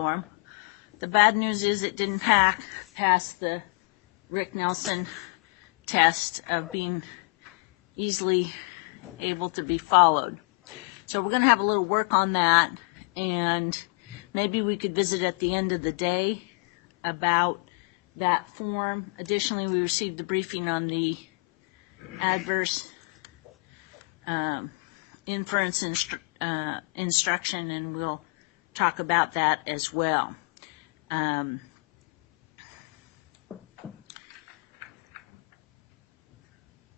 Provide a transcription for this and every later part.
form. The bad news is it didn't pass the Rick Nelson test of being easily able to be followed. So we're going to have a little work on that, and maybe we could visit at the end of the day about that form. Additionally, we received a briefing on the adverse inference instruction, and we'll talk about that as well.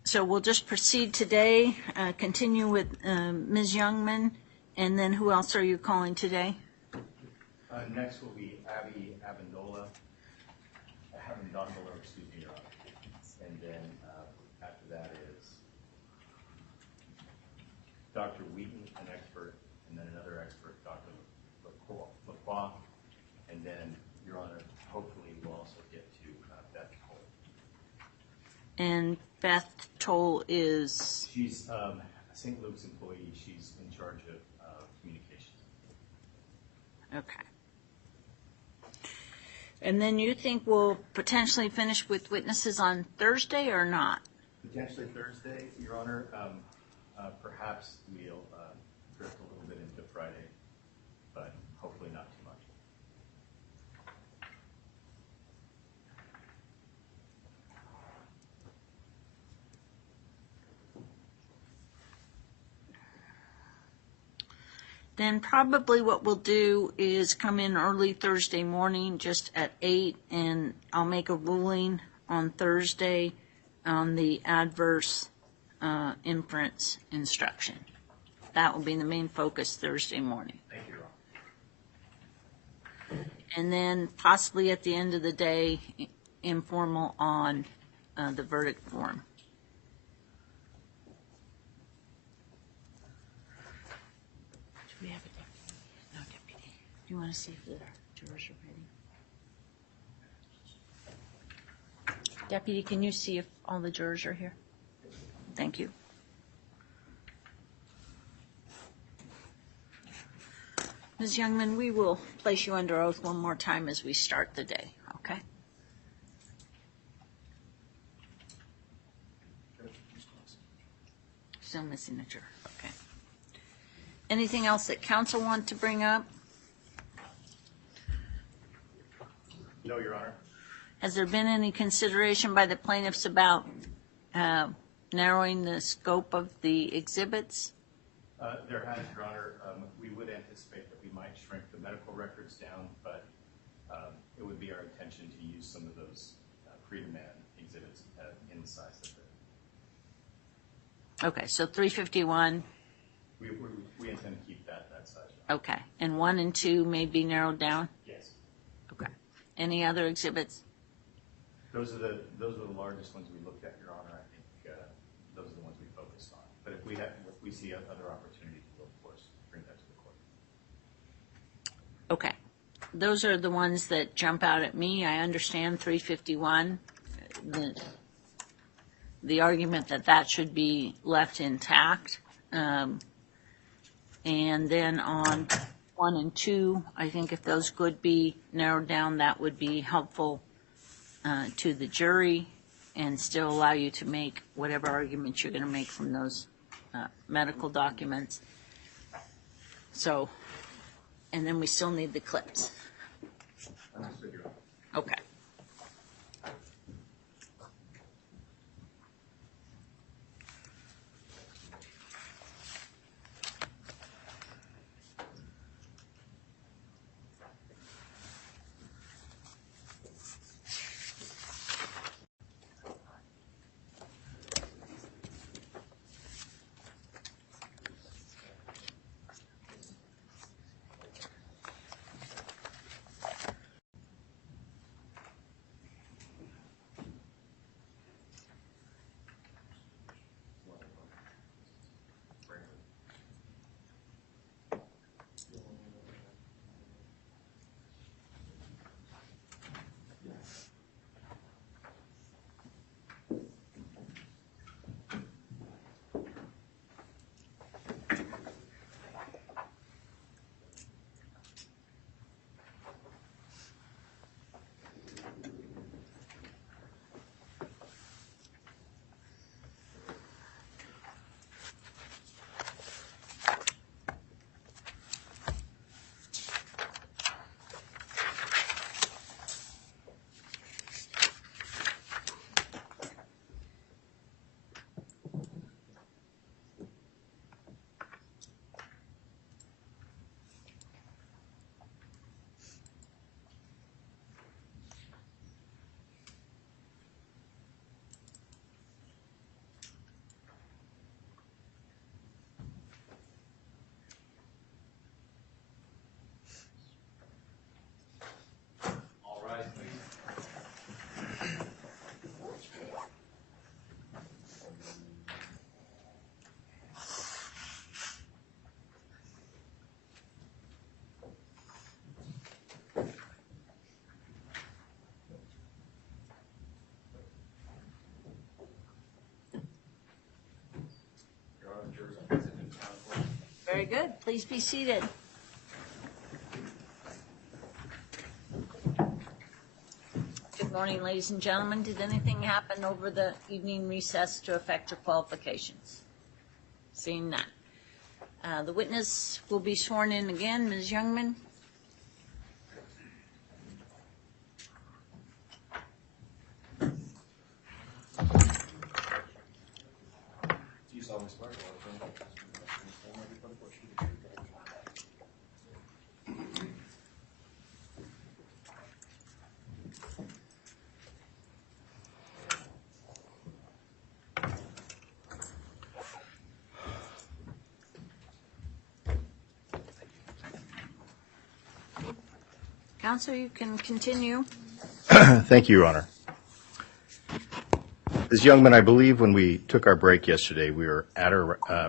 So we'll just proceed today, continue with Ms. Youngman, and then who else are you calling today? Next will be Abby Avendola, excuse me, Your Honor. And then after that is Dr. Wheaton, an expert, and then another expert, Dr. LaCroix. And then, Your Honor, hopefully we'll also get to Beth Toll. And Beth Toll is? She's a St. Luke's employee. She's in charge of communications. Okay. And then you think we'll potentially finish with witnesses on Thursday or not? Potentially Thursday, Your Honor. Perhaps we'll drift a little bit into Friday, but hopefully not too much. Then probably what we'll do is come in early Thursday morning, just at 8, and I'll make a ruling on Thursday on the adverse inference instruction. That will be the main focus Thursday morning. Thank you, Your Honor. And then possibly at the end of the day, informal on the verdict form. Do we have a deputy? No deputy. Do you want to see if the jurors are ready? Deputy, can you see if all the jurors are here? Thank you. Ms. Youngman, we will place you under oath one more time as we start the day, okay? Still missing a juror, okay. Anything else that counsel want to bring up? No, Your Honor. Has there been any consideration by the plaintiffs about narrowing the scope of the exhibits? There has, Your Honor. We would anticipate that we might shrink the medical records down, but it would be our intention to use some of those pre-demand exhibits in the size of it. Okay, so 351. We intend to keep that size. Okay, and 1 and 2 may be narrowed down? Yes. Okay. Any other exhibits? Those are the largest ones we looked at, Your Honor. I think those are the ones we focused on. But if we see other opportunities, we'll of course bring that to the court. Okay. Those are the ones that jump out at me. I understand 351, the argument that should be left intact. And then on 1 and 2, I think if those could be narrowed down, that would be helpful to the jury and still allow you to make whatever arguments you're going to make from those medical documents. So, and then we still need the clips. Understood, Your Honor. Okay. Very good. Please be seated. Good morning, ladies and gentlemen. Did anything happen over the evening recess to affect your qualifications? Seeing none. The witness will be sworn in again. Ms. Youngman. Counsel, you can continue. Thank you, Your Honor. Ms. Youngman, I believe when we took our break yesterday, we were at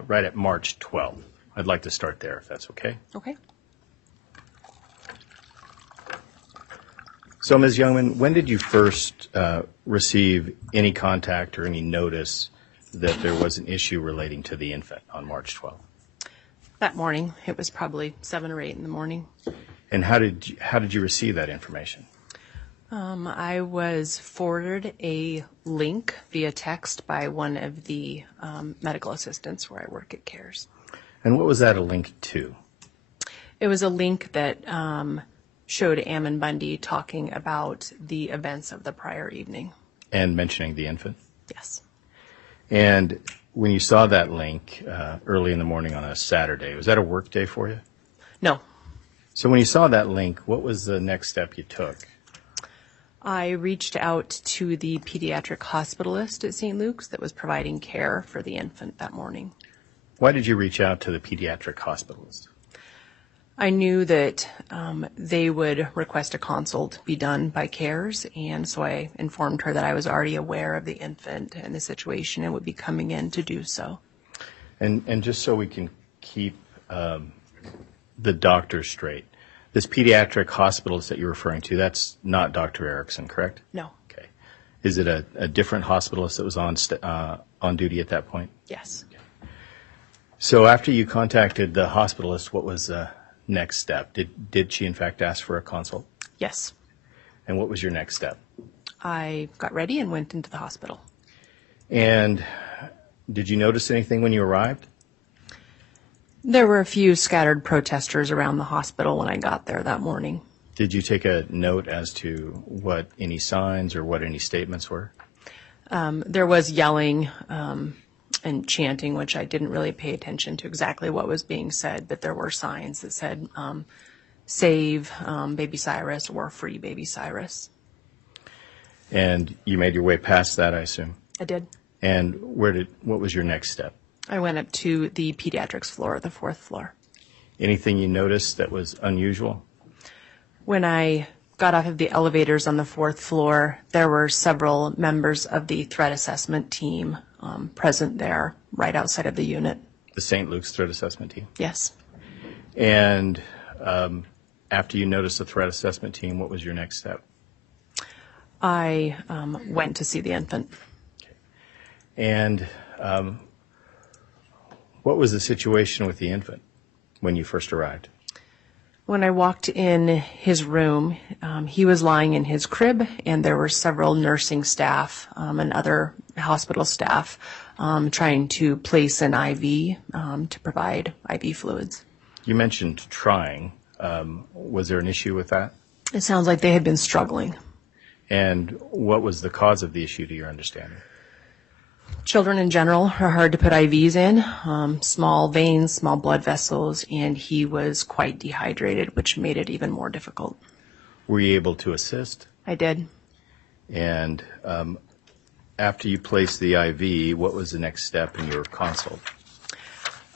right at March 12th. I'd like to start there, if that's okay. Okay. So, Ms. Youngman, when did you first receive any contact or any notice that there was an issue relating to the infant on March 12th? That morning. It was probably 7 or 8 in the morning. And how did you receive that information? I was forwarded a link via text by one of the medical assistants where I work at CARES. And what was that a link to? It was a link that showed Ammon Bundy talking about the events of the prior evening. And mentioning the infant? Yes. And when you saw that link early in the morning on a Saturday, was that a work day for you? No. So when you saw that link, what was the next step you took? I reached out to the pediatric hospitalist at St. Luke's that was providing care for the infant that morning. Why did you reach out to the pediatric hospitalist? I knew that they would request a consult be done by CARES, and so I informed her that I was already aware of the infant and the situation and would be coming in to do so. And just so we can keep the doctor straight, this pediatric hospitalist that you're referring to, that's not Dr. Erickson, correct? No. Okay. Is it a different hospitalist that was on duty at that point? Yes. So after you contacted the hospitalist, what was the next step? Did she in fact ask for a consult? Yes. And what was your next step? I got ready and went into the hospital. And did you notice anything when you arrived? There were a few scattered protesters around the hospital when I got there that morning. Did you take a note as to what any signs or what any statements were? There was yelling and chanting, which I didn't really pay attention to exactly what was being said, but there were signs that said, save baby Cyrus or free baby Cyrus. And you made your way past that, I assume? I did. And what was your next step? I went up to the pediatrics floor, the 4th floor. Anything you noticed that was unusual? When I got off of the elevators on the 4th floor, there were several members of the threat assessment team present there right outside of the unit. The St. Luke's threat assessment team? Yes. And after you noticed the threat assessment team, what was your next step? I went to see the infant. And what was the situation with the infant when you first arrived? When I walked in his room, he was lying in his crib, and there were several nursing staff and other hospital staff trying to place an IV to provide IV fluids. You mentioned trying. Was there an issue with that? It sounds like they had been struggling. And what was the cause of the issue, to your understanding? Children in general are hard to put IVs in, small veins, small blood vessels, and he was quite dehydrated, which made it even more difficult. Were you able to assist? I did. And after you placed the IV, what was the next step in your consult?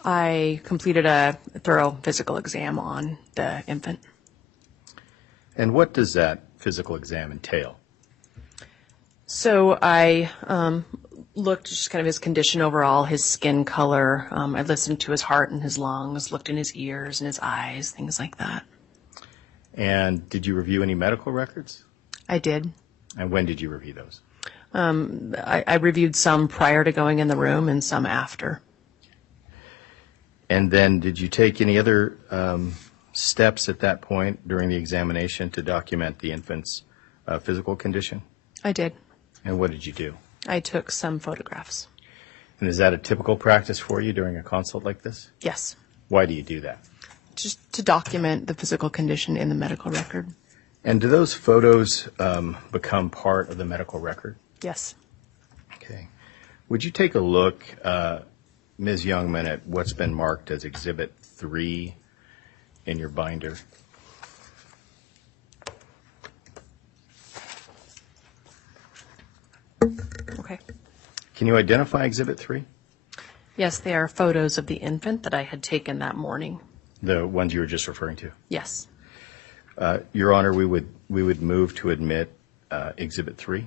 I completed a thorough physical exam on the infant. And what does that physical exam entail? So I looked just kind of his condition overall, his skin color. I listened to his heart and his lungs, looked in his ears and his eyes, things like that. And did you review any medical records? I did. And when did you review those? I reviewed some prior to going in the room and some after. And then did you take any other steps at that point during the examination to document the infant's physical condition? I did. And what did you do? I took some photographs. And is that a typical practice for you during a consult like this? Yes. Why do you do that? Just to document the physical condition in the medical record. And do those photos become part of the medical record? Yes. Okay. Would you take a look, Ms. Youngman, at what's been marked as Exhibit 3 in your binder? Okay. Can you identify Exhibit 3? Yes, they are photos of the infant that I had taken that morning. The ones you were just referring to? Yes. Your Honor, we would move to admit Exhibit 3.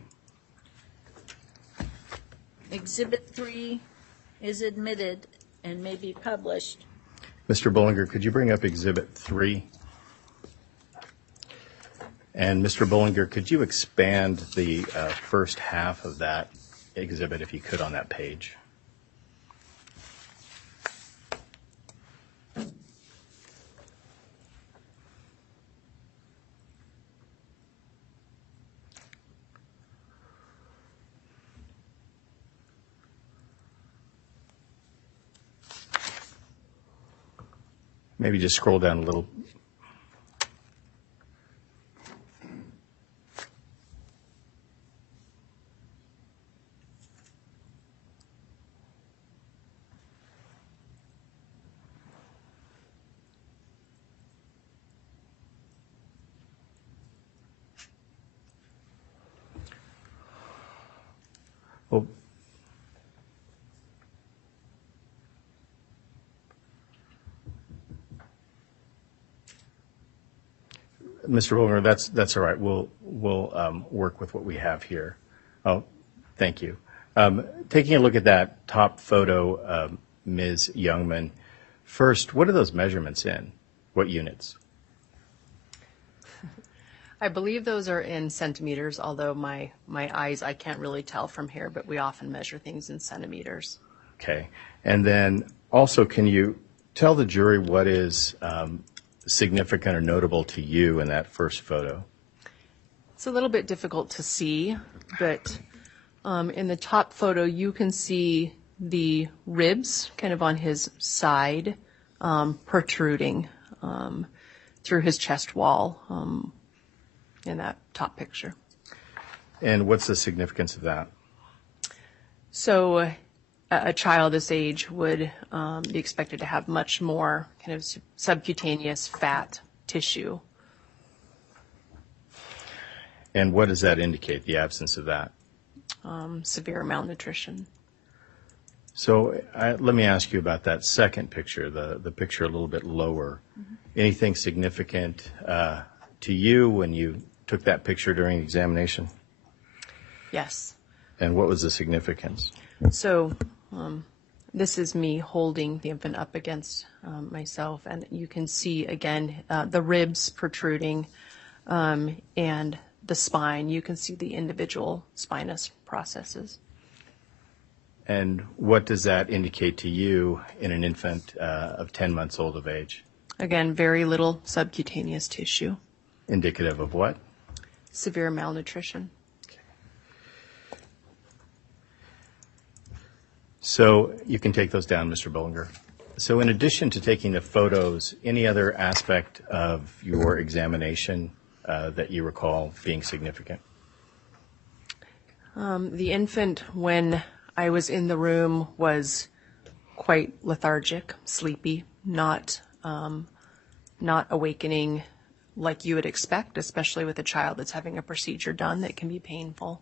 Exhibit 3 is admitted and may be published. Mr. Bullinger, could you bring up Exhibit 3? And Mr. Bullinger, could you expand the first half of that exhibit, if you could, on that page? Maybe just scroll down a little. Well, Mr. Bullinger, that's all right. We'll work with what we have here. Oh, thank you. Taking a look at that top photo, Ms. Youngman, first, what are those measurements in? What units? I believe those are in centimeters, although my eyes, I can't really tell from here, but we often measure things in centimeters. Okay. And then also, can you tell the jury what is significant or notable to you in that first photo? It's a little bit difficult to see, but in the top photo, you can see the ribs kind of on his side protruding through his chest wall in that top picture. And what's the significance of that? So a child this age would be expected to have much more kind of subcutaneous fat tissue. And what does that indicate, the absence of that? Severe malnutrition. So let me ask you about that second picture, the picture a little bit lower. Mm-hmm. Anything significant to you when you took that picture during the examination? Yes. And what was the significance? So this is me holding the infant up against myself, and you can see, again, the ribs protruding and the spine. You can see the individual spinous processes. And what does that indicate to you in an infant of 10 months old of age? Again, very little subcutaneous tissue. Indicative of what? Severe malnutrition. So you can take those down, Mr. Bullinger. So in addition to taking the photos, any other aspect of your examination that you recall being significant? The infant, when I was in the room, was quite lethargic, sleepy, not awakening like you would expect, especially with a child that's having a procedure done that can be painful.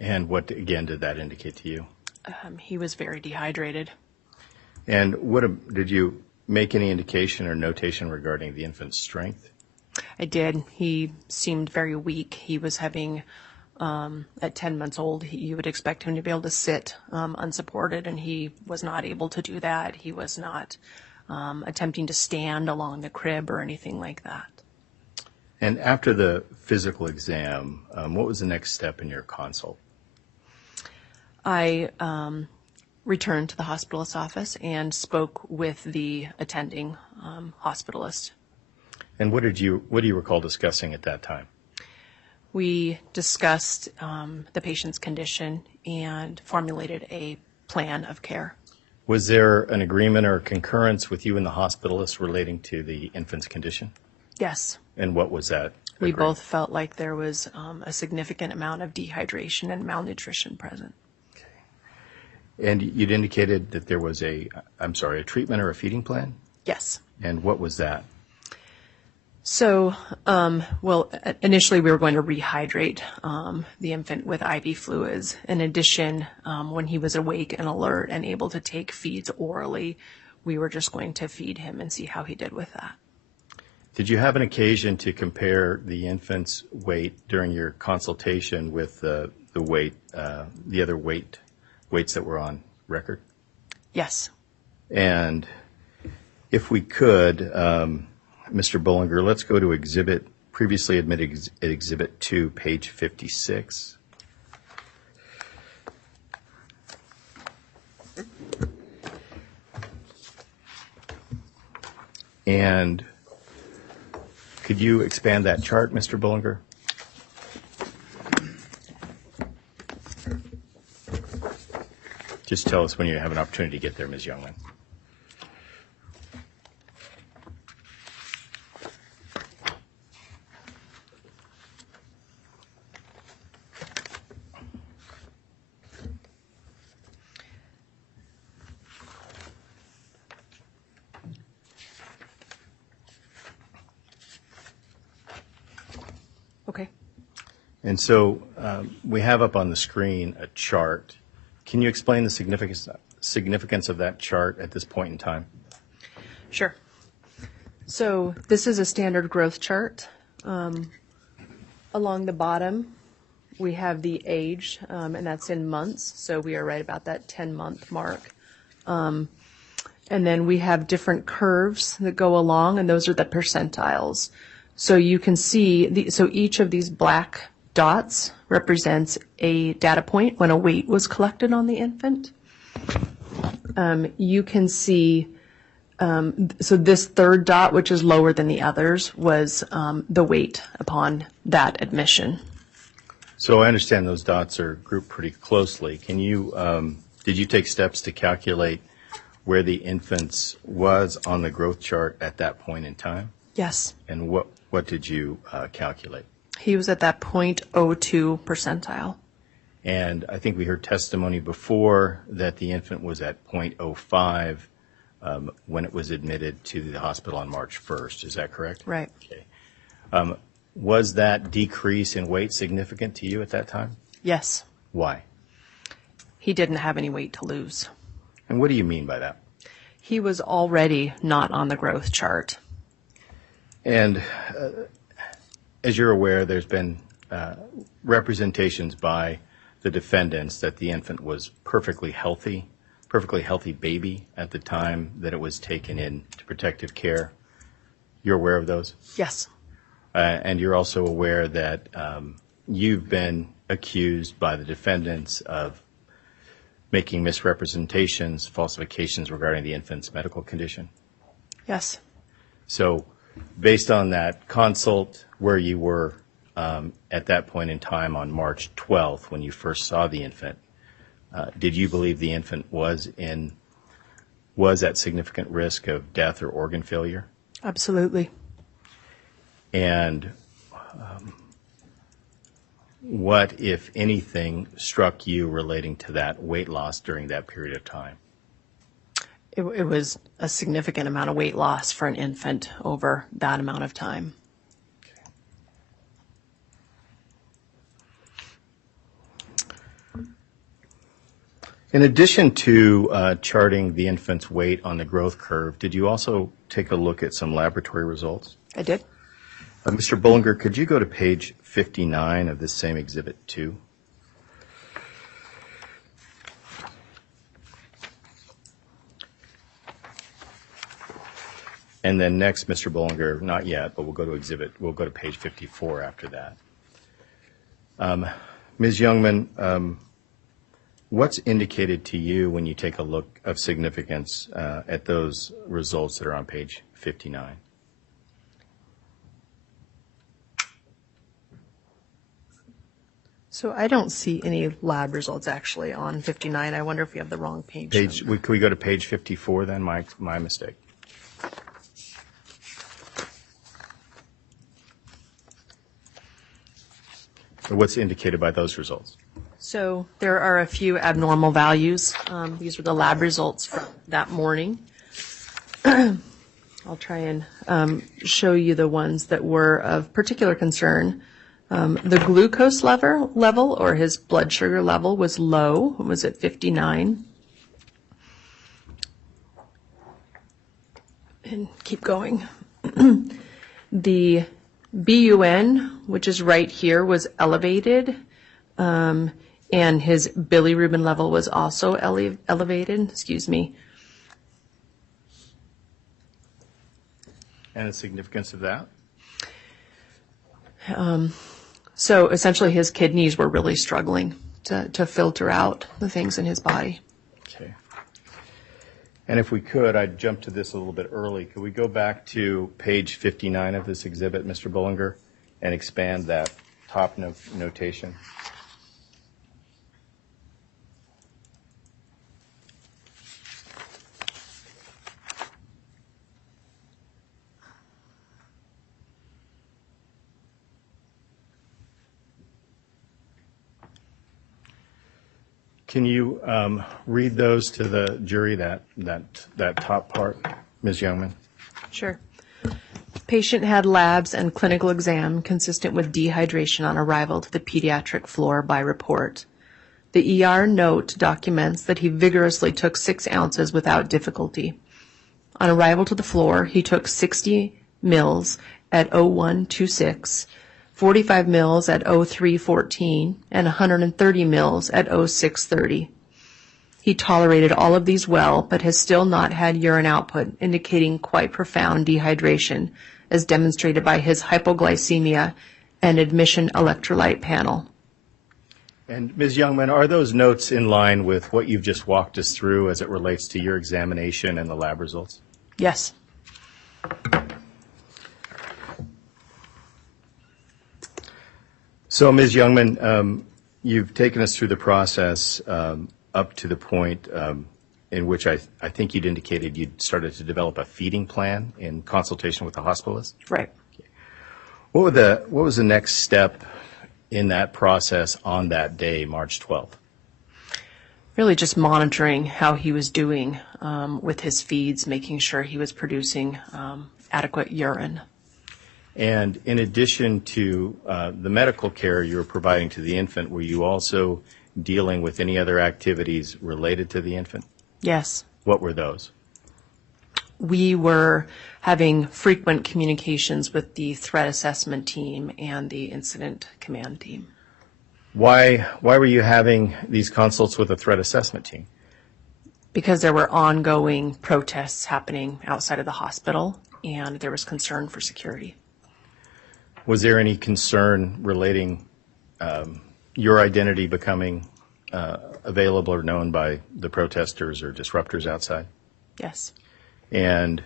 And what, again, did that indicate to you? He was very dehydrated. And did you make any indication or notation regarding the infant's strength? I did. He seemed very weak. He was having, at 10 months old, you would expect him to be able to sit unsupported, and he was not able to do that. He was not attempting to stand along the crib or anything like that. And after the physical exam, what was the next step in your consult? I returned to the hospitalist office and spoke with the attending hospitalist. And what do you recall discussing at that time? We discussed the patient's condition and formulated a plan of care. Was there an agreement or concurrence with you and the hospitalist relating to the infant's condition? Yes. And what was that? We agreement? both felt like there was a significant amount of dehydration and malnutrition present. And you'd indicated that there was a treatment or a feeding plan? Yes. And what was that? So, initially we were going to rehydrate the infant with IV fluids. In addition, when he was awake and alert and able to take feeds orally, we were just going to feed him and see how he did with that. Did you have an occasion to compare the infant's weight during your consultation with the other weights that were on record? Yes. And if we could, Mr. Bollinger, let's go to previously admitted Exhibit 2, page 56. And could you expand that chart, Mr. Bollinger? Just tell us when you have an opportunity to get there, Ms. Youngman. Okay. And so we have up on the screen a chart. Can you explain the significance of that chart at this point in time? Sure. So this is a standard growth chart. Along the bottom, we have the age, and that's in months. So we are right about that 10-month mark. And then we have different curves that go along, and those are the percentiles. So you can see, so each of these black dots represents a data point when a weight was collected on the infant. You can see, so this third dot, which is lower than the others, was the weight upon that admission. So I understand those dots are grouped pretty closely. Did you take steps to calculate where the infant's was on the growth chart at that point in time? Yes. And what did you calculate? He was at that 0.02 percentile. And I think we heard testimony before that the infant was at 0.05 when it was admitted to the hospital on March 1st. Is that correct? Right. Okay. Was that decrease in weight significant to you at that time? Yes. Why? He didn't have any weight to lose. And what do you mean by that? He was already not on the growth chart. And as you're aware, there's been representations by the defendants that the infant was perfectly healthy baby at the time that it was taken into protective care. You're aware of those? Yes. And you're also aware that you've been accused by the defendants of making misrepresentations, falsifications regarding the infant's medical condition? Yes. So based on that consult where you were at that point in time on March 12th when you first saw the infant, did you believe the infant was at significant risk of death or organ failure? Absolutely. And what, if anything, struck you relating to that weight loss during that period of time? It was a significant amount of weight loss for an infant over that amount of time. In addition to charting the infant's weight on the growth curve, did you also take a look at some laboratory results? I did. Mr. Bollinger, could you go to page 59 of this same Exhibit 2? And then next, Mr. Bollinger, not yet, but we'll go to page 54 after that. Ms. Youngman, what's indicated to you when you take a look of significance at those results that are on page 59? So I don't see any lab results actually on 59. I wonder if you have the wrong page. Could we go to page 54 then? My mistake. What's indicated by those results? So there are a few abnormal values. These were the lab results from that morning. I'll try and show you the ones that were of particular concern. The glucose level or his blood sugar level was low. It was at 59. And keep going. The BUN, which is right here, was elevated. And his bilirubin level was also elevated. Excuse me. And the significance of that? So essentially his kidneys were really struggling to filter out the things in his body. Okay. And if we could, I'd jump to this a little bit early. Could we go back to page 59 of this exhibit, Mr. Bullinger, and expand that top notation? Can you read those to the jury, that top part, Ms. Youngman? Sure. Patient had labs and clinical exam consistent with dehydration on arrival to the pediatric floor by report. The ER note documents that he vigorously took 6 ounces without difficulty. On arrival to the floor, he took 60 mils at 0126, 45 mils at 0314, and 130 mils at 0630. He tolerated all of these well, but has still not had urine output, indicating quite profound dehydration, as demonstrated by his hypoglycemia and admission electrolyte panel. And Ms. Youngman, are those notes in line with what you've just walked us through as it relates to your examination and the lab results? Yes. So, Ms. Youngman, you've taken us through the process up to the point in which I think you'd indicated you'd started to develop a feeding plan in consultation with the hospitalist. Right. What was the next step in that process on that day, March 12th? Really just monitoring how he was doing with his feeds, making sure he was producing adequate urine. And in addition to the medical care you were providing to the infant, were you also dealing with any other activities related to the infant? Yes. What were those? We were having frequent communications with the threat assessment team and the incident command team. Why were you having these consults with the threat assessment team? Because there were ongoing protests happening outside of the hospital, and there was concern for security. Was there any concern relating your identity becoming available or known by the protesters or disruptors outside? Yes. And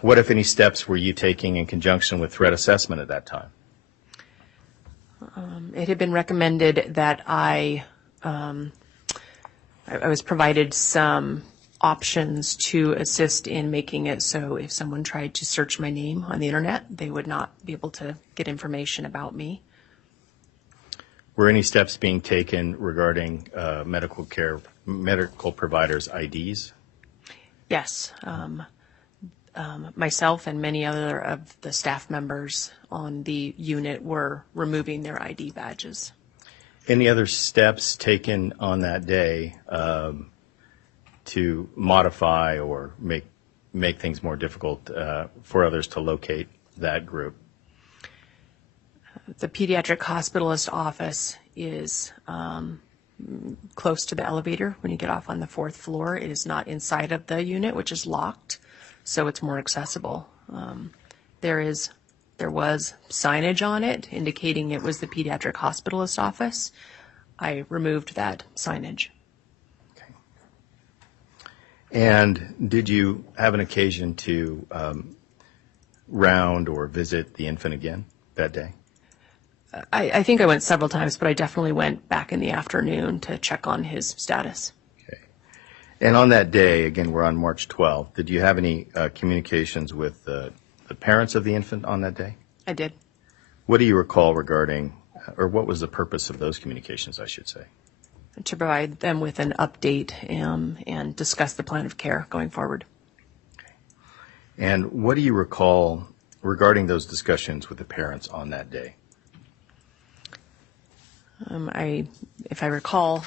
what, if any, steps were you taking in conjunction with threat assessment at that time? It had been recommended that I was provided some options to assist in making it so if someone tried to search my name on the internet, they would not be able to get information about me. Were any steps being taken regarding medical providers' IDs? Yes. Myself and many other of the staff members on the unit were removing their ID badges. Any other steps taken on that day to modify or make things more difficult for others to locate that group? The pediatric hospitalist office is close to the elevator when you get off on the 4th floor. It is not inside of the unit, which is locked, so it's more accessible. There was signage on it indicating it was the pediatric hospitalist office. I removed that signage. And did you have an occasion to round or visit the infant again that day? I think I went several times, but I definitely went back in the afternoon to check on his status. Okay. And on that day, again, we're on March 12th, did you have any communications with the parents of the infant on that day? I did. What do you recall regarding, or what was the purpose of those communications, I should say? To provide them with an update and discuss the plan of care going forward. And what do you recall regarding those discussions with the parents on that day? If I recall,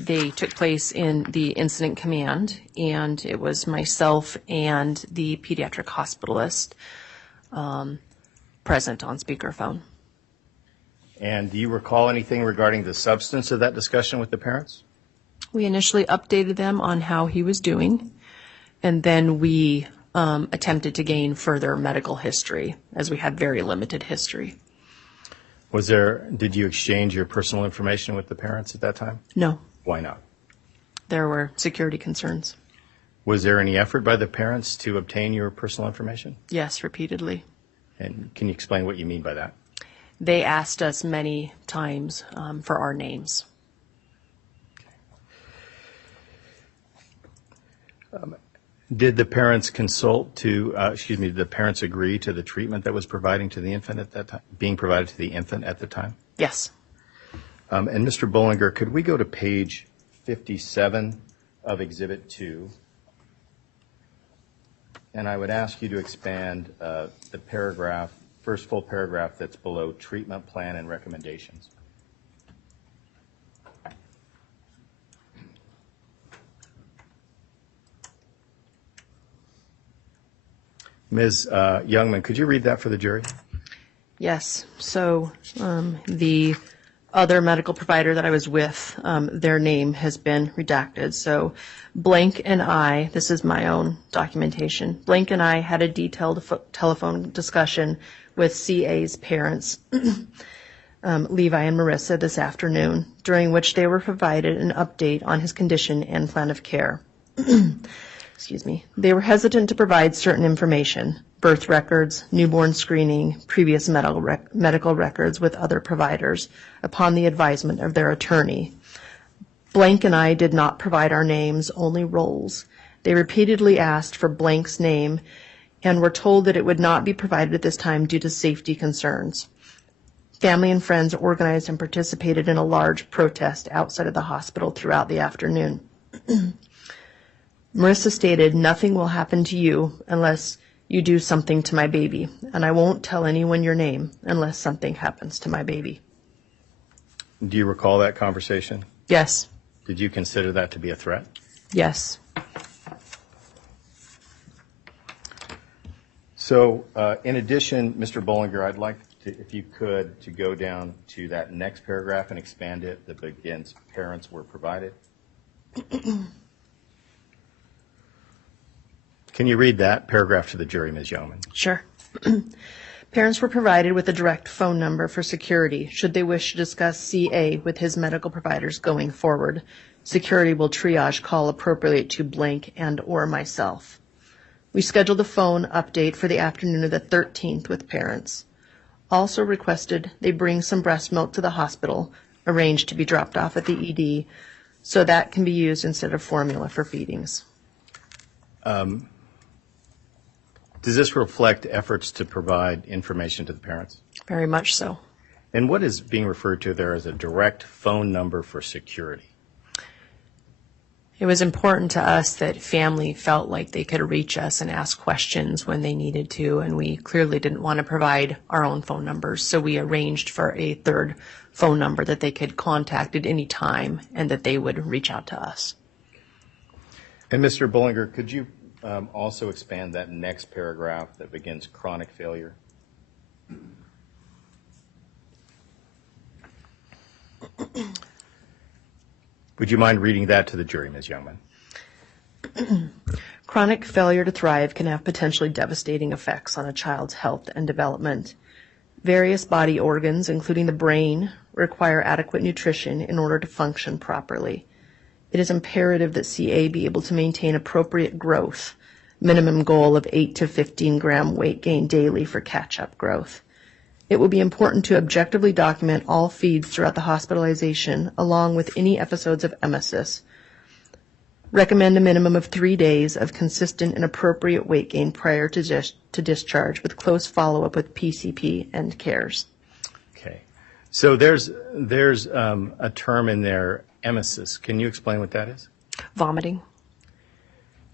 they took place in the incident command, and it was myself and the pediatric hospitalist present on speakerphone. And do you recall anything regarding the substance of that discussion with the parents? We initially updated them on how he was doing, and then we attempted to gain further medical history, as we had very limited history. Did you exchange your personal information with the parents at that time? No, Why not? there were security concerns. Was there any effort by the parents to obtain your personal information? Yes, repeatedly. And can you explain what you mean by that? They asked us many times for our names. Did the parents did the parents agree to the treatment that was providing to the infant at that time, being provided to the infant at the time? Yes. And Mr. Bollinger, could we go to page 57 of Exhibit 2? And I would ask you to expand the paragraph, first full paragraph that's below treatment plan and recommendations. Ms. Youngman, could you read that for the jury? Yes. So the other medical provider that I was with, their name has been redacted. So Blank and I, this is my own documentation, Blank and I had a detailed telephone discussion with CA's parents, Levi and Marissa, this afternoon, during which they were provided an update on his condition and plan of care. Excuse me. They were hesitant to provide certain information, birth records, newborn screening, previous medical records with other providers, upon the advisement of their attorney. Blank and I did not provide our names, only roles. They repeatedly asked for Blank's name and were told that it would not be provided at this time due to safety concerns. Family and friends organized and participated in a large protest outside of the hospital throughout the afternoon. Marissa stated, "Nothing will happen to you unless you do something to my baby, and I won't tell anyone your name unless something happens to my baby." Do you recall that conversation? Yes. Did you consider that to be a threat? Yes. So in addition, Mr. Bollinger, I'd like to, if you could, to go down to that next paragraph and expand it that begins, parents were provided. Can you read that paragraph to the jury, Ms. Yeoman? Sure. Parents were provided with a direct phone number for security should they wish to discuss CA with his medical providers going forward. Security will triage call appropriately to Blank and or myself. We scheduled a phone update for the afternoon of the 13th with parents. Also requested they bring some breast milk to the hospital, arranged to be dropped off at the ED, so that can be used instead of formula for feedings. Does this reflect efforts to provide information to the parents? Very much so. And what is being referred to there as a direct phone number for security? It was important to us that family felt like they could reach us and ask questions when they needed to, and we clearly didn't want to provide our own phone numbers, so we arranged for a third phone number that they could contact at any time and that they would reach out to us. And Mr. Bollinger, could you also expand that next paragraph that begins chronic failure? Would you mind reading that to the jury, Ms. Youngman? Chronic failure to thrive can have potentially devastating effects on a child's health and development. Various body organs, including the brain, require adequate nutrition in order to function properly. It is imperative that CA be able to maintain appropriate growth, minimum goal of 8 to 15 gram weight gain daily for catch-up growth. It will be important to objectively document all feeds throughout the hospitalization, along with any episodes of emesis. Recommend a minimum of 3 days of consistent and appropriate weight gain prior to discharge, with close follow-up with PCP and CARES. Okay. So there's a term in there, emesis. Can you explain what that is? Vomiting.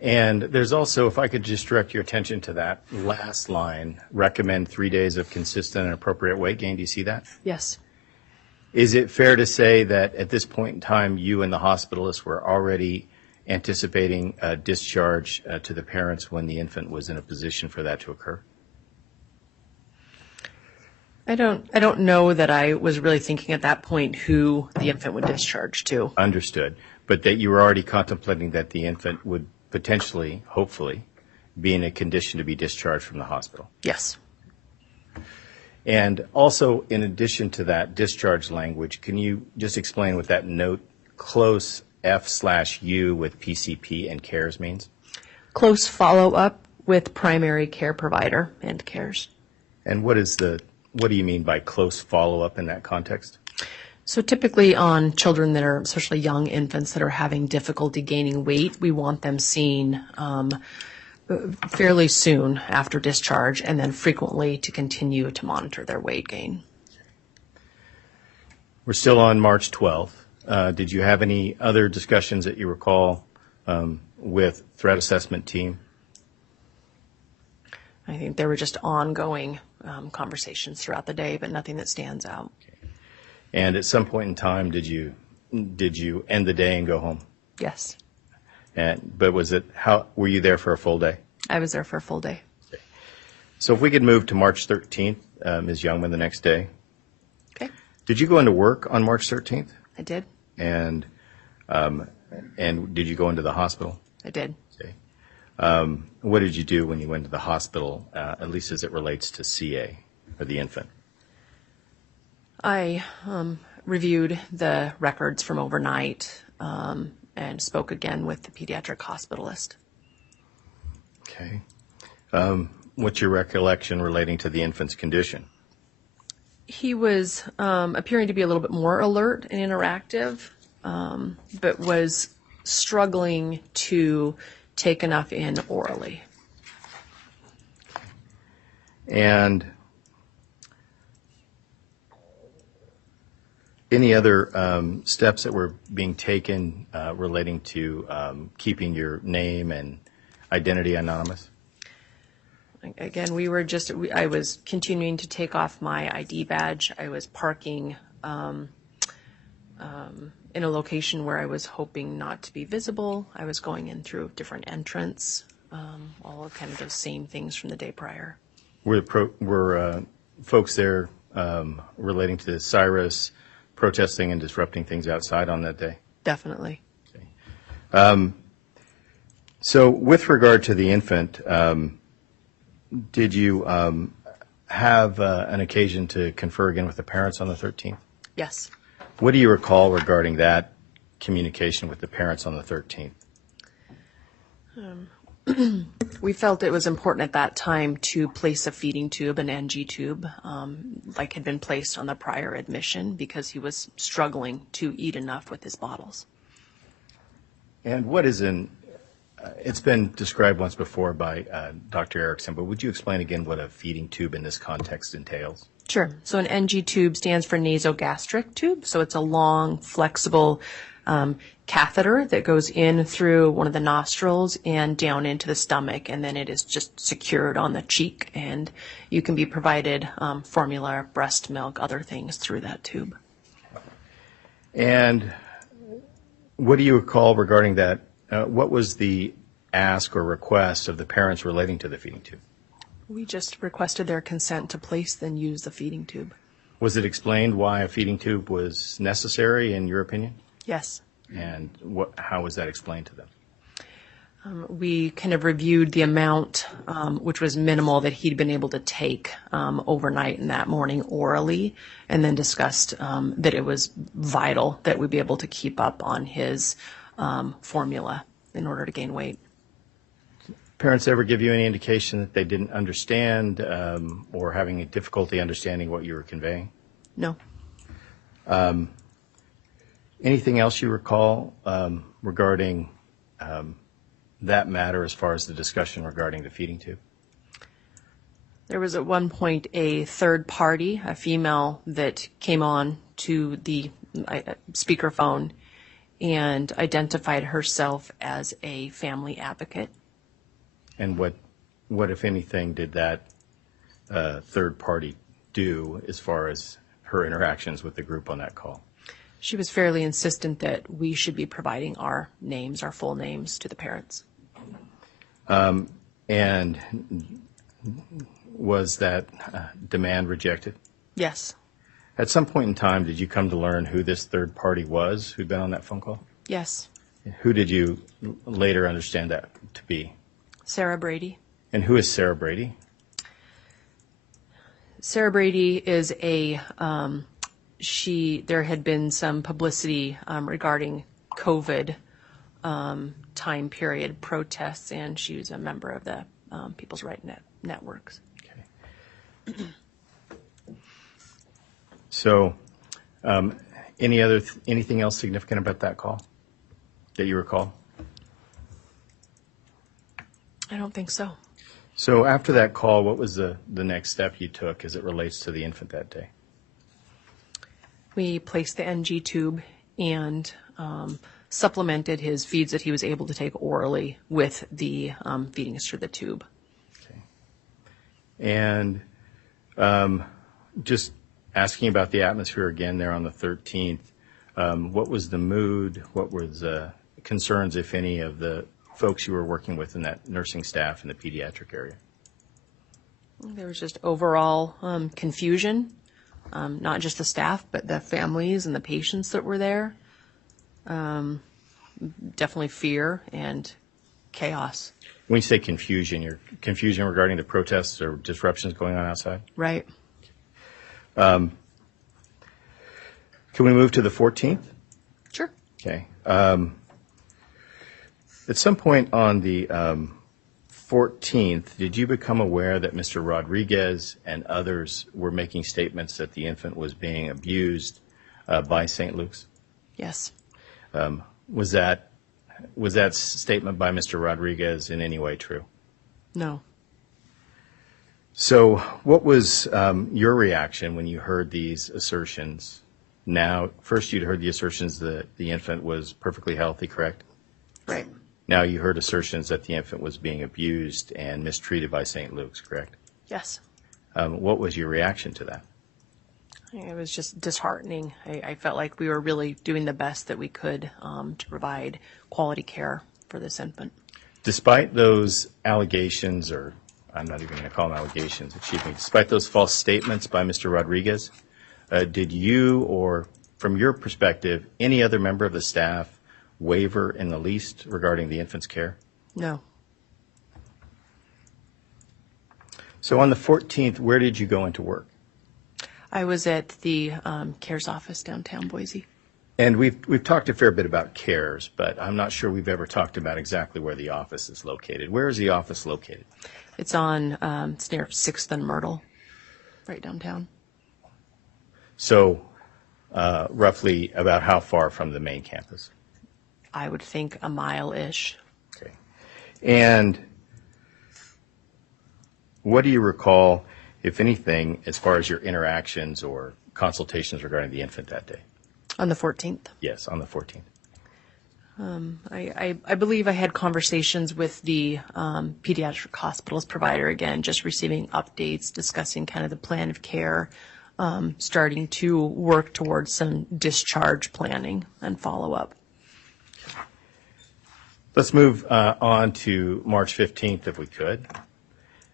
And there's also, if I could just direct your attention to that last line, recommend 3 days of consistent and appropriate weight gain. Do you see that? Yes. Is it fair to say that at this point in time, you and the hospitalist were already anticipating a discharge to the parents when the infant was in a position for that to occur? I don't know that I was really thinking at that point who the infant would discharge to. Understood. But that you were already contemplating that the infant would potentially, hopefully, be in a condition to be discharged from the hospital. Yes. And also, in addition to that discharge language, can you just explain what that note close F/U with PCP and CARES means? Close follow-up with primary care provider and CARES. And what do you mean by close follow-up in that context? So typically on children that are, especially young infants that are having difficulty gaining weight, we want them seen fairly soon after discharge, and then frequently to continue to monitor their weight gain. We're still on March 12th. Did you have any other discussions that you recall with threat assessment team? I think there were just ongoing conversations throughout the day, but nothing that stands out. And at some point in time, did you end the day and go home? Yes. But were you there for a full day? I was there for a full day. Okay. So if we could move to March 13th, Ms. Youngman, the next day. Okay. Did you go into work on March 13th? I did. And did you go into the hospital? I did. Okay. What did you do when you went to the hospital, at least as it relates to CA, or the infant? I reviewed the records from overnight and spoke again with the pediatric hospitalist. Okay. What's your recollection relating to the infant's condition? He was appearing to be a little bit more alert and interactive, but was struggling to take enough in orally. And any other steps that were being taken relating to keeping your name and identity anonymous? Again, I was continuing to take off my ID badge. I was parking in a location where I was hoping not to be visible. I was going in through a different entrance, all kind of those same things from the day prior. Were folks there relating to Cyrus protesting and disrupting things outside on that day? Definitely. Okay. So with regard to the infant, did you have an occasion to confer again with the parents on the 13th? Yes. What do you recall regarding that communication with the parents on the 13th? We felt it was important at that time to place a feeding tube, an NG tube, like had been placed on the prior admission, because he was struggling to eat enough with his bottles. And it's been described once before by Dr. Erickson, but would you explain again what a feeding tube in this context entails? Sure. So an NG tube stands for nasogastric tube. So it's a long, flexible catheter that goes in through one of the nostrils and down into the stomach, and then it is just secured on the cheek, and you can be provided formula, breast milk, other things through that tube. And what do you recall regarding that? What was the ask or request of the parents relating to the feeding tube? We just requested their consent to place and use the feeding tube. Was it explained why a feeding tube was necessary, in your opinion? Yes. And how was that explained to them? We kind of reviewed the amount, which was minimal, that he'd been able to take overnight and that morning orally, and then discussed that it was vital that we be able to keep up on his formula in order to gain weight. Parents ever give you any indication that they didn't understand or having a difficulty understanding what you were conveying? No. Anything else you recall regarding that matter as far as the discussion regarding the feeding tube? There was at one point a third party, a female, that came on to the speakerphone and identified herself as a family advocate. And what if anything, did that third party do as far as her interactions with the group on that call? She was fairly insistent that we should be providing our names, our full names, to the parents. And was that demand rejected? Yes. At some point in time, did you come to learn who this third party was who'd been on that phone call? Yes. Who did you later understand that to be? Sarah Brady. And who is Sarah Brady? Sarah Brady is there had been some publicity regarding COVID time period protests, and she was a member of the People's Right Networks. Okay. So, anything else significant about that call that you recall? I don't think so. So after that call, what was the next step you took as it relates to the infant that day? We placed the NG tube and supplemented his feeds that he was able to take orally with the feedings through the tube. Okay. And just asking about the atmosphere again there on the 13th, what was the mood? What was concerns, if any, of the folks you were working with in that nursing staff in the pediatric area? There was just overall confusion, not just the staff, but the families and the patients that were there. Definitely fear and chaos. When you say confusion, you're confusion regarding the protests or disruptions going on outside? Right. Can we move to the 14th? Sure. Okay. At some point on the 14th, did you become aware that Mr. Rodriguez and others were making statements that the infant was being abused by St. Luke's? Yes. Was that statement by Mr. Rodriguez in any way true? No. So what was your reaction when you heard these assertions? Now, first you'd heard the assertions that the infant was perfectly healthy, correct? Right. Now you heard assertions that the infant was being abused and mistreated by St. Luke's, correct? Yes. What was your reaction to that? It was just disheartening. I felt like we were really doing the best that we could to provide quality care for this infant. Despite those allegations, or I'm not even going to call them allegations, excuse me, despite those false statements by Mr. Rodriguez, did you, or from your perspective, any other member of the staff waver in the least regarding the infant's care? No. So on the 14th, where did you go into work? I was at the CARES office downtown Boise. And we've talked a fair bit about CARES, but I'm not sure we've ever talked about exactly where the office is located. Where is the office located? It's on, it's near 6th and Myrtle, right downtown. So roughly about how far from the main campus? I would think a mile-ish. Okay. And what do you recall, if anything, as far as your interactions or consultations regarding the infant that day? On the 14th. Yes, on the 14th. I believe I had conversations with the pediatric hospitals provider, again, just receiving updates, discussing kind of the plan of care, starting to work towards some discharge planning and follow-up. Let's move on to March 15th, if we could.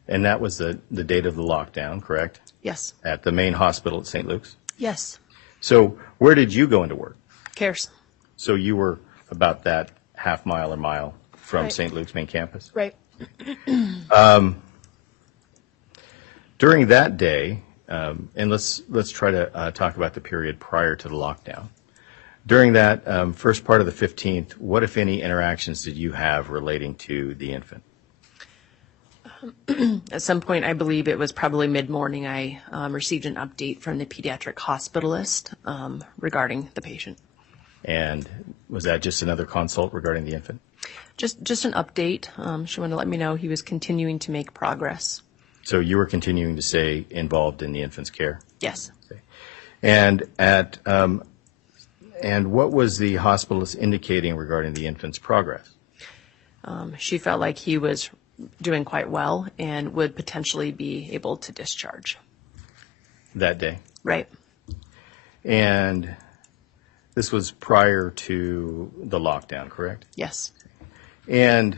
And that was the date of the lockdown, correct? Yes. At the main hospital at St. Luke's? Yes. So where did you go into work? CARES. So you were about that half mile or mile from Right. St. Luke's main campus. Right. During that day, and let's try to talk about the period prior to the lockdown. During that first part of the 15th, what, if any, interactions did you have relating to the infant? At some point, I believe it was probably mid-morning, I received an update from the pediatric hospitalist regarding the patient. And was that just another consult regarding the infant? Just an update. She wanted to let me know he was continuing to make progress. So you were continuing to stay involved in the infant's care? Yes. And and what was the hospitalist indicating regarding the infant's progress? She felt like he was doing quite well and would potentially be able to discharge. That day? Right. And this was prior to the lockdown, correct? Yes. And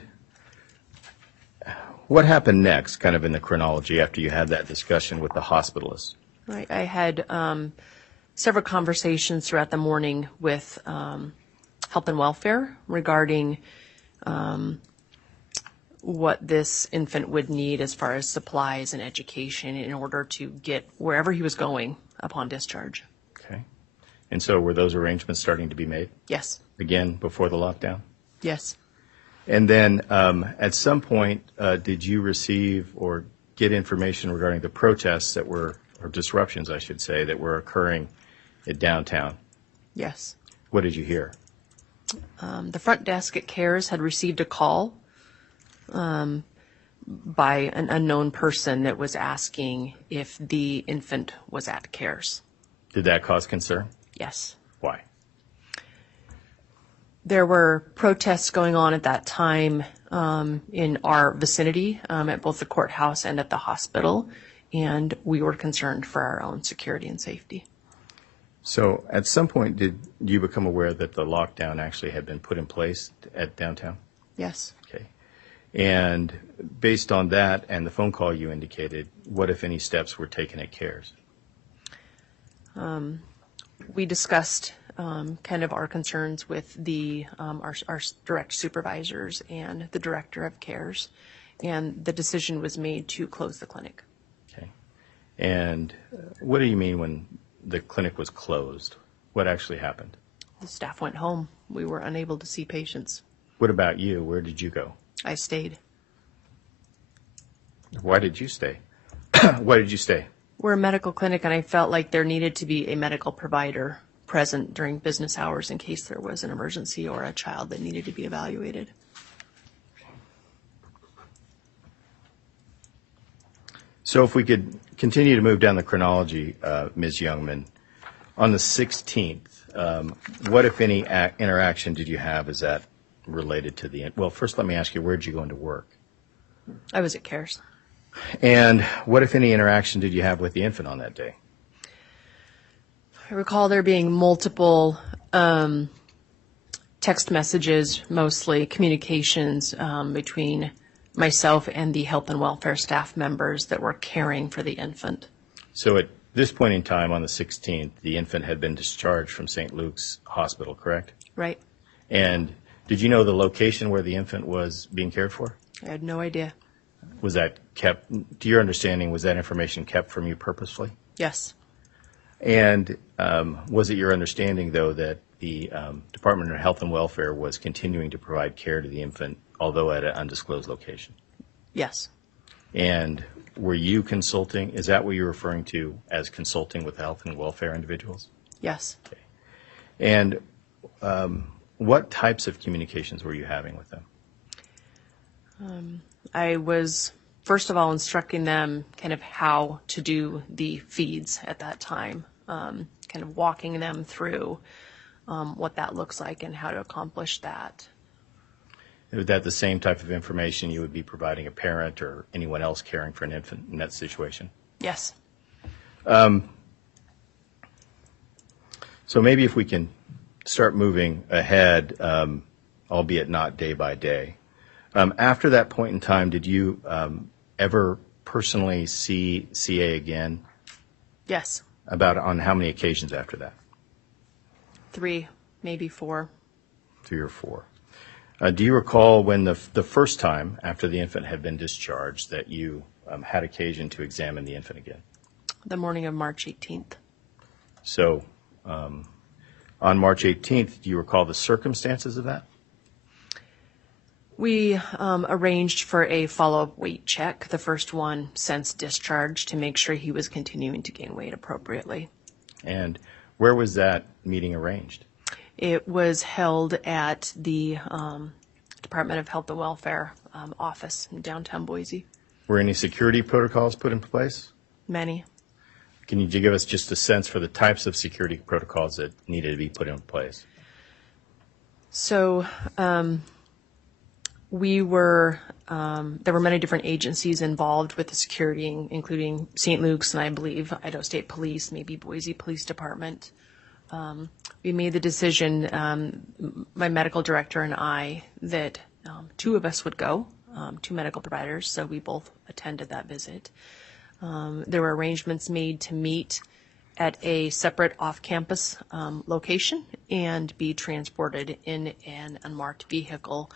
what happened next, kind of in the chronology, after you had that discussion with the hospitalist? Right. I had several conversations throughout the morning with Health and Welfare regarding what this infant would need as far as supplies and education in order to get wherever he was going upon discharge. Okay. And so were those arrangements starting to be made, Yes. again, before the lockdown? Yes. And then at some point, did you receive or get information regarding the protests that were, or disruptions, I should say, that were occurring at downtown? Yes. What did you hear? The front desk at CARES had received a call by an unknown person that was asking if the infant was at CARES. Did that cause concern? Yes. Why? There were protests going on at that time in our vicinity at both the courthouse and at the hospital, and we were concerned for our own security and safety. So at some point, did you become aware that the lockdown actually had been put in place at downtown? Yes. Okay. And based on that and the phone call you indicated, what, if any, steps were taken at CARES? We discussed kind of our concerns with the our direct supervisors and the director of CARES, and the decision was made to close the clinic. Okay. And what do you mean when the clinic was closed? What actually happened? The staff went home. We were unable to see patients. What about you? Where did you go? I stayed. Why did you stay? Why did you stay? We're a medical clinic, and I felt like there needed to be a medical provider present during business hours in case there was an emergency or a child that needed to be evaluated. So if we could continue to move down the chronology, Ms. Youngman, on the 16th, what, if any, interaction did you have? Is that related to the, well, first let me ask you, where did you go into work? I was at CARES. And what, if any, interaction did you have with the infant on that day? I recall there being multiple text messages, mostly communications between myself and the health and welfare staff members that were caring for the infant. So at this point in time, on the 16th, the infant had been discharged from St. Luke's Hospital, correct? Right. And did you know the location where the infant was being cared for? I had no idea. Was that kept, to your understanding, was that information kept from you purposefully? Yes. And was it your understanding, though, that the Department of Health and Welfare was continuing to provide care to the infant, although at an undisclosed location? Yes. And were you consulting, is that what you're referring to as consulting with health and welfare individuals? Yes. Okay. And what types of communications were you having with them? I was, first of all, instructing them kind of how to do the feeds at that time, kind of walking them through what that looks like and how to accomplish that. Is that the same type of information you would be providing a parent or anyone else caring for an infant in that situation? Yes. So maybe if we can start moving ahead, albeit not day by day. After that point in time, did you ever personally see CA again? Yes. About on how many occasions after that? 3, maybe 4. 3 or 4. Do you recall when the first time after the infant had been discharged that you had occasion to examine the infant again? The morning of March 18th. So on March 18th, do you recall the circumstances of that? We arranged for a follow-up weight check, the first one since discharge, to make sure he was continuing to gain weight appropriately. And where was that meeting arranged? It was held at the Department of Health and Welfare office in downtown Boise. Were any security protocols put in place? Many. Can you give us just a sense for the types of security protocols that needed to be put in place? So there were many different agencies involved with the security, including St. Luke's and I believe Idaho State Police, maybe Boise Police Department. We made the decision, my medical director and I, that two of us would go, two medical providers, so we both attended that visit. There were arrangements made to meet at a separate off-campus location and be transported in an unmarked vehicle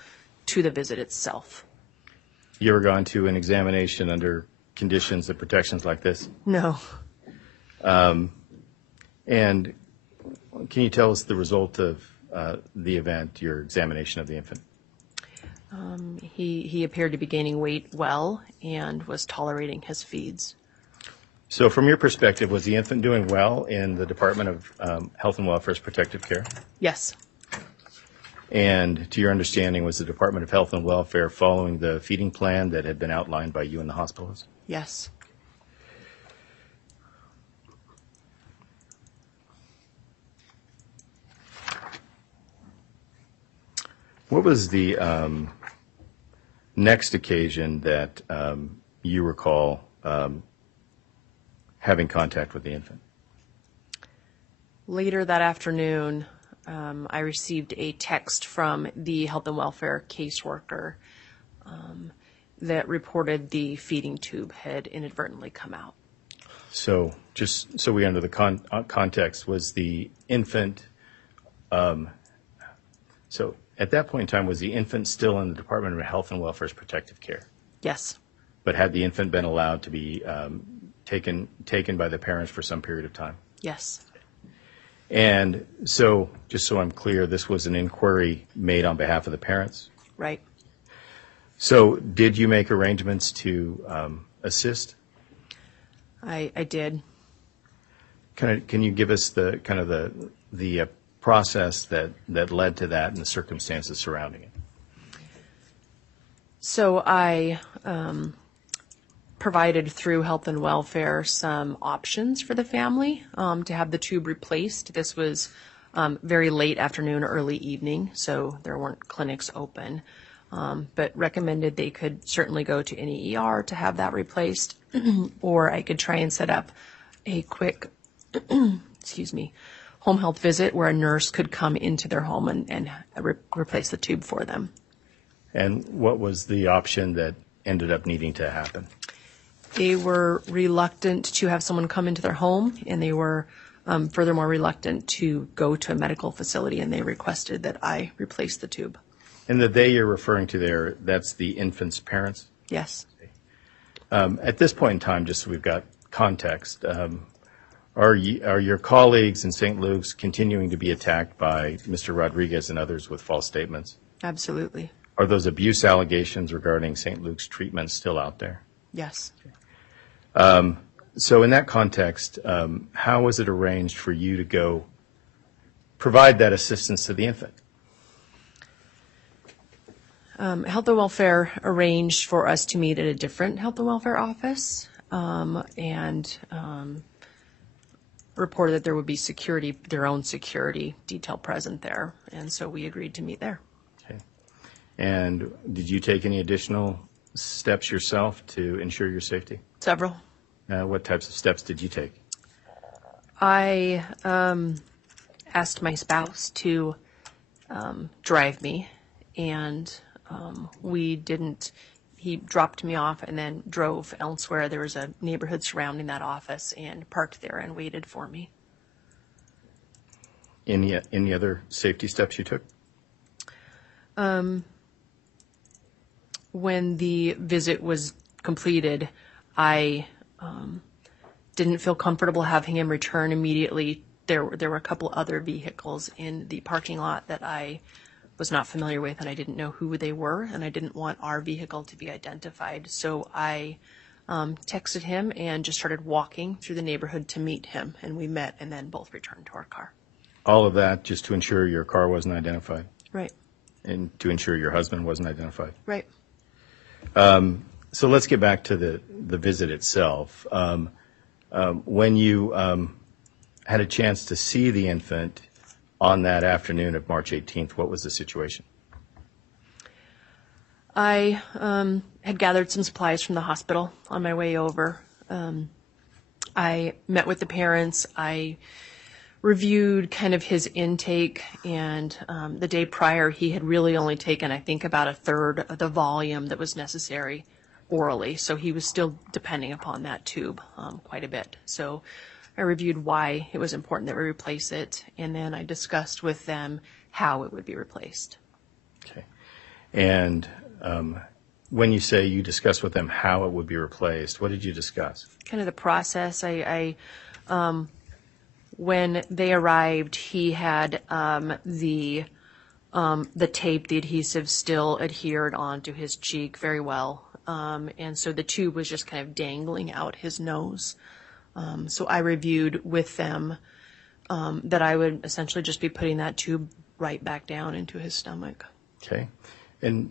to the visit itself. You ever gone to an examination under conditions and protections like this? No. And can you tell us the result of the event, your examination of the infant? He appeared to be gaining weight well and was tolerating his feeds. So from your perspective, was the infant doing well in the Department of Health and Welfare's protective care? Yes. And to your understanding, was the Department of Health and Welfare following the feeding plan that had been outlined by you and the hospitalist? Yes. What was the next occasion that you recall having contact with the infant? Later that afternoon, I received a text from the health and welfare caseworker that reported the feeding tube had inadvertently come out. So just so we under the context, was the infant, so at that point in time, was the infant still in the Department of Health and Welfare's protective care? Yes. But had the infant been allowed to be taken by the parents for some period of time? Yes. And so, just so I'm clear, this was an inquiry made on behalf of the parents? Right. So did you make arrangements to assist? I did. Can you give us the kind of the process that led to that and the circumstances surrounding it? So I provided through health and welfare some options for the family to have the tube replaced. This was very late afternoon, early evening, so there weren't clinics open, but recommended they could certainly go to any ER to have that replaced, or I could try and set up a quick, home health visit where a nurse could come into their home and replace the tube for them. And what was the option that ended up needing to happen? They were reluctant to have someone come into their home, and they were furthermore reluctant to go to a medical facility, and they requested that I replace the tube. And the they you're referring to there, that's the infant's parents? Yes. At this point in time, just so we've got context, are your colleagues in St. Luke's continuing to be attacked by Mr. Rodriguez and others with false statements? Absolutely. Are those abuse allegations regarding St. Luke's treatment still out there? Yes. So in that context, how was it arranged for you to go provide that assistance to the infant? Health and welfare arranged for us to meet at a different health and welfare office, and reported that there would be security, their own security detail present there, and so we agreed to meet there. Okay. And did you take any additional steps yourself to ensure your safety? Several. What types of steps did you take? I asked my spouse to drive me, and we didn't. He dropped me off and then drove elsewhere. There was a neighborhood surrounding that office and parked there and waited for me. Any other safety steps you took? when the visit was completed, I didn't feel comfortable having him return immediately. There were a couple other vehicles in the parking lot that I was not familiar with, and I didn't know who they were, and I didn't want our vehicle to be identified. So I texted him and just started walking through the neighborhood to meet him, and we met and then both returned to our car. All of that just to ensure your car wasn't identified Right, and to ensure your husband wasn't identified. right. So let's get back to the visit itself. When you had a chance to see the infant on that afternoon of March 18th, what was the situation? I had gathered some supplies from the hospital on my way over. I met with the parents. I reviewed kind of his intake, and the day prior he had really only taken, I think, about a third of the volume that was necessary orally. So he was still depending upon that tube quite a bit. So I reviewed why it was important that we replace it, and then I discussed with them how it would be replaced. Okay. And when you say you discussed with them how it would be replaced, what did you discuss? Kind of the process. When they arrived, he had the tape, the adhesive still adhered onto his cheek very well. And so the tube was just kind of dangling out his nose. So I reviewed with them that I would essentially just be putting that tube right back down into his stomach. Okay. And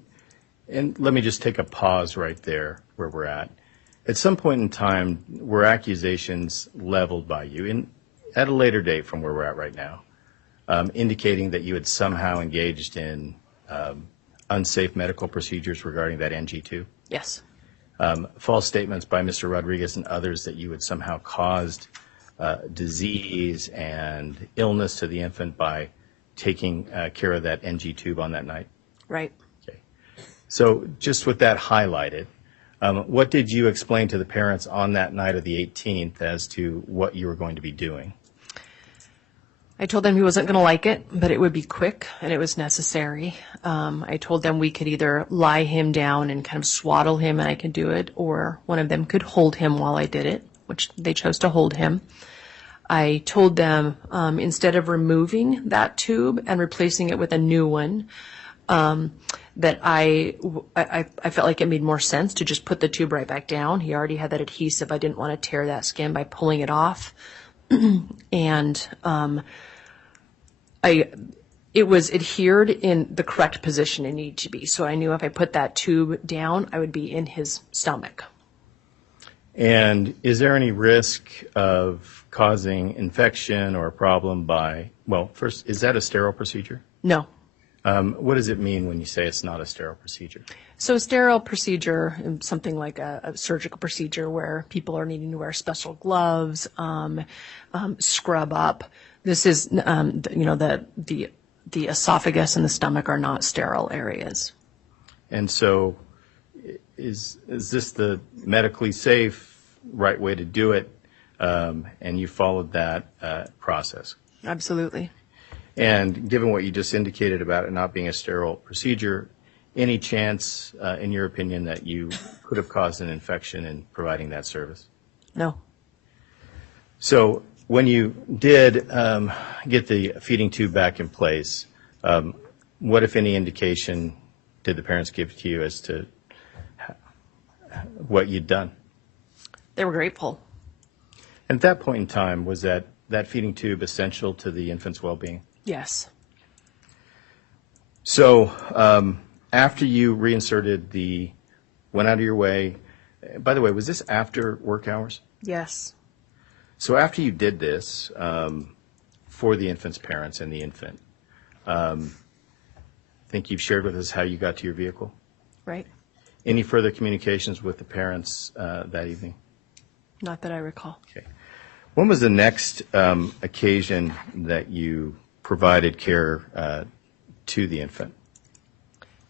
let me just take a pause right there where we're at. At some point in time, were accusations leveled by you at a later date from where we're at right now, indicating that you had somehow engaged in unsafe medical procedures regarding that NG2? Yes. False statements by Mr. Rodriguez and others that you had somehow caused disease and illness to the infant by taking care of that NG tube on that night? Right. Okay. So just with that highlighted, what did you explain to the parents on that night of the 18th as to what you were going to be doing? I told them he wasn't going to like it, but it would be quick and it was necessary. I told them we could either lie him down and kind of swaddle him and I could do it, or one of them could hold him while I did it, which they chose to hold him. I told them instead of removing that tube and replacing it with a new one, that I felt like it made more sense to just put the tube right back down. He already had that adhesive. I didn't want to tear that skin by pulling it off. And it was adhered in the correct position it needed to be. So I knew if I put that tube down, I would be in his stomach. And is there any risk of causing infection or a problem by, well, first, is that a sterile procedure? No. What does it mean when you say it's not a sterile procedure? So a sterile procedure, something like a surgical procedure where people are needing to wear special gloves, scrub up. This is, the esophagus and the stomach are not sterile areas. And so is this the medically safe, right way to do it? And you followed that process? Absolutely. And given what you just indicated about it not being a sterile procedure, any chance, in your opinion, that you could have caused an infection in providing that service? No. So when you did get the feeding tube back in place, what, if any, indication did the parents give to you as to what you'd done? They were grateful. At that point in time, was that feeding tube essential to the infant's well-being? Yes. So after you reinserted went out of your way, by the way, was this after work hours? Yes. So after you did this for the infant's parents and the infant, I think you've shared with us how you got to your vehicle. Right. Any further communications with the parents that evening? Not that I recall. Okay. When was the next occasion that you provided care to the infant?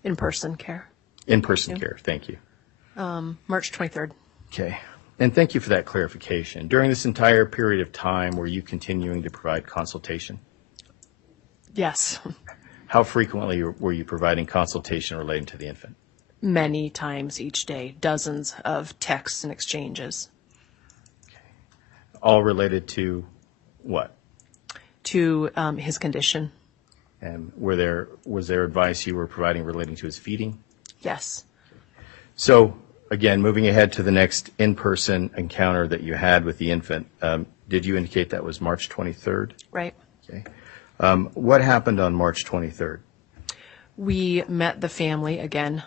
In-person care. In-person care, thank you. March 23rd. Okay. And thank you for that clarification. During this entire period of time, were you continuing to provide consultation? Yes. How frequently were you providing consultation relating to the infant? many times each day, dozens of texts and exchanges All related to what? to his condition. And was there advice you were providing relating to his feeding? Yes. So, again, moving ahead to the next in-person encounter that you had with the infant, did you indicate that was March 23rd? Right. Okay. What happened on March 23rd? We met the family again,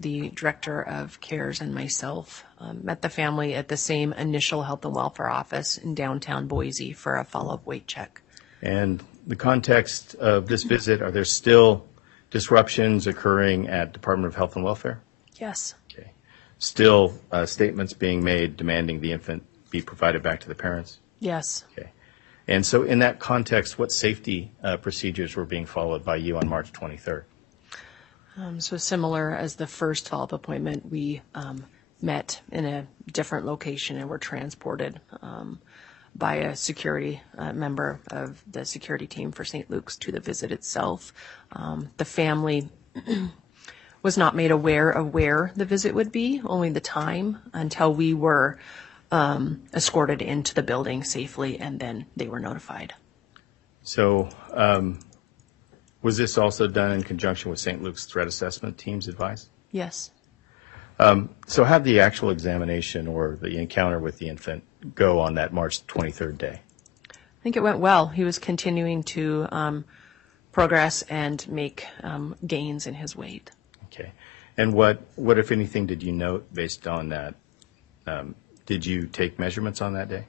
the director of CARES and myself met the family at the same initial health and welfare office in downtown Boise for a follow-up weight check. And the context of this visit, are there still disruptions occurring at Department of Health and Welfare? Yes. Okay. Still statements being made demanding the infant be provided back to the parents? Yes. Okay. And so in that context, what safety procedures were being followed by you on March 23rd? So similar as the first follow-up appointment, we met in a different location and were transported by a security member of the security team for St. Luke's to the visit itself. The family was not made aware of where the visit would be, only the time, until we were escorted into the building safely, and then they were notified. So was this also done in conjunction with St. Luke's threat assessment team's advice? Yes. So how did the actual examination or the encounter with the infant go on that March 23rd day? I think it went well. He was continuing to progress and make gains in his weight. Okay. And what, if anything, did you note based on that? Did you take measurements on that day?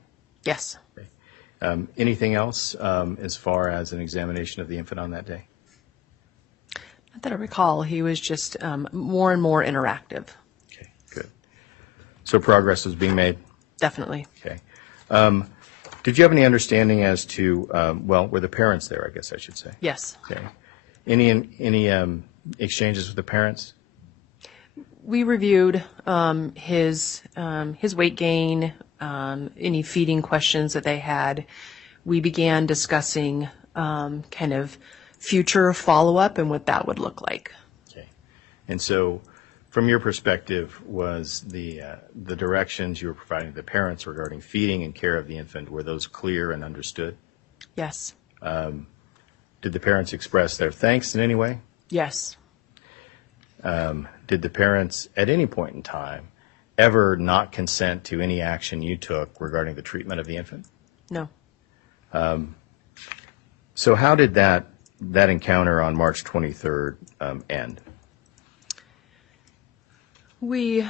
Yes. Okay. Anything else as far as an examination of the infant on that day? Not that I recall. He was just more and more interactive. Okay, good. So progress was being made? Definitely. Okay. Did you have any understanding as to, were the parents there, I guess I should say? Yes. Okay. Any exchanges with the parents? We reviewed his weight gain, any feeding questions that they had. We began discussing kind of future follow-up and what that would look like. Okay. And so from your perspective, was the directions you were providing to the parents regarding feeding and care of the infant, were those clear and understood? Yes. Did the parents express their thanks in any way? Yes. Did the parents at any point in time ever not consent to any action you took regarding the treatment of the infant? No. So how did that encounter on March 23rd end? We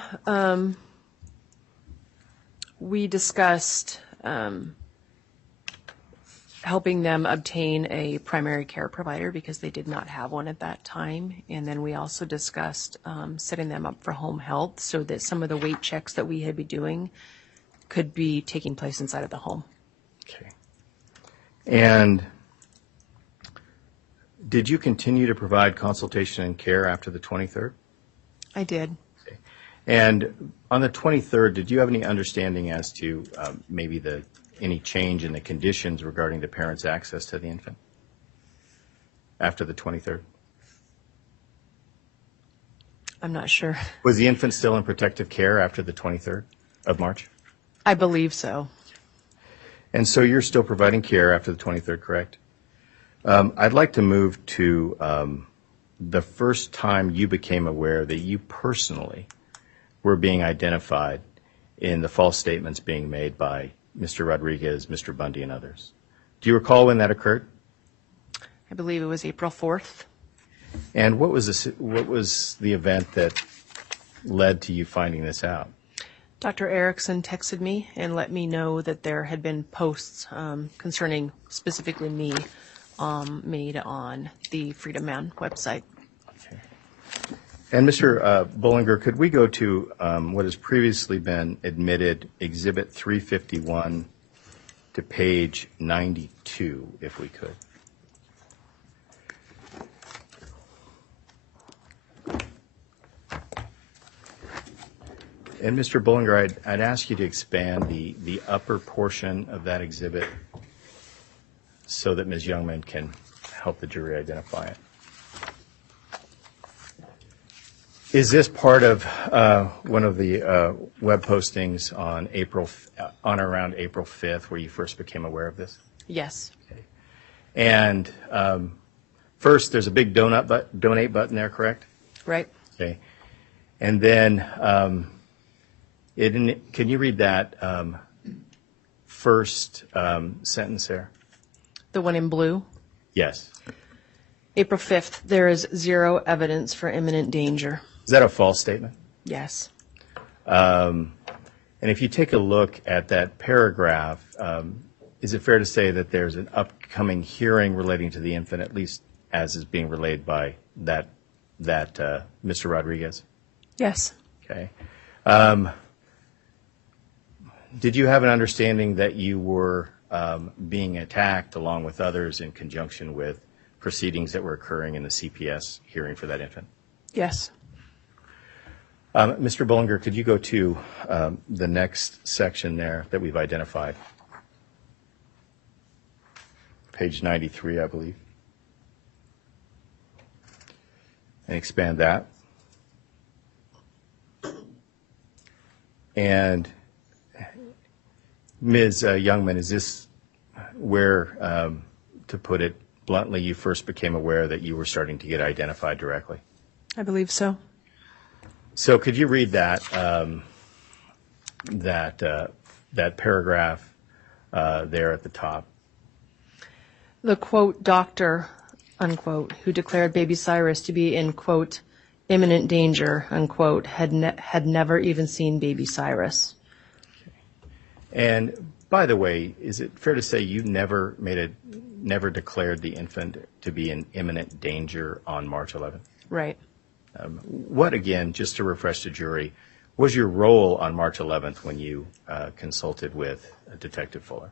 discussed helping them obtain a primary care provider because they did not have one at that time. And then we also discussed setting them up for home health so that some of the weight checks that we had been doing could be taking place inside of the home. Okay. And did you continue to provide consultation and care after the 23rd? I did. Okay. And on the 23rd, did you have any understanding as to maybe any change in the conditions regarding the parents' access to the infant after the 23rd? I'm not sure. Was the infant still in protective care after the 23rd of March? I believe so. And so you're still providing care after the 23rd, correct? I'd like to move to the first time you became aware that you personally were being identified in the false statements being made by Mr. Rodriguez, Mr. Bundy, and others. Do you recall when that occurred? I believe it was April 4th. And what was the event that led to you finding this out? Dr. Erickson texted me and let me know that there had been posts concerning specifically me made on the Freedom Man website. Okay. And Mr. Bollinger, could we go to what has previously been admitted, Exhibit 351 to page 92, if we could? And Mr. Bollinger, I'd ask you to expand the upper portion of that exhibit so that Ms. Youngman can help the jury identify it. Is this part of one of the web postings on around April 5th where you first became aware of this? Yes. And first, there's a big donate button there, correct? Right. Okay. And then, can you read that first sentence there? The one in blue? Yes. April 5th, there is zero evidence for imminent danger. Is that a false statement? Yes. And if you take a look at that paragraph, is it fair to say that there's an upcoming hearing relating to the infant, at least as is being relayed by that Mr. Rodriguez? Yes. Okay. Did you have an understanding that you were being attacked along with others in conjunction with proceedings that were occurring in the CPS hearing for that infant? Yes. Mr. Bullinger, could you go to the next section there that we've identified? Page 93, I believe. And expand that. And Ms. Youngman, is this where, to put it bluntly, you first became aware that you were starting to get identified directly? I believe so. So could you read that that paragraph there at the top? The quote doctor, unquote, who declared baby Cyrus to be in quote imminent danger, unquote, had never even seen baby Cyrus. And by the way, is it fair to say you never declared the infant to be in imminent danger on March 11th? Right. What, again, just to refresh the jury, was your role on March 11th when you consulted with Detective Fuller?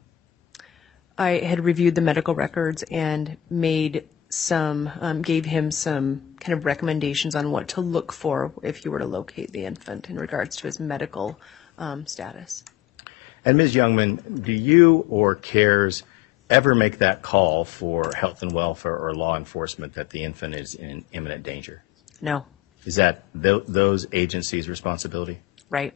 I had reviewed the medical records and made gave him some kind of recommendations on what to look for if you were to locate the infant in regards to his medical status. And Ms. Youngman, do you or CARES ever make that call for health and welfare or law enforcement that the infant is in imminent danger? No. Is that those agencies' responsibility? Right.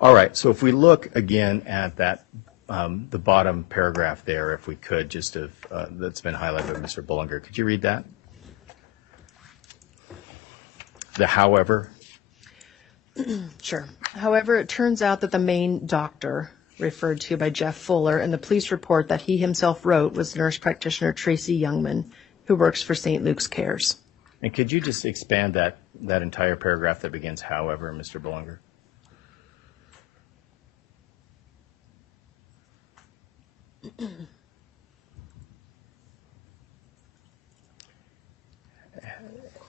All right. So if we look again at that, the bottom paragraph there, if we could, just that's been highlighted by Mr. Bullinger, could you read that? The however. Sure. However, it turns out that the main doctor referred to by Jeff Fuller in the police report that he himself wrote was nurse practitioner Tracy Youngman, who works for St. Luke's Cares. And could you just expand that entire paragraph that begins however, Mr. Bullinger?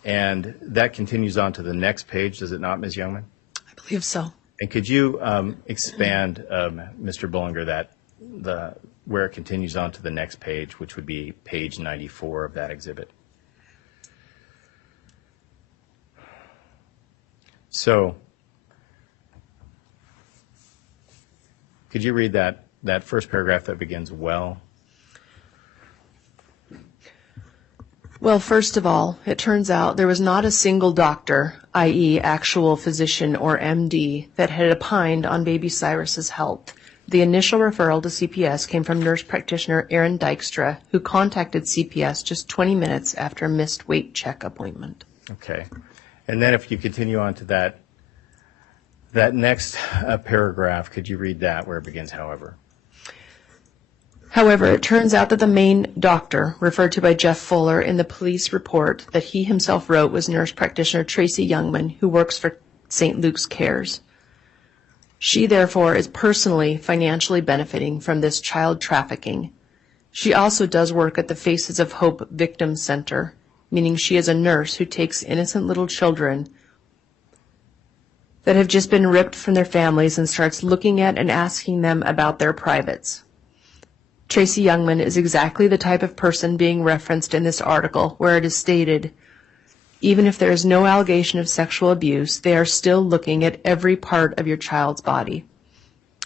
And that continues on to the next page, does it not, Ms. Youngman? I believe so. And could you expand, Mr. Bullinger, where it continues on to the next page, which would be page 94 of that exhibit? So, could you read that first paragraph that begins well? Well, first of all, it turns out there was not a single doctor, i.e. actual physician or MD, that had opined on baby Cyrus's health. The initial referral to CPS came from nurse practitioner Erin Dykstra, who contacted CPS just 20 minutes after a missed weight check appointment. Okay. And then if you continue on to that next paragraph, could you read that where it begins, however? However, it turns out that the main doctor, referred to by Jeff Fuller in the police report that he himself wrote, was nurse practitioner Tracy Youngman, who works for St. Luke's Cares. She, therefore, is personally financially benefiting from this child trafficking. She also does work at the Faces of Hope Victim Center, meaning she is a nurse who takes innocent little children that have just been ripped from their families and starts looking at and asking them about their privates. Tracy Youngman is exactly the type of person being referenced in this article, where it is stated, even if there is no allegation of sexual abuse, they are still looking at every part of your child's body.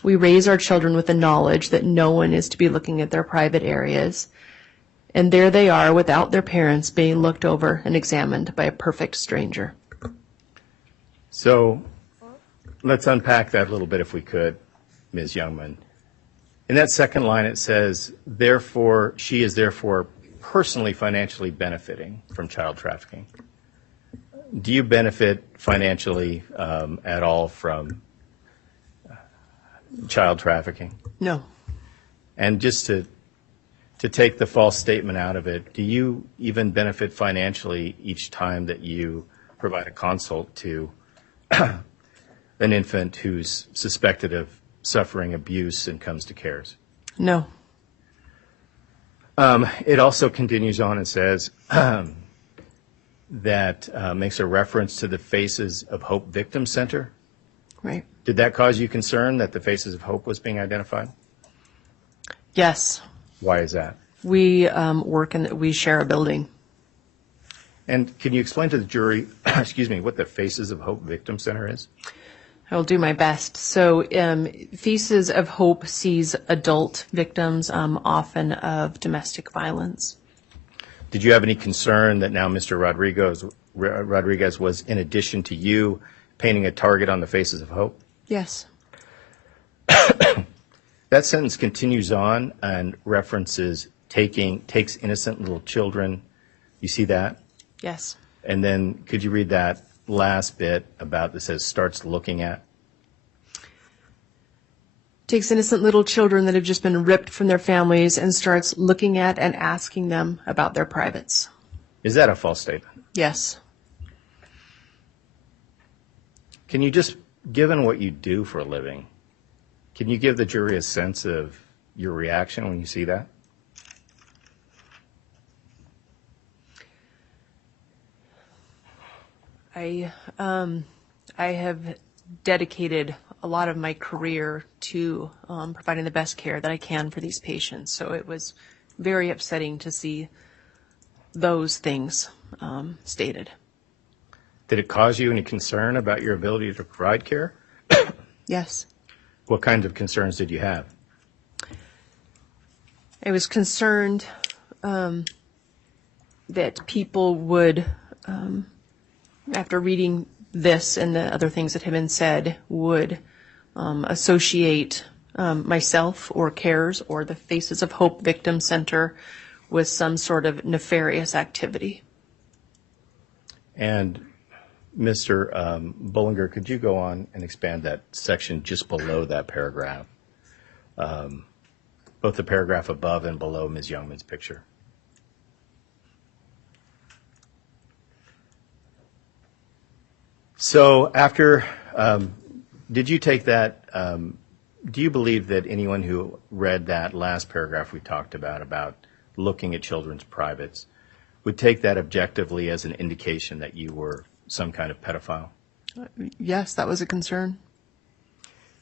We raise our children with the knowledge that no one is to be looking at their private areas, and there they are without their parents being looked over and examined by a perfect stranger. So let's unpack that a little bit if we could, Ms. Youngman. In that second line, it says, therefore, she is therefore personally financially benefiting from child trafficking. Do you benefit financially at all from child trafficking? No. And just to take the false statement out of it, do you even benefit financially each time that you provide a consult to an infant who's suspected of suffering abuse and comes to CARES? No. It also continues on and says that makes a reference to the Faces of Hope Victim Center. Right. Did that cause you concern that the Faces of Hope was being identified? Yes. Why is that? We we share a building. And can you explain to the jury, excuse me, what the Faces of Hope Victim Center is? I will do my best. So Faces of Hope sees adult victims, often of domestic violence. Did you have any concern that now Mr. Rodriguez was, in addition to you, painting a target on the Faces of Hope? Yes. That sentence continues on and references takes innocent little children. You see that? Yes. And then could you read that last bit about that says starts looking at? Takes innocent little children that have just been ripped from their families and starts looking at and asking them about their privates. Is that a false statement? Yes. Can you just, given what you do for a living, can you give the jury a sense of your reaction when you see that? I have dedicated a lot of my career to providing the best care that I can for these patients. So it was very upsetting to see those things stated. Did it cause you any concern about your ability to provide care? Yes. What kinds of concerns did you have? I was concerned that people would, after reading this and the other things that have been said, would associate myself or CARES or the Faces of Hope Victim Center with some sort of nefarious activity. And Mr. Bullinger, could you go on and expand that section just below that paragraph? Both the paragraph above and below Ms. Youngman's picture. So after, did you take that, do you believe that anyone who read that last paragraph we talked about looking at children's privates, would take that objectively as an indication that you were some kind of pedophile? Yes, that was a concern.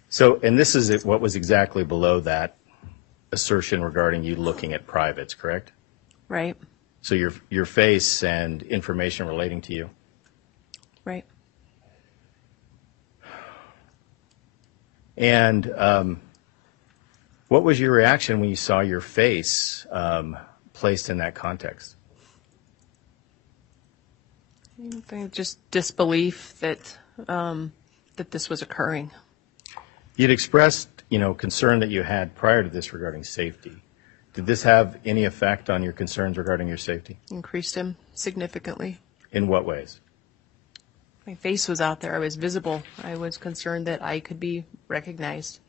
So, and this is what was exactly below that assertion regarding you looking at privates, correct? Right. So your face and information relating to you. Right. And what was your reaction when you saw your face placed in that context? I think just disbelief that that this was occurring. You'd expressed, concern that you had prior to this regarding safety. Did this have any effect on your concerns regarding your safety? Increased him significantly. In what ways? My face was out there. I was visible. I was concerned that I could be recognized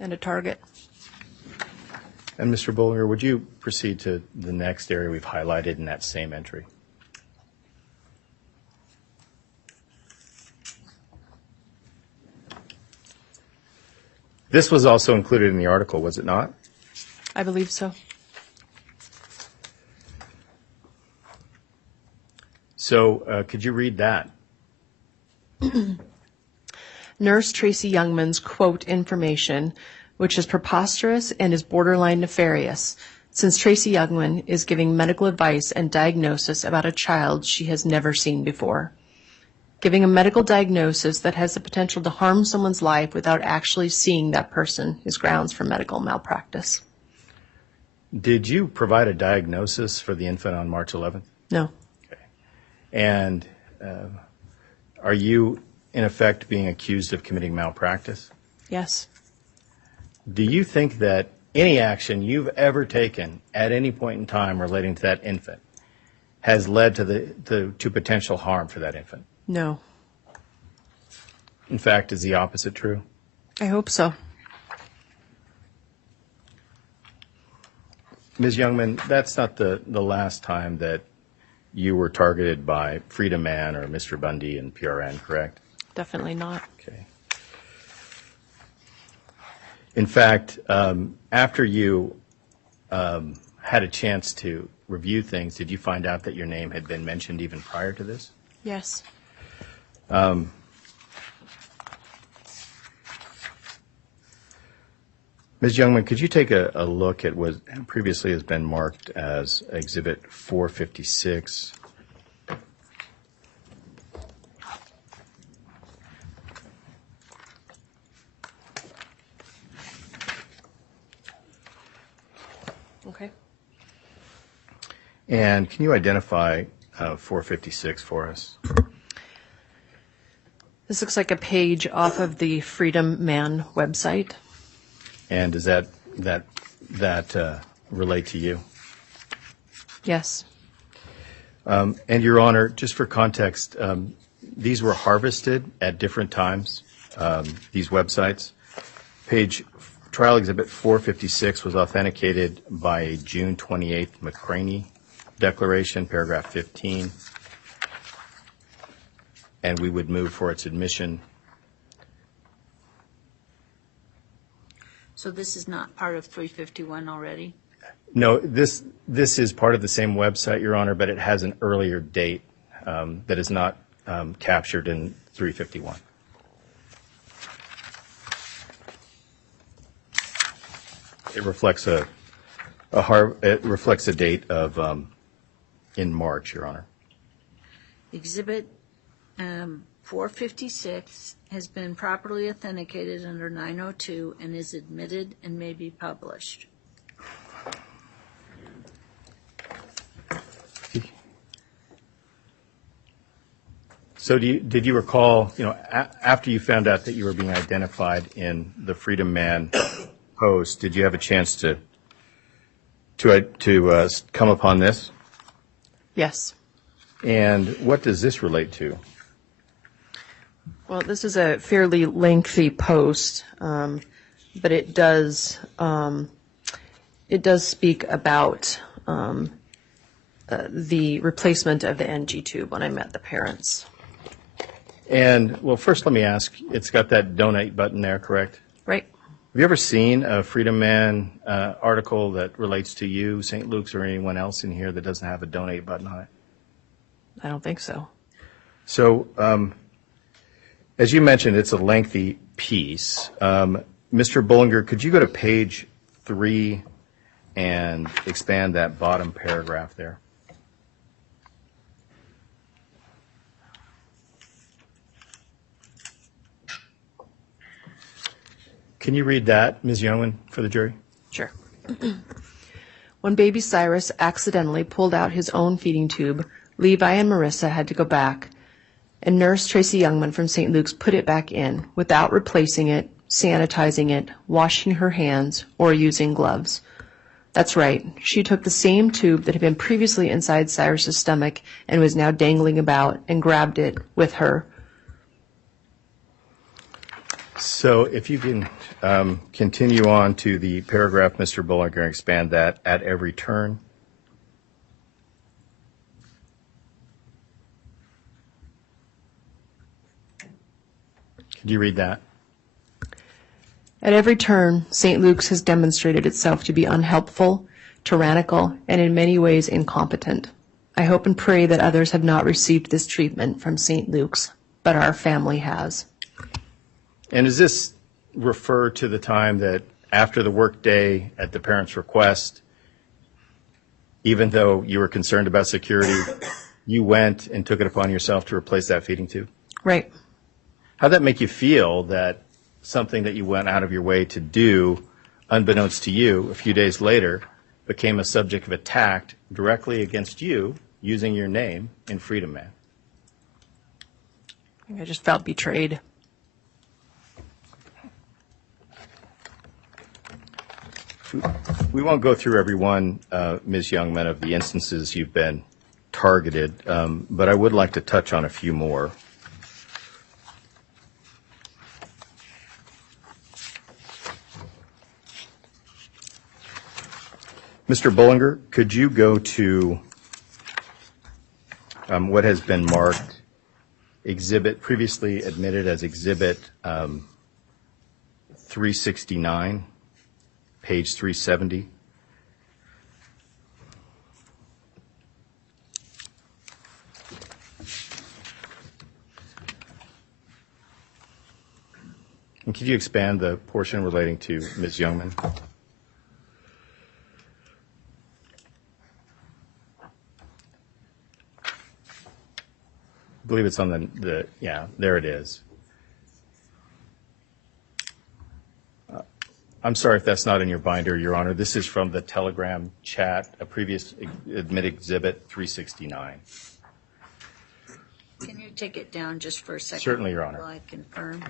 and a target. And Mr. Bullinger, would you proceed to the next area we've highlighted in that same entry? This was also included in the article, was it not? I believe so. So could you read that? Nurse Tracy Youngman's quote information, which is preposterous and is borderline nefarious, since Tracy Youngman is giving medical advice and diagnosis about a child she has never seen before. Giving a medical diagnosis that has the potential to harm someone's life without actually seeing that person is grounds for medical malpractice. Did you provide a diagnosis for the infant on March 11th? No. And are you, in effect, being accused of committing malpractice? Yes. Do you think that any action you've ever taken at any point in time relating to that infant has led to potential harm for that infant? No. In fact, is the opposite true? I hope so. Ms. Youngman, that's not the last time that you were targeted by Freedom Man or Mr. Bundy and PRN, correct? Definitely not. Okay. In fact, after you had a chance to review things, did you find out that your name had been mentioned even prior to this? Yes. Ms. Youngman, could you take a look at what previously has been marked as Exhibit 456? Okay. And can you identify 456 for us? This looks like a page off of the Freedom Man website. And does that relate to you? Yes. And Your Honor, just for context, these were harvested at different times, these websites. Trial Exhibit 456 was authenticated by a June 28th McCraney declaration, paragraph 15, and we would move for its admission. So this is not part of 351 already? No, this is part of the same website, Your Honor, but it has an earlier date that is not captured in 351. It reflects a date of in March, Your Honor. Exhibit 456 has been properly authenticated under 902 and is admitted and may be published. So did you recall, after you found out that you were being identified in the Freedom Man post, did you have a chance to come upon this? Yes. And what does this relate to? Well, this is a fairly lengthy post, but it does speak about the replacement of the NG tube when I met the parents. And, well, first let me ask, it's got that donate button there, correct? Right. Have you ever seen a Freedom Man article that relates to you, St. Luke's, or anyone else in here that doesn't have a donate button on it? I don't think so. So, as you mentioned, it's a lengthy piece. Mr. Bullinger, could you go to page 3 and expand that bottom paragraph there? Can you read that, Ms. Yeoman, for the jury? Sure. When baby Cyrus accidentally pulled out his own feeding tube, Levi and Marissa had to go back, and Nurse Tracy Youngman from St. Luke's put it back in without replacing it, sanitizing it, washing her hands, or using gloves. That's right. She took the same tube that had been previously inside Cyrus's stomach and was now dangling about and grabbed it with her. So if you can continue on to the paragraph, Mr. Bullinger, and expand that at every turn. Could you read that? At every turn, St. Luke's has demonstrated itself to be unhelpful, tyrannical, and in many ways incompetent. I hope and pray that others have not received this treatment from St. Luke's, but our family has. And does this refer to the time that after the workday at the parents' request, even though you were concerned about security, you went and took it upon yourself to replace that feeding tube? Right. How'd that make you feel that something that you went out of your way to do, unbeknownst to you, a few days later, became a subject of attack directly against you using your name in Freedom Man? I just felt betrayed. We won't go through every one, Ms. Youngman, of the instances you've been targeted, but I would like to touch on a few more. Mr. Bullinger, could you go to what has been marked exhibit, previously admitted as exhibit 369, page 370? And could you expand the portion relating to Ms. Youngman? I believe it's on yeah, there it is. I'm sorry if that's not in your binder, Your Honor. This is from the Telegram chat, a previous admit exhibit 369. Can you take it down just for a second? Certainly, Your Honor. While I confirm.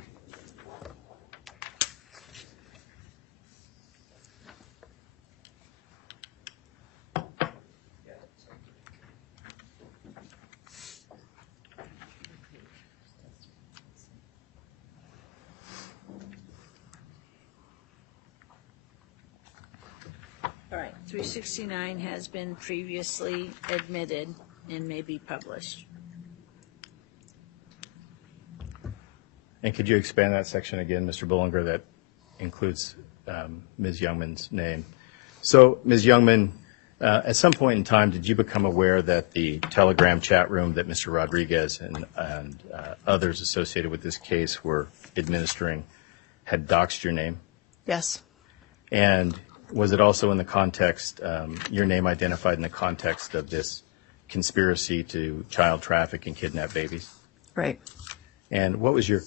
All right, 369 has been previously admitted and may be published. And could you expand that section again, Mr. Bullinger, that includes Ms. Youngman's name? So, Ms. Youngman, at some point in time, did you become aware that the Telegram chat room that Mr. Rodriguez and others associated with this case were administering had doxed your name? Yes. And was it also in the context, your name identified in the context of this conspiracy to child traffic and kidnap babies? Right. And what was your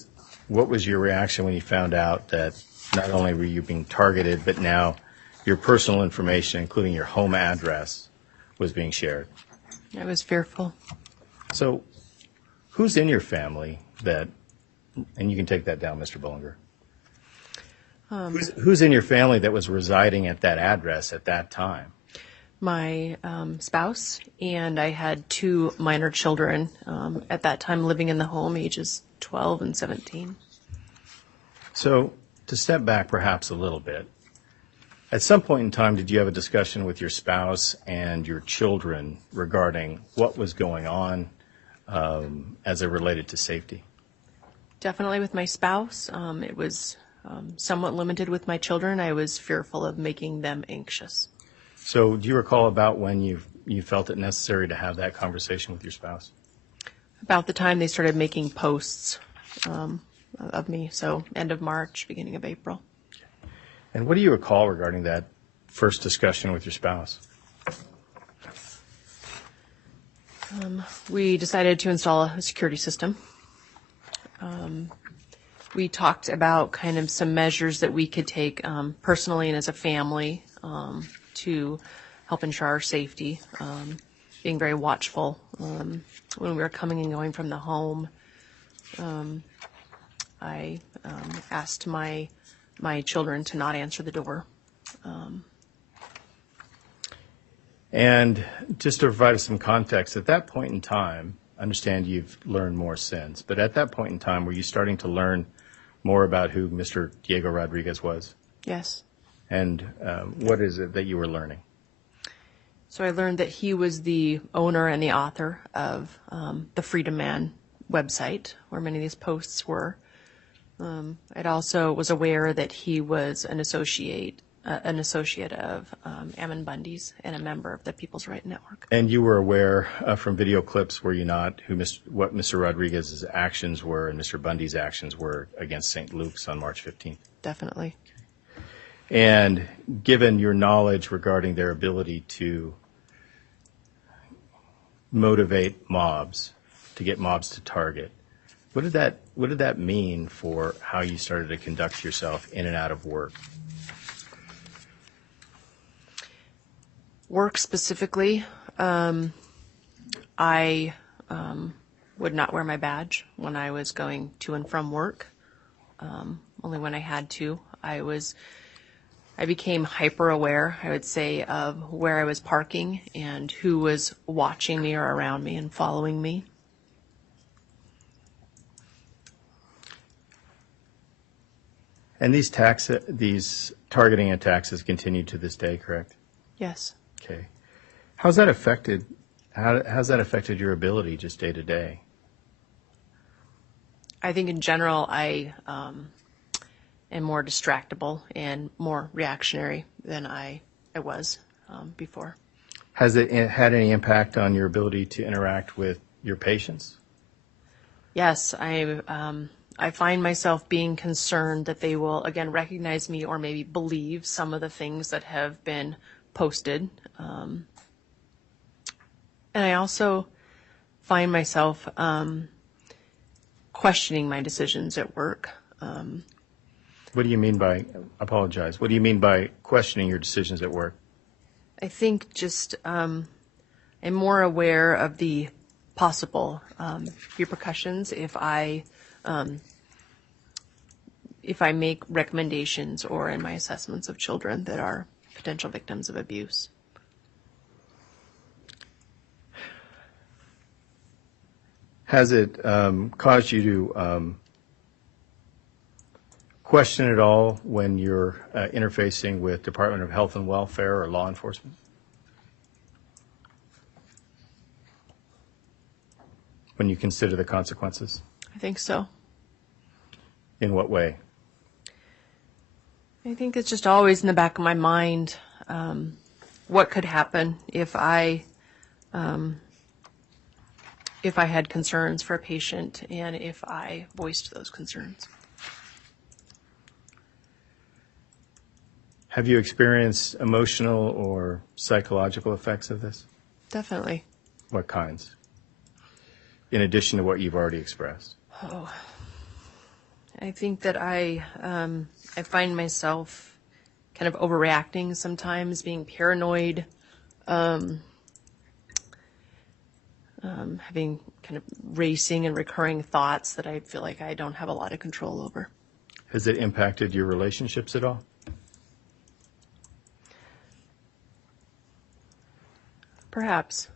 reaction when you found out that not only were you being targeted, but now your personal information, including your home address, was being shared? I was fearful. So who's in your family that, and you can take that down, Mr. Bullinger. Who's in your family that was residing at that address at that time? My spouse, and I had 2 minor children at that time living in the home, ages 12 and 17. So to step back perhaps a little bit, at some point in time, did you have a discussion with your spouse and your children regarding what was going on as it related to safety? Definitely with my spouse. It was somewhat limited with my children. I was fearful of making them anxious. So do you recall about when you felt it necessary to have that conversation with your spouse? About the time they started making posts of me, so end of March, beginning of April. And what do you recall regarding that first discussion with your spouse? We decided to install a security system. We talked about kind of some measures that we could take personally and as a family to help ensure our safety, being very watchful when we were coming and going from the home. I asked my children to not answer the door. And just to provide us some context, at that point in time, I understand you've learned more since, but at that point in time, were you starting to learn more about who Mr. Diego Rodriguez was? Yes. And what is it that you were learning? So I learned that he was the owner and the author of the Freedom Man website, where many of these posts were. I also was aware that he was an associate of Ammon Bundy's and a member of the People's Right Network. And you were aware from video clips, were you not, what Mr. Rodriguez's actions were and Mr. Bundy's actions were against St. Luke's on March 15th? Definitely. And given your knowledge regarding their ability to motivate mobs, to get mobs to target, what did that mean for how you started to conduct yourself in and out of work? Work specifically, I would not wear my badge when I was going to and from work. Only when I had to. I became hyper aware, I would say, of where I was parking and who was watching me or around me and following me. And these targeting attacks has continued to this day, correct? Yes. Okay. How's that affected your ability just day to day? I think in general, I am more distractible and more reactionary than I was before. Has it had any impact on your ability to interact with your patients? Yes, I find myself being concerned that they will, again, recognize me or maybe believe some of the things that have been posted. And I also find myself questioning my decisions at work. What do you mean by, apologize, what do you mean by questioning your decisions at work? I think just I'm more aware of the possible repercussions if I make recommendations or in my assessments of children that are potential victims of abuse. Has it caused you to question at all when you're interfacing with Department of Health and Welfare or law enforcement? When you consider the consequences? I think so. In what way? I think it's just always in the back of my mind what could happen if I had concerns for a patient and if I voiced those concerns. Have you experienced emotional or psychological effects of this? Definitely. What kinds? In addition to what you've already expressed. Oh, I think that I find myself kind of overreacting sometimes, being paranoid, having kind of racing and recurring thoughts that I feel like I don't have a lot of control over. Has it impacted your relationships at all? Perhaps.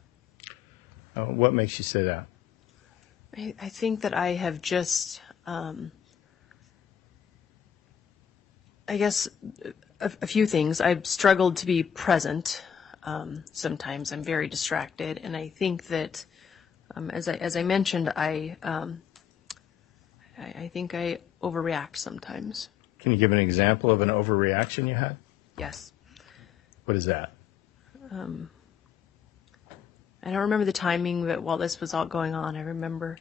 What makes you say that? I think that I have just, I guess, a few things. I've struggled to be present. Sometimes I'm very distracted, and I think that, as I mentioned, I think I overreact sometimes. Can you give an example of an overreaction you had? Yes. What is that? I don't remember the timing, but while this was all going on, I remember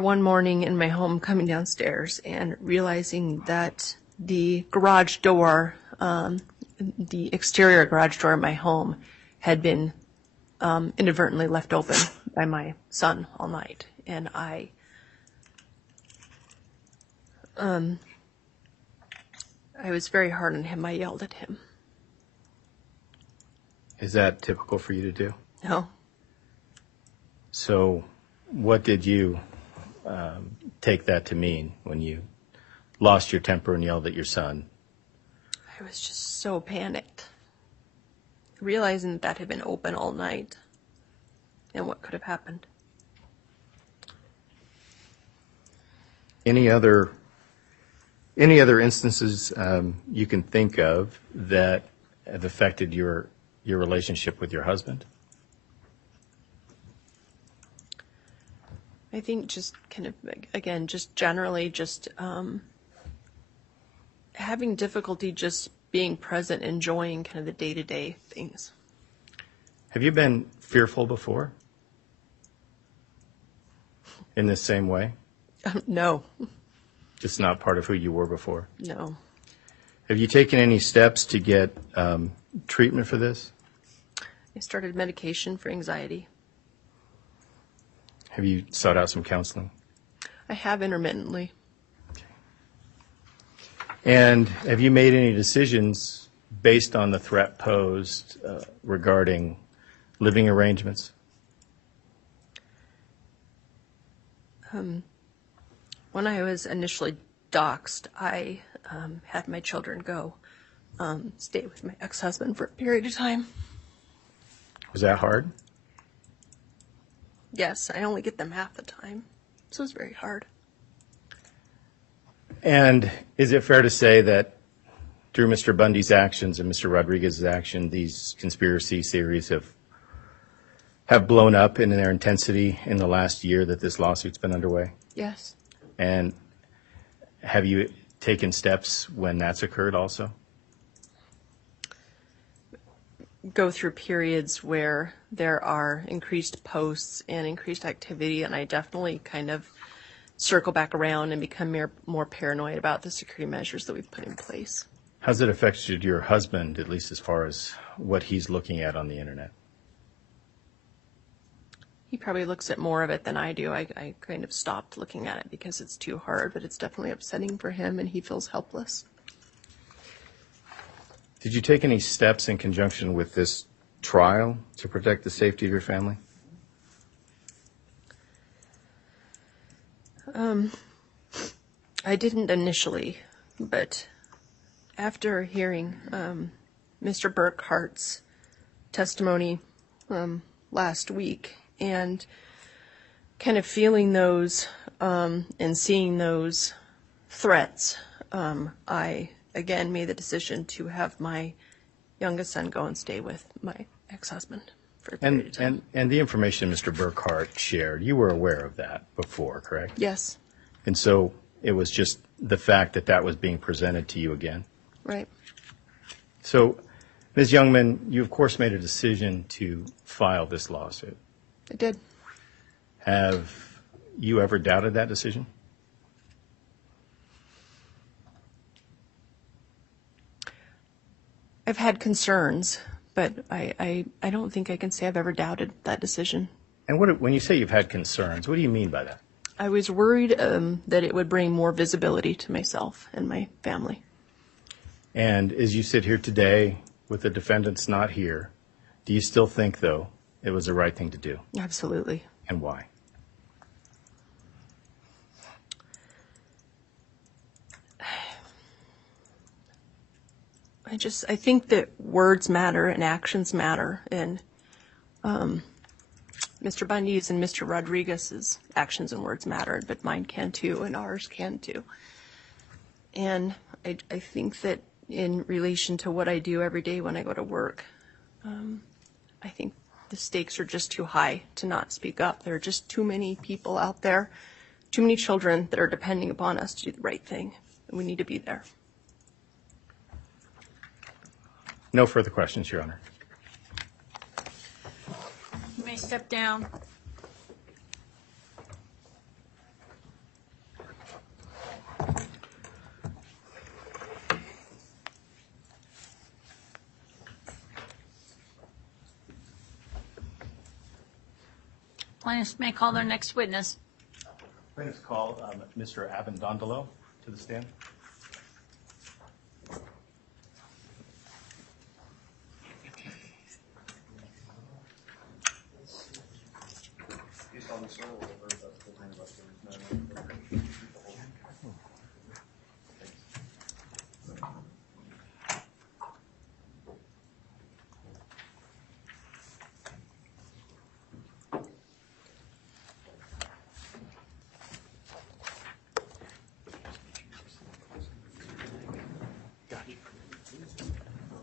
one morning in my home coming downstairs and realizing that the garage door, the exterior garage door of my home had been inadvertently left open by my son all night. And I was very hard on him. I yelled at him. Is that typical for you to do? No. So what did you take that to mean when you lost your temper and yelled at your son? I was just so panicked, realizing that had been open all night and what could have happened. Any other instances you can think of that have affected your relationship with your husband? I think just kind of, again, just generally just having difficulty just being present, enjoying kind of the day-to-day things. Have you been fearful before? In this same way? No. Just not part of who you were before? No. Have you taken any steps to get treatment for this? I started medication for anxiety. Have you sought out some counseling? I have intermittently. And have you made any decisions based on the threat posed regarding living arrangements? When I was initially doxxed, I had my children go stay with my ex-husband for a period of time. Was that hard? Yes, I only get them half the time, so it's very hard. And is it fair to say that through Mr. Bundy's actions and Mr. Rodriguez's action, these conspiracy theories have blown up in their intensity in the last year that this lawsuit's been underway? Yes. And have you taken steps when that's occurred also? Go through periods where there are increased posts and increased activity, and I definitely kind of circle back around and become more paranoid about the security measures that we've put in place. How's it affected your husband, at least as far as what he's looking at on the internet? He probably looks at more of it than I do. I kind of stopped looking at it because it's too hard, but it's definitely upsetting for him, and he feels helpless. Did you take any steps in conjunction with this trial to protect the safety of your family? I didn't initially, but after hearing Mr. Burkhart's testimony last week and kind of feeling those and seeing those threats, I again made the decision to have my youngest son go and stay with my ex-husband for a period of time. And the information Mr. Burkhart shared, you were aware of that before, correct? Yes, And so it was just the fact that that was being presented to you again. right. So, Ms. Youngman, you of course made a decision to file this lawsuit. I did. Have you ever doubted that decision? I've had concerns, but I don't think I can say I've ever doubted that decision. And when you say you've had concerns, what do you mean by that? I was worried that it would bring more visibility to myself and my family. And as you sit here today with the defendants not here, do you still think, though, it was the right thing to do? Absolutely. And why? I think that words matter and actions matter, and Mr. Bundy's and Mr. Rodriguez's actions and words mattered, but mine can too, and ours can too. And I think that in relation to what I do every day when I go to work, I think the stakes are just too high to not speak up. There are just too many people out there, too many children that are depending upon us to do the right thing, and we need to be there. No further questions, Your Honor. You may step down. Plaintiffs may call their next witness. Plaintiffs call Mr. Abendondolo to the stand.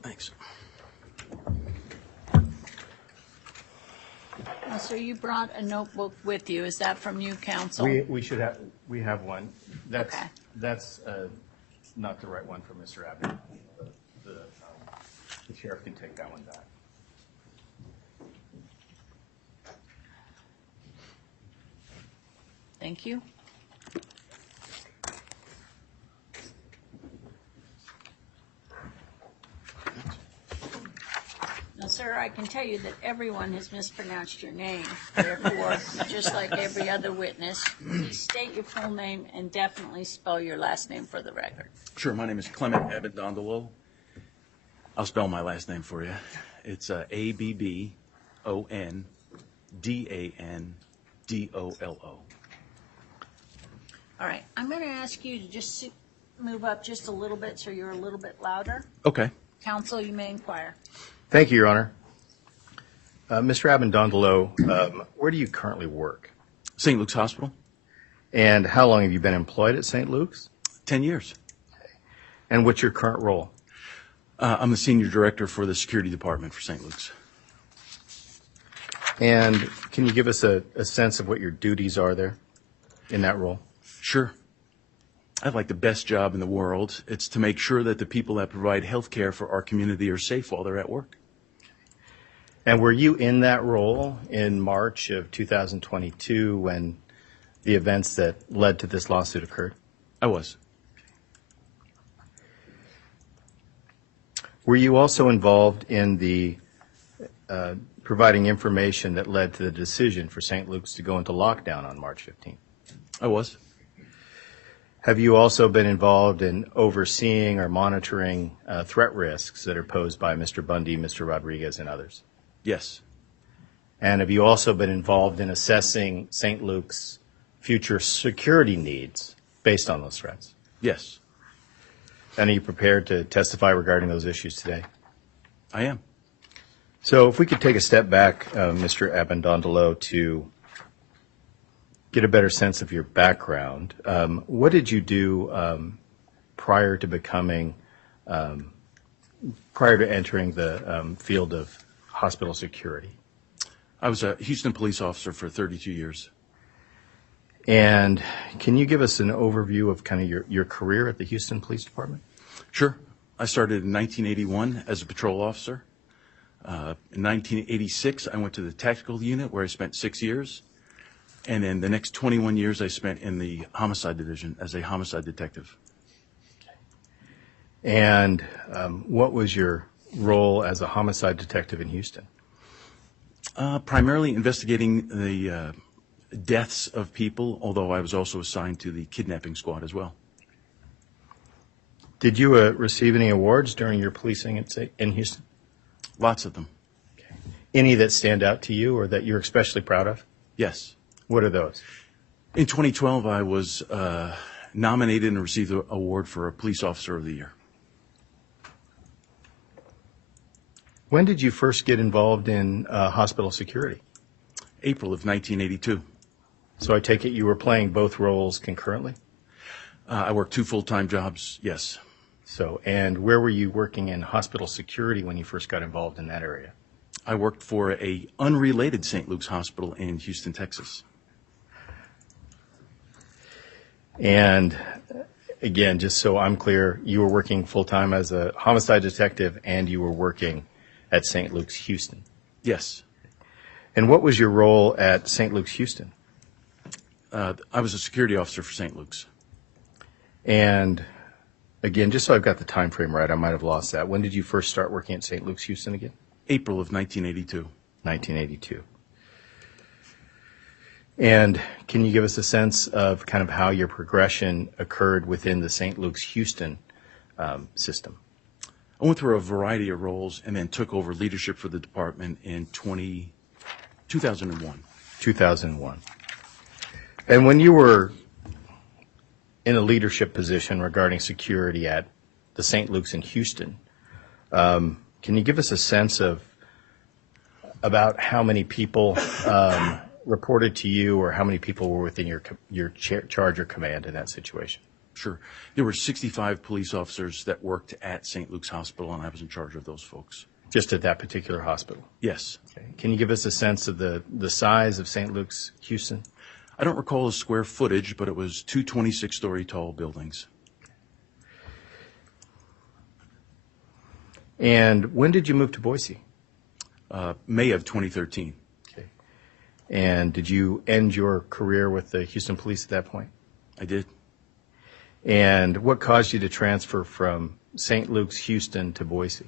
Thanks. So you brought a notebook with you. Is that from you, counsel? We have one. Okay. That's not the right one for Mr. Abbott. The sheriff can take that one back. Thank you. Now, sir, I can tell you that everyone has mispronounced your name. Therefore, just like every other witness, please state your full name and definitely spell your last name for the record. Sure, my name is Clement Abendondolo. I'll spell my last name for you. It's Abbondandolo. All right, I'm going to ask you to just move up just a little bit so you're a little bit louder. Okay. Counsel, you may inquire. Thank you, Your Honor. Mr. Abendondolo, where do you currently work? St. Luke's Hospital, And how long have you been employed at St. Luke's? 10 years. And what's your current role? I'm the senior director for the security department for St. Luke's. And can you give us a sense of what your duties are there in that role? Sure. I have like the best job in the world. It's to make sure that the people that provide health care for our community are safe while they're at work. And were you in that role in March of 2022 when the events that led to this lawsuit occurred? I was. Were you also involved in the providing information that led to the decision for St. Luke's to go into lockdown on March 15th? I was. Have you also been involved in overseeing or monitoring threat risks that are posed by Mr. Bundy, Mr. Rodriguez, and others? Yes. And have you also been involved in assessing St. Luke's future security needs based on those threats? Yes. And are you prepared to testify regarding those issues today? I am. So if we could take a step back, Mr. Abendondolo, to get a better sense of your background. What did you do prior to entering the field of hospital security? I was a Houston police officer for 32 years. And can you give us an overview of kind of your career at the Houston Police Department? Sure. I started in 1981 as a patrol officer. In 1986, I went to the tactical unit where I spent 6 years. And then the next 21 years I spent in the homicide division as a homicide detective. And what was your role as a homicide detective in Houston? Primarily investigating the deaths of people, although I was also assigned to the kidnapping squad as well. Did you receive any awards during your policing in Houston? Lots of them. Any that stand out to you or that you're especially proud of? Yes. What are those? In 2012, I was nominated and received an award for a Police Officer of the Year. When did you first get involved in hospital security? April of 1982. So I take it you were playing both roles concurrently? I worked 2 full-time jobs, yes. So, and where were you working in hospital security when you first got involved in that area? I worked for a unrelated St. Luke's hospital in Houston, Texas. And again, just so I'm clear, you were working full-time as a homicide detective and you were working at St. Luke's Houston. Yes. And what was your role at St. Luke's Houston? I was a security officer for St. Luke's. And again, just so I've got the time frame right, I might have lost that. When did you first start working at St. Luke's Houston again? April of 1982. 1982. And can you give us a sense of kind of how your progression occurred within the St. Luke's Houston system? I went through a variety of roles and then took over leadership for the department in 2001. 2001. And when you were in a leadership position regarding security at the St. Luke's in Houston, can you give us a sense of about how many people reported to you or how many people were within your charge or command in that situation? Sure. There were 65 police officers that worked at St. Luke's Hospital, and I was in charge of those folks. Just at that particular hospital? Yes. Okay. Can you give us a sense of the size of St. Luke's Houston? I don't recall the square footage, but it was 2 26-story tall buildings. And when did you move to Boise? May of 2013. Okay. And did you end your career with the Houston Police at that point? I did. And what caused you to transfer from St. Luke's Houston to Boise?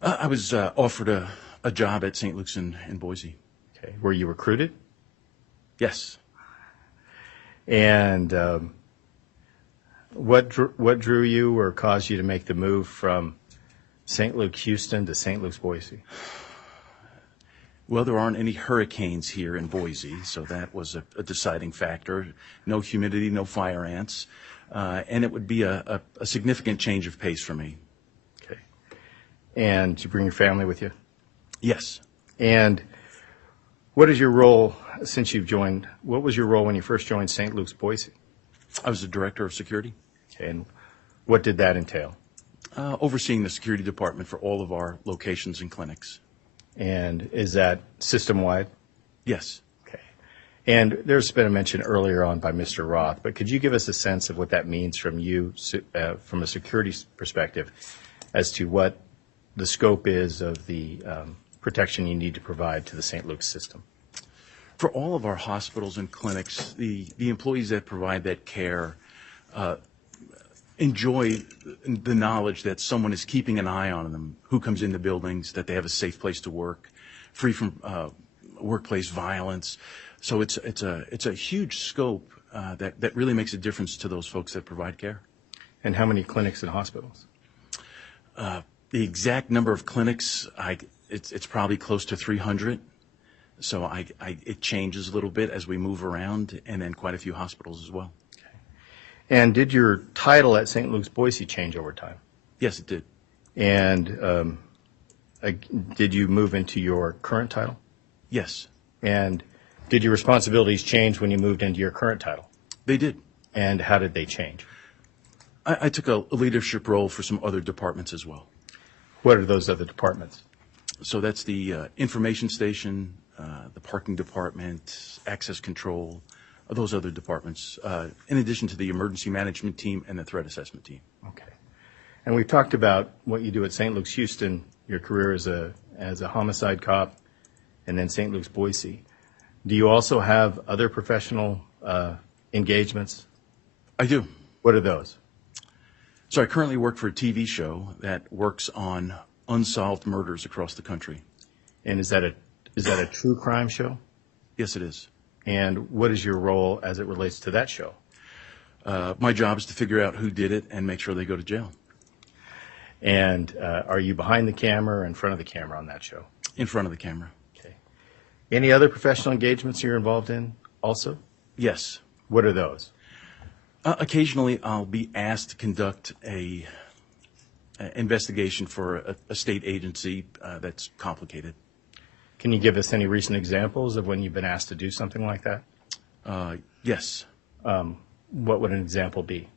I was offered a job at St. Luke's in Boise. Okay. Were you recruited? Yes. And what drew you or caused you to make the move from St. Luke, Houston to St. Luke's, Boise? Well, there aren't any hurricanes here in Boise, so that was a deciding factor. No humidity, no fire ants, and it would be a significant change of pace for me. Okay. And did you bring your family with you? Yes. And what is your role since you've joined? What was your role when you first joined St. Luke's, Boise? I was the director of security, Okay. And what did that entail? overseeing the security department for all of our locations and clinics. And is that system-wide? Yes. Okay. And there's been a mention earlier on by Mr. Roth, but could you give us a sense of what that means from you, from a security perspective, as to what the scope is of the protection you need to provide to the St. Luke's system? For all of our hospitals and clinics, the employees that provide that care enjoy the knowledge that someone is keeping an eye on them, who comes into buildings, that they have a safe place to work, free from workplace violence. So it's a huge scope that really makes a difference to those folks that provide care. And how many clinics and hospitals? The exact number of clinics, it's probably close to 300. So it changes a little bit as we move around, and then quite a few hospitals as well. And did your title at St. Luke's Boise change over time? Yes, it did. And did you move into your current title? Yes, And did your responsibilities change when you moved into your current title? they did. And how did they change? I took a leadership role for some other departments as well. What are those other departments? So that's the information station, the parking department, access control, those other departments, in addition to the emergency management team and the threat assessment team. Okay. And we've talked about what you do at St. Luke's Houston, your career as a homicide cop, and then St. Luke's Boise. Do you also have other professional engagements? I do. What are those? So I currently work for a TV show that works on unsolved murders across the country. And is that a true crime show? Yes, it is. And what is your role as it relates to that show? My job is to figure out who did it and make sure they go to jail. And are you behind the camera or in front of the camera on that show? In front of the camera. Okay. Any other professional engagements you're involved in also? Yes. What are those? Occasionally, I'll be asked to conduct a investigation for a state agency that's complicated. Can you give us any recent examples of when you've been asked to do something like that? Yes. What would an example be?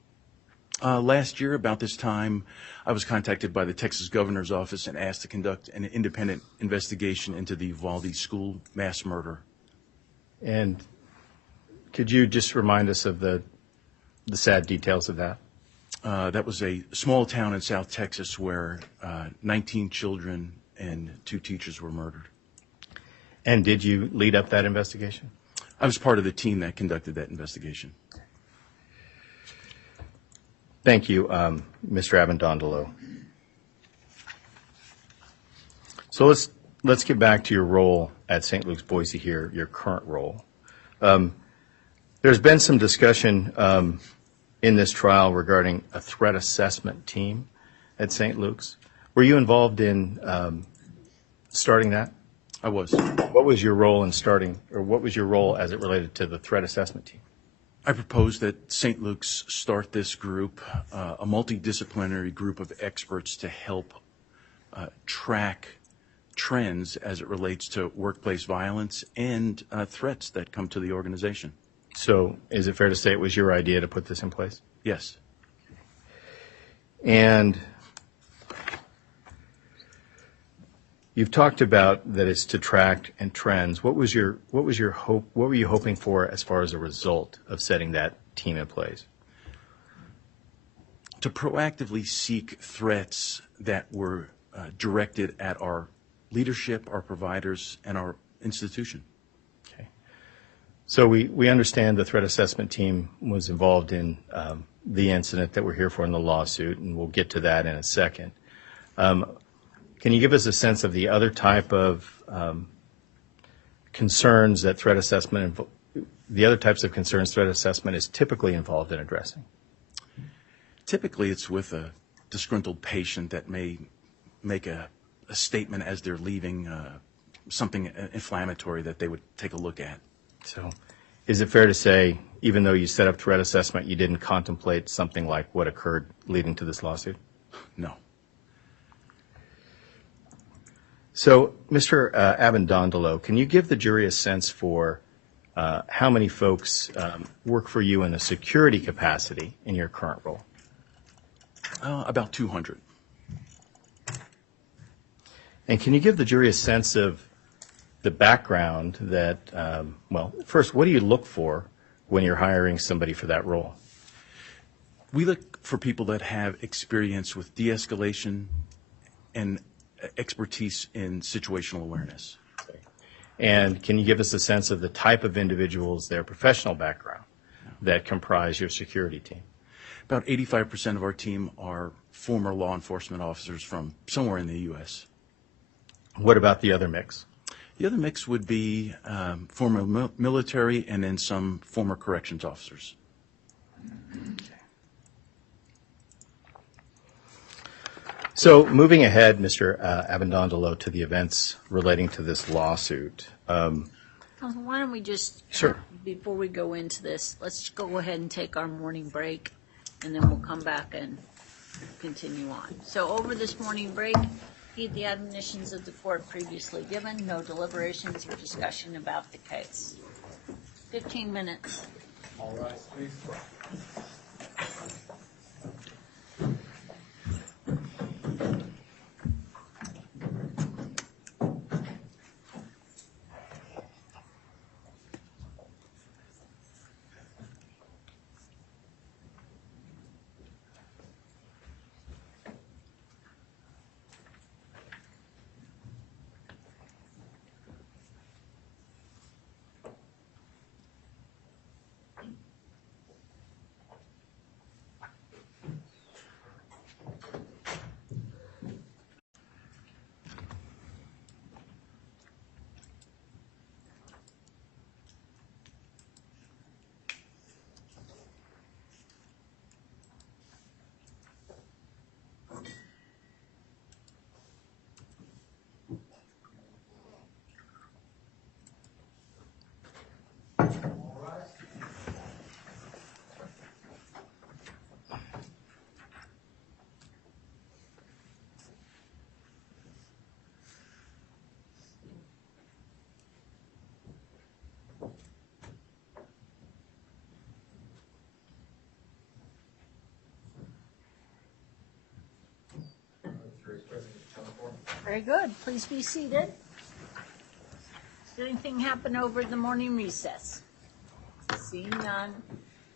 Last year, about this time, I was contacted by the Texas governor's office and asked to conduct an independent investigation into the Uvalde school mass murder. And could you just remind us of the sad details of that? That was a small town in South Texas where 19 children and 2 teachers were murdered. And did you lead up that investigation? I was part of the team that conducted that investigation. Thank you, Mr. Avendondolo. So let's get back to your role at St. Luke's Boise here, your current role. There's been some discussion in this trial regarding a threat assessment team at St. Luke's. Were you involved in starting that? I was. What was your role in starting, or what was your role as it related to the threat assessment team? I proposed that St. Luke's start this group, a multidisciplinary group of experts to help track trends as it relates to workplace violence and threats that come to the organization. So is it fair to say it was your idea to put this in place? Yes. And you've talked about that it's to track and trends. What was your hope? What were you hoping for as far as a result of setting that team in place? To proactively seek threats that were directed at our leadership, our providers, and our institution. Okay. So we understand the threat assessment team was involved in the incident that we're here for in the lawsuit, and we'll get to that in a second. Can you give us a sense of the other type of concerns that threat assessment, the other types of concerns threat assessment is typically involved in addressing? Typically, it's with a disgruntled patient that may make a statement as they're leaving, something inflammatory that they would take a look at. So is it fair to say, even though you set up threat assessment, you didn't contemplate something like what occurred leading to this lawsuit? No. So, Mr. Avendondolo, can you give the jury a sense for how many folks work for you in a security capacity in your current role? About 200. And can you give the jury a sense of the background that, well, first, what do you look for when you're hiring somebody for that role? We look for people that have experience with de-escalation and expertise in situational awareness. And can you give us a sense of the type of individuals, their professional background, that comprise your security team? About 85% of our team are former law enforcement officers from somewhere in the U.S. What about the other mix? The other mix would be former military and then some former corrections officers. So moving ahead, Mr. Avendondolo, to the events relating to this lawsuit. Why don't we just, Sure. before we go into this, let's go ahead and take our morning break, and then we'll come back and continue on. So over this morning break, heed the admonitions of the court previously given, no deliberations or discussion about the case. 15 minutes. All rise, please. Very good. Please be seated. Did anything happen over the morning recess? Seeing none.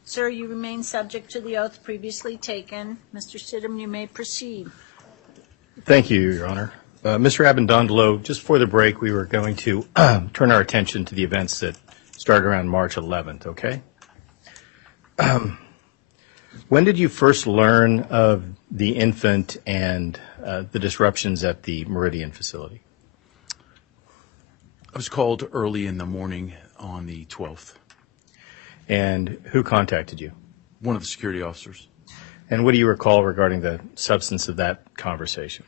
Sir, you remain subject to the oath previously taken. Mr. Stidham, you may proceed. Thank you, Your Honor. Mr. Avendondolo, just for the break, we were going to turn our attention to the events that started around March 11th, okay? When did you first learn of the infant and the disruptions at the Meridian facility? I was called early in the morning on the 12th. And who contacted you? One of the security officers. And what do you recall regarding the substance of that conversation?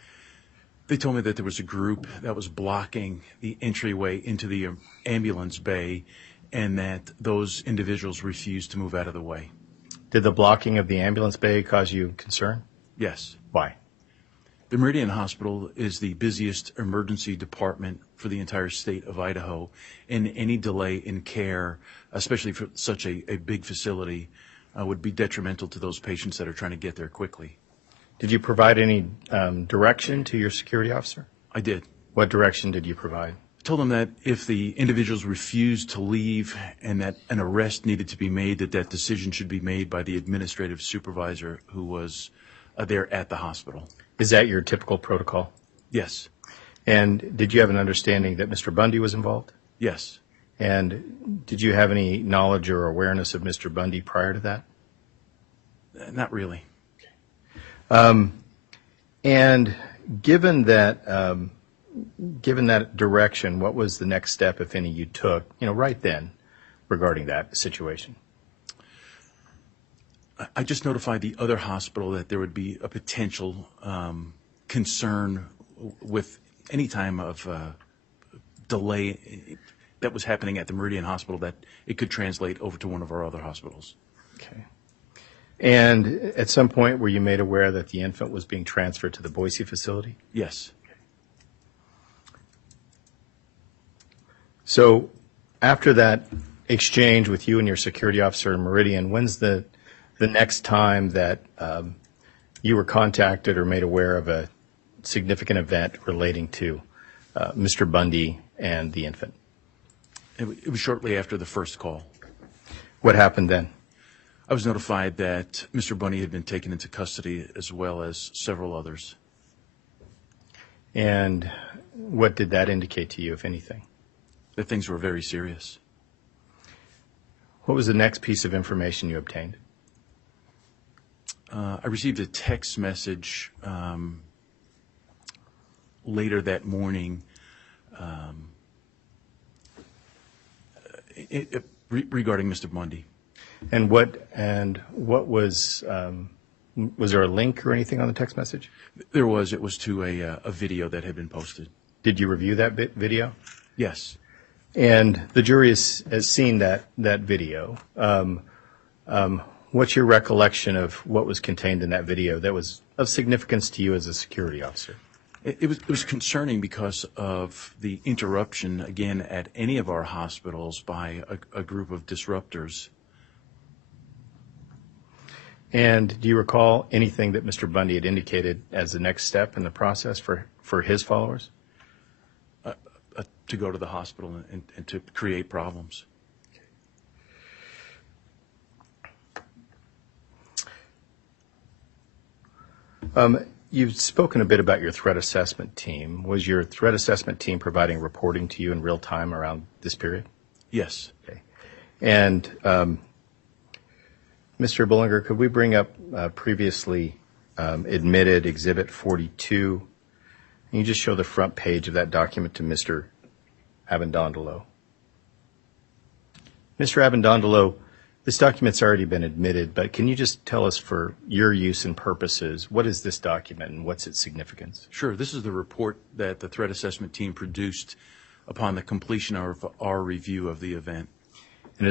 They told me that there was a group that was blocking the entryway into the ambulance bay and that those individuals refused to move out of the way. Did the blocking of the ambulance bay cause you concern? Yes. Why? The Meridian Hospital is the busiest emergency department for the entire state of Idaho, and any delay in care, especially for such a big facility, would be detrimental to those patients that are trying to get there quickly. Did you provide any direction to your security officer? I did. What direction did you provide? I told them that if the individuals refused to leave and that an arrest needed to be made, that decision should be made by the administrative supervisor who was there at the hospital. Is that your typical protocol? Yes. And did you have an understanding that Mr. Bundy was involved? Yes. And did you have any knowledge or awareness of Mr. Bundy prior to that? Not really. And given that direction, what was the next step, if any, you took, right then regarding that situation? I just notified the other hospital that there would be a potential concern with any time of delay that was happening at the Meridian Hospital, that it could translate over to one of our other hospitals. Okay. And at some point, were you made aware that the infant was being transferred to the Boise facility? Yes. So after that exchange with you and your security officer in Meridian, when's the next time that you were contacted or made aware of a significant event relating to Mr. Bundy and the infant? It was shortly after the first call. What happened then? I was notified that Mr. Bundy had been taken into custody, as well as several others. And what did that indicate to you, if anything? That things were very serious. What was the next piece of information you obtained? I received a text message later that morning regarding Mr. Bundy. And what was there a link or anything on the text message? There was. It was to a video that had been posted. Did you review that video? Yes. And the jury has seen that video. What's your recollection of what was contained in that video that was of significance to you as a security officer? It was concerning because of the interruption, again, at any of our hospitals by a group of disruptors. And do you recall anything that Mr. Bundy had indicated as the next step in the process for his followers? To go to the hospital and to create problems. You've spoken a bit about your threat assessment team. Was your threat assessment team providing reporting to you in real time around this period? Yes. Okay. And Mr. Bullinger, could we bring up previously admitted Exhibit 42? Can you just show the front page of that document to Mr. Abendondolo? Mr. Abendondolo, this document's already been admitted, but can you just tell us for your use and purposes, what is this document and what's its significance? Sure. This is the report that the threat assessment team produced upon the completion of our review of the event. And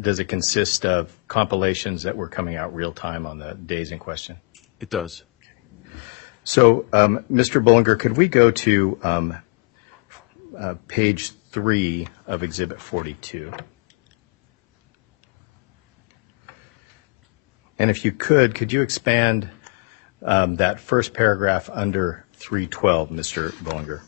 does it consist of compilations that were coming out real time on the days in question? It does. So, Mr. Bullinger, could we go to page 3 of Exhibit 42? And if you could you expand that first paragraph under 312, Mr. Bullinger?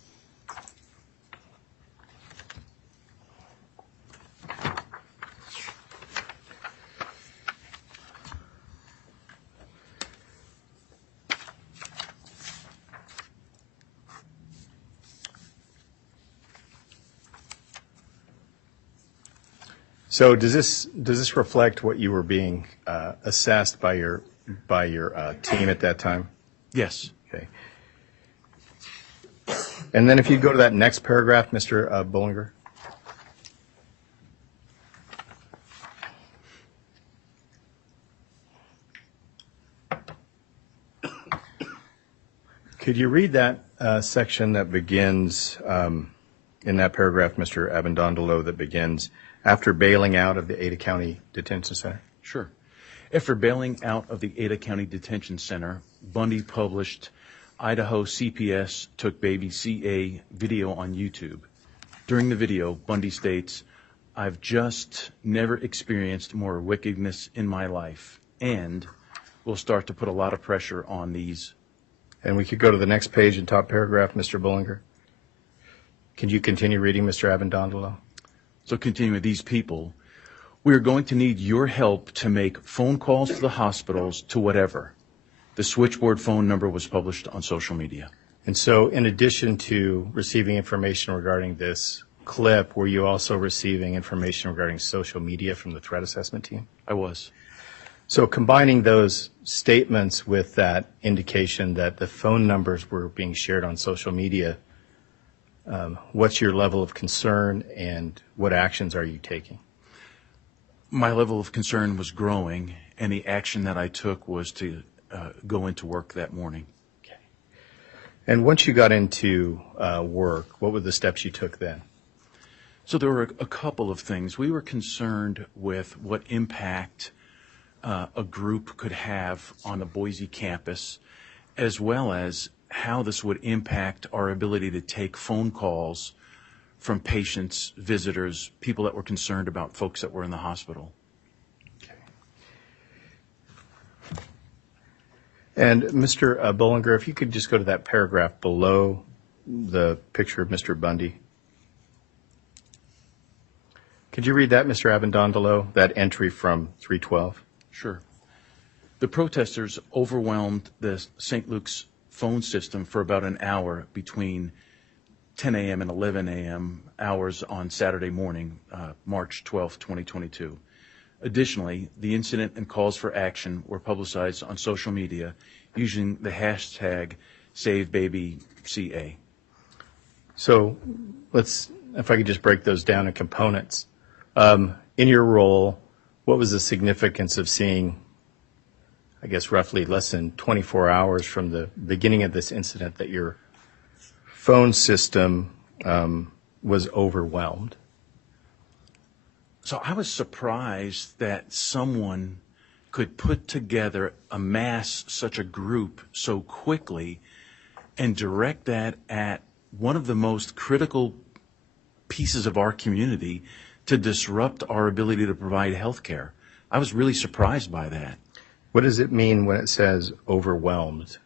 So does this reflect what you were being assessed by your team at that time? Yes. Okay. And then if you go to that next paragraph, Mr. Bullinger. Could you read that section that begins in that paragraph, Mr. Abendondolo, that begins, after bailing out of the Ada County Detention Center? Sure. After bailing out of the Ada County Detention Center, Bundy published Idaho CPS took baby CA video on YouTube. During the video, Bundy states, "I've just never experienced more wickedness in my life, and will start to put a lot of pressure on these." And we could go to the next page and top paragraph, Mr. Bullinger. Can you continue reading, Mr. Abendondolo? So continuing with these people, "We are going to need your help to make phone calls to the hospitals, to whatever." The switchboard phone number was published on social media. And so in addition to receiving information regarding this clip, were you also receiving information regarding social media from the threat assessment team? I was. So combining those statements with that indication that the phone numbers were being shared on social media, what's your level of concern and what actions are you taking? My level of concern was growing, and the action that I took was to go into work that morning. And once you got into work, what were the steps you took then? So there were a couple of things. We were concerned with what impact a group could have on the Boise campus, as well as how this would impact our ability to take phone calls from patients, visitors, people that were concerned about folks that were in the hospital. And Mr. Bollinger, if you could just go to that paragraph below the picture of Mr. Bundy. Could you read that, Mr. Abendondolo, that entry from 312? Sure. The protesters overwhelmed the St. Luke's phone system for about an hour between 10 a.m. and 11 a.m. hours on Saturday morning, March 12, 2022. Additionally, the incident and calls for action were publicized on social media using the hashtag SaveBabyCA. So if I could just break those down in components. In your role, what was the significance of seeing, I guess, roughly less than 24 hours from the beginning of this incident that your phone system was overwhelmed? So I was surprised that someone could put together, amass such a group so quickly and direct that at one of the most critical pieces of our community to disrupt our ability to provide health care. I was really surprised by that. What does it mean when it says overwhelmed?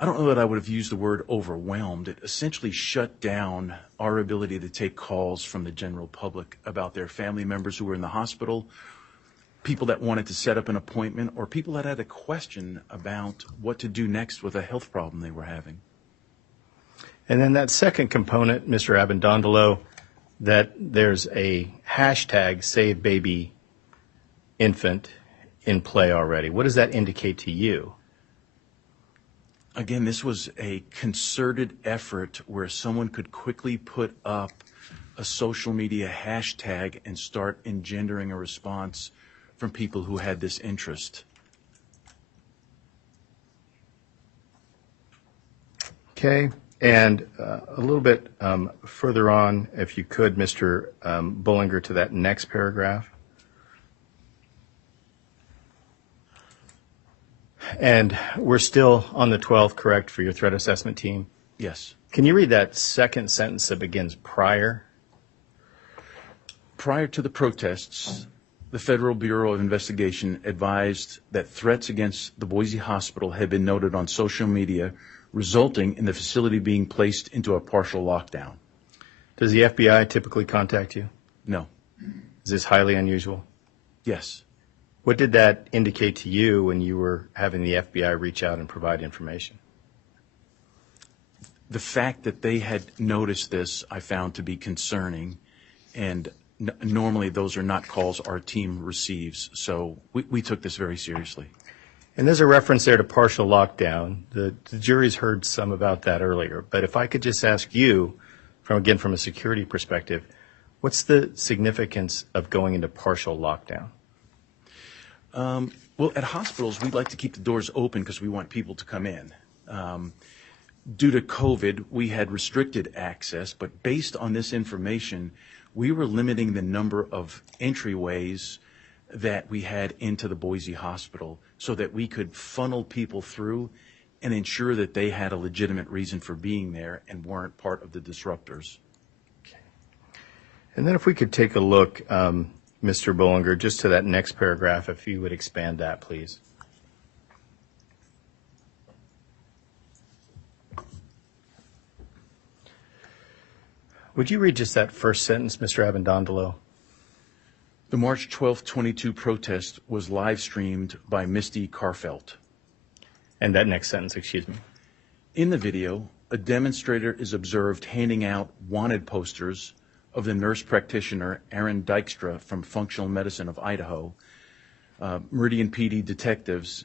I don't know that I would have used the word overwhelmed. It essentially shut down our ability to take calls from the general public about their family members who were in the hospital, people that wanted to set up an appointment, or people that had a question about what to do next with a health problem they were having. And then that second component, Mr. Abendondolo, that there's a hashtag SaveBabyInfant in play already. What does that indicate to you? Again, this was a concerted effort where someone could quickly put up a social media hashtag and start engendering a response from people who had this interest. Okay. And a little bit further on, if you could, Mr. Bollinger, to that next paragraph. And we're still on the 12th, correct, for your threat assessment team? Yes. Can you read that second sentence that begins prior? Prior to the protests, the Federal Bureau of Investigation advised that threats against the Boise Hospital had been noted on social media, resulting in the facility being placed into a partial lockdown. Does the FBI typically contact you? No. Is this highly unusual? Yes. What did that indicate to you when you were having the FBI reach out and provide information? The fact that they had noticed this, I found to be concerning, and normally those are not calls our team receives, so we took this very seriously. And there's a reference there to partial lockdown. The jury's heard some about that earlier, but if I could just ask you, from a security perspective, what's the significance of going into partial lockdown? Well, at hospitals, we'd like to keep the doors open because we want people to come in. Due to COVID, we had restricted access, but based on this information, we were limiting the number of entryways that we had into the Boise Hospital so that we could funnel people through and ensure that they had a legitimate reason for being there and weren't part of the disruptors. Okay. And then if we could take a look, Mr. Bollinger, just to that next paragraph, if you would expand that, please. Would you read just that first sentence, Mr. Abendondolo? The March 12, 22 protest was live streamed by Misty Carfelt. And that next sentence, excuse me. In the video, a demonstrator is observed handing out wanted posters of the nurse practitioner Aaron Dykstra from Functional Medicine of Idaho, Meridian PD detectives,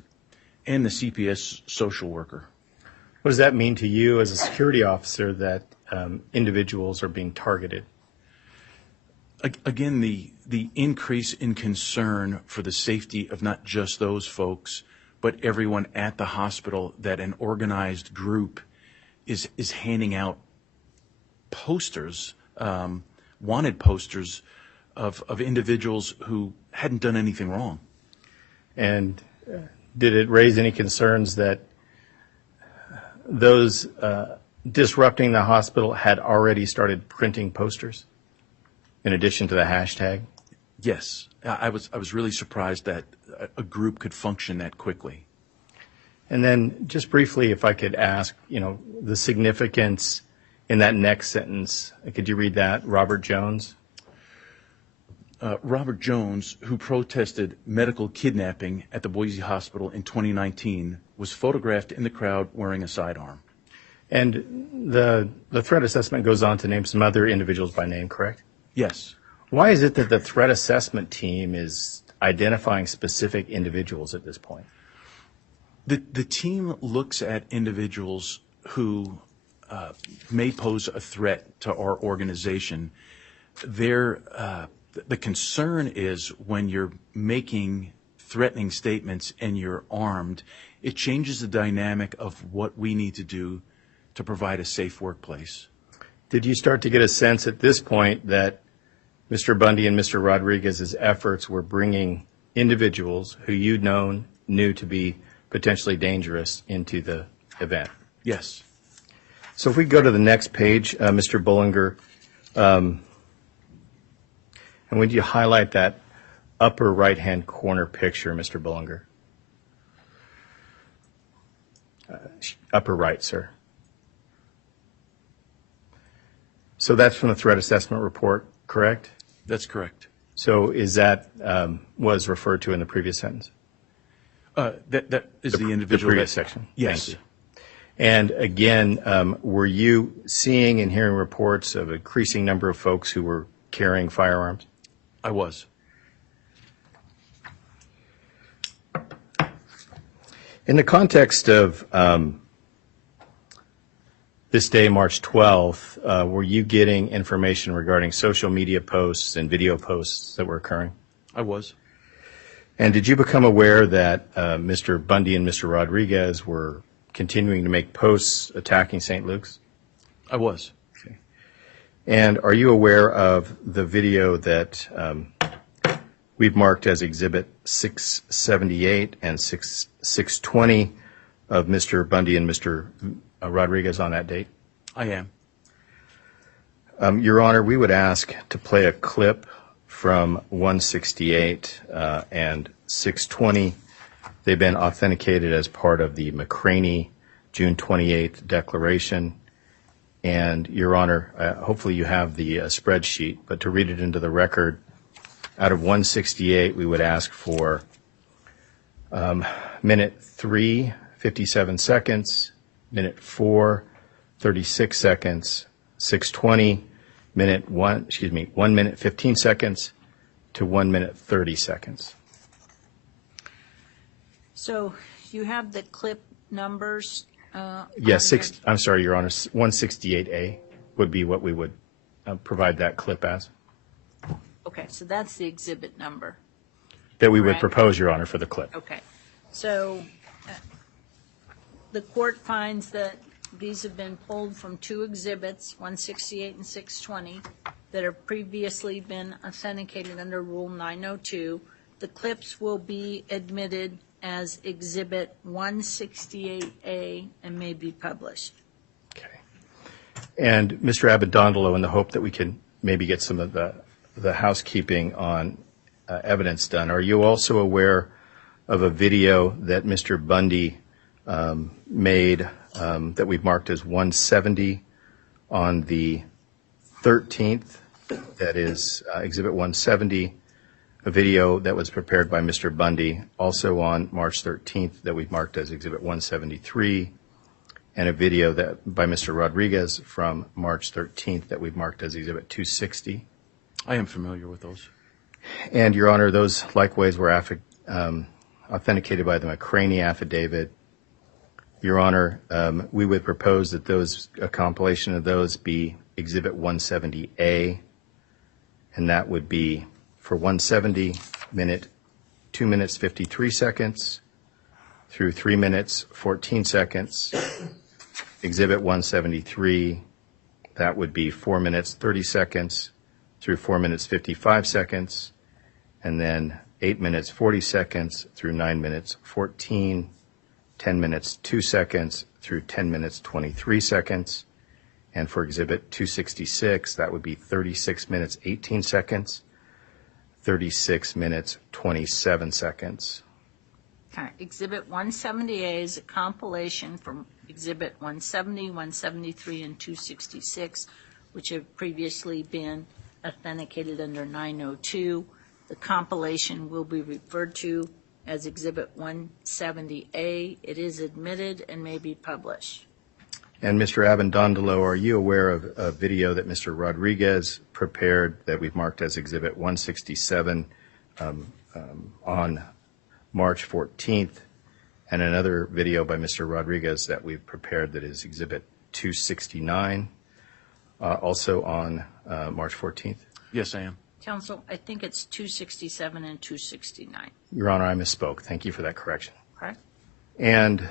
and the CPS social worker. What does that mean to you as a security officer that individuals are being targeted? Again, the increase in concern for the safety of not just those folks, but everyone at the hospital, that an organized group is handing out posters, wanted posters of individuals who hadn't done anything wrong. And did it raise any concerns that those disrupting the hospital had already started printing posters in addition to the hashtag? Yes, I was really surprised that a group could function that quickly. And then just briefly, if I could ask, the significance in that next sentence, could you read that? Robert Jones? Robert Jones, who protested medical kidnapping at the Boise Hospital in 2019, was photographed in the crowd wearing a sidearm. And the threat assessment goes on to name some other individuals by name, correct? Yes. Why is it that the threat assessment team is identifying specific individuals at this point? The team looks at individuals who may pose a threat to our organization. The concern is when you're making threatening statements and you're armed, it changes the dynamic of what we need to do to provide a safe workplace. Did you start to get a sense at this point that Mr. Bundy and Mr. Rodriguez's efforts were bringing individuals who you knew to be potentially dangerous into the event? Yes. So if we go to the next page, Mr. Bullinger, and would you highlight that upper right-hand corner picture, Mr. Bullinger? Upper right, sir. So that's from the threat assessment report, correct? That's correct. So is that was referred to in the previous sentence? That is the individual. The previous section? Yes. Thank you. And again, were you seeing and hearing reports of an increasing number of folks who were carrying firearms? I was. In the context of this day, March 12th, were you getting information regarding social media posts and video posts that were occurring? I was. And did you become aware that Mr. Bundy and Mr. Rodriguez were continuing to make posts attacking St. Luke's? I was. Okay. And are you aware of the video that we've marked as Exhibit 678 and 620 of Mr. Bundy and Mr. Rodriguez on that date? I am. Your Honor, we would ask to play a clip from 168 and 620. They've been authenticated as part of the McCraney June 28th declaration. And, Your Honor, hopefully you have the spreadsheet, but to read it into the record, out of 168, we would ask for minute 3, 57 seconds, minute 4, 36 seconds, 620, 1 minute 15 seconds to 1 minute 30 seconds. So you have the clip numbers? Yes, on your- I'm sorry, Your Honor, 168A would be what we would provide that clip as, Okay, so that's the exhibit number. that we would Correct. propose, Your Honor, for the clip. Okay, so the court finds that these have been pulled from two exhibits, 168 and 620, that have previously been authenticated under Rule 902. The clips will be admitted as Exhibit 168A and may be published. Okay. And Mr. Abadondolo, in the hope that we can maybe get some of the housekeeping on evidence done, are you also aware of a video that Mr. Bundy made that we've marked as 170 on the 13th? That is Exhibit 170, a video that was prepared by Mr. Bundy, also on March 13th that we've marked as Exhibit 173, and a video that by Mr. Rodriguez from March 13th that we've marked as Exhibit 260. I am familiar with those. And, Your Honor, those likewise were authenticated by the McCraney affidavit. Your Honor, we would propose that a compilation of those be Exhibit 170A, and that would be for 170, 2 minutes 53 seconds, through 3 minutes, 14 seconds. Exhibit 173, that would be 4 minutes, 30 seconds through 4 minutes, 55 seconds. And then 8 minutes, 40 seconds through 9 minutes, 14, 10 minutes, 2 seconds through 10 minutes, 23 seconds. And for Exhibit 266, that would be 36 minutes, 18 seconds, 36 minutes, 27 seconds. All right, Exhibit 170A is a compilation from Exhibit 170, 173, and 266, which have previously been authenticated under 902. The compilation will be referred to as Exhibit 170A. It is admitted and may be published. And Mr. Abendondolo, are you aware of a video that Mr. Rodriguez prepared that we've marked as Exhibit 167 on March 14th, and another video by Mr. Rodriguez that we've prepared that is Exhibit 269, also on March 14th? Yes, I am. Counsel, I think it's 267 and 269, Your Honor, I misspoke. Thank you for that correction. correct? And,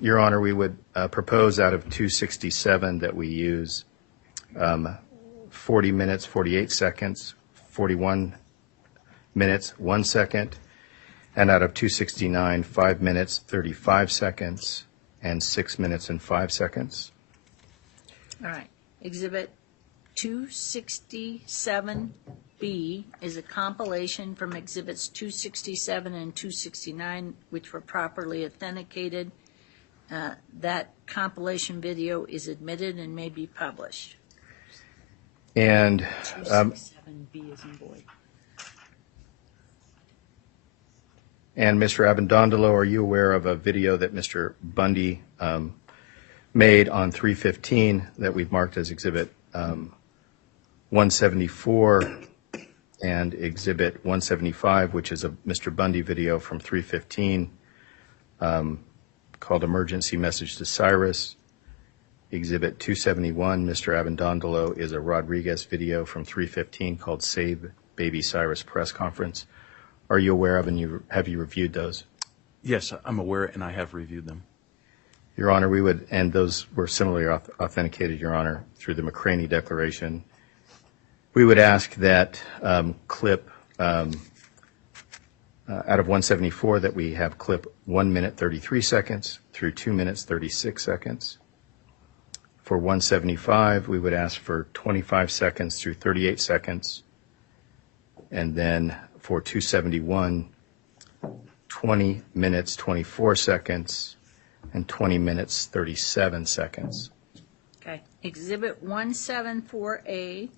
Your Honor, we would propose out of 267 that we use 40 minutes, 48 seconds, 41 minutes, 1 second, and out of 269, 5 minutes, 35 seconds, and 6 minutes and 5 seconds. All right. Exhibit 267B is a compilation from Exhibits 267 and 269, which were properly authenticated. That compilation video is admitted and may be published. And 267B is in boy. And Mr. Abendondolo, are you aware of a video that Mr. Bundy made on 315 that we've marked as Exhibit 174 and Exhibit 175, which is a Mr. Bundy video from 315 called Emergency Message to Cyrus. Exhibit 271, Mr. Abendondolo, is a Rodriguez video from 315 called Save Baby Cyrus Press Conference. Are you aware of and have you reviewed those? Yes, I'm aware, and I have reviewed them. Your Honor, we would, and those were similarly authenticated, Your Honor, through the McCraney Declaration. We would ask that clip out of 174 that we have clip 1 minute 33 seconds through 2 minutes 36 seconds. For 175, we would ask for 25 seconds through 38 seconds. And then for 271, 20 minutes 24 seconds and 20 minutes 37 seconds. Okay. Exhibit 174A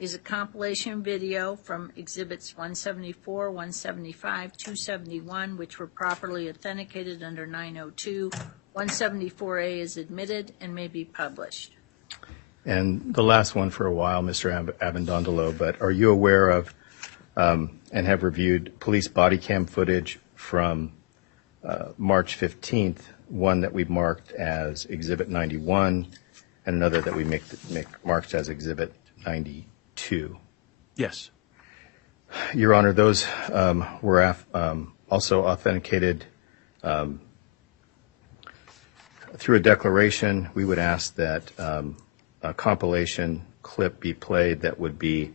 is a compilation video from Exhibits 174, 175, 271, which were properly authenticated under 902. 174A is admitted and may be published. And the last one for a while, Mr. Abendondolo, but are you aware of and have reviewed police body cam footage from March 15th, one that we've marked as Exhibit 91 and another that we marked as Exhibit 92? Yes. Your Honor, those were also authenticated through a declaration. We would ask that a compilation clip be played that would be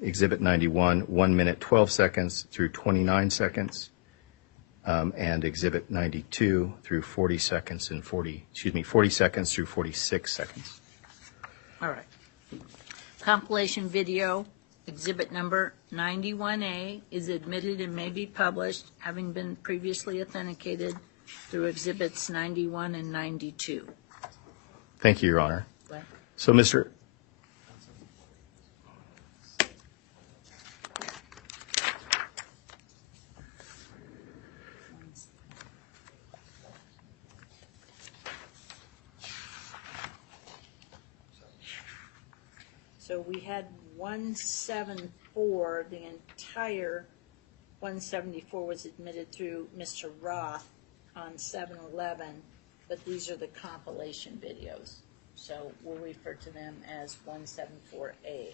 Exhibit 91, 1 minute 12 seconds through 29 seconds, and Exhibit 92 through 40 seconds and 40 seconds through 46 seconds. All right. Compilation video, exhibit number 91A, is admitted and may be published, having been previously authenticated through Exhibits 91 and 92. Thank you, Your Honor. Right. So, Mr. So we had 174, the entire 174 was admitted through Mr. Roth on 7/11, but these are the compilation videos. So we'll refer to them as 174A.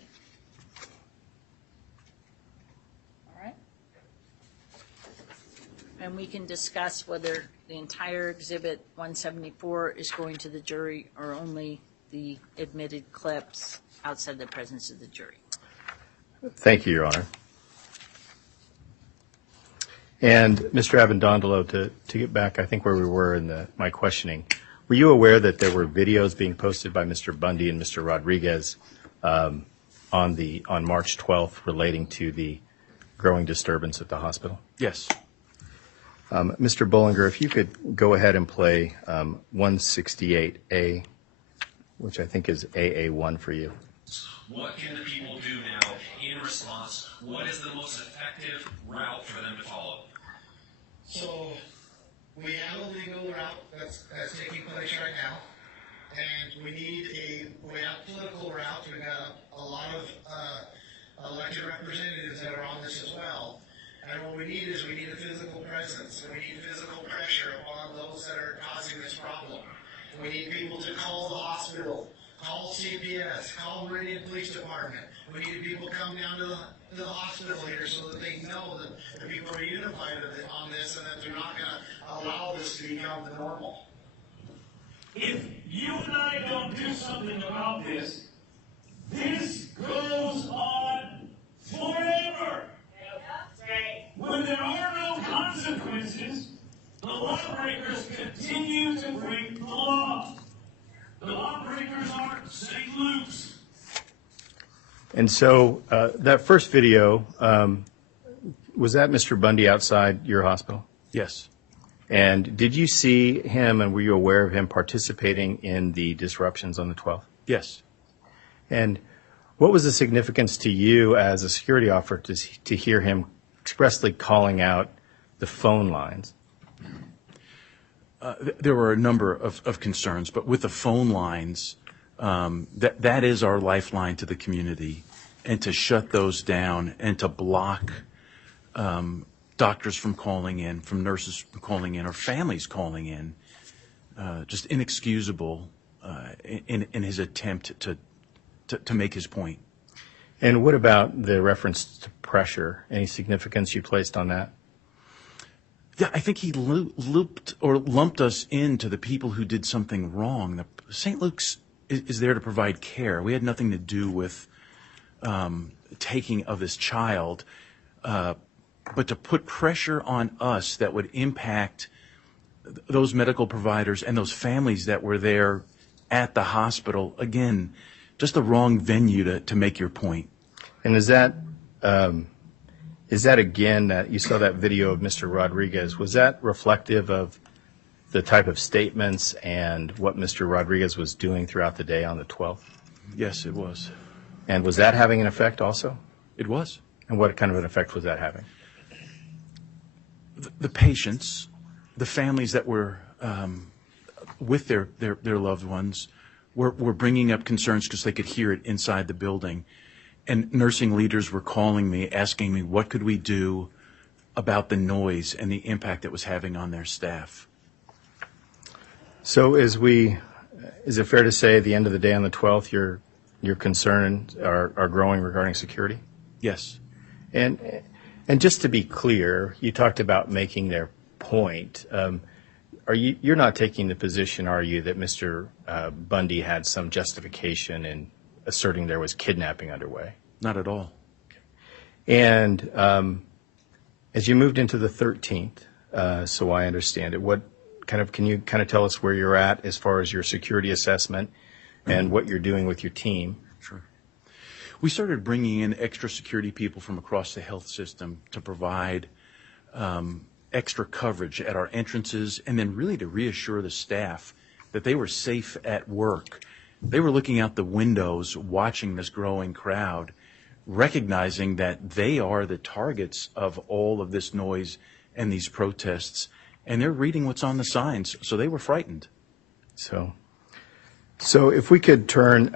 All right? And we can discuss whether the entire Exhibit 174 is going to the jury or only the admitted clips outside the presence of the jury. Thank you, Your Honor. And Mr. Avendondolo, to get back, I think where we were in my questioning, were you aware that there were videos being posted by Mr. Bundy and Mr. Rodriguez on March 12th relating to the growing disturbance at the hospital? Yes. Mr. Bollinger, if you could go ahead and play 168A, which I think is AA1 for you. What can the people do now in response? What is the most effective route for them to follow? So we have a legal route that's taking place right now, and we have a political route. We've got a lot of elected representatives that are on this as well. And what we need is a physical presence. We need physical pressure upon those that are causing this problem. We need people to call the hospital, call CPS, call Meridian Police Department. We need people to come down to the hospital here so that they know that the people are unified on this and that they're not going to allow this to become the normal. If you and I don't do something about this, this goes on forever. When there are no consequences, the lawbreakers continue to break the law. The lawbreakers are St. Luke's. And so that first video, was that Mr. Bundy outside your hospital? Yes. And did you see him and were you aware of him participating in the disruptions on the 12th? Yes. And what was the significance to you as a security officer to hear him expressly calling out the phone lines? There were a number of concerns, but with the phone lines, that is our lifeline to the community, and to shut those down and to block doctors from calling in, from nurses from calling in, or families calling in, just inexcusable in his attempt to make his point. And what about the reference to pressure? Any significance you placed on that? Yeah, I think he lumped us into the people who did something wrong. St. Luke's is there to provide care. We had nothing to do with taking of this child, but to put pressure on us that would impact those medical providers and those families that were there at the hospital. Again, just the wrong venue to make your point. And is that again, that you saw that video of Mr. Rodriguez, was that reflective of the type of statements and what Mr. Rodriguez was doing throughout the day on the 12th? Yes, it was. And was that having an effect also? It was. And what kind of an effect was that having? The patients, the families that were with their loved ones were bringing up concerns because they could hear it inside the building. And nursing leaders were calling me, asking me what could we do about the noise and the impact it was having on their staff. So is it fair to say at the end of the day on the 12th, your concerns are growing regarding security? Yes. And just to be clear, you talked about making their point. You're not taking the position, are you, that Mr. Bundy had some justification in asserting there was kidnapping underway? Not at all. And as you moved into the 13th, so I understand it, can you tell us where you're at as far as your security assessment and what you're doing with your team? Sure. We started bringing in extra security people from across the health system to provide extra coverage at our entrances, and then really to reassure the staff that they were safe at work. They were looking out the windows, watching this growing crowd, recognizing that they are the targets of all of this noise and these protests, and they're reading what's on the signs, so they were frightened. So if we could turn,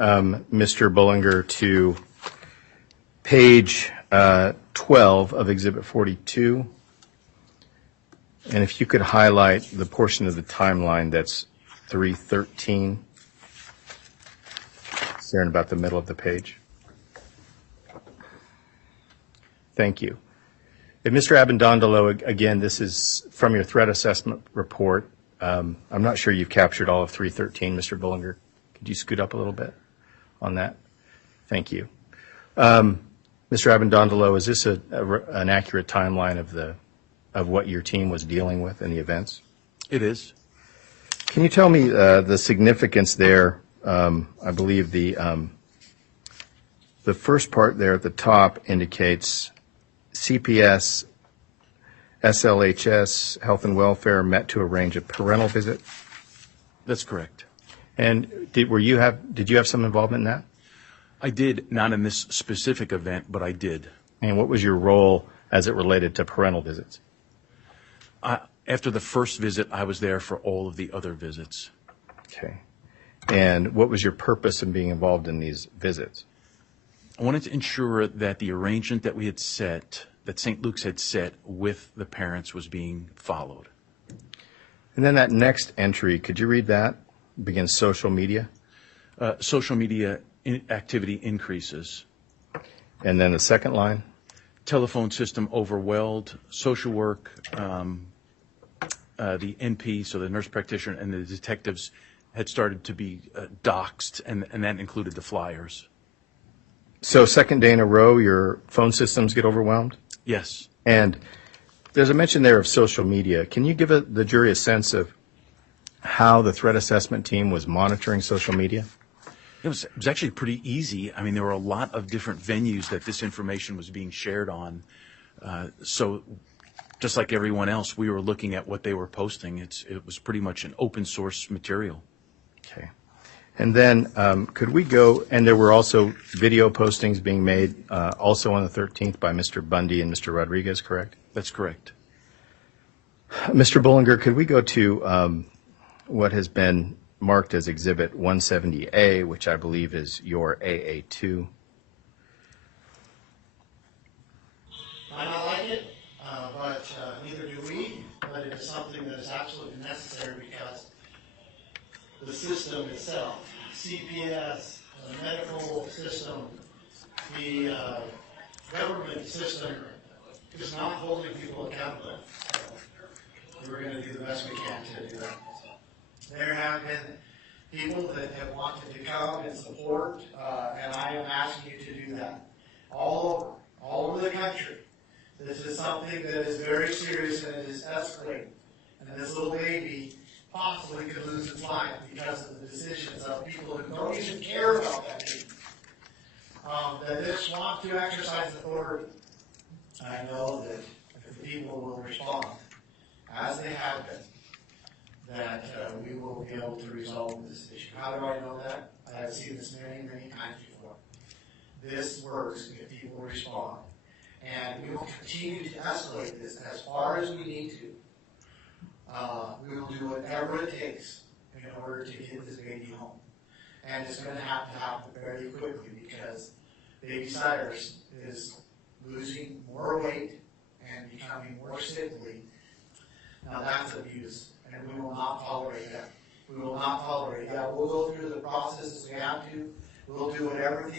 Mr. Bullinger, to page 12 of Exhibit 42, and if you could highlight the portion of the timeline that's 313. It's there in about the middle of the page. Thank you. Mr. Abendondolo, again, this is from your threat assessment report. I'm not sure you've captured all of 313, Mr. Bullinger. Could you scoot up a little bit on that? Thank you. Mr. Abendondolo, is this an accurate timeline of what your team was dealing with in the events? It is. Can you tell me the significance there? I believe the first part there at the top indicates CPS, SLHS, Health and Welfare met to arrange a parental visit. That's correct. And did you have some involvement in that? I did, not in this specific event, but I did. And what was your role as it related to parental visits? After the first visit, I was there for all of the other visits. Okay. And what was your purpose in being involved in these visits? I wanted to ensure that the arrangement that we had set, that St. Luke's had set with the parents, was being followed. And then that next entry, could you read that? Begins social media. Social media activity increases. And then the second line? Telephone system overwhelmed. Social work, the NP, so the nurse practitioner, and the detectives had started to be doxxed, and that included the flyers. So second day in a row, your phone systems get overwhelmed? Yes. And there's a mention there of social media. Can you give the jury a sense of how the threat assessment team was monitoring social media? It was actually pretty easy. I mean, there were a lot of different venues that this information was being shared on. So just like everyone else, we were looking at what they were posting. It was pretty much an open source material. Okay. And then could we go, and there were also video postings being made also on the 13th by Mr. Bundy and Mr. Rodriguez, correct? That's correct. Mr. Bullinger, could we go to what has been marked as Exhibit 170A, which I believe is your AA2? I don't like it, but neither do we, but it is something that is absolutely necessary because the system itself, CPS, the medical system, the government system is not holding people accountable. So we're going to do the best we can to do that. There have been people that have wanted to come and support, and I am asking you to do that all over the country. This is something that is very serious and it is escalating. And this little baby possibly could lose its life because of the decisions of people who don't even care about that baby. That just want to exercise authority. I know that the people will respond, as they have been, that we will be able to resolve this issue. How do I know that? I have seen this many, many times before. This works if people respond. And we will continue to escalate this as far as we need to. We will do whatever it takes in order to get this baby home. And it's going to happen very quickly because baby Cyrus is losing more weight and becoming more sickly. Now that's abuse, and we will not tolerate that. We will not tolerate that. We'll go through the processes we have to. We'll do whatever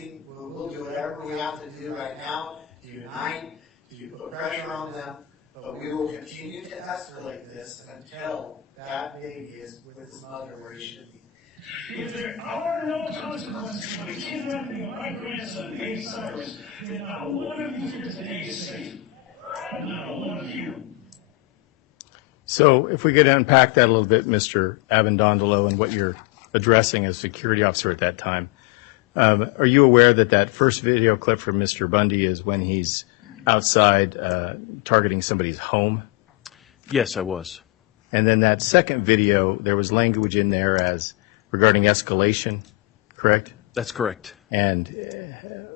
we have to do right now to unite, to put pressure on them, but we will continue to escalate this until that baby is with its mother where he should be. If there are no consequences for the kidnapping of my grandson, Baby Cyrus, then not one of you here today is safe. Not one of you. So if we could unpack that a little bit, Mr. Abendondolo, and what you're addressing as security officer at that time. Are you aware that that first video clip from Mr. Bundy is when he's outside targeting somebody's home? Yes, I was. And then that second video, there was language in there as regarding escalation, correct? That's correct. And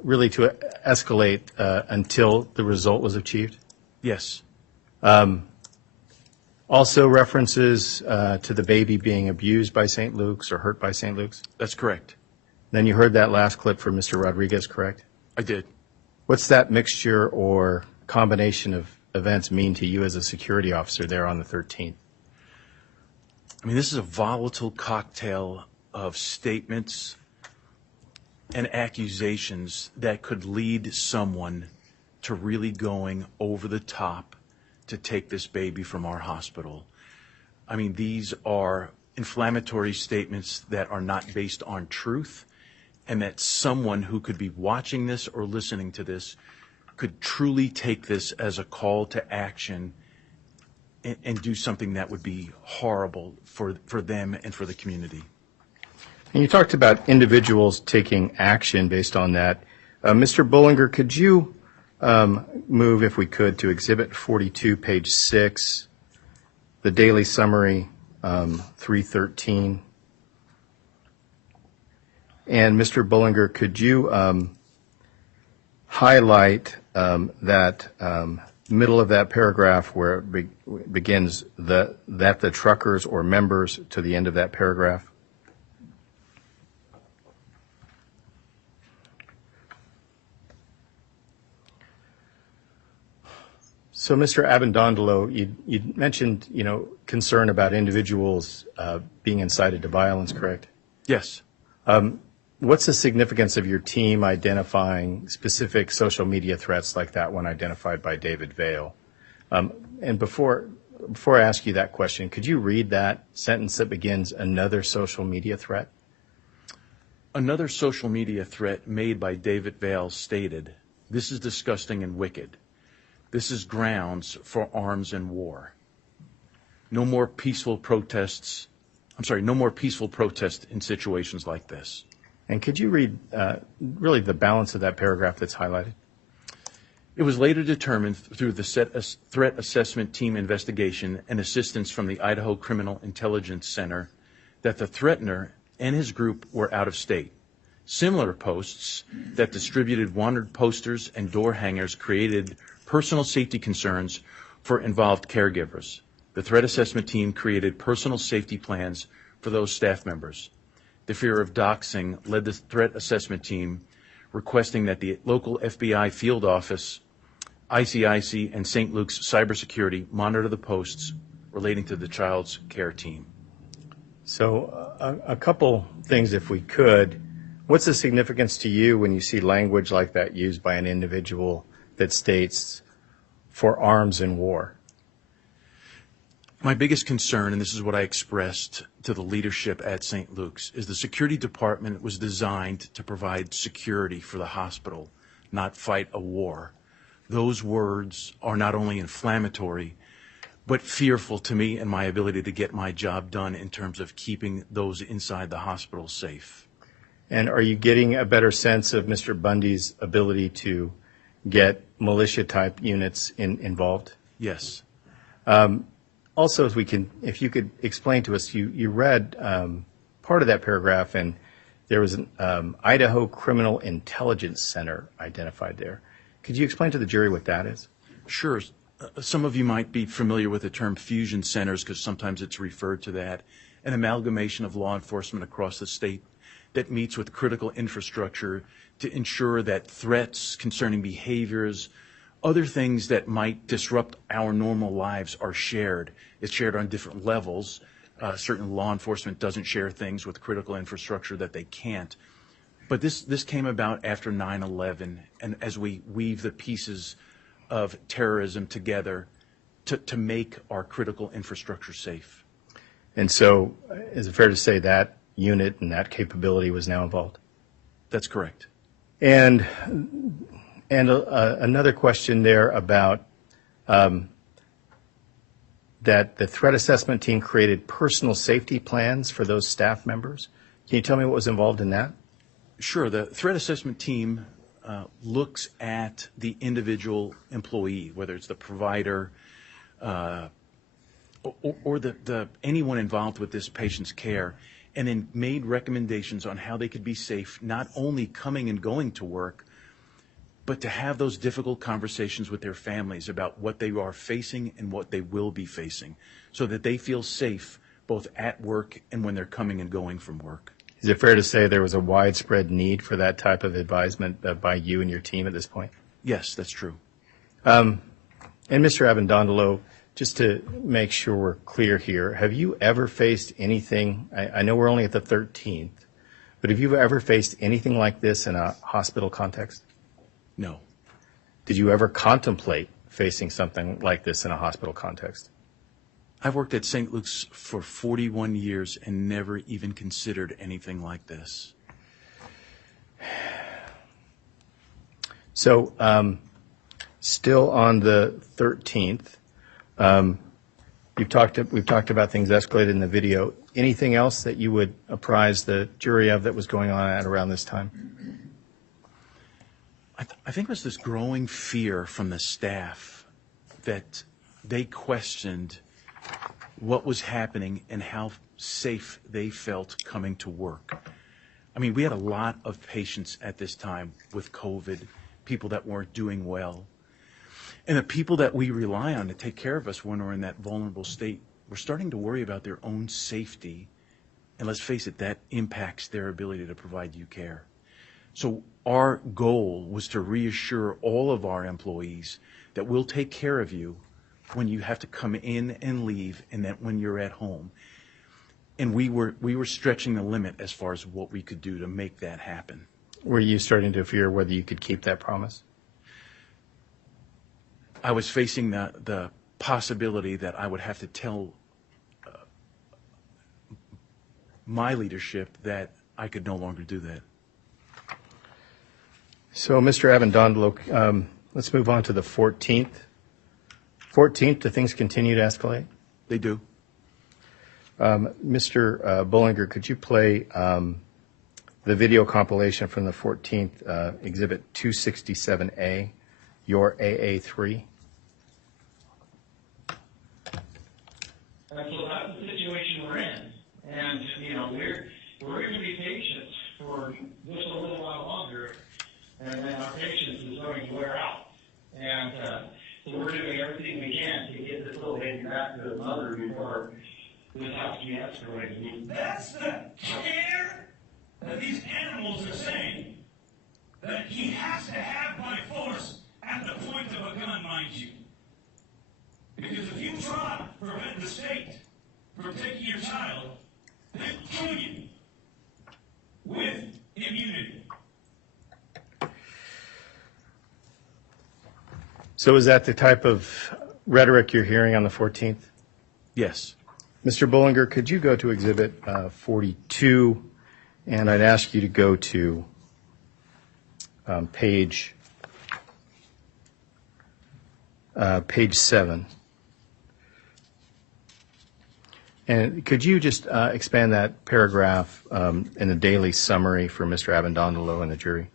really to escalate until the result was achieved? Yes. Also references to the baby being abused by St. Luke's or hurt by St. Luke's? That's correct. Then you heard that last clip from Mr. Rodriguez, correct? I did. What's that mixture or combination of events mean to you as a security officer there on the 13th? I mean, this is a volatile cocktail of statements and accusations that could lead someone to really going over the top to take this baby from our hospital. I mean, these are inflammatory statements that are not based on truth, and that someone who could be watching this or listening to this could truly take this as a call to action and do something that would be horrible for them and for the community. And you talked about individuals taking action based on that. Mr. Bullinger, could you move, if we could, to Exhibit 42, page 6, the daily summary, 313. And Mr. Bullinger, could you highlight that middle of that paragraph where it begins that the truckers or members to the end of that paragraph? So, Mr. Abendondolo, you mentioned, concern about individuals being incited to violence, correct? Yes. What's the significance of your team identifying specific social media threats like that one identified by David Vail? And before I ask you that question, could you read that sentence that begins, another social media threat? Another social media threat made by David Vail stated, "This is disgusting and wicked. This is grounds for arms and war. No more peaceful protests. No more peaceful protest in situations like this." And could you read really the balance of that paragraph that's highlighted? It was later determined through the threat assessment team investigation and assistance from the Idaho Criminal Intelligence Center that the threatener and his group were out of state. Similar posts that distributed wanted posters and door hangers created personal safety concerns for involved caregivers. The threat assessment team created personal safety plans for those staff members. The fear of doxing led the threat assessment team requesting that the local FBI field office, ICIC, and St. Luke's cybersecurity monitor the posts relating to the child's care team. So a couple things, if we could. What's the significance to you when you see language like that used by an individual that states, "for arms and war"? My biggest concern, and this is what I expressed to the leadership at St. Luke's, is the security department was designed to provide security for the hospital, not fight a war. Those words are not only inflammatory, but fearful to me and my ability to get my job done in terms of keeping those inside the hospital safe. And are you getting a better sense of Mr. Bundy's ability to get militia-type units involved? Yes. Also, if you could explain to us, you read part of that paragraph, and there was an Idaho Criminal Intelligence Center identified there. Could you explain to the jury what that is? Sure. Some of you might be familiar with the term fusion centers because sometimes it's referred to that, an amalgamation of law enforcement across the state that meets with critical infrastructure to ensure that threats concerning behaviors, other things that might disrupt our normal lives are shared. It's shared on different levels. Certain law enforcement doesn't share things with critical infrastructure that they can't. But this came about after 9/11, and as we weave the pieces of terrorism together to make our critical infrastructure safe. And so is it fair to say that unit and that capability was now involved? That's correct. And another question there about that the threat assessment team created personal safety plans for those staff members. Can you tell me what was involved in that? Sure. The threat assessment team looks at the individual employee, whether it's the provider or the anyone involved with this patient's care, and then made recommendations on how they could be safe, not only coming and going to work, but to have those difficult conversations with their families about what they are facing and what they will be facing, so that they feel safe both at work and when they're coming and going from work. Is it fair to say there was a widespread need for that type of advisement by you and your team at this point? Yes, that's true. And Mr. Avendondolo, just to make sure we're clear here, have you ever faced anything, I know we're only at the 13th, but have you ever faced anything like this in a hospital context? No. Did you ever contemplate facing something like this in a hospital context? I've worked at St. Luke's for 41 years and never even considered anything like this. So, still on the 13th, we've talked about things escalated in the video. Anything else that you would apprise the jury of that was going on at around this time? I think there's this growing fear from the staff that they questioned what was happening and how safe they felt coming to work. I mean, we had a lot of patients at this time with COVID, people that weren't doing well. And the people that we rely on to take care of us when we're in that vulnerable state, we're starting to worry about their own safety. And let's face it, that impacts their ability to provide you care. So our goal was to reassure all of our employees that we'll take care of you when you have to come in and leave, and that when you're at home. And we were stretching the limit as far as what we could do to make that happen. Were you starting to fear whether you could keep that promise? I was facing the possibility that I would have to tell my leadership that I could no longer do that. So, Mr. Avendondolo, let's move on to the 14th. 14th, do things continue to escalate? They do. Mr. Bullinger, could you play the video compilation from the 14th, Exhibit 267A, your AA3? And so that's the situation we're in. And, you know, we're going to be patient for just a little while longer, and then our patience is going to wear out. And so we're doing everything we can to get this little baby back to the mother before this has to be escalated. That's the care that these animals are saying, that he has to have by force at the point of a gun, mind you. Because if you try to prevent the state from taking your child, they'll kill you with immunity. So is that the type of rhetoric you're hearing on the 14th? Yes. Mr. Bullinger, could you go to Exhibit 42, and I'd ask you to go to page 7. And could you just expand that paragraph in the daily summary for Mr. Avendondolo and the jury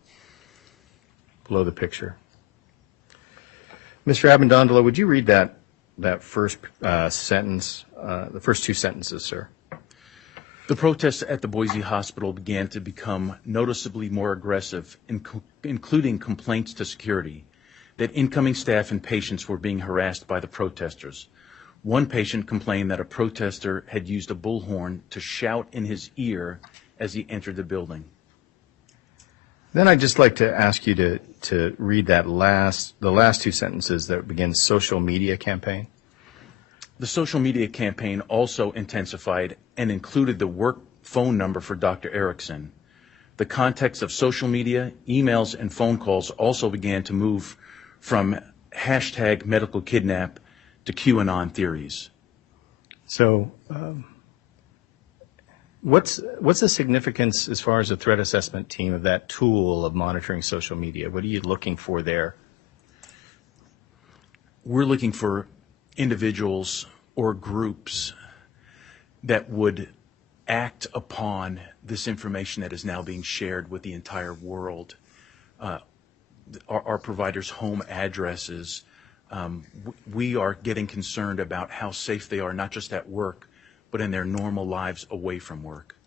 below the picture? Mr. Avendondolo, would you read that first sentence, the first two sentences, sir? The protests at the Boise hospital began to become noticeably more aggressive, including complaints to security that incoming staff and patients were being harassed by the protesters. One patient complained that a protester had used a bullhorn to shout in his ear as he entered the building. Then I'd just like to ask you to read the last two sentences that begin social media campaign. The social media campaign also intensified and included the work phone number for Dr. Erickson. The context of social media, emails, and phone calls also began to move from hashtag medical kidnap to QAnon theories. So what's the significance as far as the threat assessment team of that tool of monitoring social media? What are you looking for there? We're looking for individuals or groups that would act upon this information that is now being shared with the entire world. Our providers' home addresses, we are getting concerned about how safe they are, not just at work, but in their normal lives away from work.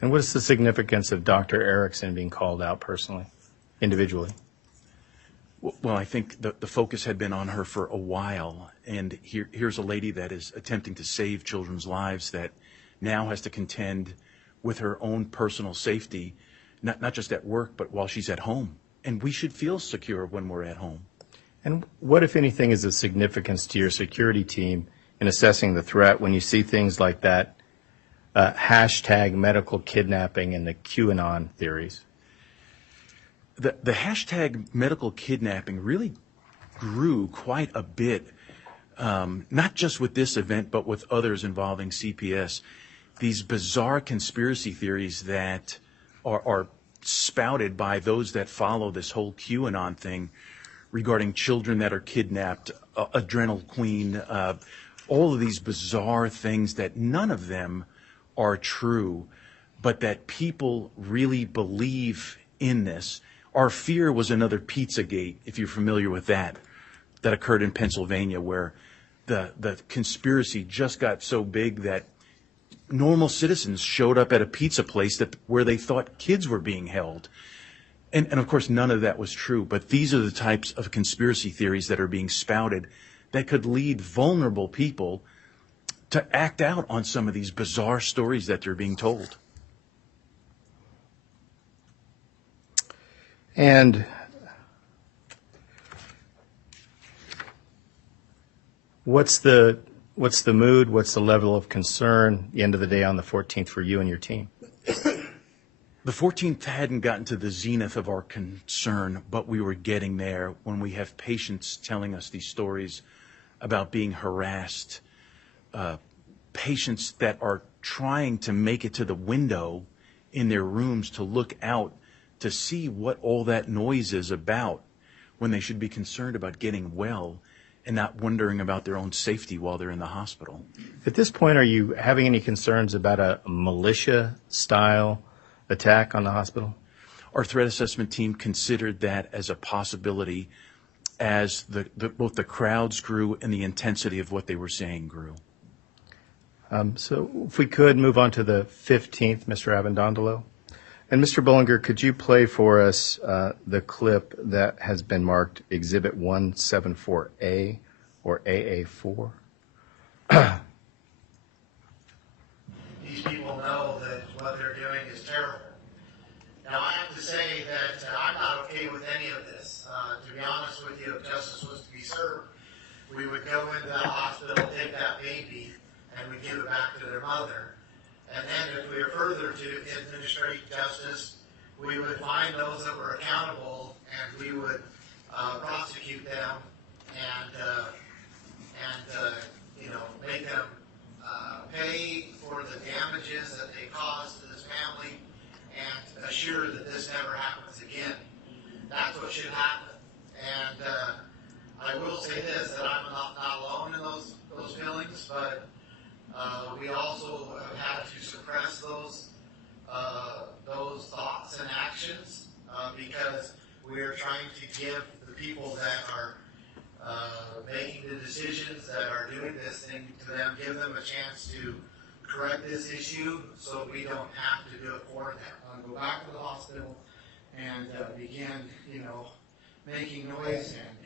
And what is the significance of Dr. Erickson being called out personally, individually? Well, I think the focus had been on her for a while, and here's a lady that is attempting to save children's lives that now has to contend with her own personal safety, not just at work, but while she's at home. And we should feel secure when we're at home. And what, if anything, is the significance to your security team in assessing the threat when you see things like that hashtag medical kidnapping and the QAnon theories? The hashtag medical kidnapping really grew quite a bit, not just with this event, but with others involving CPS. These bizarre conspiracy theories that are spouted by those that follow this whole QAnon thing regarding children that are kidnapped, Adrenal Queen, all of these bizarre things that none of them are true, but that people really believe in this. Our fear was another Pizzagate, if you're familiar with that occurred in Pennsylvania, where the conspiracy just got so big that normal citizens showed up at a pizza place where they thought kids were being held. And of course, none of that was true. But these are the types of conspiracy theories that are being spouted that could lead vulnerable people to act out on some of these bizarre stories that they're being told. And what's the mood? What's the level of concern at the end of the day on the 14th for you and your team? The 14th hadn't gotten to the zenith of our concern, but we were getting there when we have patients telling us these stories about being harassed, patients that are trying to make it to the window in their rooms to look out to see what all that noise is about when they should be concerned about getting well and not wondering about their own safety while they're in the hospital. At this point, are you having any concerns about a militia-style attack on the hospital? Our threat assessment team considered that as a possibility as both the crowds grew and the intensity of what they were saying grew. So if we could move on to the 15th, Mr. Abendondolo. And Mr. Bullinger, could you play for us the clip that has been marked Exhibit 174A or AA4? These people know that what they're doing is terrible. Now, I have to say that I'm not okay with any of this. To be honest with you, if justice was to be served, we would go into that hospital, take that baby, and we'd give it back to their mother. And then if we were further to administrate justice, we would find those that were accountable and we would prosecute them and make them pay for the damages that they caused to this family and assure that this never happens again. That's what should happen. And I will say this, that I'm not alone in those feelings, but we also have had to suppress those thoughts and actions because we are trying to give the people that are making the decisions, that are doing this thing to them, give them a chance to correct this issue so we don't have to do it for them. Go back to the hospital and begin, making noise, and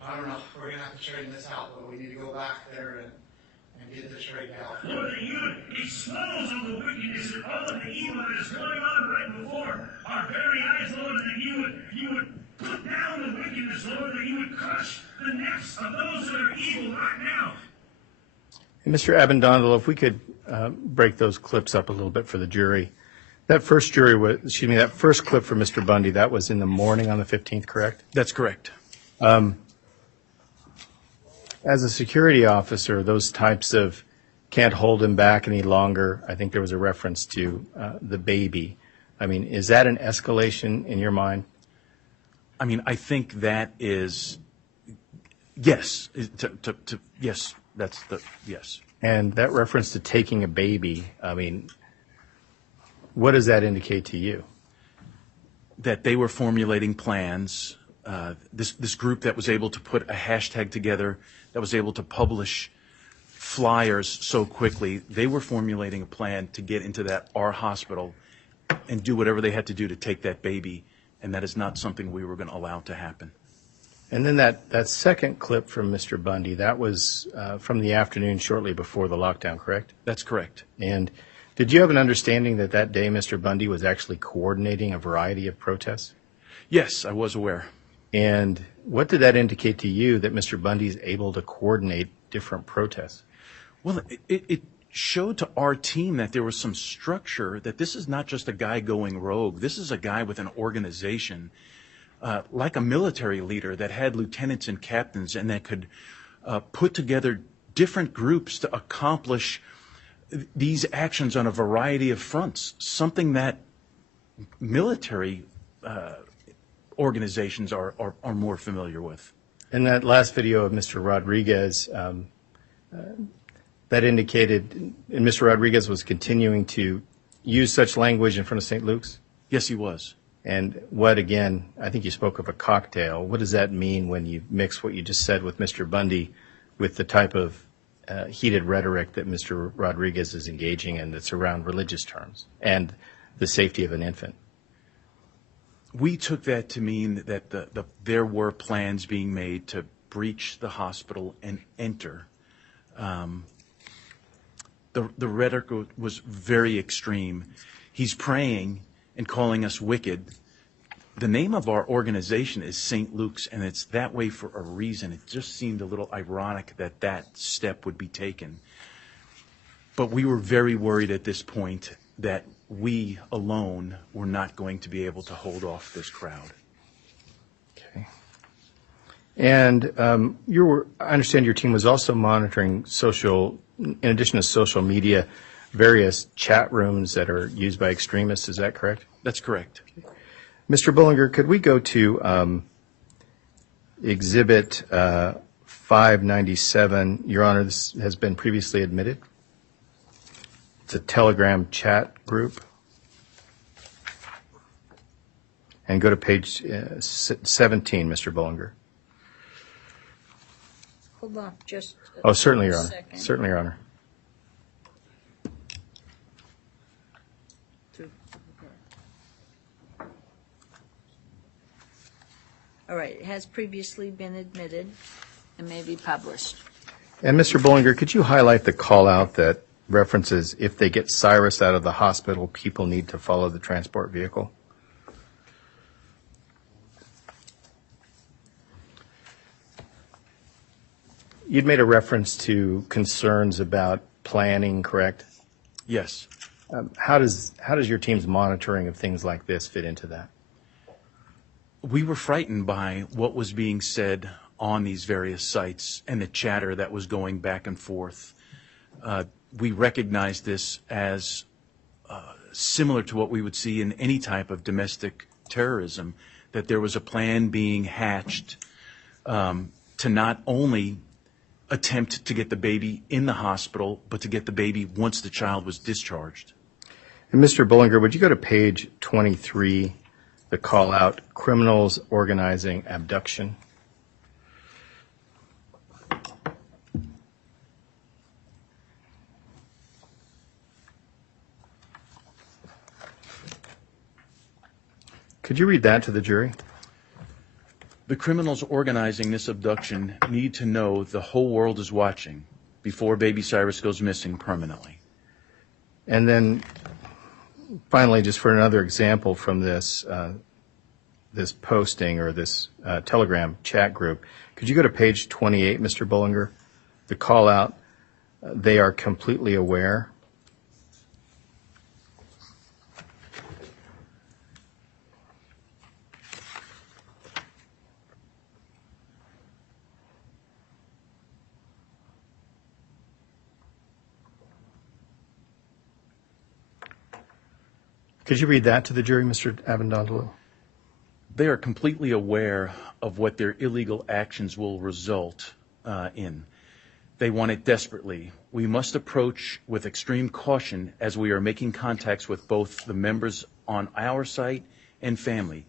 I don't know, we're going to have to straighten this out, but we need to go back there and get this straightened out. Lord, that you would expose all the wickedness and all of the evil that is going on right before our very eyes, Lord, and that you would put down the wickedness, Lord, that you would crush the necks of those that are evil right now. And Mr. Abendondolo, if we could break those clips up a little bit for the jury. That first that first clip for Mr. Bundy, that was in the morning on the 15th, correct? That's correct. As a security officer, those types of can't hold him back any longer, I think there was a reference to the baby. I mean, is that an escalation in your mind? I mean, I think that is, yes, yes, that's the, yes. And that reference to taking a baby, I mean, what does that indicate to you? That they were formulating plans. This group that was able to put a hashtag together, that was able to publish flyers so quickly, they were formulating a plan to get into our hospital and do whatever they had to do to take that baby, and that is not something we were going to allow to happen. And then that second clip from Mr. Bundy, that was from the afternoon shortly before the lockdown, correct? That's correct. And did you have an understanding that day Mr. Bundy was actually coordinating a variety of protests? Yes, I was aware. And what did that indicate to you that Mr. Bundy is able to coordinate different protests? Well, it showed to our team that there was some structure, that this is not just a guy going rogue. This is a guy with an organization like a military leader that had lieutenants and captains and that could put together different groups to accomplish these actions on a variety of fronts, something that military organizations are more familiar with. In that last video of Mr. Rodriguez, that indicated, and Mr. Rodriguez was continuing to use such language in front of St. Luke's? Yes, he was. And what, again, I think you spoke of a cocktail. What does that mean when you mix what you just said with Mr. Bundy with the type of heated rhetoric that Mr. Rodriguez is engaging in that's around religious terms and the safety of an infant? We took that to mean that there were plans being made to breach the hospital and enter. The rhetoric was very extreme. He's praying and calling us wicked. The name of our organization is St. Luke's, and it's that way for a reason. It just seemed a little ironic that that step would be taken. But we were very worried at this point that we alone were not going to be able to hold off this crowd. Okay. And I understand your team was also monitoring in addition to social media, various chat rooms that are used by extremists. Is that correct? That's correct. Mr. Bullinger, could we go to Exhibit 597? Your Honor, this has been previously admitted. It's a Telegram chat group. And go to page 17, Mr. Bullinger. Hold on, just Oh, certainly, Your Honor. second. Certainly, Your Honor. All right, it has previously been admitted and may be published. And Mr. Bullinger, could you highlight the call out that references if they get Cyrus out of the hospital, people need to follow the transport vehicle? You'd made a reference to concerns about planning, correct? Yes. How does your team's monitoring of things like this fit into that? We were frightened by what was being said on these various sites and the chatter that was going back and forth. We recognized this as similar to what we would see in any type of domestic terrorism, that there was a plan being hatched to not only attempt to get the baby in the hospital, but to get the baby once the child was discharged. And Mr. Bullinger, would you go to page 23, the call out, criminals organizing abduction? Could you read that to the jury? The criminals organizing this abduction need to know the whole world is watching before baby Cyrus goes missing permanently. And then finally, just for another example from this posting or this Telegram chat group, could you go to page 28, Mr. Bullinger? The call out, they are completely aware. Could you read that to the jury, Mr. Avendondolo? They are completely aware of what their illegal actions will result in. They want it desperately. We must approach with extreme caution as we are making contacts with both the members on our site and family.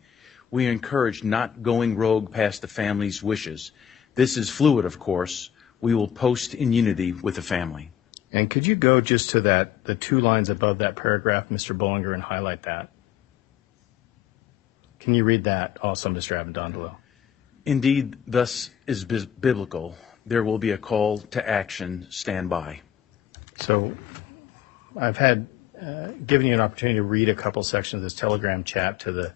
We encourage not going rogue past the family's wishes. This is fluid, of course. We will post in unity with the family. And could you go just to the 2 lines above that paragraph, Mr. Bullinger, and highlight that? Can you read that also, Mr. Avendondolo? Indeed, thus is biblical. There will be a call to action. Stand by. So I've had given you an opportunity to read a couple sections of this Telegram chat to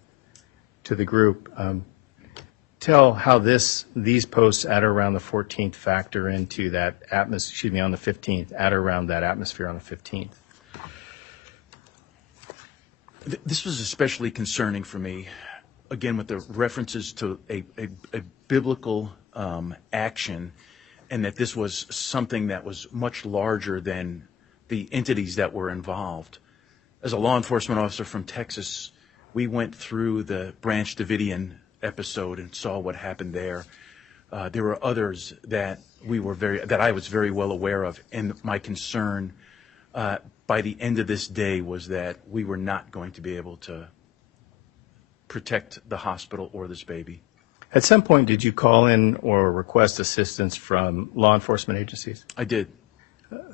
the group. Tell how these posts at or around the 14th factor into that atmosphere, on the 15th, at or around that atmosphere on the 15th. This was especially concerning for me. again, with the references to a biblical action, and that this was something that was much larger than the entities that were involved. As a law enforcement officer from Texas, we went through the Branch Davidian episode and saw what happened there. There were others that I was very well aware of, and my concern by the end of this day was that we were not going to be able to protect the hospital or this baby. At some point, did you call in or request assistance from law enforcement agencies? I did.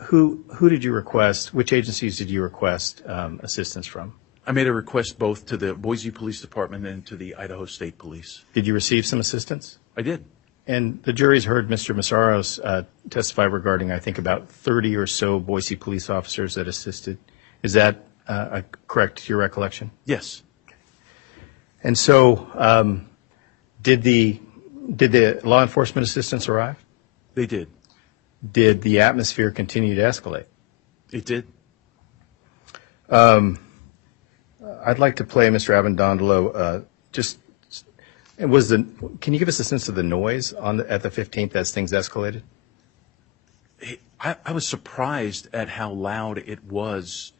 Who did you request? Which agencies did you request assistance from? I made a request both to the Boise Police Department and to the Idaho State Police. Did you receive some assistance? I did. And the jury's heard Mr. Massaros testify regarding, I think, about 30 or so Boise police officers that assisted. Is that correct to your recollection? Yes. And so did the law enforcement assistance arrive? They did. Did the atmosphere continue to escalate? It did. I'd like to play Mr. Avendondolo. Can you give us a sense of the noise at the 15th as things escalated? I was surprised at how loud it was,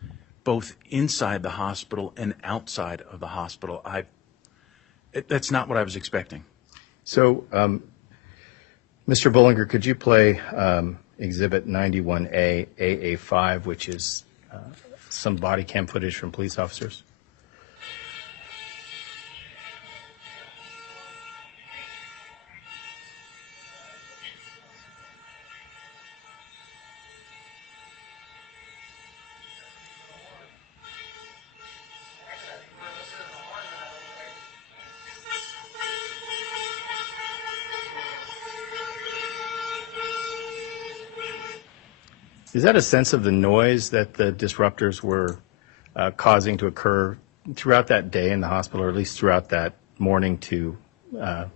both inside the hospital and outside of the hospital. That's not what I was expecting. So, Mr. Bullinger, could you play Exhibit 91A, AA5, which is some body cam footage from police officers? Is that a sense of the noise that the disruptors were causing to occur throughout that day in the hospital, or at least throughout that morning to the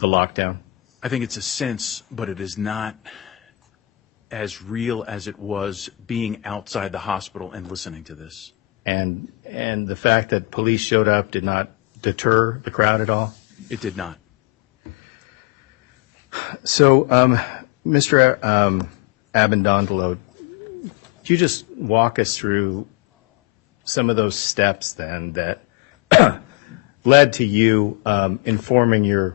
lockdown? I think it's a sense, but it is not as real as it was being outside the hospital and listening to this. And the fact that police showed up did not deter the crowd at all? It did not. So, Mr. Avendondolo, could you just walk us through some of those steps then that led to you informing Mr.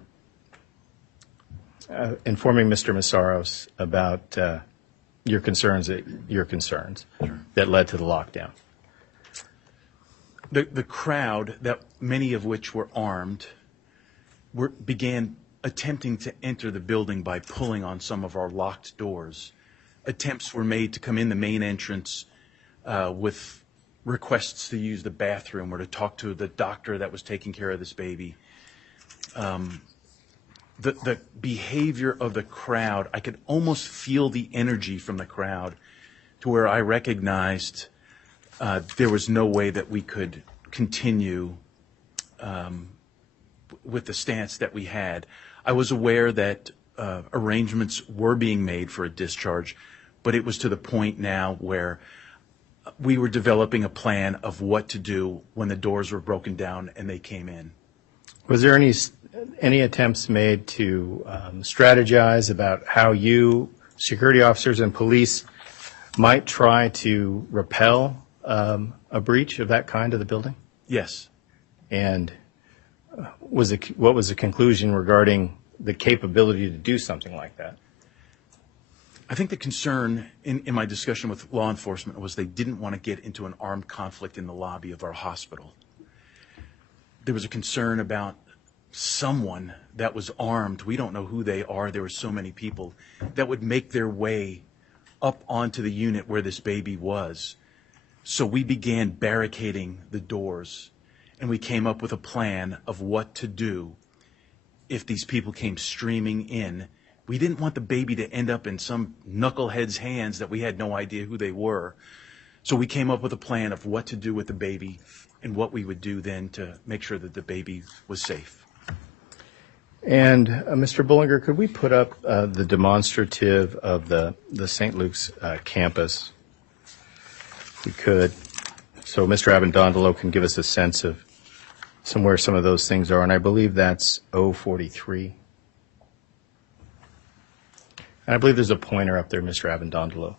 Massaros about your concerns that led to the lockdown? The crowd, that many of which were armed, began attempting to enter the building by pulling on some of our locked doors. Attempts were made to come in the main entrance with requests to use the bathroom or to talk to the doctor that was taking care of this baby. The behavior of the crowd, I could almost feel the energy from the crowd to where I recognized there was no way that we could continue with the stance that we had. I was aware that arrangements were being made for a discharge, but it was to the point now where we were developing a plan of what to do when the doors were broken down and they came in. Was there any attempts made to strategize about how you, security officers and police, might try to repel a breach of that kind of the building? Yes. And what was the conclusion regarding the capability to do something like that? I think the concern in my discussion with law enforcement was they didn't want to get into an armed conflict in the lobby of our hospital. There was a concern about someone that was armed. We don't know who they are. There were so many people that would make their way up onto the unit where this baby was. So we began barricading the doors, and we came up with a plan of what to do if these people came streaming in. We didn't want the baby to end up in some knucklehead's hands that we had no idea who they were. So we came up with a plan of what to do with the baby and what we would do then to make sure that the baby was safe. And Mr. Bullinger, could we put up the demonstrative of the St. Luke's campus, if we could, so Mr. Avendondolo can give us a sense of somewhere some of those things are, and I believe that's 043. And I believe there's a pointer up there, Mr. Avendondolo.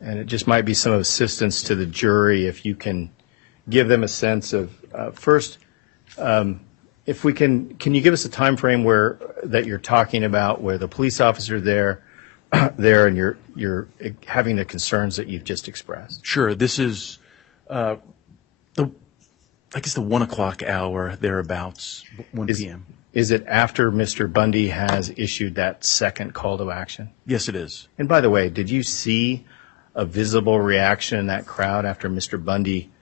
And it just might be some assistance to the jury if you can give them a sense of, first, if we can you give us a time frame that you're talking about where the police officer there and you're having the concerns that you've just expressed? Sure. This is I guess the 1 o'clock hour, thereabouts, 1 p.m. Is it after Mr. Bundy has issued that second call to action? Yes, it is. And by the way, did you see a visible reaction in that crowd after Mr. Bundy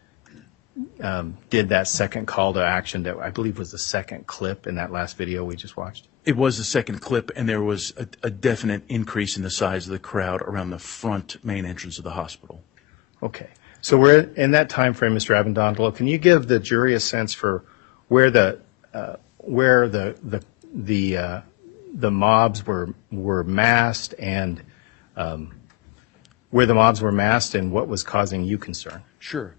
did that second call to action that I believe was the second clip in that last video we just watched? It was the second clip, and there was a definite increase in the size of the crowd around the front main entrance of the hospital. Okay. So we're in that time frame, Mr. Avendondolo. Can you give the jury a sense for where the mobs were massed and where the mobs were massed and what was causing you concern? Sure.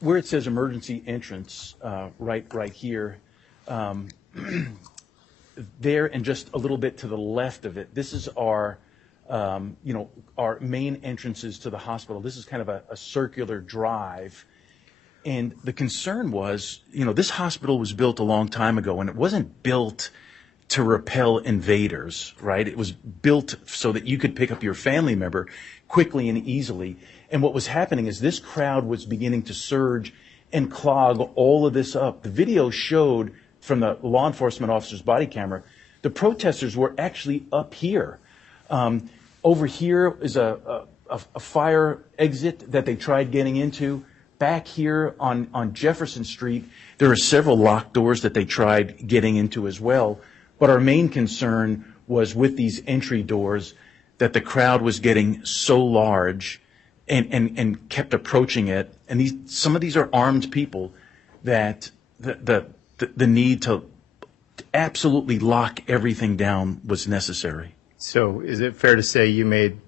Where it says emergency entrance, right here, there and just a little bit to the left of it, this is our main entrances to the hospital. This is kind of a circular drive. And the concern was, this hospital was built a long time ago, and it wasn't built to repel invaders, right? It was built so that you could pick up your family member quickly and easily. And what was happening is this crowd was beginning to surge and clog all of this up. The video showed from the law enforcement officer's body camera, the protesters were actually up here. Over here is a fire exit that they tried getting into. Back here on Jefferson Street, there are several locked doors that they tried getting into as well. But our main concern was with these entry doors that the crowd was getting so large and kept approaching it. And some of these are armed people that the need to absolutely lock everything down was necessary. So is it fair to say you made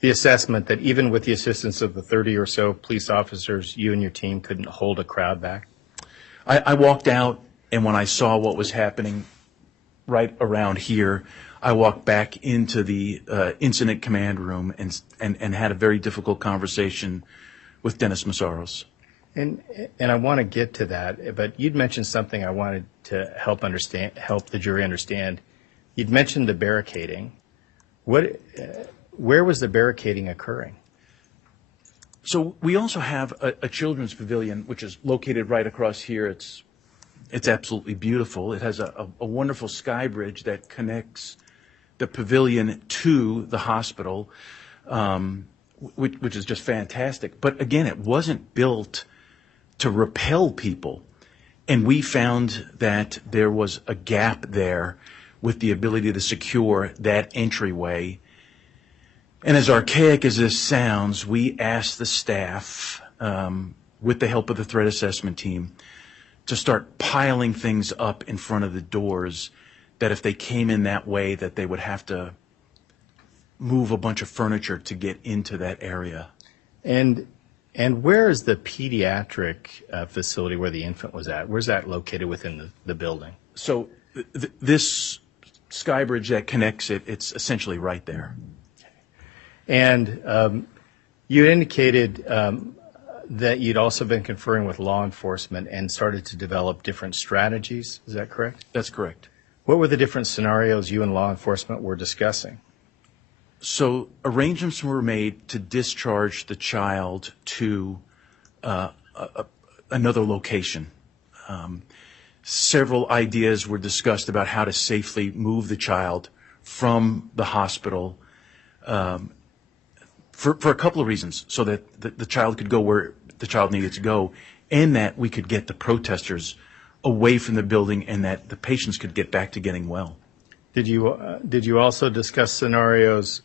the assessment that even with the assistance of the 30 or so police officers, you and your team couldn't hold a crowd back? I walked out, and when I saw what was happening right around here, I walked back into the incident command room and had a very difficult conversation with Dennis Massaros. And I want to get to that, but you'd mentioned something I wanted to help the jury understand. You'd mentioned the barricading. Where was the barricading occurring? So we also have a children's pavilion, which is located right across here. It's absolutely beautiful. It has a wonderful sky bridge that connects the pavilion to the hospital, which is just fantastic. But again, it wasn't built to repel people. And we found that there was a gap there with the ability to secure that entryway. And as archaic as this sounds, we asked the staff, with the help of the threat assessment team, to start piling things up in front of the doors, that if they came in that way, that they would have to move a bunch of furniture to get into that area. And where is the pediatric facility where the infant was at? Where's that located within the building? So this sky bridge that connects it, it's essentially right there. And you indicated that you'd also been conferring with law enforcement and started to develop different strategies. Is that correct? That's correct. What were the different scenarios you and law enforcement were discussing? So arrangements were made to discharge the child to another location. Several ideas were discussed about how to safely move the child from the hospital for a couple of reasons, so that the child could go where the child needed to go, and that we could get the protesters away from the building, and that the patients could get back to getting well. Did you also discuss scenarios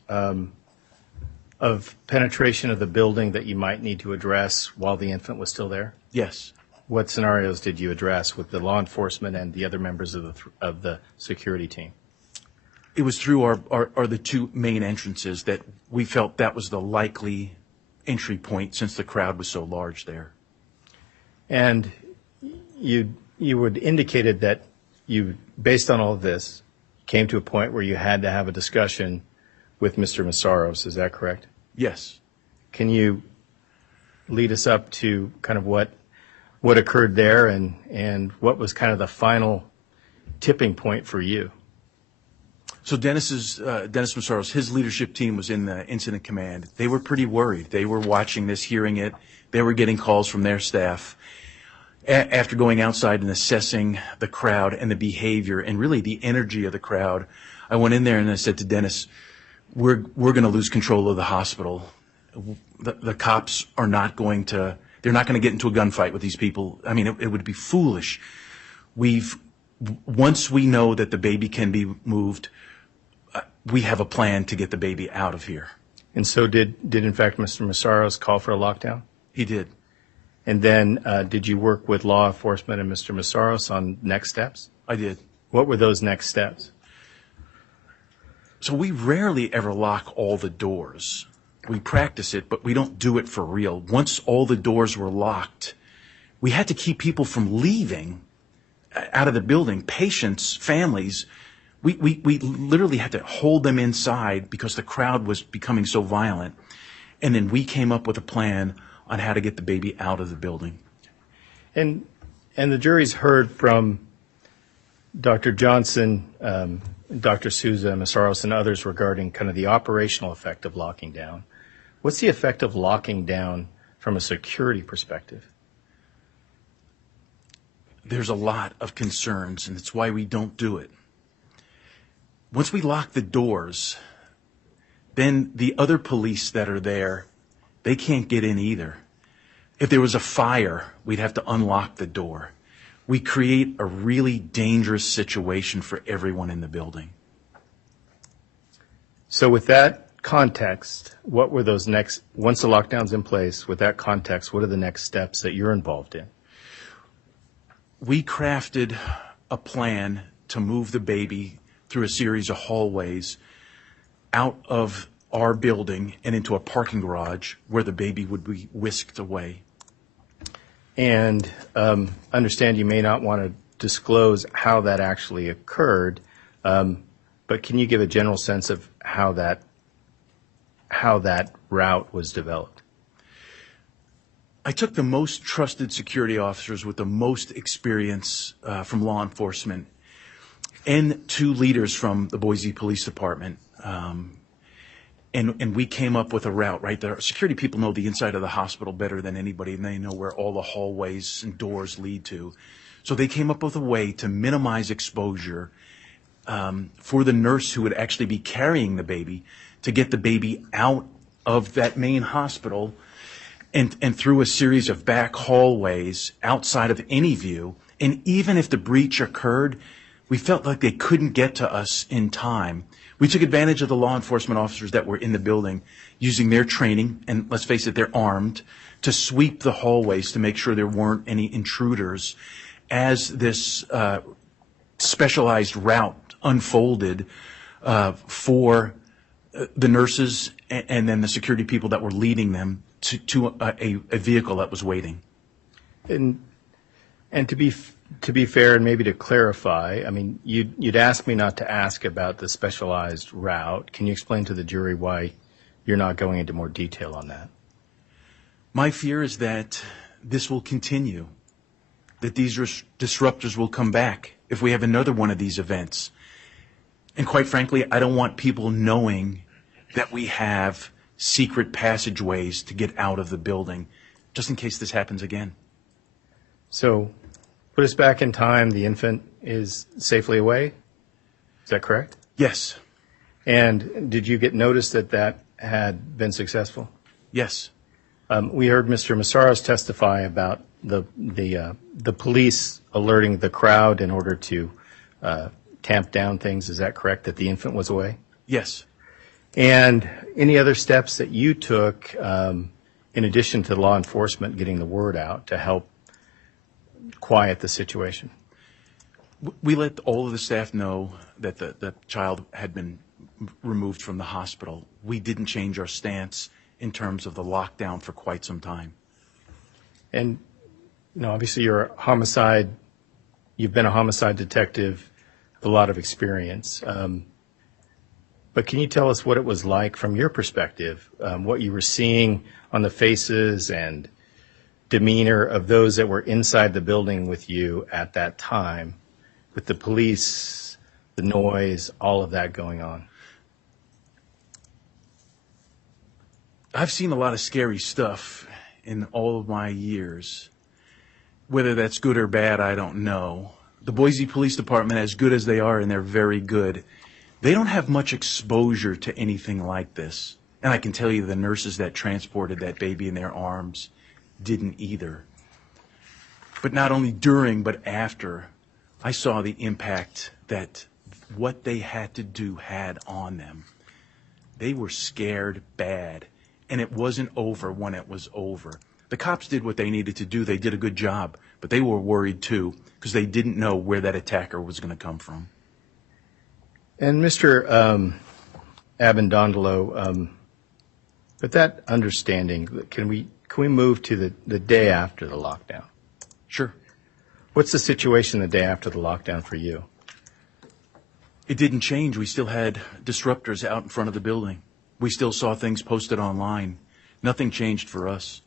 of penetration of the building that you might need to address while the infant was still there? Yes. What scenarios did you address with the law enforcement and the other members of the security team? It was through our the two main entrances that we felt that was the likely entry point, since the crowd was so large there. And you would indicated that you, based on all of this, came to a point where you had to have a discussion with Mr. Massaros. Is that correct? Yes. Can you lead us up to kind of what occurred there and what was kind of the final tipping point for you? So Dennis Massaros, his leadership team was in the incident command. They were pretty worried. They were watching this, hearing it. They were getting calls from their staff. After going outside and assessing the crowd and the behavior and really the energy of the crowd, I went in there and I said to Dennis, we're going to lose control of the hospital. The cops are not going to, they're not going to get into a gunfight with these people. I mean, it would be foolish. Once we know that the baby can be moved, we have a plan to get the baby out of here. And so did in fact Mr. Massaros call for a lockdown? He did. And then did you work with law enforcement and Mr. Massaros on next steps? I did. What were those next steps? So we rarely ever lock all the doors. We practice it, but we don't do it for real. Once all the doors were locked, we had to keep people from leaving out of the building, patients, families. We literally had to hold them inside because the crowd was becoming so violent. And then we came up with a plan on how to get the baby out of the building. And the jury's heard from Dr. Johnson, Dr. Souza, Massaros, and others regarding kind of the operational effect of locking down. What's the effect of locking down from a security perspective? There's a lot of concerns, and it's why we don't do it. Once we lock the doors, then the other police that are there, they can't get in either. If there was a fire, we'd have to unlock the door. We create a really dangerous situation for everyone in the building. So with that context, what were those next, once the lockdown's in place, with that context, what are the next steps that you're involved in? We crafted a plan to move the baby through a series of hallways out of our building and into a parking garage where the baby would be whisked away. And understand you may not want to disclose how that actually occurred, but can you give a general sense of how that route was developed? I took the most trusted security officers with the most experience from law enforcement and 2 leaders from the Boise Police Department. And we came up with a route, right? The security people know the inside of the hospital better than anybody, and they know where all the hallways and doors lead to. So they came up with a way to minimize exposure for the nurse who would actually be carrying the baby to get the baby out of that main hospital and through a series of back hallways outside of any view. And even if the breach occurred, we felt like they couldn't get to us in time. We took advantage of the law enforcement officers that were in the building, using their training, and let's face it, they're armed, to sweep the hallways to make sure there weren't any intruders as this specialized route unfolded for the nurses and then the security people that were leading them to a vehicle that was waiting. And to be fair and maybe to clarify, I mean, you'd asked me not to ask about the specialized route. Can you explain to the jury why you're not going into more detail on that? My fear is that this will continue, that these disruptors will come back if we have another one of these events. And quite frankly, I don't want people knowing that we have secret passageways to get out of the building, just in case this happens again. So put us back in time. The infant is safely away. Is that correct? Yes. And did you get notice that that had been successful? Yes. We heard Mr. Massaros testify about the police alerting the crowd in order to tamp down things. Is that correct, that the infant was away? Yes. And any other steps that you took in addition to law enforcement getting the word out to help quiet the situation? We let all of the staff know that the child had been removed from the hospital. We didn't change our stance in terms of the lockdown for quite some time. And obviously you've been a homicide detective, have a lot of experience. But can you tell us what it was like from your perspective, what you were seeing on the faces and demeanor of those that were inside the building with you at that time, with the police, the noise, all of that going on? I've seen a lot of scary stuff in all of my years. Whether that's good or bad, I don't know. The Boise Police Department, as good as they are, and they're very good, they don't have much exposure to anything like this. And I can tell you the nurses that transported that baby in their arms didn't either. But not only during, but after, I saw the impact that what they had to do had on them. They were scared bad. And it wasn't over when it was over. The cops did what they needed to do. They did a good job. But they were worried, too, because they didn't know where that attacker was going to come from. And Mr. Abendondolo, with that understanding, can we move to the day after the lockdown? Sure. What's the situation the day after the lockdown for you? It didn't change. We still had disruptors out in front of the building. We still saw things posted online. Nothing changed for us.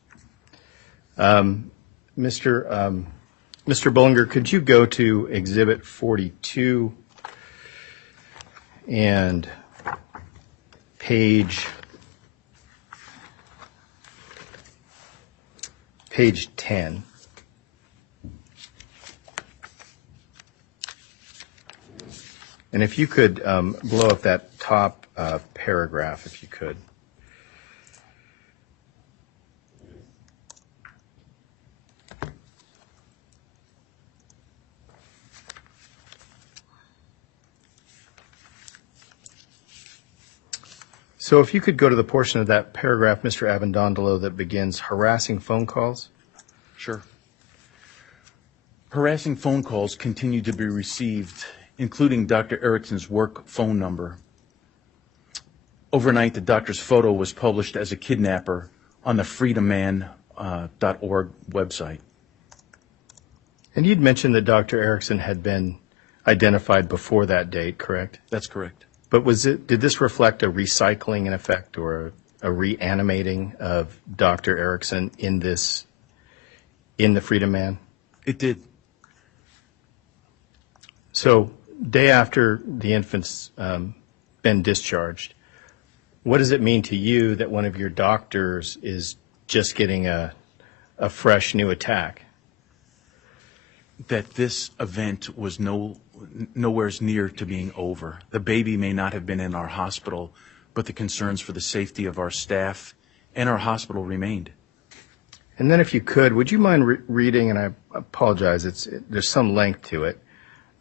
Mr. Bullinger, could you go to Exhibit 42 and page 10? And if you could blow up that top paragraph, if you could. So if you could go to the portion of that paragraph, Mr. Avendondolo, that begins harassing phone calls. Sure. Harassing phone calls continued to be received, including Dr. Erickson's work phone number. Overnight, the doctor's photo was published as a kidnapper on the freedomman.org website. And you'd mentioned that Dr. Erickson had been identified before that date, correct? That's correct. But did this reflect a recycling in effect, or a reanimating of Dr. Erickson in the Freedom Man? It did. So, day after the infant's been discharged, what does it mean to you that one of your doctors is just getting a fresh new attack? That this event was nowhere near to being over. The baby may not have been in our hospital, but the concerns for the safety of our staff and our hospital remained. And then if you could, would you mind reading, and I apologize, there's some length to it,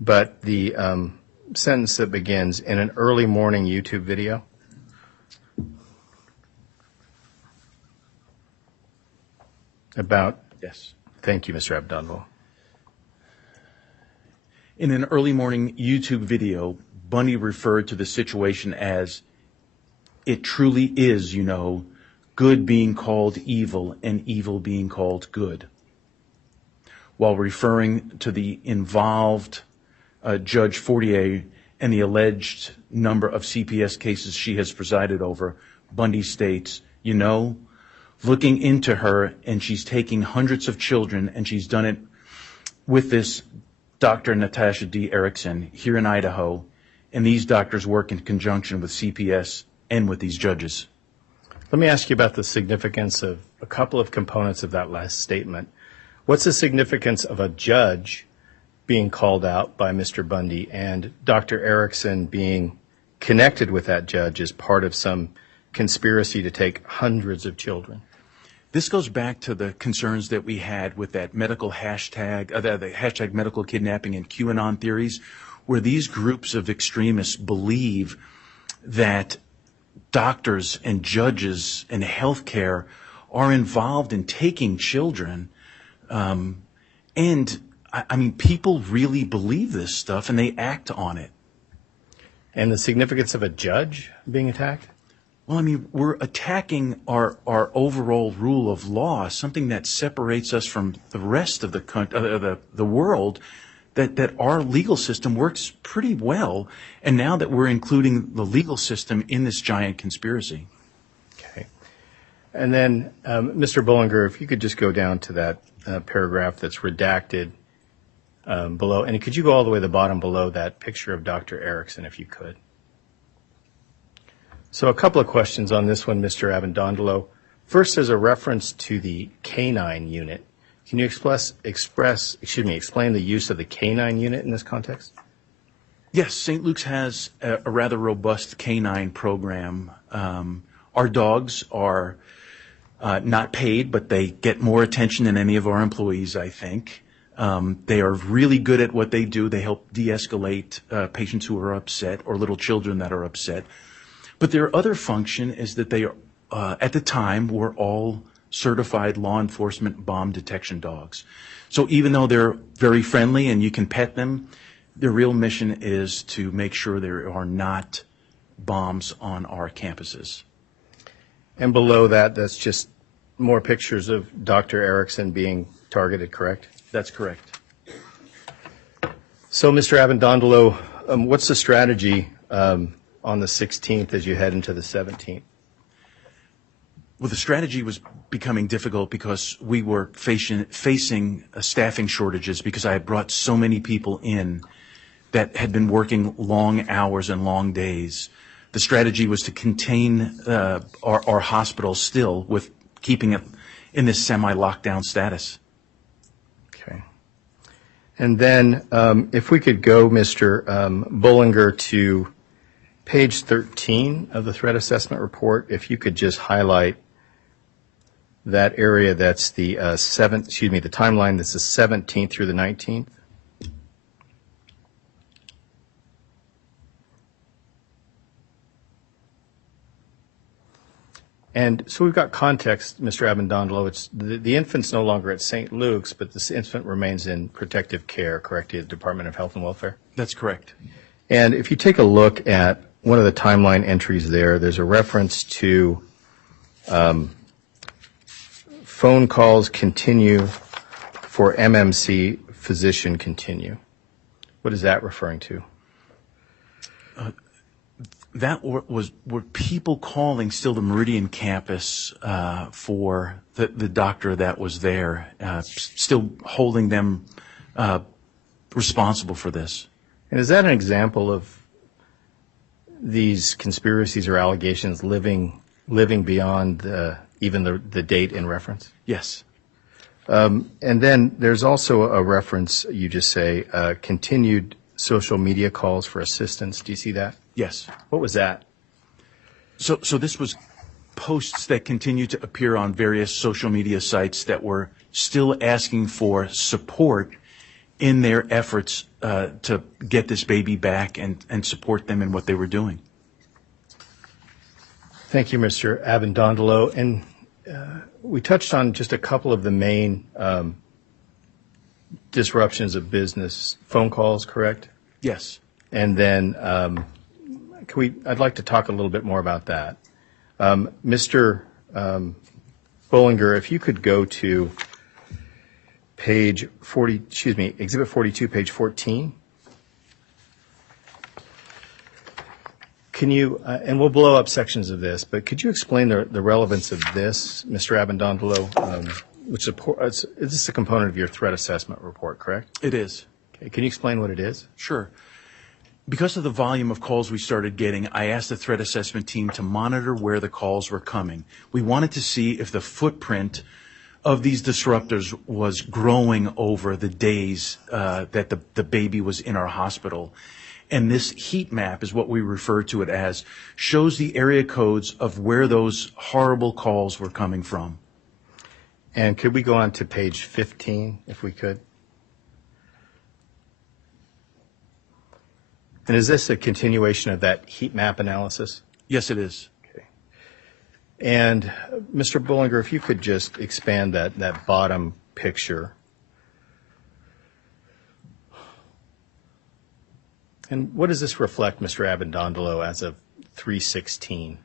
but the sentence that begins, in an early morning YouTube video? About? Yes. Thank you, Mr. Abdonville. In an early morning YouTube video, Bundy referred to the situation as, "It truly is, good being called evil and evil being called good," while referring to the involved Judge Fortier and the alleged number of CPS cases she has presided over. Bundy states, looking into her, and she's taking hundreds of children, and she's done it with this Dr. Natasha D. Erickson here in Idaho, and these doctors work in conjunction with CPS and with these judges. Let me ask you about the significance of a couple of components of that last statement. What's the significance of a judge being called out by Mr. Bundy and Dr. Erickson being connected with that judge as part of some conspiracy to take hundreds of children? This goes back to the concerns that we had with that medical hashtag, the hashtag medical kidnapping and QAnon theories, where these groups of extremists believe that doctors and judges and healthcare are involved in taking children. People really believe this stuff and they act on it. And the significance of a judge being attacked? Well, I mean, we're attacking our overall rule of law, something that separates us from the rest of the world, that our legal system works pretty well. And now that we're including the legal system in this giant conspiracy. Okay. And then, Mr. Bullinger, if you could just go down to that paragraph that's redacted below, and could you go all the way to the bottom below that picture of Dr. Erickson, if you could? So a couple of questions on this one, Mr. Avendondolo. First, there's a reference to the K9 unit. Can you explain the use of the K9 unit in this context? Yes, St. Luke's has a rather robust canine program. Our dogs are not paid, but they get more attention than any of our employees, I think. They are really good at what they do. They help de-escalate patients who are upset or little children that are upset. But their other function is that they, at the time, were all certified law enforcement bomb detection dogs. So even though they're very friendly and you can pet them, their real mission is to make sure there are not bombs on our campuses. And below that, that's just more pictures of Dr. Erickson being targeted, correct? That's correct. So, Mr. Avendondolo, what's the strategy on the 16th as you head into the 17th? Well, the strategy was becoming difficult because we were facing staffing shortages because I had brought so many people in that had been working long hours and long days. The strategy was to contain our hospital still with keeping it in this semi-lockdown status. Okay. And then if we could go, Mr. Bullinger, to page 13 of the threat assessment report, if you could just highlight that area that's the the timeline that's the 17th through the 19th. And so we've got context, Mr. Avendondolo. It's the infant's no longer at St. Luke's, but this infant remains in protective care, correct, the Department of Health and Welfare? That's correct. And if you take a look at one of the timeline entries there, there's a reference to phone calls continue for MMC physician continue. What is that referring to? That were people calling still the Meridian campus for the doctor that was there, still holding them responsible for this. And is that an example of these conspiracies or allegations living beyond even the date in reference? Yes. And then there's also a reference, you just say, continued social media calls for assistance. Do you see that? Yes. What was that? So this was posts that continued to appear on various social media sites that were still asking for support in their efforts to get this baby back and support them in what they were doing. Thank you, Mr. Avendondolo. And we touched on just a couple of the main disruptions of business. Phone calls, correct? Yes. And then I'd like to talk a little bit more about that. Mr. Bullinger, if you could go to Exhibit 42, page 14. Can you, and we'll blow up sections of this, but could you explain the relevance of this, Mr. Avendondolo, which is this a component of your threat assessment report, correct? It is. Okay. Can you explain what it is? Sure. Because of the volume of calls we started getting, I asked the threat assessment team to monitor where the calls were coming. We wanted to see if the footprint of these disruptors was growing over the days that the baby was in our hospital. And this heat map is what we refer to it as, shows the area codes of where those horrible calls were coming from. And could we go on to page 15, if we could? And is this a continuation of that heat map analysis? Yes, it is. Okay. And Mr. Bullinger, if you could just expand that bottom picture. And what does this reflect, Mr. Avendondolo, as of 3/16?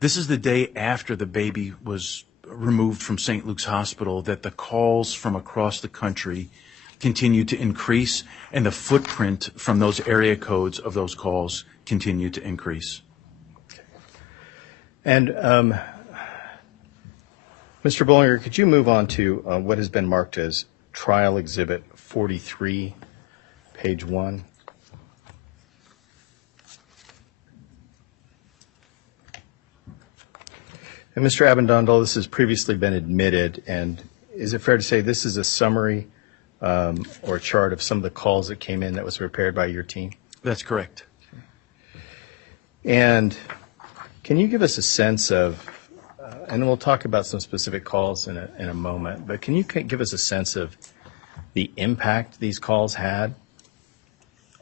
This is the day after the baby was removed from St. Luke's Hospital that the calls from across the country continued to increase, and the footprint from those area codes of those calls continued to increase. And Mr. Bollinger, could you move on to what has been marked as Trial Exhibit 43, page 1? And Mr. Abendondel, this has previously been admitted, and is it fair to say this is a summary or chart of some of the calls that came in that was prepared by your team? That's correct. And can you give us a sense of, and we'll talk about some specific calls in a moment, but can you give us a sense of the impact these calls had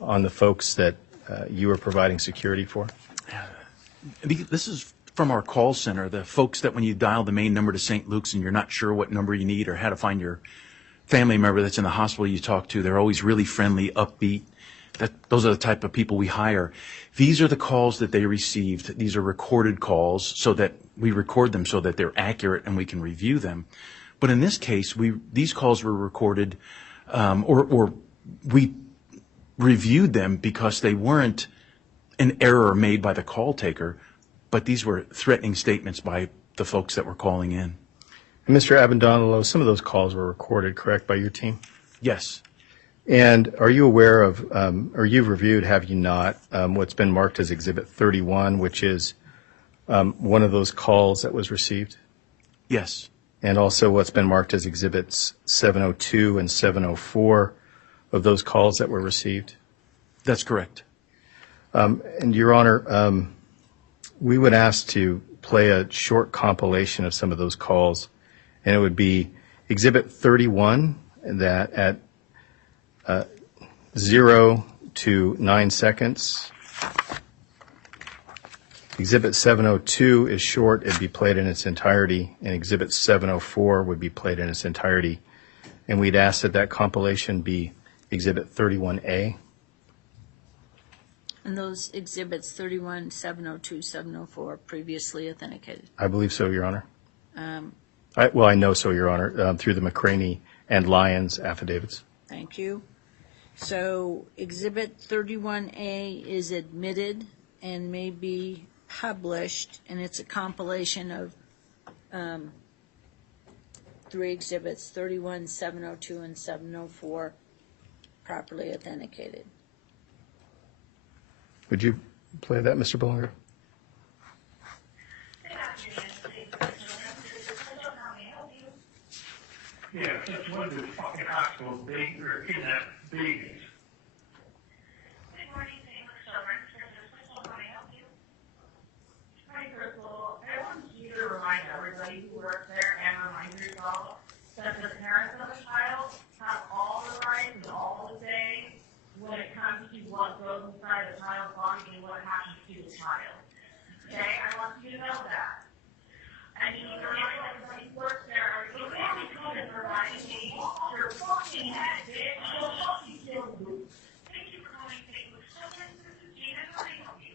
on the folks that you were providing security for? This is from our call center, the folks that when you dial the main number to St. Luke's and you're not sure what number you need or how to find your family member that's in the hospital you talk to, they're always really friendly, upbeat. Those are the type of people we hire. These are the calls that they received. These are recorded calls so that we record them so that they're accurate and we can review them. But in this case, these calls were recorded or we reviewed them because they weren't an error made by the call taker, but these were threatening statements by the folks that were calling in. And Mr. Abendondolo, some of those calls were recorded, correct, by your team? Yes. And are you aware of, or you've reviewed, have you not, what's been marked as Exhibit 31, which is one of those calls that was received? Yes. And also what's been marked as Exhibits 702 and 704 of those calls that were received? That's correct. And Your Honor, we would ask to play a short compilation of some of those calls, and it would be Exhibit 31, that at 0 to 9 seconds. Exhibit 702 is short, it'd be played in its entirety, and Exhibit 704 would be played in its entirety. And we'd ask that that compilation be Exhibit 31A. And those exhibits 31, 702, 704 previously authenticated? I believe so, Your Honor. I know so, Your Honor, through the McCraney and Lyons affidavits. Thank you. So Exhibit 31A is admitted and may be published, and it's a compilation of three exhibits, 31, 702, and 704, properly authenticated. Would you play that, Mr. Bollinger? Yeah, since when do fucking hospitals kidnap babies? Good morning, St. Louis Children's. This is Crystal. How may I help you? Hi, Crystal. I want you to remind everybody who works there and remind yourself that the parents of the child have all the rights and all the say when it comes to what goes inside the child's body and what happens to the child. Okay? I want you to know that. I need to remind everybody who works there, you can't be coming and reminding me your fucking head, bitch. You'll fucking kill you. Thank you for calling St. Louis Children's. This is Gina. How may I help you?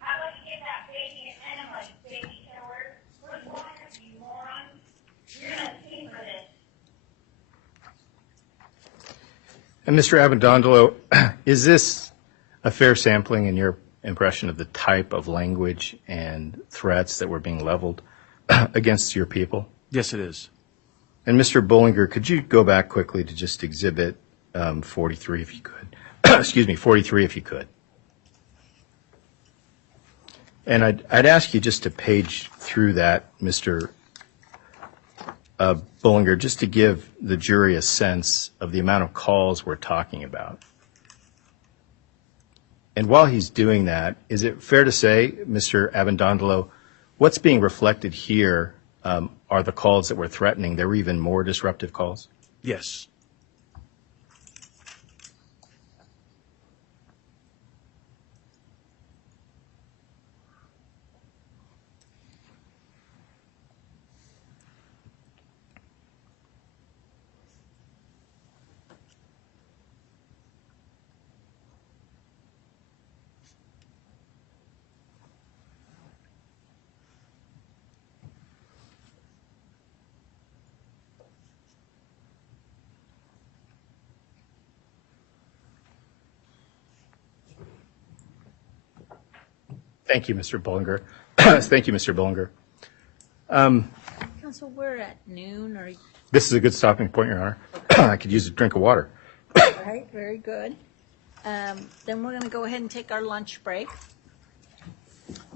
I'd like to get that baby and my baby shower. What's wrong with you, moron? You're gonna pay for this. And Mr. Abendondolo, is this a fair sampling in your impression of the type of language and threats that were being leveled against your people? Yes, it is. And Mr. Bollinger, could you go back quickly to just Exhibit 43 if you could? Excuse me, 43 if you could. And I'd ask you just to page through that, Mr. Bollinger, just to give the jury a sense of the amount of calls we're talking about. And while he's doing that, is it fair to say, Mr. Abendondolo, what's being reflected here are the calls that were threatening? There were even more disruptive calls? Yes. Thank you, Mr. Bullinger. Thank you, Mr. Bullinger. Council, we're at noon, or, This is a good stopping point, Your Honor. I could use a drink of water. all right, very good. Then we're going to go ahead and take our lunch break.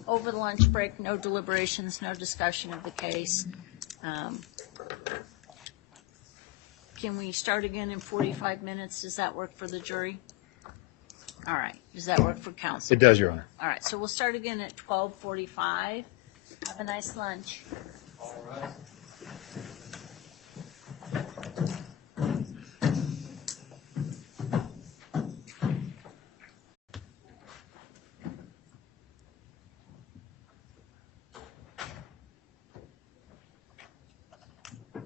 Over the lunch break, no deliberations, no discussion of the case. Can we start again in 45 minutes? Does that work for the jury? All right. Does that work for council? It does, Your Honor. All right, so we'll start again at 12:45. Have a nice lunch.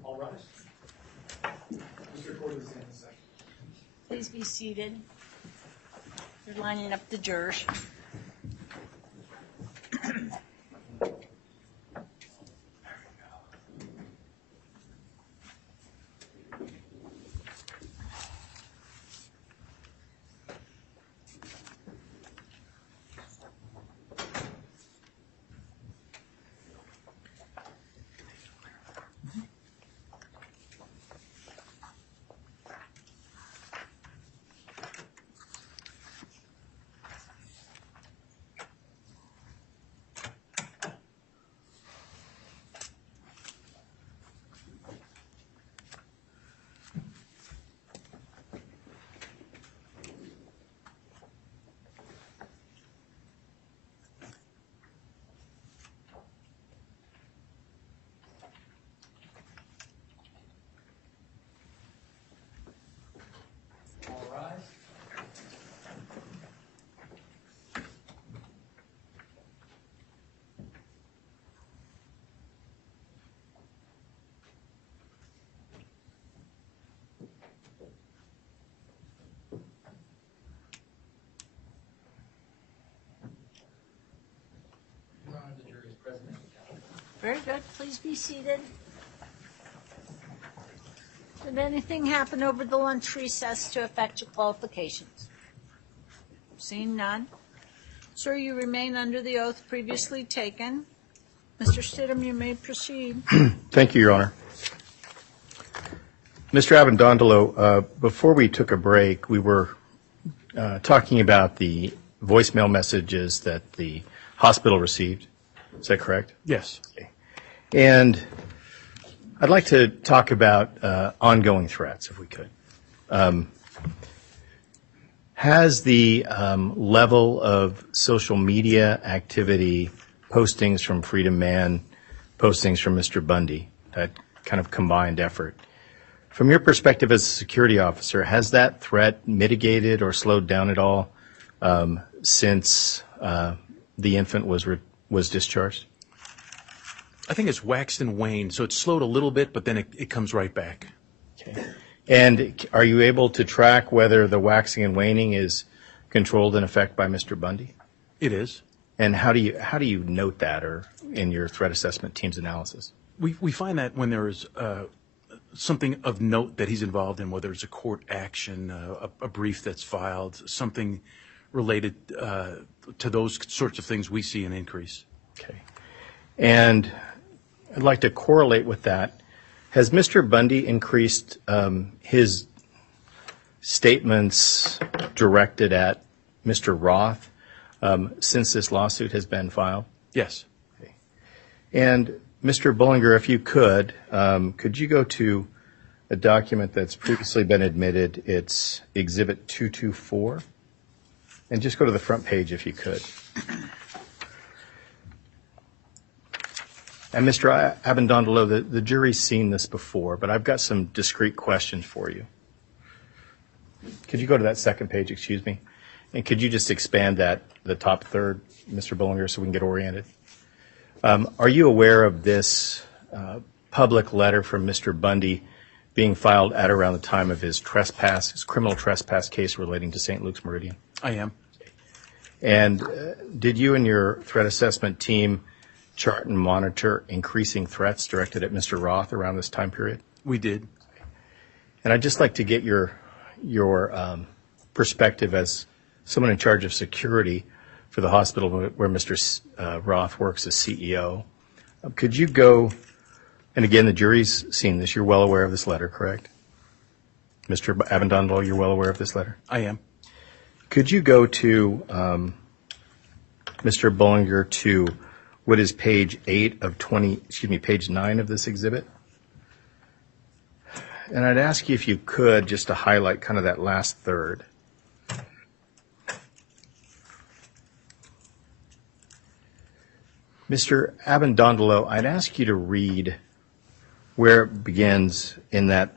All rise. Mr. Court is in session. Please be seated. You're lining up the jurors. All rise. Your Honor, the jury is present and counted. Very good. Please be seated. Did anything happen over the lunch recess to affect your qualifications? Seeing none. Sir, you remain under the oath previously taken. Mr. Stidham, you may proceed. Thank you, Your Honor. Mr. Abendondolo, before we took a break, we were talking about the voicemail messages that the hospital received. Is that correct? Yes. And I'd like to talk about ongoing threats, if we could. Has the level of social media activity, postings from Freedom Man, postings from Mr. Bundy, that kind of combined effort, from your perspective as a security officer, has that threat mitigated or slowed down at all since the infant was discharged? I think it's waxed and waned, so it's slowed a little bit, but then it comes right back. Okay. And are you able to track whether the waxing and waning is controlled in effect by Mr. Bundy? It is. And how do you note that, or in your threat assessment team's analysis? We find that when there is something of note that he's involved in, whether it's a court action, a brief that's filed, something related to those sorts of things, we see an increase. Okay. And I'd like to correlate with that. Has Mr. Bundy increased his statements directed at Mr. Roth since this lawsuit has been filed? Yes. Okay. And Mr. Bullinger, if you could you go to a document that's previously been admitted? It's Exhibit 224. And just go to the front page if you could. And Mr. Abendondolo, the jury's seen this before, but I've got some discrete questions for you. Could you go to that second page, excuse me? And could you just expand the top third, Mr. Bullinger, so we can get oriented? Are you aware of this public letter from Mr. Bundy being filed at around the time of his criminal trespass case relating to St. Luke's Meridian? I am. And did you and your threat assessment team chart and monitor increasing threats directed at Mr. Roth around this time period? We did. And I'd just like to get your perspective as someone in charge of security. for the hospital where Mr. Roth works as CEO. Could you go, and again, the jury's seen this, you're well aware of this letter, correct? Mr. Abendondolo, you're well aware of this letter? I am. Could you go to, Mr. Bullinger, to what is page 9 of this exhibit? And I'd ask you if you could, just to highlight kind of that last third. Mr. Abendondolo, I'd ask you to read where it begins in that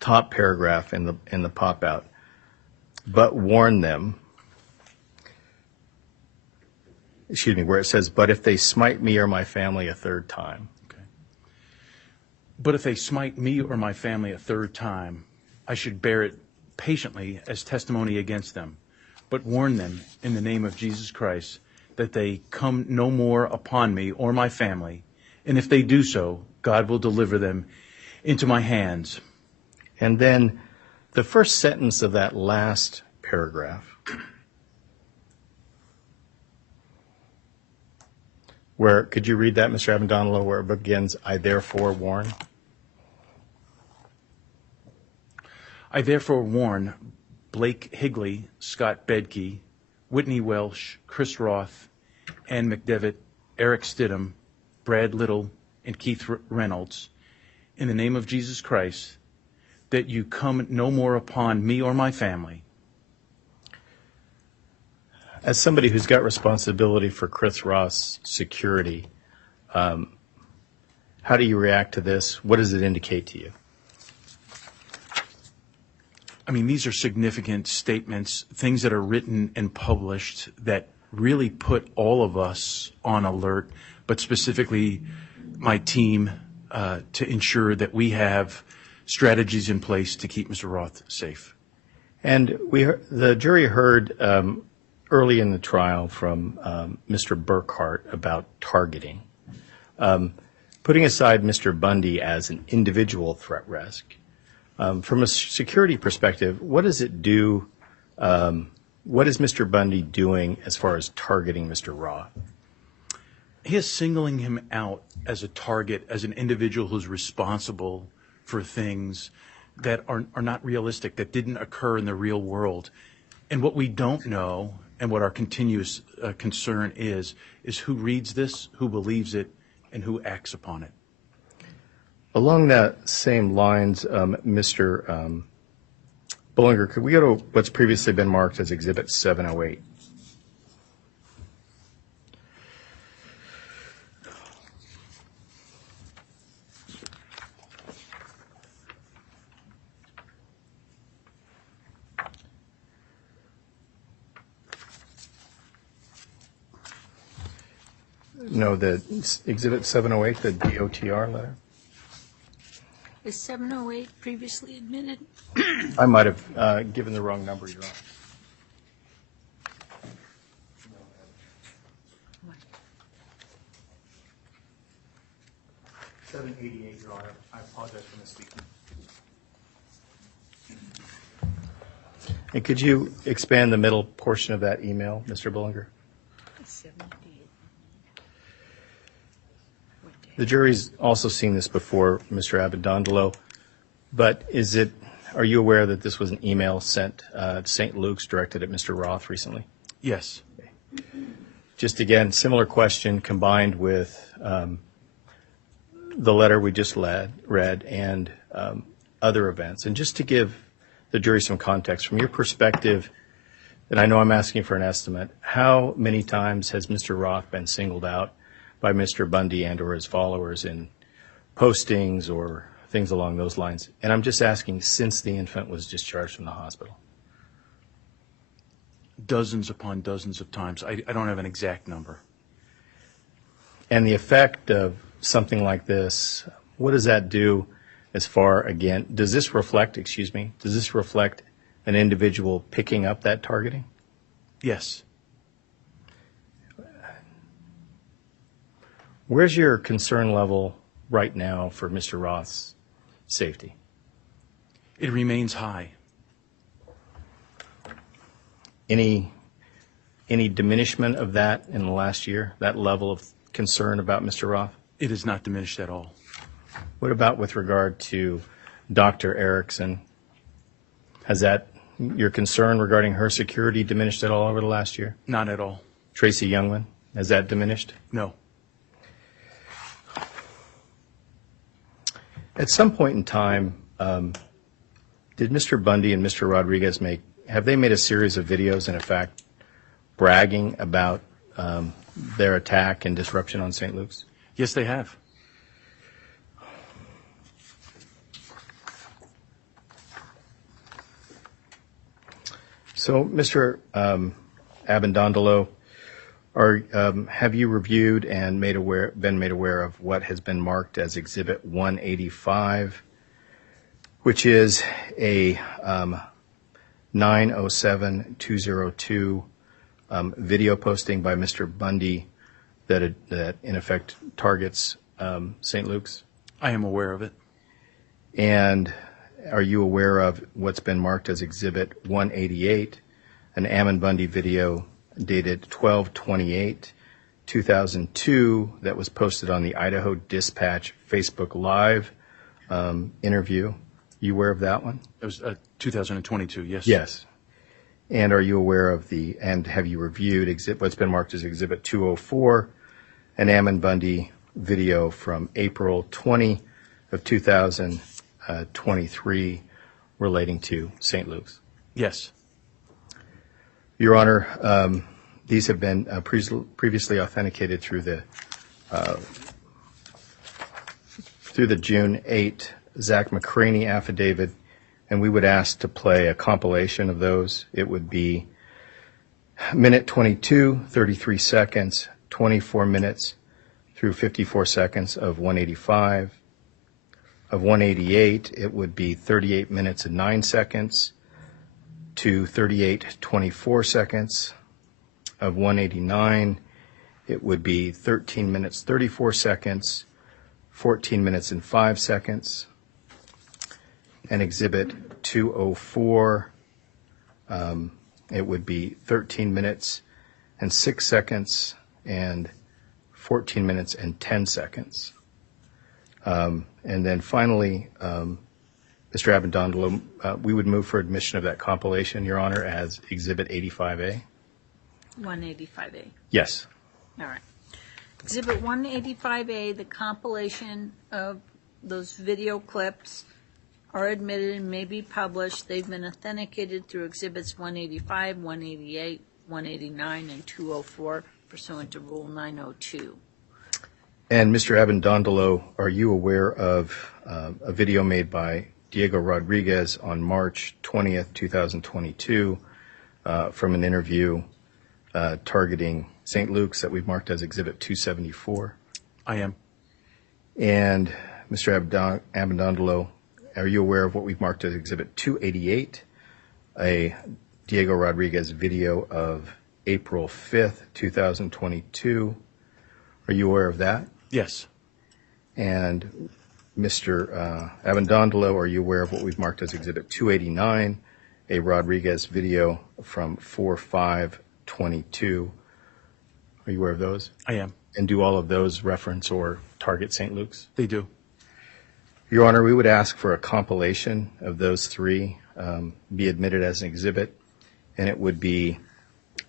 top paragraph in the pop-out. But warn them, where it says, but if they smite me or my family a third time. Okay. But if they smite me or my family a third time, I should bear it patiently as testimony against them, but warn them in the name of Jesus Christ that they come no more upon me or my family, and if they do so, God will deliver them into my hands. And then the first sentence of that last paragraph, where, could you read that, Mr. Abendondolo, where it begins, I therefore warn? I therefore warn Blake Higley, Scott Bedke, Whitney Welsh, Chris Roth, Ann McDevitt, Eric Stidham, Brad Little, and Keith Reynolds, in the name of Jesus Christ, that you come no more upon me or my family. As somebody who's got responsibility for Chris Roth's security, how do you react to this? What does it indicate to you? I mean, these are significant statements, things that are written and published that really put all of us on alert, but specifically my team, to ensure that we have strategies in place to keep Mr. Roth safe. And the jury heard early in the trial from Mr. Burkhart about targeting. Putting aside Mr. Bundy as an individual threat risk, from a security perspective, what does it do? What is Mr. Bundy doing as far as targeting Mr. Roth? He is singling him out as a target, as an individual who's responsible for things that are not realistic, that didn't occur in the real world. And what we don't know, and what our continuous concern is who reads this, who believes it, and who acts upon it. Along that same lines, Mr. Bullinger, could we go to what's previously been marked as Exhibit 708? No, the Exhibit 708, the DOTR letter? Is 708 previously admitted? I might have given the wrong number, Your Honor. $788, Your Honor. I apologize for misspeaking. And could you expand the middle portion of that email, Mr. Bullinger? 788. The jury's also seen this before, Mr. Abendondolo, but are you aware that this was an email sent to St. Luke's directed at Mr. Roth recently? Yes. Just again, similar question combined with the letter we just read and other events. And just to give the jury some context, from your perspective, and I know I'm asking for an estimate, how many times has Mr. Roth been singled out by Mr. Bundy and or his followers in postings or things along those lines? And I'm just asking, since the infant was discharged from the hospital. Dozens upon dozens of times. I don't have an exact number. And the effect of something like this, what does that do as far, again, does this reflect an individual picking up that targeting? Yes. Where's your concern level right now for Mr. Roth's safety? It remains high. Any any diminishment of that in the last year, that level of concern about Mr. Roth? It is not diminished at all. What about with regard to Dr. Erickson? Has that, your concern regarding her security diminished at all over the last year? Not at all. Tracy Youngman, has that diminished? No. At some point in time, did Mr. Bundy and Mr. Rodriguez have they made a series of videos, in effect, bragging about their attack and disruption on St. Luke's? Yes, they have. So, Mr. Abendondolo, have you reviewed and been made aware of what has been marked as Exhibit 185, which is a 9/07/202 video posting by Mr. Bundy that in effect targets St. Luke's? I am aware of it. And are you aware of what's been marked as Exhibit 188, an Ammon Bundy video dated 12/28/2002 that was posted on the Idaho Dispatch Facebook Live interview? You aware of that one? It was 2022, yes. Yes. And are you aware of and have you reviewed what's been marked as Exhibit 204, an Ammon Bundy video from April 20 of 2023 relating to St. Luke's? Yes. Your Honor, these have been previously authenticated through the June 8 Zach McCraney affidavit, and we would ask to play a compilation of those. It would be minute 22, 33 seconds, 24 minutes through 54 seconds of 185. Of 188, it would be 38 minutes and 9 seconds to 38:24 seconds. Of 189, it would be 13 minutes 34 seconds, 14 minutes and 5 seconds. And Exhibit 204, it would be 13 minutes and 6 seconds and 14 minutes and 10 seconds. And then finally, Mr. Abendondolo, we would move for admission of that compilation, Your Honor, as Exhibit 85A. 185A. Yes. All right. Exhibit 185A, the compilation of those video clips are admitted and may be published. They've been authenticated through Exhibits 185, 188, 189, and 204 pursuant to Rule 902. And Mr. Abendondolo, are you aware of a video made by Diego Rodriguez on March 20th, 2022 from an interview targeting St. Luke's that we've marked as Exhibit 274? I am. And Mr. Abendondolo, are you aware of what we've marked as Exhibit 288, a Diego Rodriguez video of April 5th, 2022? Are you aware of that? Yes. And Mr. Abendondolo, are you aware of what we've marked as Exhibit 289, a Rodriguez video from 4/5/22? Are you aware of those? I am. And do all of those reference or target St. Luke's? They do. Your Honor, we would ask for a compilation of those three be admitted as an exhibit, and it would be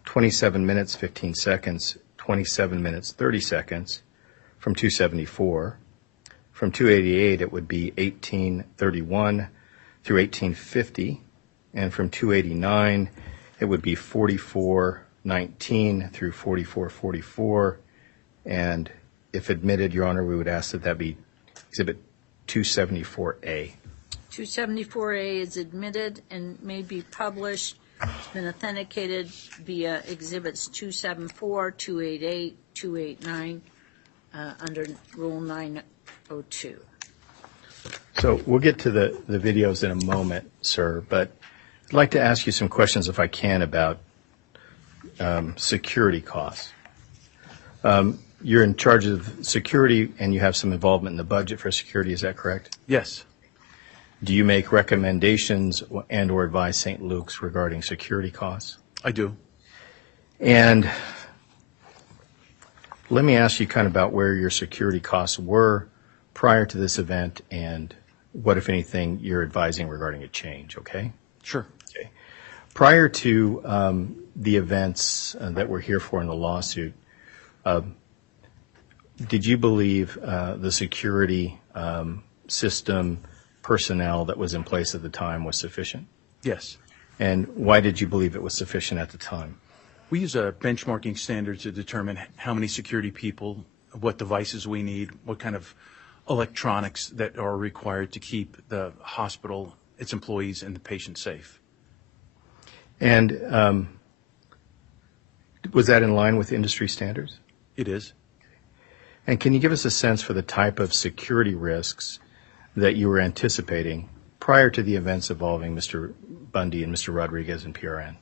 27 minutes, 15 seconds, 27 minutes, 30 seconds from 274. From 288, it would be 1831 through 1850, and from 289, it would be 4419 through 4444, and if admitted, Your Honor, we would ask that that be Exhibit 274A. 274A is admitted and may be published. It's been authenticated via Exhibits 274, 288, 289 under Rule 902. So we'll get to the videos in a moment, sir, but I'd like to ask you some questions, if I can, about security costs. You're in charge of security, and you have some involvement in the budget for security. Is that correct? Yes. Do you make recommendations and/or advise St. Luke's regarding security costs? I do. And let me ask you kind of about where your security costs were prior to this event and what, if anything, you're advising regarding a change, okay? Sure. Okay. Prior to the events that we're here for in the lawsuit, did you believe the security system personnel that was in place at the time was sufficient? Yes. And why did you believe it was sufficient at the time? We use a benchmarking standard to determine how many security people, what devices we need, what kind of electronics that are required to keep the hospital, its employees, and the patient safe. And was that in line with industry standards? It is. And can you give us a sense for the type of security risks that you were anticipating prior to the events involving Mr. Bundy and Mr. Rodriguez and PRN?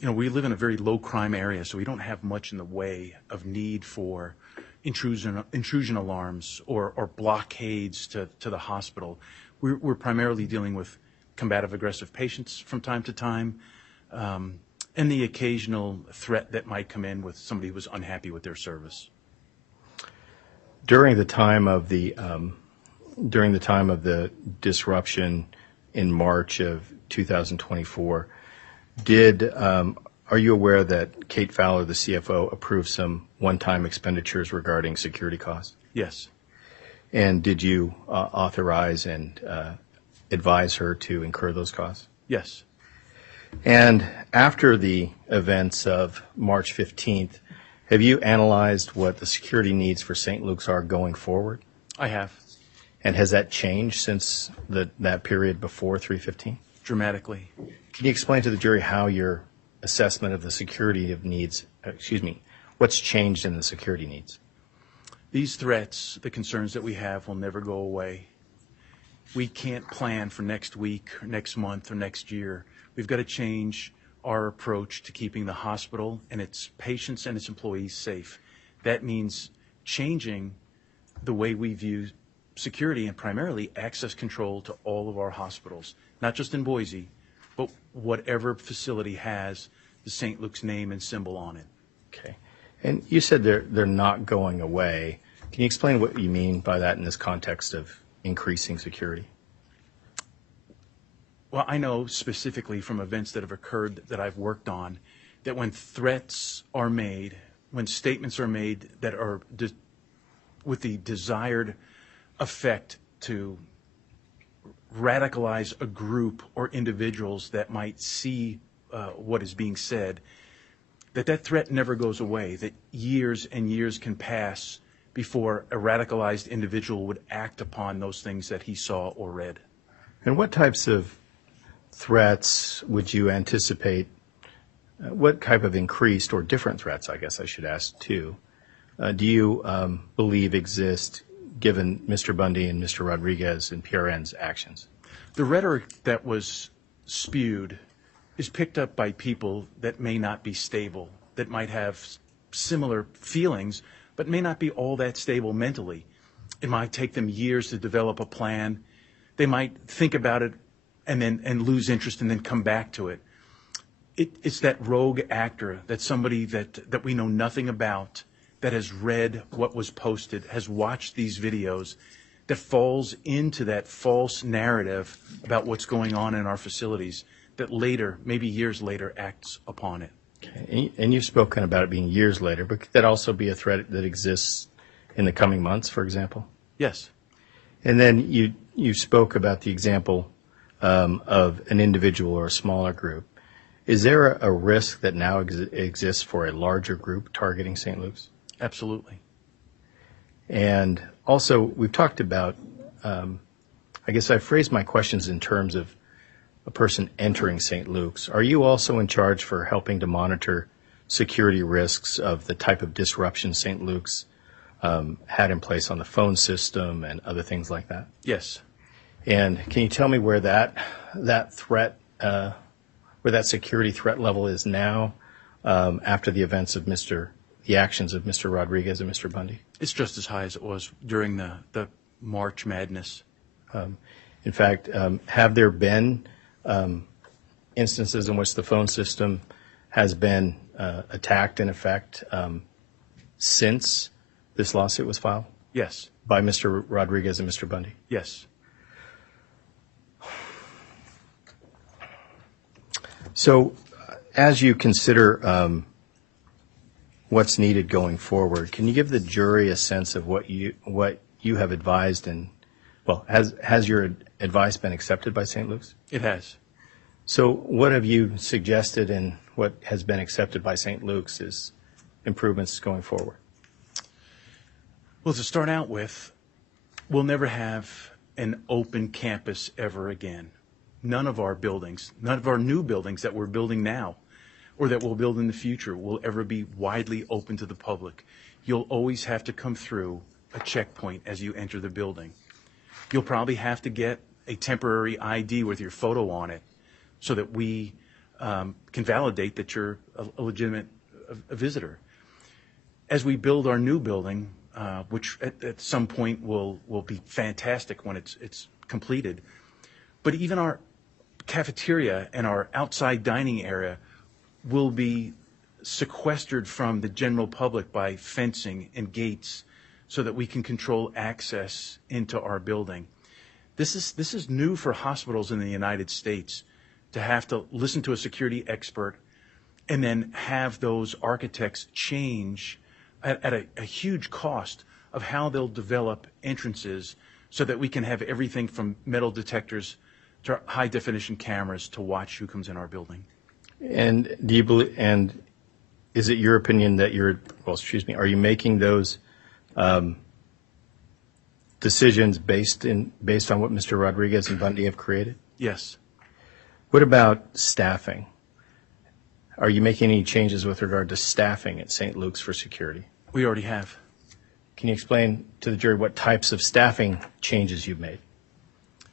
You know, we live in a very low crime area, so we don't have much in the way of need for intrusion alarms or blockades to the hospital. We're primarily dealing with combative aggressive patients from time to time, and the occasional threat that might come in with somebody who was unhappy with their service. During the time of the disruption in March of 2024, are you aware that Kate Fowler, the CFO, approved some one-time expenditures regarding security costs? Yes. And did you authorize and advise her to incur those costs? Yes. And after the events of March 15th, have you analyzed what the security needs for St. Luke's are going forward? I have. And has that changed since that period before 3/15? Dramatically. Can you explain to the jury how your assessment of the security of needs, what's changed in the security needs? These threats, the concerns that we have, will never go away. We can't plan for next week, or next month, or next year. We've got to change our approach to keeping the hospital and its patients and its employees safe. That means changing the way we view security and primarily access control to all of our hospitals, not just in Boise, but whatever facility has the St. Luke's name and symbol on it. Okay. And you said they're not going away. Can you explain what you mean by that in this context of increasing security? Well, I know specifically from events that have occurred that I've worked on that when threats are made, when statements are made that are with the desired effect to radicalize a group or individuals that might see what is being said, that threat never goes away, that years and years can pass before a radicalized individual would act upon those things that he saw or read. And what types of threats would you anticipate, what type of increased or different threats, I guess I should ask too, do you believe exist given Mr. Bundy and Mr. Rodriguez and PRN's actions? The rhetoric that was spewed is picked up by people that may not be stable, that might have similar feelings, but may not be all that stable mentally. It might take them years to develop a plan. They might think about it and lose interest and then come back to it. It's that rogue actor, that somebody that we know nothing about, that has read what was posted, has watched these videos, that falls into that false narrative about what's going on in our facilities, that later, maybe years later, acts upon it. Okay. And you've spoken about it being years later, but could that also be a threat that exists in the coming months, for example? Yes. And then you spoke about the example of an individual or a smaller group. Is there a risk that now exists for a larger group targeting St. Luke's? Absolutely. And also, we've talked about, I guess I phrased my questions in terms of a person entering St. Luke's. Are you also in charge for helping to monitor security risks of the type of disruption St. Luke's had in place on the phone system and other things like that? Yes. And can you tell me where that threat, where that security threat level is now after the events of the actions of Mr. Rodriguez and Mr. Bundy? It's just as high as it was during the March Madness. In fact, have there been instances in which the phone system has been attacked, in effect, since this lawsuit was filed Yes, by Mr. Rodriguez and Mr. Bundy? yes. So as you consider what's needed going forward, can you give the jury a sense of what you have advised, and, well, has your advice been accepted by St. Luke's? It has. So what have you suggested, and what has been accepted by St. Luke's is improvements going forward? Well, to start out with, we'll never have an open campus ever again. None of our buildings, none of our new buildings that we're building now or that we'll build in the future will ever be widely open to the public. You'll always have to come through a checkpoint as you enter the building. You'll probably have to get a temporary ID with your photo on it so that we can validate that you're a legitimate visitor. As we build our new building, which at some point will be fantastic when it's completed, but even our cafeteria and our outside dining area will be sequestered from the general public by fencing and gates so that we can control access into our building. This is new for hospitals in the United States, to have to listen to a security expert and then have those architects change at a huge cost of how they'll develop entrances so that we can have everything from metal detectors to high definition cameras to watch who comes in our building. And do you believe, and is it your opinion that are you making those decisions based on what Mr. Rodriguez and Bundy have created? Yes. What about staffing? Are you making any changes with regard to staffing at St. Luke's for security? We already have. Can you explain to the jury what types of staffing changes you've made?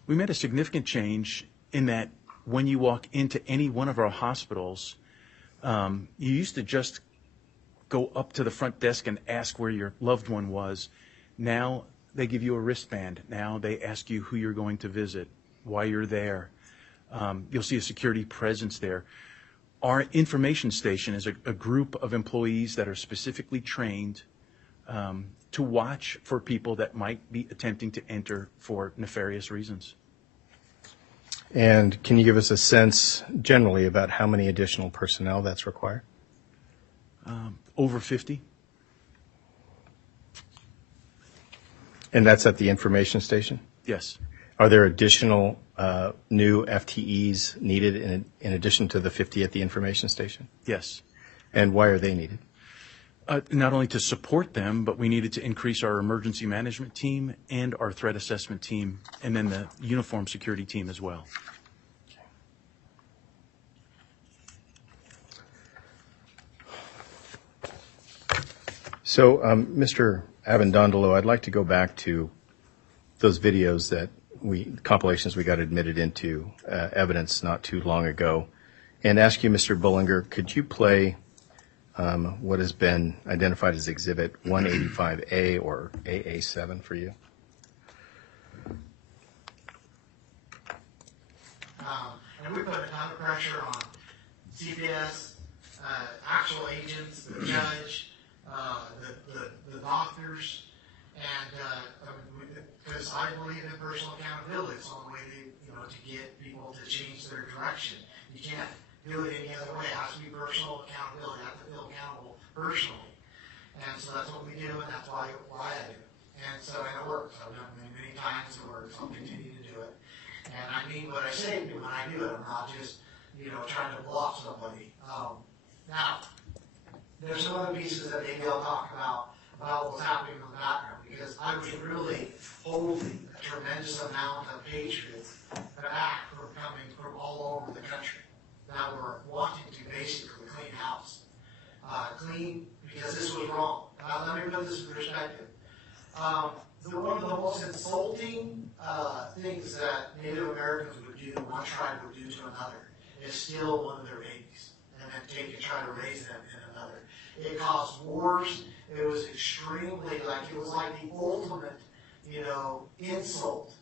We made a significant change in that when you walk into any one of our hospitals, you used to just go up to the front desk and ask where your loved one was. Now they give you a wristband. Now they ask you who you're going to visit, why you're there. You'll see a security presence there. Our information station is a group of employees that are specifically trained to watch for people that might be attempting to enter for nefarious reasons. And can you give us a sense generally about how many additional personnel that's required? Over 50. And that's at the information station? Yes. Are there additional new FTEs needed in addition to the 50 at the information station? Yes. And why are they needed? Not only to support them, but we needed to increase our emergency management team and our threat assessment team, and then the uniform security team as well. So, Mr. Avendondolo, I'd like to go back to those videos compilations we got admitted into evidence not too long ago, and ask you, Mr. Bullinger, could you play what has been identified as Exhibit 185A or AA7 for you? And we put a ton of pressure on CPS, actual agents, the judge, the doctors, and because I believe in personal accountability. It's the only way to get people to change their direction. You can't do it any other way. It has to be personal accountability. You have to feel accountable personally. And so that's what we do, and that's why I do it. And so it works. I've done it many times. It works. I'll continue to do it. And I mean what I say when I do it. I'm not just, trying to bluff somebody. Now, there's some other pieces that maybe I'll talk about what's happening in the background, because I was really holding a tremendous amount of patriots back from coming from all over the country that were wanting to basically clean house. Clean because this was wrong. Let me put this in perspective. One of the most insulting things that Native Americans would do, one tribe would do to another, is steal one of their babies and then take and try to raise them in another. It caused wars. It was extremely, it was like the ultimate, insult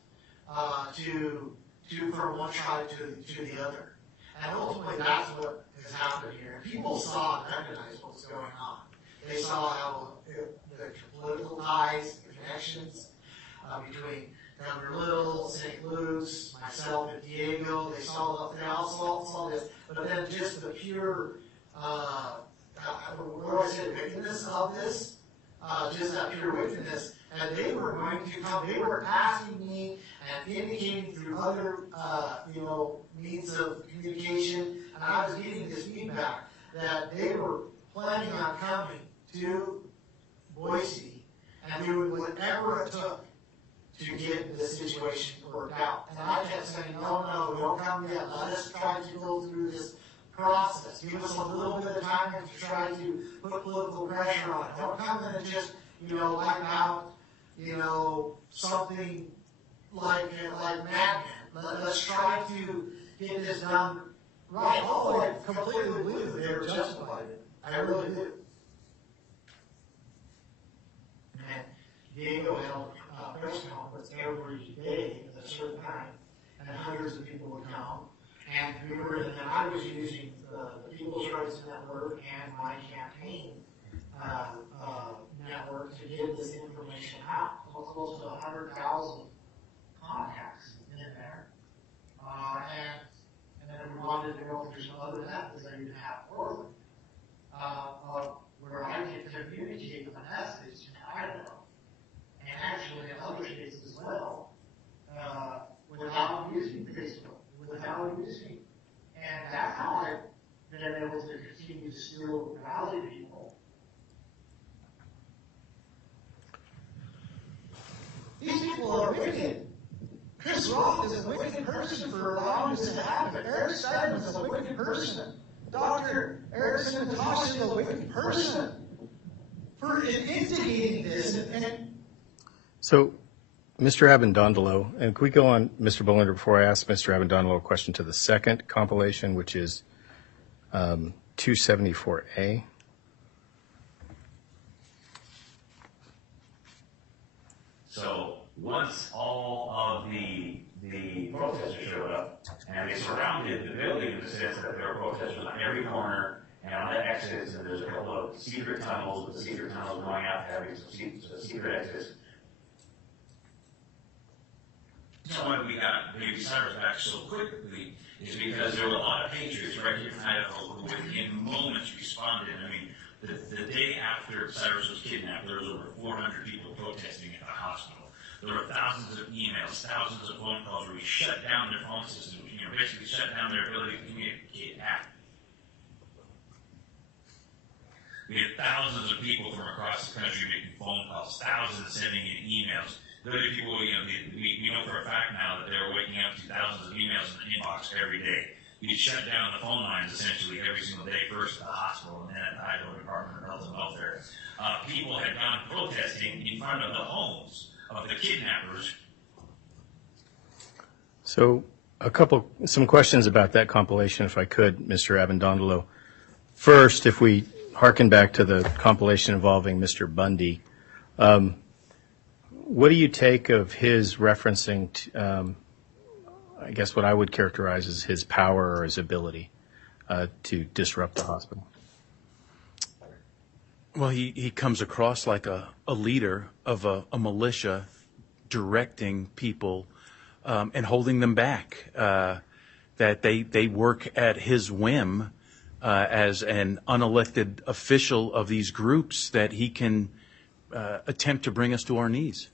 from one tribe to the other. And ultimately, that's what has happened here. People saw and recognized what was going on. They saw how the political ties, the connections between Governor Little, St. Luke's, myself, and Diego. They all saw this, but then just the pure, what do I say, wickedness of this, just that pure wickedness. And they were going to come. They were asking me and indicating through other, means of communication, and I was getting this feedback that they were planning on coming to Boise and doing whatever it took to get the situation worked out. And I kept saying, no, don't come yet. Let us try to go through this process. Give us a little bit of time to try to put political pressure on it. Don't come in and just, wipe out, something like madmen. Let's try to get this done right. Although I completely believe that they were justified in it. I really do. And Diego held press conference every day at a certain time, and hundreds of people would come. And then I was using the People's Rights Network and my campaign network to get this information out. Close to 100,000 contacts in there. And then we wanted to go through some other methods I didn't have for them, where I can communicate the message to Idaho, and actually in other states as well, without using Facebook, without using. And that's how I've been able to continue to still rally people. These people are wicked. Chris Roth is a wicked person for allowing this to happen. Eric Steinman is a wicked person. Dr. Erickson Natasha is a wicked person for instigating this. So, Mr. Abendondolo, and can we go on, Mr. Bolander, before I ask Mr. Abendondolo a question to the second compilation, which is 274A? So once all of the protesters showed up, and they surrounded the building in the sense that there were protesters on every corner and on the exits, and there's a couple of secret tunnels, with secret tunnels going out, having some secret exits. So when we got Baby Cyrus back so quickly is because there were a lot of patriots right here in Idaho who within moments responded. I mean, the day after Cyrus was kidnapped, there was over 400 people protesting at the hospital. There were thousands of emails, thousands of phone calls where we shut down their phone systems, basically shut down their ability to communicate at. We had thousands of people from across the country making phone calls, thousands sending in emails. There are people, we know for a fact now that they were waking up to thousands of emails in the inbox every day. We shut down the phone lines essentially every single day, first at the hospital and then at the Idaho Department of Health and Welfare. People had gone protesting in front of the homes of the kidnappers. So some questions about that compilation, if I could, Mr. Abendondolo. First, if we hearken back to the compilation involving Mr. Bundy, what do you take of his referencing to, I guess what I would characterize as his power or his ability to disrupt the hospital? Well, he comes across like a leader of a militia directing people and holding them back, that they work at his whim as an unelected official of these groups, that he can attempt to bring us to our knees.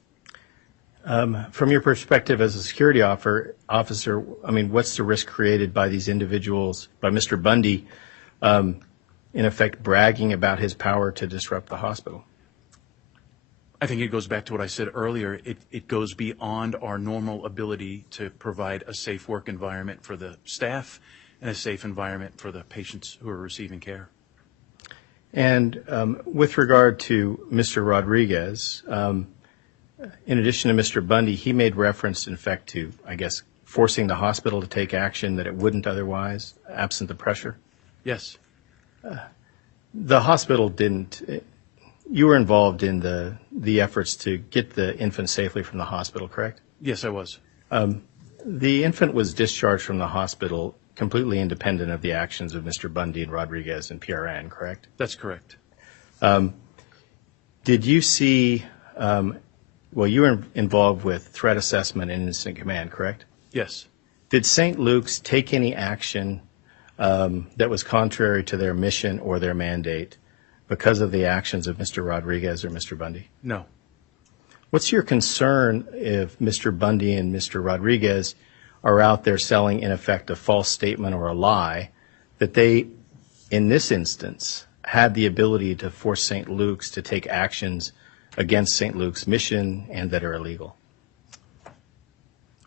From your perspective as a security officer, I mean, what's the risk created by these individuals, by Mr. Bundy, in effect bragging about his power to disrupt the hospital? I think it goes back to what I said earlier. It goes beyond our normal ability to provide a safe work environment for the staff and a safe environment for the patients who are receiving care. And with regard to Mr. Rodriguez, in addition to Mr. Bundy, he made reference, in fact, to, I guess, forcing the hospital to take action that it wouldn't otherwise, absent the pressure. Yes. The hospital didn't. You were involved in the efforts to get the infant safely from the hospital, correct? Yes, I was. The infant was discharged from the hospital. completely independent of the actions of Mr. Bundy and Rodriguez and PRN, correct? That's correct. Did you see, well, you were involved with threat assessment and incident command, correct? Yes. Did St. Luke's take any action that was contrary to their mission or their mandate because of the actions of Mr. Rodriguez or Mr. Bundy? No. What's your concern if Mr. Bundy and Mr. Rodriguez are out there selling, in effect, a false statement or a lie, that they, in this instance, had the ability to force St. Luke's to take actions against St. Luke's mission and that are illegal?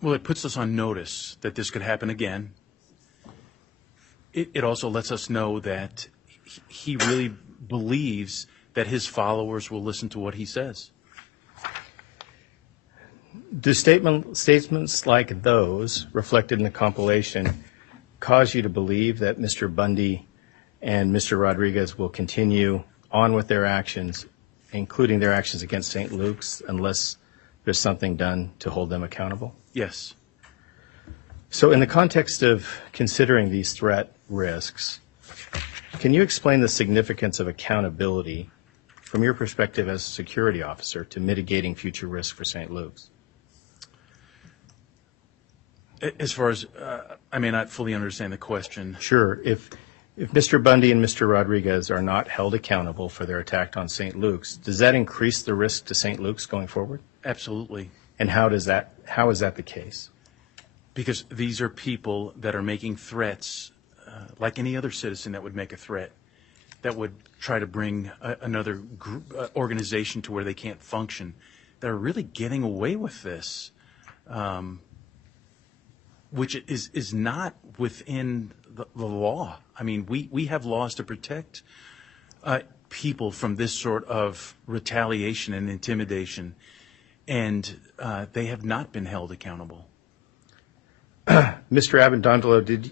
Well, it puts us on notice that this could happen again. It also lets us know that he really believes that his followers will listen to what he says. Do statements like those reflected in the compilation cause you to believe that Mr. Bundy and Mr. Rodriguez will continue on with their actions, including their actions against St. Luke's, unless there's something done to hold them accountable? Yes. So in the context of considering these threat risks, can you explain the significance of accountability from your perspective as a security officer to mitigating future risk for St. Luke's? As far as, I may not fully understand the question. Sure. If Mr. Bundy and Mr. Rodriguez are not held accountable for their attack on St. Luke's, does that increase the risk to St. Luke's going forward? Absolutely. And how is that the case? Because these are people that are making threats, like any other citizen that would make a threat, that would try to bring another group, organization to where they can't function. They're really getting away with this, which is not within the law. I mean, we have laws to protect people from this sort of retaliation and intimidation, and they have not been held accountable. Mr. Abendondolo,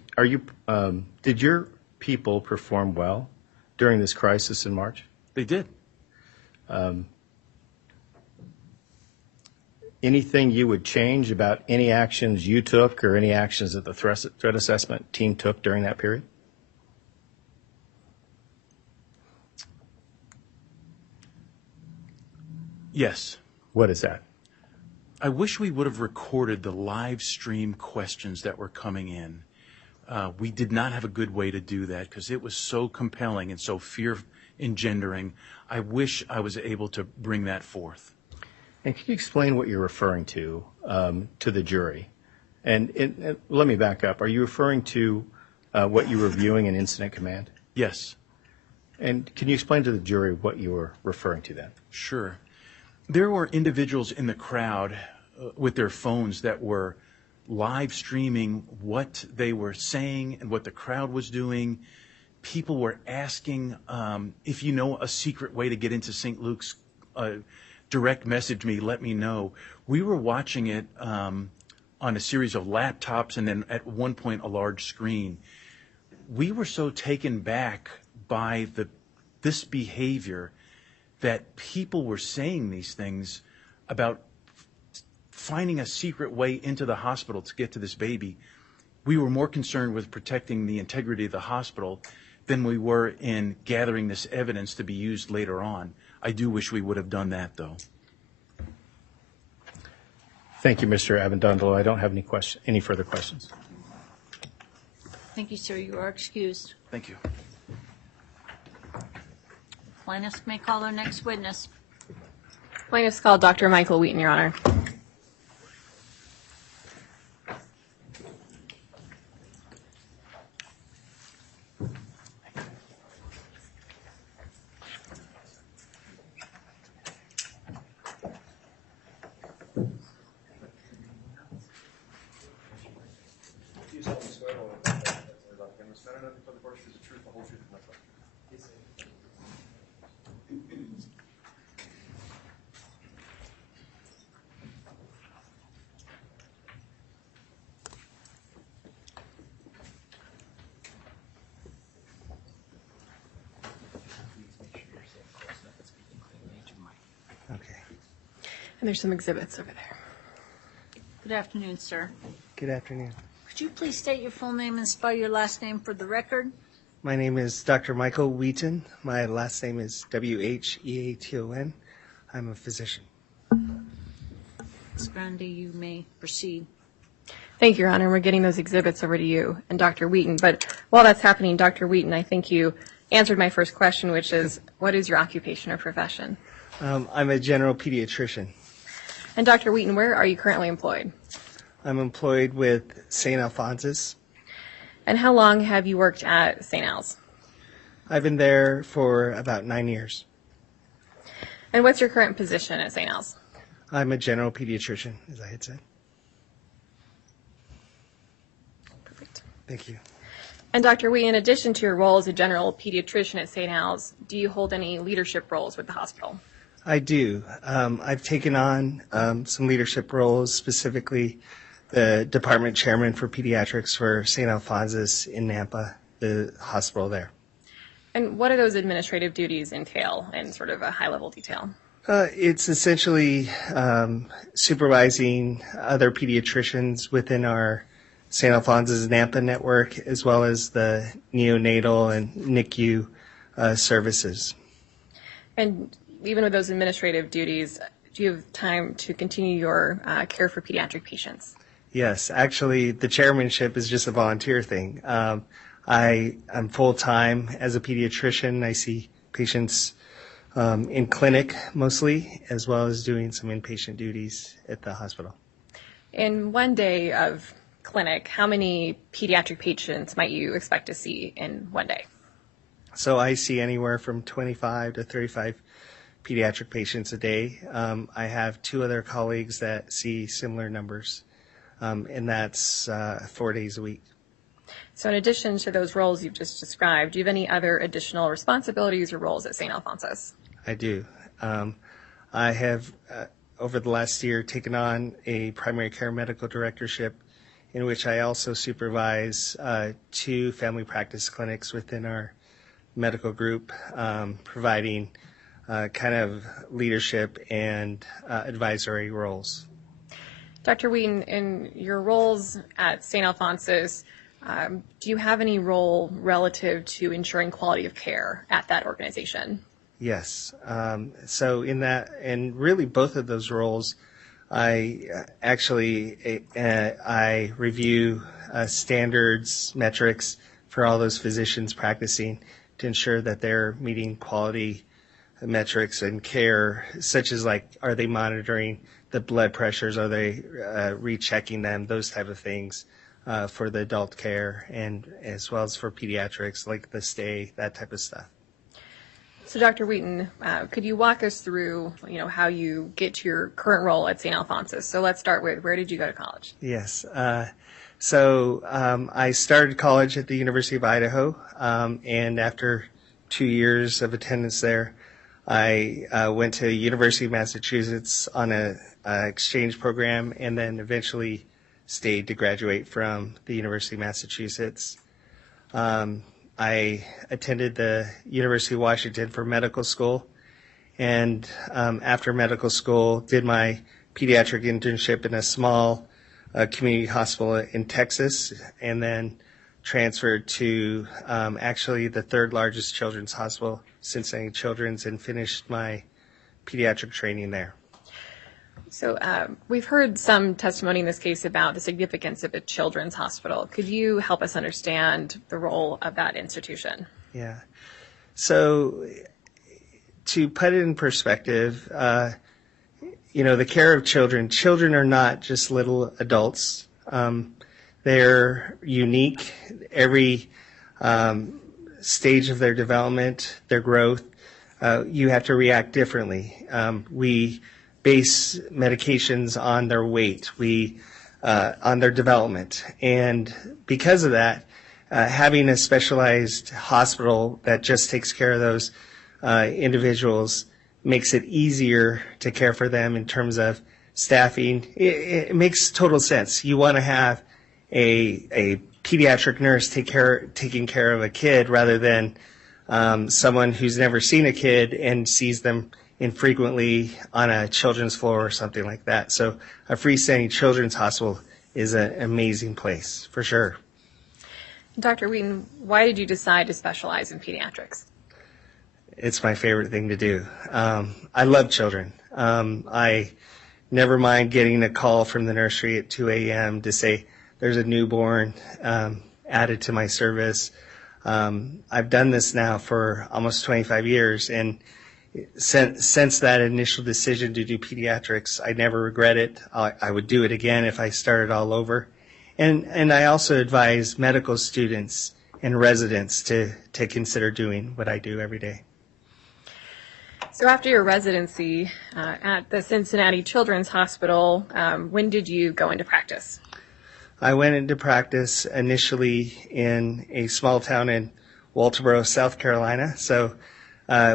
did your people perform well during this crisis in March? They did. Anything you would change about any actions you took or any actions that the threat assessment team took during that period? Yes. What is that? I wish we would have recorded the live stream questions that were coming in. We did not have a good way to do that because it was so compelling and so fear-engendering. I wish I was able to bring that forth. And can you explain what you're referring to the jury? And let me back up. Are you referring to what you were viewing in incident command? Yes. And can you explain to the jury what you were referring to then? Sure. There were individuals in the crowd with their phones that were live streaming what they were saying and what the crowd was doing. People were asking, if you know a secret way to get into St. Luke's, direct message me, let me know. We were watching it on a series of laptops and then at one point a large screen. We were so taken back by this behavior that people were saying these things about finding a secret way into the hospital to get to this baby. We were more concerned with protecting the integrity of the hospital than we were in gathering this evidence to be used later on. I do wish we would have done that, though. Thank you, Mr. Abendondolo. I don't have any further questions. Thank you, sir. You are excused. Thank you. Plaintiffs may call their next witness. Plaintiff's called Dr. Michael Wheaton, Your Honor. And there's some exhibits over there. Good afternoon, sir. Good afternoon. Could Would you please state your full name and spell your last name for the record? My name is Dr. Michael Wheaton. My last name is Wheaton. I'm a physician. Ms. Grande, you may proceed. Thank you, Your Honor. We're getting those exhibits over to you and Dr. Wheaton. But while that's happening, Dr. Wheaton, I think you answered my first question, which is, what is your occupation or profession? I'm a general pediatrician. And Dr. Wheaton, where are you currently employed? I'm employed with St. Alphonsus. And how long have you worked at St. Al's? I've been there for about 9 years. And what's your current position at St. Al's? I'm a general pediatrician, as I had said. Perfect. Thank you. And Dr. Wheaton, in addition to your role as a general pediatrician at St. Al's, do you hold any leadership roles with the hospital? I do. I've taken on some leadership roles, specifically the department chairman for pediatrics for St. Alphonsus in Nampa, the hospital there. And what do those administrative duties entail in sort of a high-level detail? It's essentially supervising other pediatricians within our St. Alphonsus Nampa network, as well as the neonatal and NICU services. And even with those administrative duties, do you have time to continue your care for pediatric patients? Yes, actually, the chairmanship is just a volunteer thing. I'm full-time as a pediatrician. I see patients in clinic mostly, as well as doing some inpatient duties at the hospital. In one day of clinic, how many pediatric patients might you expect to see in one day? So I see anywhere from 25 to 35 pediatric patients a day. I have 2 other colleagues that see similar numbers, and that's 4 days a week. So in addition to those roles you've just described, do you have any other additional responsibilities or roles at St. Alphonsus? I do. I have, over the last year, taken on a primary care medical directorship in which I also supervise 2 family practice clinics within our medical group, providing kind of leadership and advisory roles. Dr. Wheaton, in your roles at St. Alphonsus, do you have any role relative to ensuring quality of care at that organization? Yes. So in that, and really both of those roles, I actually I review standards, metrics for all those physicians practicing to ensure that they're meeting quality metrics and care, such as like, are they monitoring the blood pressures? Are they rechecking them? Those type of things for the adult care, and as well as for pediatrics, like the stay, that type of stuff. So, Dr. Wheaton, could you walk us through, how you get to your current role at St. Alphonsus? So let's start with, where did you go to college? Yes. So I started college at the University of Idaho, and after 2 years of attendance there, I went to University of Massachusetts on an exchange program, and then eventually stayed to graduate from the University of Massachusetts. I attended the University of Washington for medical school, and after medical school, did my pediatric internship in a small community hospital in Texas, and then transferred to actually the 3rd largest children's hospital, Cincinnati Children's, and finished my pediatric training there. So we've heard some testimony in this case about the significance of a children's hospital. Could you help us understand the role of that institution? Yeah. So to put it in perspective, the care of children are not just little adults. They're unique. Every stage of their development, their growth, you have to react differently. We base medications on their weight, on their development. And because of that, having a specialized hospital that just takes care of those individuals makes it easier to care for them in terms of staffing. It makes total sense. You want to have a pediatric nurse taking care of a kid rather than someone who's never seen a kid and sees them infrequently on a children's floor or something like that. So a freestanding children's hospital is an amazing place, for sure. Dr. Wheaton, why did you decide to specialize in pediatrics? It's my favorite thing to do. I love children. I never mind getting a call from the nursery at 2 a.m. to say there's a newborn added to my service. I've done this now for almost 25 years, and since that initial decision to do pediatrics, I never regret it. I would do it again if I started all over. And I also advise medical students and residents to consider doing what I do every day. So after your residency at the Cincinnati Children's Hospital, when did you go into practice? I went into practice initially in a small town in Walterboro, South Carolina. So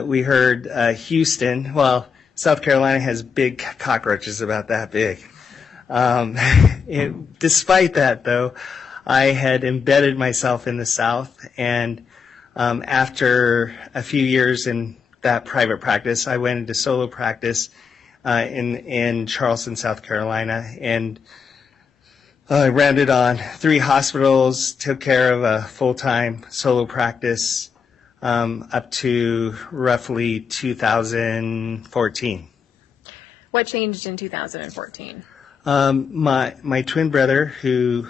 we heard Houston. Well, South Carolina has big cockroaches about that big. Despite that, though, I had embedded myself in the South, and after a few years in that private practice, I went into solo practice in Charleston, South Carolina, and I rounded on 3 hospitals, took care of a full-time solo practice up to roughly 2014. What changed in 2014? My twin brother, who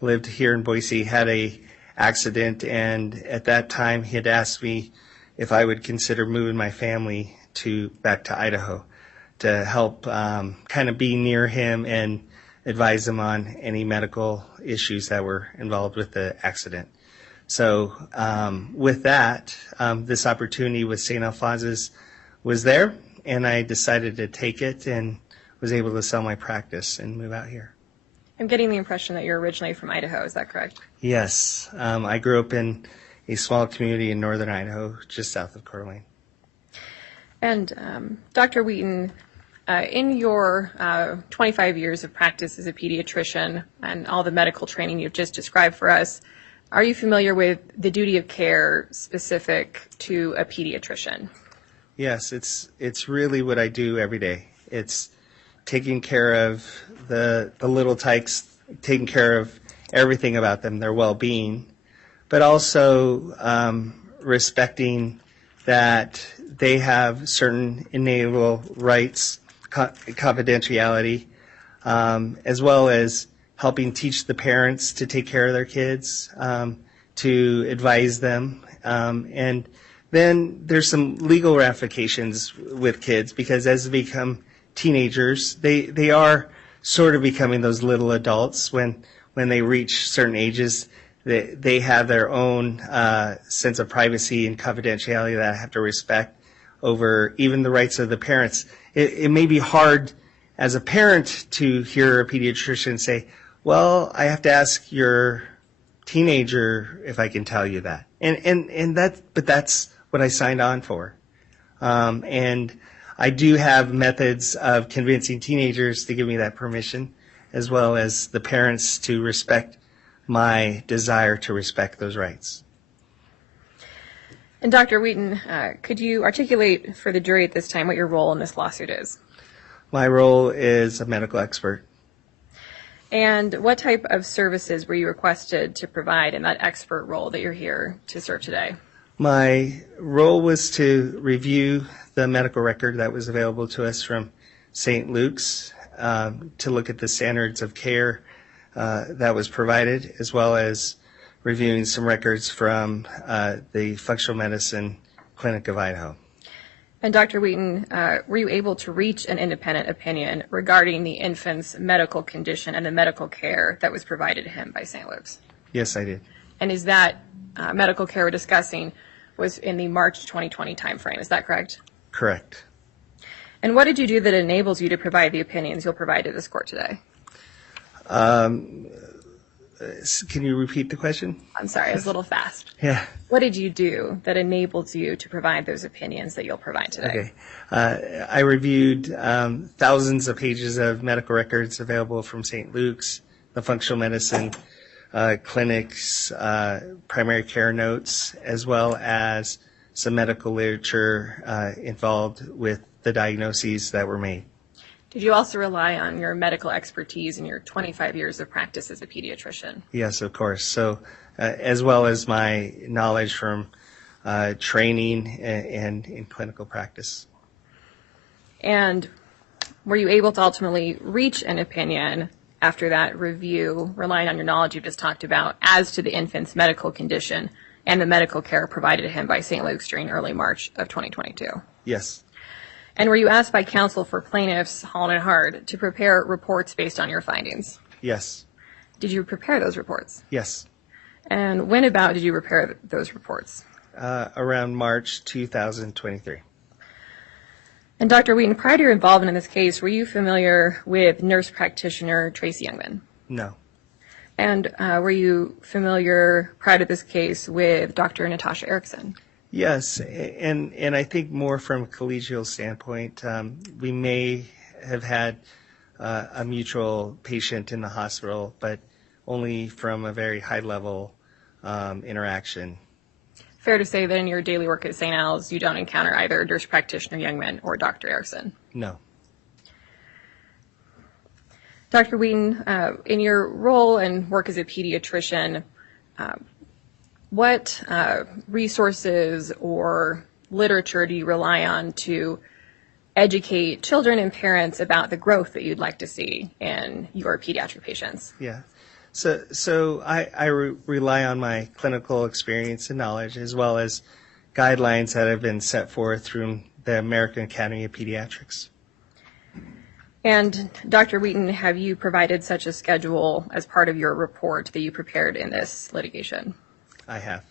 lived here in Boise, had a accident, and at that time he had asked me if I would consider moving my family back to Idaho to help kind of be near him and advise him on any medical issues that were involved with the accident. So with that, this opportunity with St. Alphonsus was there, and I decided to take it and was able to sell my practice and move out here. I'm getting the impression that you're originally from Idaho. Is that correct? Yes. I grew up in a small community in northern Idaho, just south of Coeur d'Alene. And Dr. Wheaton, in your 25 years of practice as a pediatrician and all the medical training you've just described for us, are you familiar with the duty of care specific to a pediatrician? Yes, it's really what I do every day. It's taking care of the little tykes, taking care of everything about them, their well-being, but also respecting that they have certain inalienable rights, confidentiality, as well as helping teach the parents to take care of their kids, to advise them. And then there's some legal ramifications with kids, because as they become teenagers, they are sort of becoming those little adults. When they reach certain ages, they have their own sense of privacy and confidentiality that I have to respect over even the rights of the parents. It may be hard as a parent to hear a pediatrician say, well, I have to ask your teenager if I can tell you that. But that's what I signed on for. And I do have methods of convincing teenagers to give me that permission, as well as the parents to respect my desire to respect those rights. And Dr. Wheaton, could you articulate for the jury at this time what your role in this lawsuit is? My role is a medical expert. And what type of services were you requested to provide in that expert role that you're here to serve today? My role was to review the medical record that was available to us from St. Luke's, to look at the standards of care that was provided, as well as reviewing some records from the Functional Medicine Clinic of Idaho. And Dr. Wheaton, were you able to reach an independent opinion regarding the infant's medical condition and the medical care that was provided to him by St. Luke's? Yes, I did. And is that medical care we're discussing was in the March 2020 timeframe, is that correct? Correct. And what did you do that enables you to provide the opinions you'll provide to this court today? Can you repeat the question? I'm sorry, I was a little fast. Yeah. What did you do that enables you to provide those opinions that you'll provide today? Okay. I reviewed thousands of pages of medical records available from St. Luke's, the functional medicine clinics, primary care notes, as well as some medical literature involved with the diagnoses that were made. Did you also rely on your medical expertise and your 25 years of practice as a pediatrician? Yes, of course. So, as well as my knowledge from training and in clinical practice. And were you able to ultimately reach an opinion after that review, relying on your knowledge you just talked about, as to the infant's medical condition and the medical care provided to him by St. Luke's during early March of 2022? Yes. And were you asked by counsel for plaintiffs, Holland and Hard, to prepare reports based on your findings? Yes. Did you prepare those reports? Yes. And when about did you prepare those reports? Around March 2023. And Dr. Wheaton, prior to your involvement in this case, were you familiar with nurse practitioner Tracy Youngman? No. And were you familiar prior to this case with Dr. Natasha Erickson? Yes, and I think more from a collegial standpoint, we may have had a mutual patient in the hospital, but only from a very high level interaction. Fair to say that in your daily work at St. Al's, you don't encounter either nurse practitioner Youngman or Dr. Erickson? No. Dr. Wheaton, in your role and work as a pediatrician, what resources or literature do you rely on to educate children and parents about the growth that you'd like to see in your pediatric patients? Yeah. So I rely on my clinical experience and knowledge, as well as guidelines that have been set forth through the American Academy of Pediatrics. And Dr. Wheaton, have you provided such a schedule as part of your report that you prepared in this litigation? I have.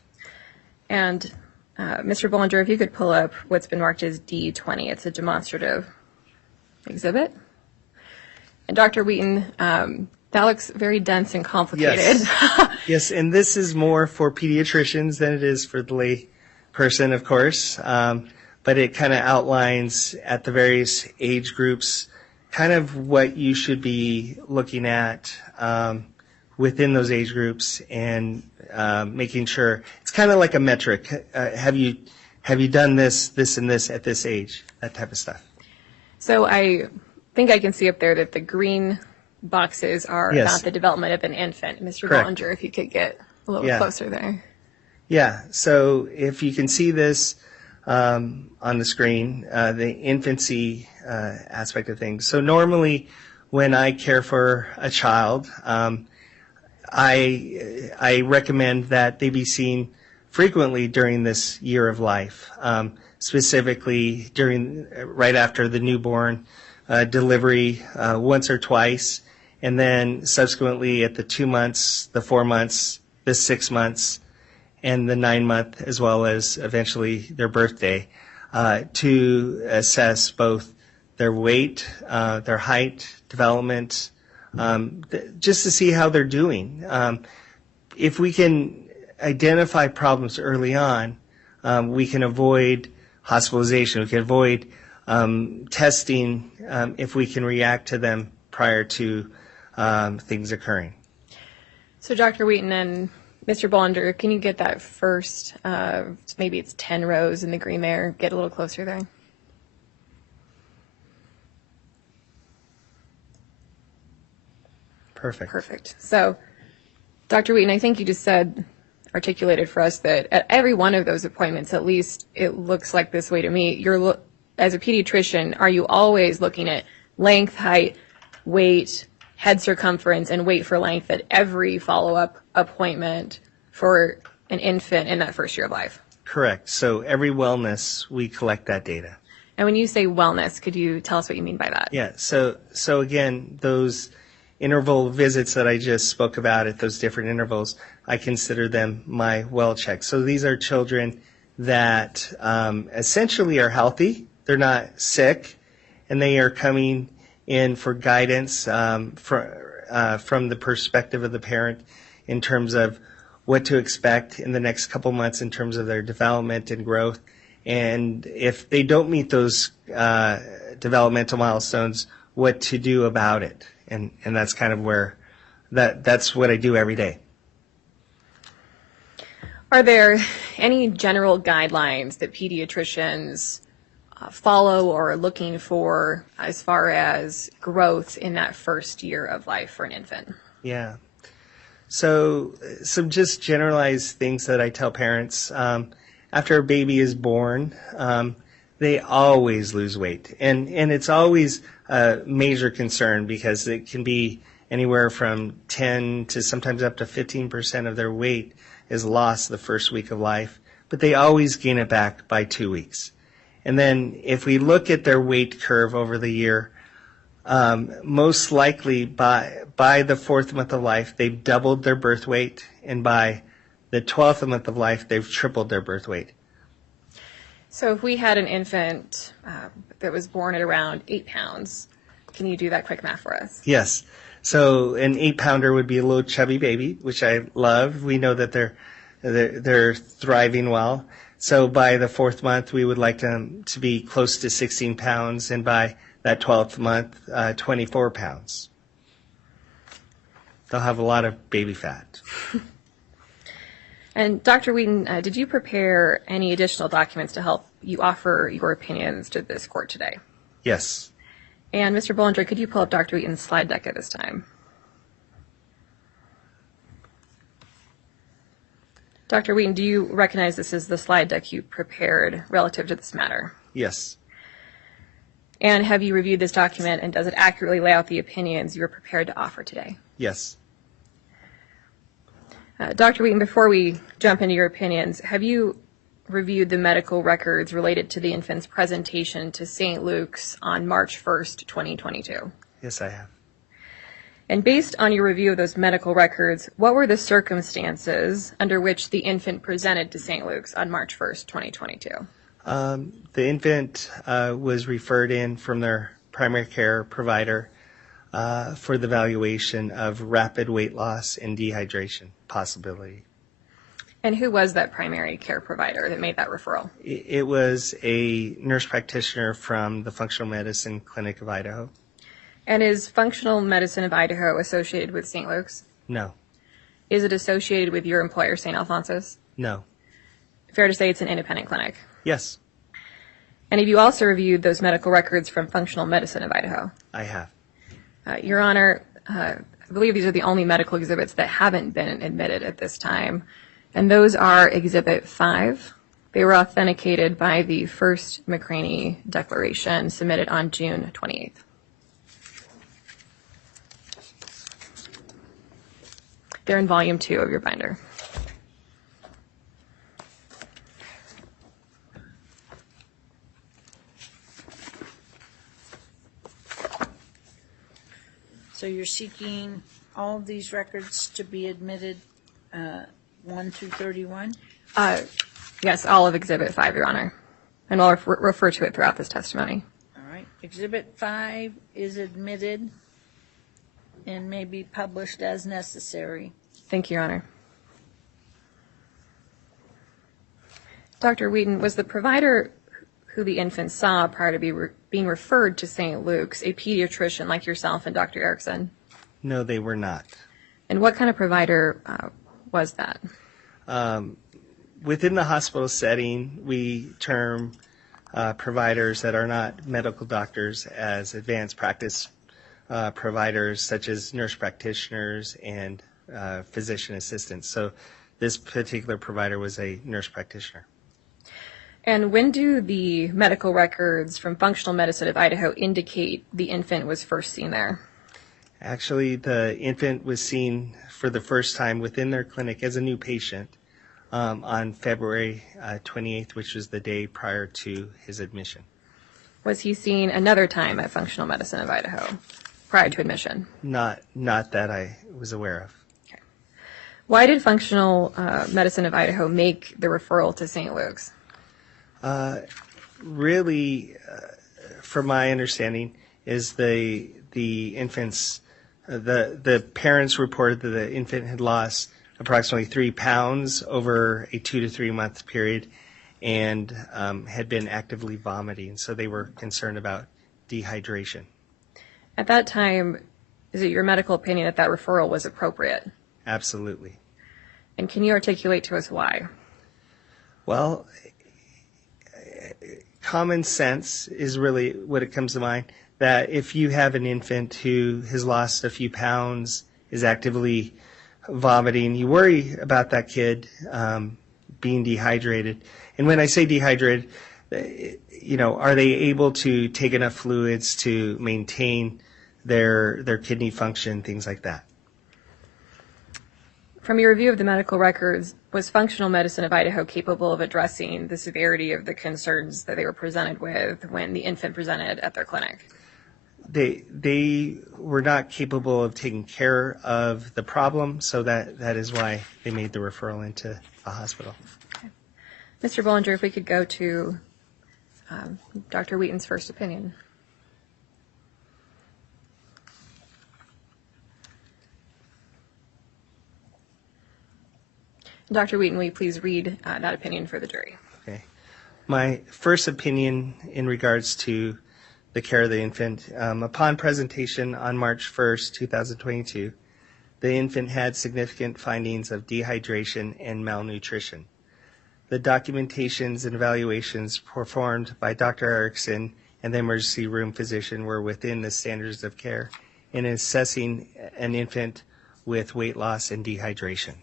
And Mr. Bollinger, if you could pull up what's been marked as D20, it's a demonstrative exhibit. And Dr. Wheaton, that looks very dense and complicated. Yes. Yes, and this is more for pediatricians than it is for the lay person, of course. But it kind of outlines at the various age groups kind of what you should be looking at within those age groups, and making sure it's kind of like a metric. Have you done this, and this at this age? That type of stuff. So I think I can see up there that the green boxes are Yes. about the development of an infant. Mr. Correct. Bollinger, if you could get a little Yeah. closer there. Yeah. So if you can see this on the screen, the infancy aspect of things. So normally, when I care for a child, I recommend that they be seen frequently during this year of life, specifically right after the newborn delivery, once or twice, and then subsequently at the 2 months, the 4 months, the 6 months, and the 9 month, as well as eventually their birthday, to assess both their weight, their height, development, just to see how they're doing. If we can identify problems early on, we can avoid hospitalization. We can avoid testing if we can react to them prior to things occurring. So Dr. Wheaton and Mr. Bollinger, can you get that first, maybe it's 10 rows in the green there, get a little closer there? Perfect. Perfect. So, Dr. Wheaton, I think you just articulated for us that at every one of those appointments, at least it looks like this way to me, as a pediatrician, are you always looking at length, height, weight, head circumference, and weight for length at every follow-up appointment for an infant in that first year of life? Correct. So every wellness, we collect that data. And when you say wellness, could you tell us what you mean by that? Yeah. So again, those interval visits that I just spoke about at those different intervals, I consider them my well checks. So these are children that essentially are healthy. They're not sick, and they are coming in for guidance from the perspective of the parent in terms of what to expect in the next couple months in terms of their development and growth. And if they don't meet those developmental milestones, what to do about it. And that's kind of where that's what I do every day. Are there any general guidelines that pediatricians follow or are looking for as far as growth in that first year of life for an infant? Yeah. So some just generalized things that I tell parents. After a baby is born, they always lose weight. And it's always a major concern because it can be anywhere from 10 to sometimes up to 15% of their weight is lost the first week of life. But they always gain it back by 2 weeks. And then if we look at their weight curve over the year, most likely by the 4th month of life, they've doubled their birth weight, and by the 12th month of life, they've tripled their birth weight. So if we had an infant that was born at around 8 pounds, can you do that quick math for us? Yes. So an 8-pounder would be a little chubby baby, which I love. We know that they're thriving well. So by the 4th month, we would like them to be close to 16 pounds, and by that 12th month, 24 pounds. They'll have a lot of baby fat. And Dr. Wheaton, did you prepare any additional documents to help you offer your opinions to this court today? Yes. And Mr. Bollinger, could you pull up Dr. Wheaton's slide deck at this time? Dr. Wheaton, do you recognize this is the slide deck you prepared relative to this matter? Yes. And have you reviewed this document, and does it accurately lay out the opinions you are prepared to offer today? Yes. Dr. Wheaton, before we jump into your opinions, have you reviewed the medical records related to the infant's presentation to St. Luke's on March 1st, 2022? Yes, I have. And based on your review of those medical records, what were the circumstances under which the infant presented to St. Luke's on March 1st, 2022? The infant was referred in from their primary care provider for the evaluation of rapid weight loss and dehydration possibility. And who was that primary care provider that made that referral? It was a nurse practitioner from the Functional Medicine Clinic of Idaho. And is Functional Medicine of Idaho associated with St. Luke's? No. Is it associated with your employer, St. Alphonsus? No. Fair to say it's an independent clinic? Yes. And have you also reviewed those medical records from Functional Medicine of Idaho? I have. Your Honor, I believe these are the only medical exhibits that haven't been admitted at this time, and those are Exhibit 5. They were authenticated by the first McCraney declaration submitted on June 28th. They're in Volume 2 of your binder. So you're seeking all of these records to be admitted, 1 through 31? Yes, all of Exhibit 5, Your Honor. And I'll refer to it throughout this testimony. All right. Exhibit 5 is admitted and may be published as necessary. Thank you, Your Honor. Dr. Wheaton, was the provider who the infant saw prior to being referred to St. Luke's a pediatrician like yourself and Dr. Erickson? No, they were not. And what kind of provider was that? Within the hospital setting, we term providers that are not medical doctors as advanced practice providers, such as nurse practitioners and physician assistants. So this particular provider was a nurse practitioner. And when do the medical records from Functional Medicine of Idaho indicate the infant was first seen there? Actually, the infant was seen for the first time within their clinic as a new patient on February 28th, which was the day prior to his admission. Was he seen another time at Functional Medicine of Idaho prior to admission? Not that I was aware of. Okay. Why did Functional Medicine of Idaho make the referral to St. Luke's? Really, from my understanding, is the infant's the parents reported that the infant had lost approximately 3 pounds over a 2 to 3 month period and had been actively vomiting, so they were concerned about dehydration. At that time, is it your medical opinion that that referral was appropriate? Absolutely. And can you articulate to us why? Well, common sense is really what it comes to mind, that if you have an infant who has lost a few pounds, is actively vomiting, you worry about that kid being dehydrated. And when I say dehydrated, are they able to take enough fluids to maintain their kidney function, things like that. From your review of the medical records, was Functional Medicine of Idaho capable of addressing the severity of the concerns that they were presented with when the infant presented at their clinic? They were not capable of taking care of the problem, so that is why they made the referral into a hospital. Okay. Mr. Bollinger, if we could go to Dr. Wheaton's first opinion. Dr. Wheaton, will you please read that opinion for the jury? Okay. My first opinion in regards to the care of the infant, upon presentation on March 1st, 2022, the infant had significant findings of dehydration and malnutrition. The documentations and evaluations performed by Dr. Erickson and the emergency room physician were within the standards of care in assessing an infant with weight loss and dehydration.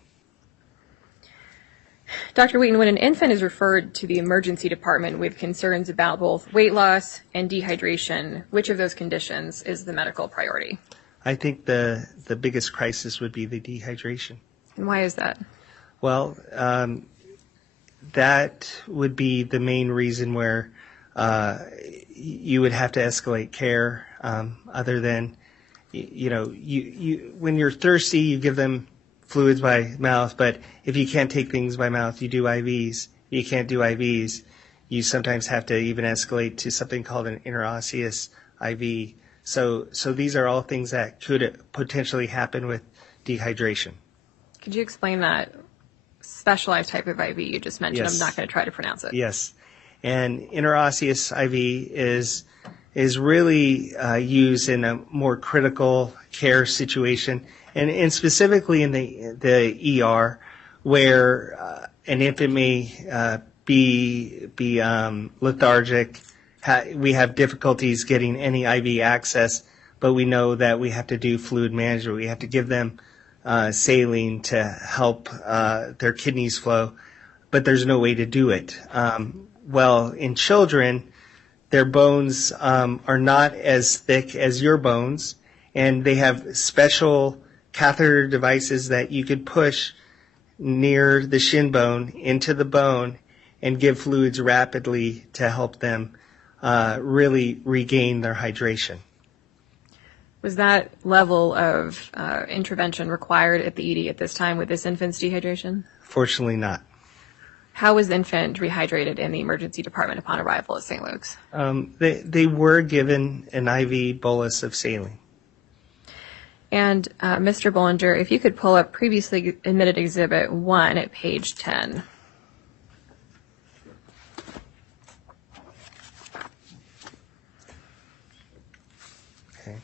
Dr. Wheaton, when an infant is referred to the emergency department with concerns about both weight loss and dehydration, which of those conditions is the medical priority? I think the biggest crisis would be the dehydration. And why is that? Well, that would be the main reason where you would have to escalate care. Other than, when you're thirsty, you give them fluids by mouth, but if you can't take things by mouth, you do IVs. You can't do IVs, you sometimes have to even escalate to something called an interosseous IV. So these are all things that could potentially happen with dehydration. Could you explain that specialized type of IV you just mentioned? Yes. I'm not going to try to pronounce it. Yes. And interosseous IV is really used in a more critical care situation, and specifically in the ER, where an infant may be lethargic. We have difficulties getting any IV access, but we know that we have to do fluid management. We have to give them saline to help their kidneys flow, but there's no way to do it. Well, in children, their bones are not as thick as your bones, and they have special catheter devices that you could push near the shin bone into the bone and give fluids rapidly to help them really regain their hydration. Was that level of intervention required at the ED at this time with this infant's dehydration? Fortunately not. How was the infant rehydrated in the emergency department upon arrival at St. Luke's? They were given an IV bolus of saline. And Mr. Bollinger, if you could pull up previously admitted Exhibit 1 at page 10. Okay.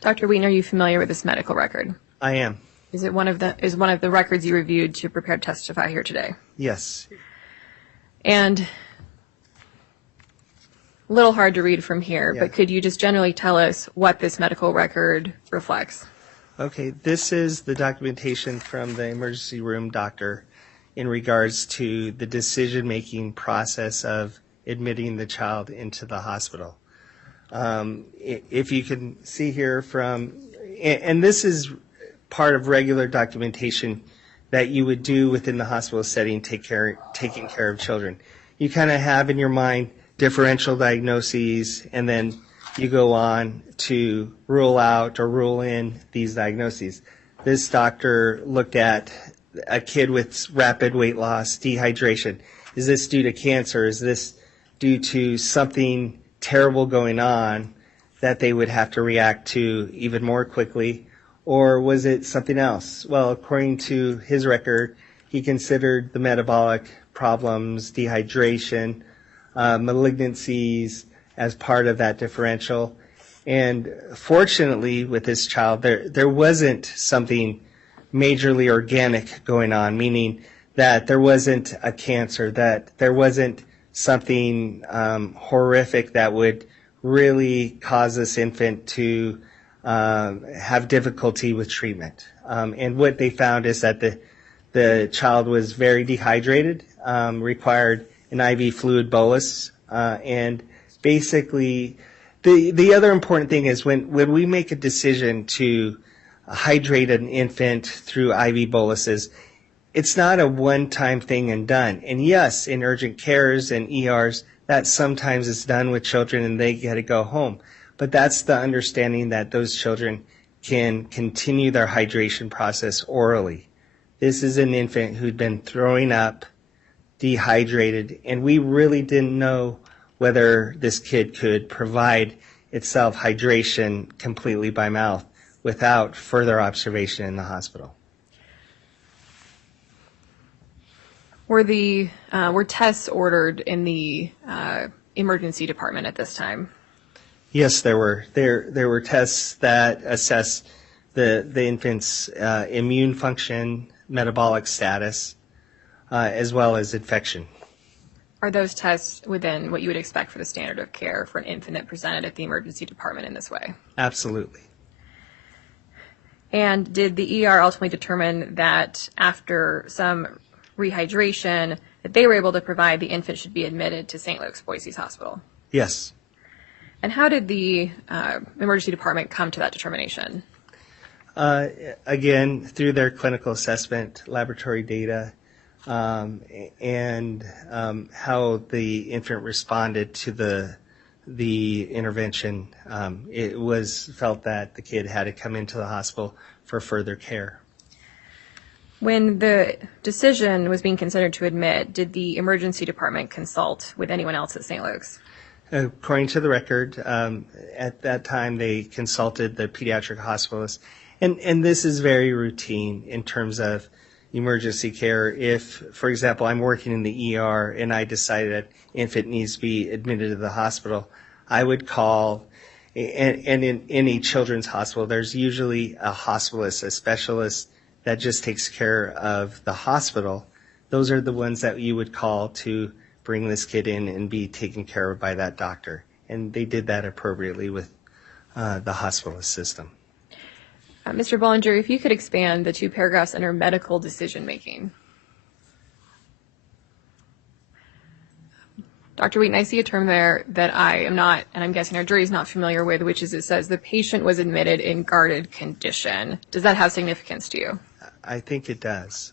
Dr. Wheaton, are you familiar with this medical record? I am. Is it one of the records you reviewed to prepare to testify here today? Yes. And a little hard to read from here, Yeah. but could you just generally tell us what this medical record reflects? Okay, this is the documentation from the emergency room doctor in regards to the decision-making process of admitting the child into the hospital. If you can see here and this is part of regular documentation that you would do within the hospital setting, taking care of children. You kind of have in your mind differential diagnoses, and then you go on to rule out or rule in these diagnoses. This doctor looked at a kid with rapid weight loss, dehydration. Is this due to cancer? Is this due to something terrible going on that they would have to react to even more quickly? Or was it something else? Well, according to his record, he considered the metabolic problems, dehydration, malignancies as part of that differential. And fortunately with this child, there wasn't something majorly organic going on, meaning that there wasn't a cancer, that there wasn't something horrific that would really cause this infant to have difficulty with treatment. And what they found is that the child was very dehydrated, required an IV fluid bolus, and basically the other important thing is when we make a decision to hydrate an infant through IV boluses, it's not a one-time thing and done. And yes, in urgent cares and ERs, that sometimes is done with children and they get to go home. But that's the understanding that those children can continue their hydration process orally. This is an infant who'd been throwing up, dehydrated, and we really didn't know whether this kid could provide itself hydration completely by mouth without further observation in the hospital. Were tests ordered in the emergency department at this time? Yes, there were. There were tests that assess the infant's immune function, metabolic status, as well as infection. Are those tests within what you would expect for the standard of care for an infant that presented at the emergency department in this way? Absolutely. And did the ER ultimately determine that after some rehydration that they were able to provide the infant should be admitted to St. Luke's Boise's Hospital? Yes. And how did the emergency department come to that determination? Again, through their clinical assessment, laboratory data, and how the infant responded to the intervention. It was felt that the kid had to come into the hospital for further care. When the decision was being considered to admit, did the emergency department consult with anyone else at St. Luke's? According to the record, at that time they consulted the pediatric hospitalist, and this is very routine in terms of emergency care. If, for example, I'm working in the ER and I decide that infant needs to be admitted to the hospital, I would call, and in any children's hospital, there's usually a hospitalist, a specialist that just takes care of the hospital. Those are the ones that you would call to bring this kid in and be taken care of by that doctor. And they did that appropriately with the hospitalist system. Mr. Bollinger, if you could expand the two paragraphs under medical decision-making. Dr. Wheaton, I see a term there that I am not, and I'm guessing our jury is not familiar with, which is it says the patient was admitted in guarded condition. Does that have significance to you? I think it does.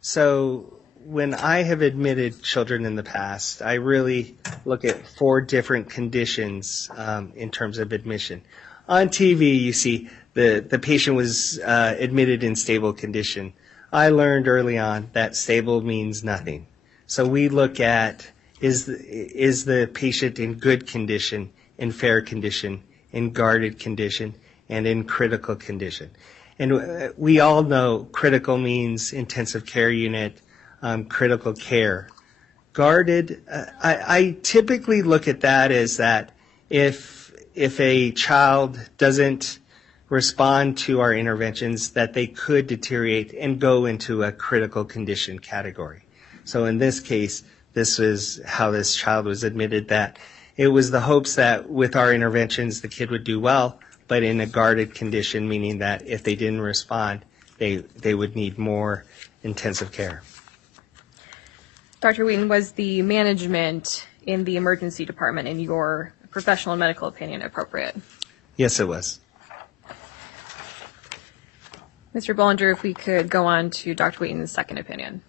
So when I have admitted children in the past, I really look at 4 different conditions in terms of admission. On TV, you see the patient was admitted in stable condition. I learned early on that stable means nothing. So we look at is the patient in good condition, in fair condition, in guarded condition, and in critical condition. And we all know critical means intensive care unit, critical care. Guarded, I typically look at that as that if a child doesn't respond to our interventions, that they could deteriorate and go into a critical condition category. So in this case, this is how this child was admitted, that it was the hopes that with our interventions the kid would do well, but in a guarded condition, meaning that if they didn't respond, they would need more intensive care. Dr. Wheaton, was the management in the emergency department, in your professional and medical opinion, appropriate? Yes, it was. Mr. Bollinger, if we could go on to Dr. Wheaton's second opinion.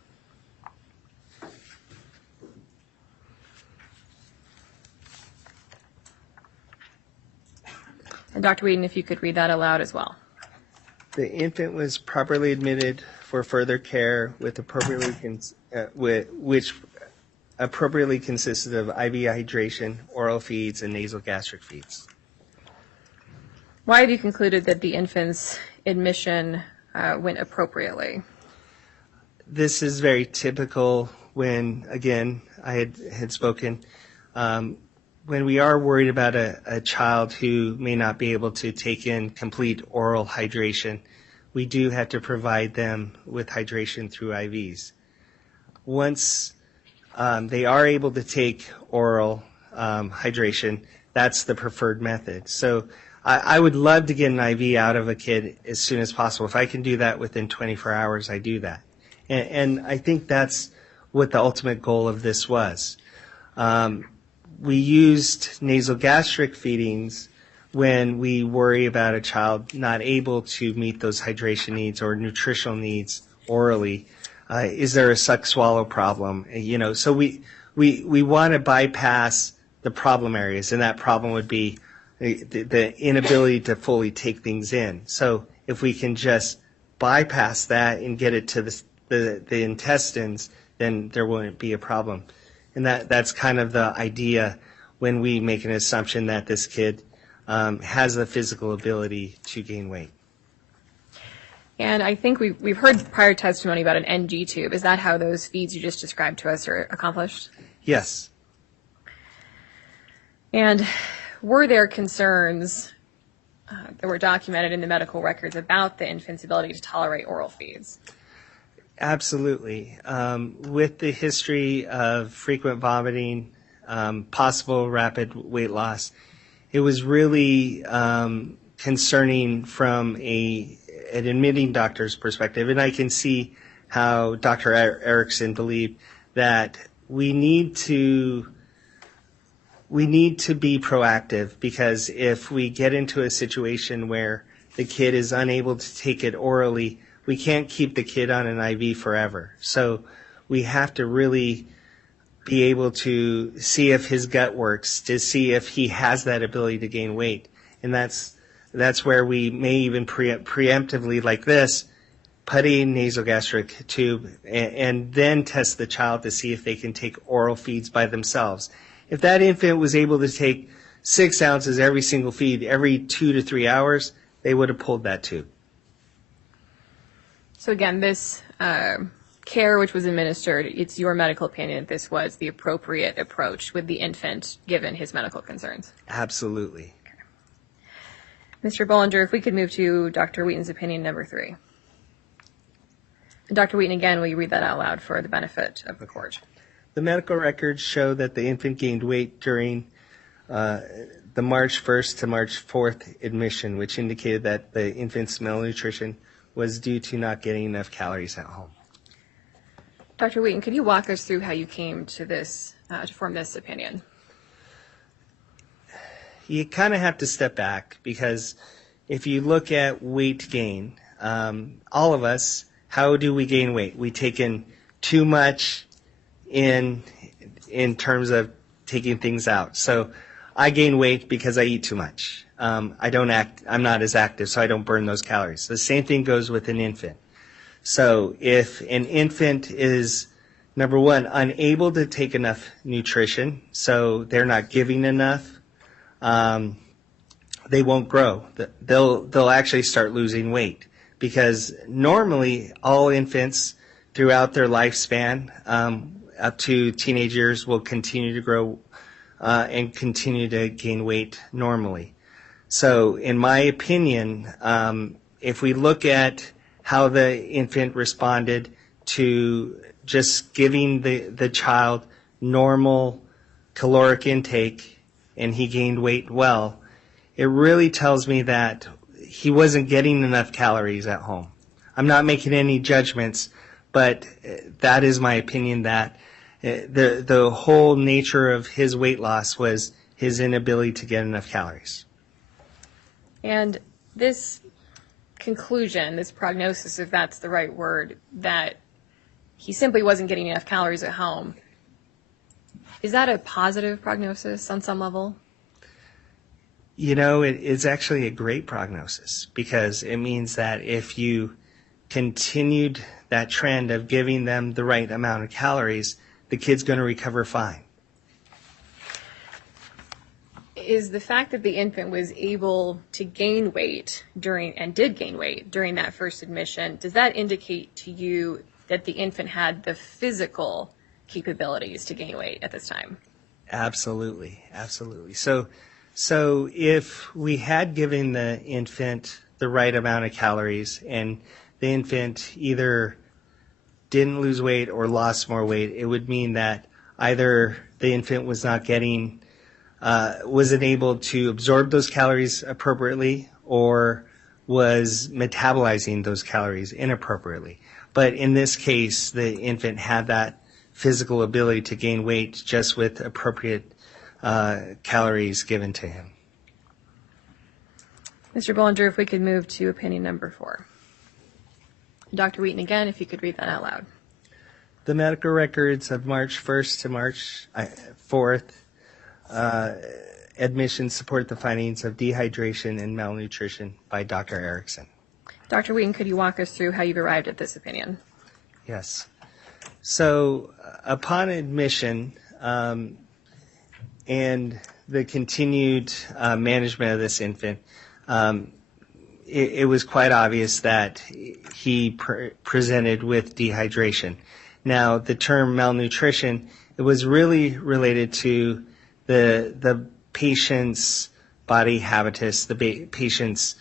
And Dr. Wheaton, if you could read that aloud as well. The infant was properly admitted for further care with which appropriately consisted of IV hydration, oral feeds, and nasal gastric feeds. Why have you concluded that the infant's admission went appropriately? This is very typical when, again, I had spoken, when we are worried about a child who may not be able to take in complete oral hydration, we do have to provide them with hydration through IVs. Once they are able to take oral hydration. That's the preferred method. So I would love to get an IV out of a kid as soon as possible. If I can do that within 24 hours, I do that. And I think that's what the ultimate goal of this was. We used nasogastric feedings when we worry about a child not able to meet those hydration needs or nutritional needs orally. Is there a suck swallow problem? So we want to bypass the problem areas, and that problem would be the inability to fully take things in. So if we can just bypass that and get it to the intestines, then there wouldn't be a problem. And that's kind of the idea when we make an assumption that this kid has the physical ability to gain weight. And I think we've heard prior testimony about an NG tube. Is that how those feeds you just described to us are accomplished? Yes. And were there concerns that were documented in the medical records about the infant's ability to tolerate oral feeds? Absolutely. With the history of frequent vomiting, possible rapid weight loss, it was really concerning from an admitting doctor's perspective. And I can see how Dr. Erickson believed that we need to be proactive, because if we get into a situation where the kid is unable to take it orally, we can't keep the kid on an IV forever. So we have to really be able to see if his gut works, to see if he has that ability to gain weight. And that's where we may even preemptively, like this, put a nasogastric tube and then test the child to see if they can take oral feeds by themselves. If that infant was able to take 6 ounces every single feed every 2 to 3 hours, they would have pulled that tube. So again, this care which was administered, it's your medical opinion that this was the appropriate approach with the infant given his medical concerns? Absolutely. Mr. Bollinger, if we could move to Dr. Wheaton's opinion number 3. And Dr. Wheaton, again, will you read that out loud for the benefit of the court? The medical records show that the infant gained weight during the March 1st to March 4th admission, which indicated that the infant's malnutrition was due to not getting enough calories at home. Dr. Wheaton, could you walk us through how you came to this, to form this opinion? You kind of have to step back, because if you look at weight gain, all of us, how do we gain weight? We take in too much in terms of taking things out. So I gain weight because I eat too much. I'm not as active, so I don't burn those calories. The same thing goes with an infant. So if an infant is, number one, unable to take enough nutrition, so they're not giving enough, they won't grow. They'll actually start losing weight, because normally all infants throughout their lifespan, up to teenage years, will continue to grow and continue to gain weight normally. So in my opinion, if we look at how the infant responded to just giving the child normal caloric intake and he gained weight well, it really tells me that he wasn't getting enough calories at home. I'm not making any judgments, but that is my opinion, that the whole nature of his weight loss was his inability to get enough calories. And this conclusion, this prognosis, if that's the right word, that he simply wasn't getting enough calories at home, is that a positive prognosis on some level? You know, it's actually a great prognosis, because it means that if you continued that trend of giving them the right amount of calories, the kid's going to recover fine. Is the fact that the infant was able to gain weight did gain weight during that first admission, does that indicate to you that the infant had the physical capabilities to gain weight at this time? Absolutely, absolutely. So if we had given the infant the right amount of calories and the infant either didn't lose weight or lost more weight, it would mean that either the infant was not getting, wasn't able to absorb those calories appropriately, or was metabolizing those calories inappropriately. But in this case, the infant had that physical ability to gain weight just with appropriate calories given to him. Mr. Bollinger, if we could move to opinion number 4. Dr. Wheaton, again, if you could read that out loud. The medical records of March 1st to March 4th admissions support the findings of dehydration and malnutrition by Dr. Erickson. Dr. Wheaton, could you walk us through how you've arrived at this opinion? Yes. So upon admission and the continued management of this infant, it was quite obvious that he presented with dehydration. Now, the term malnutrition, it was really related to the patient's body habitus, the patient's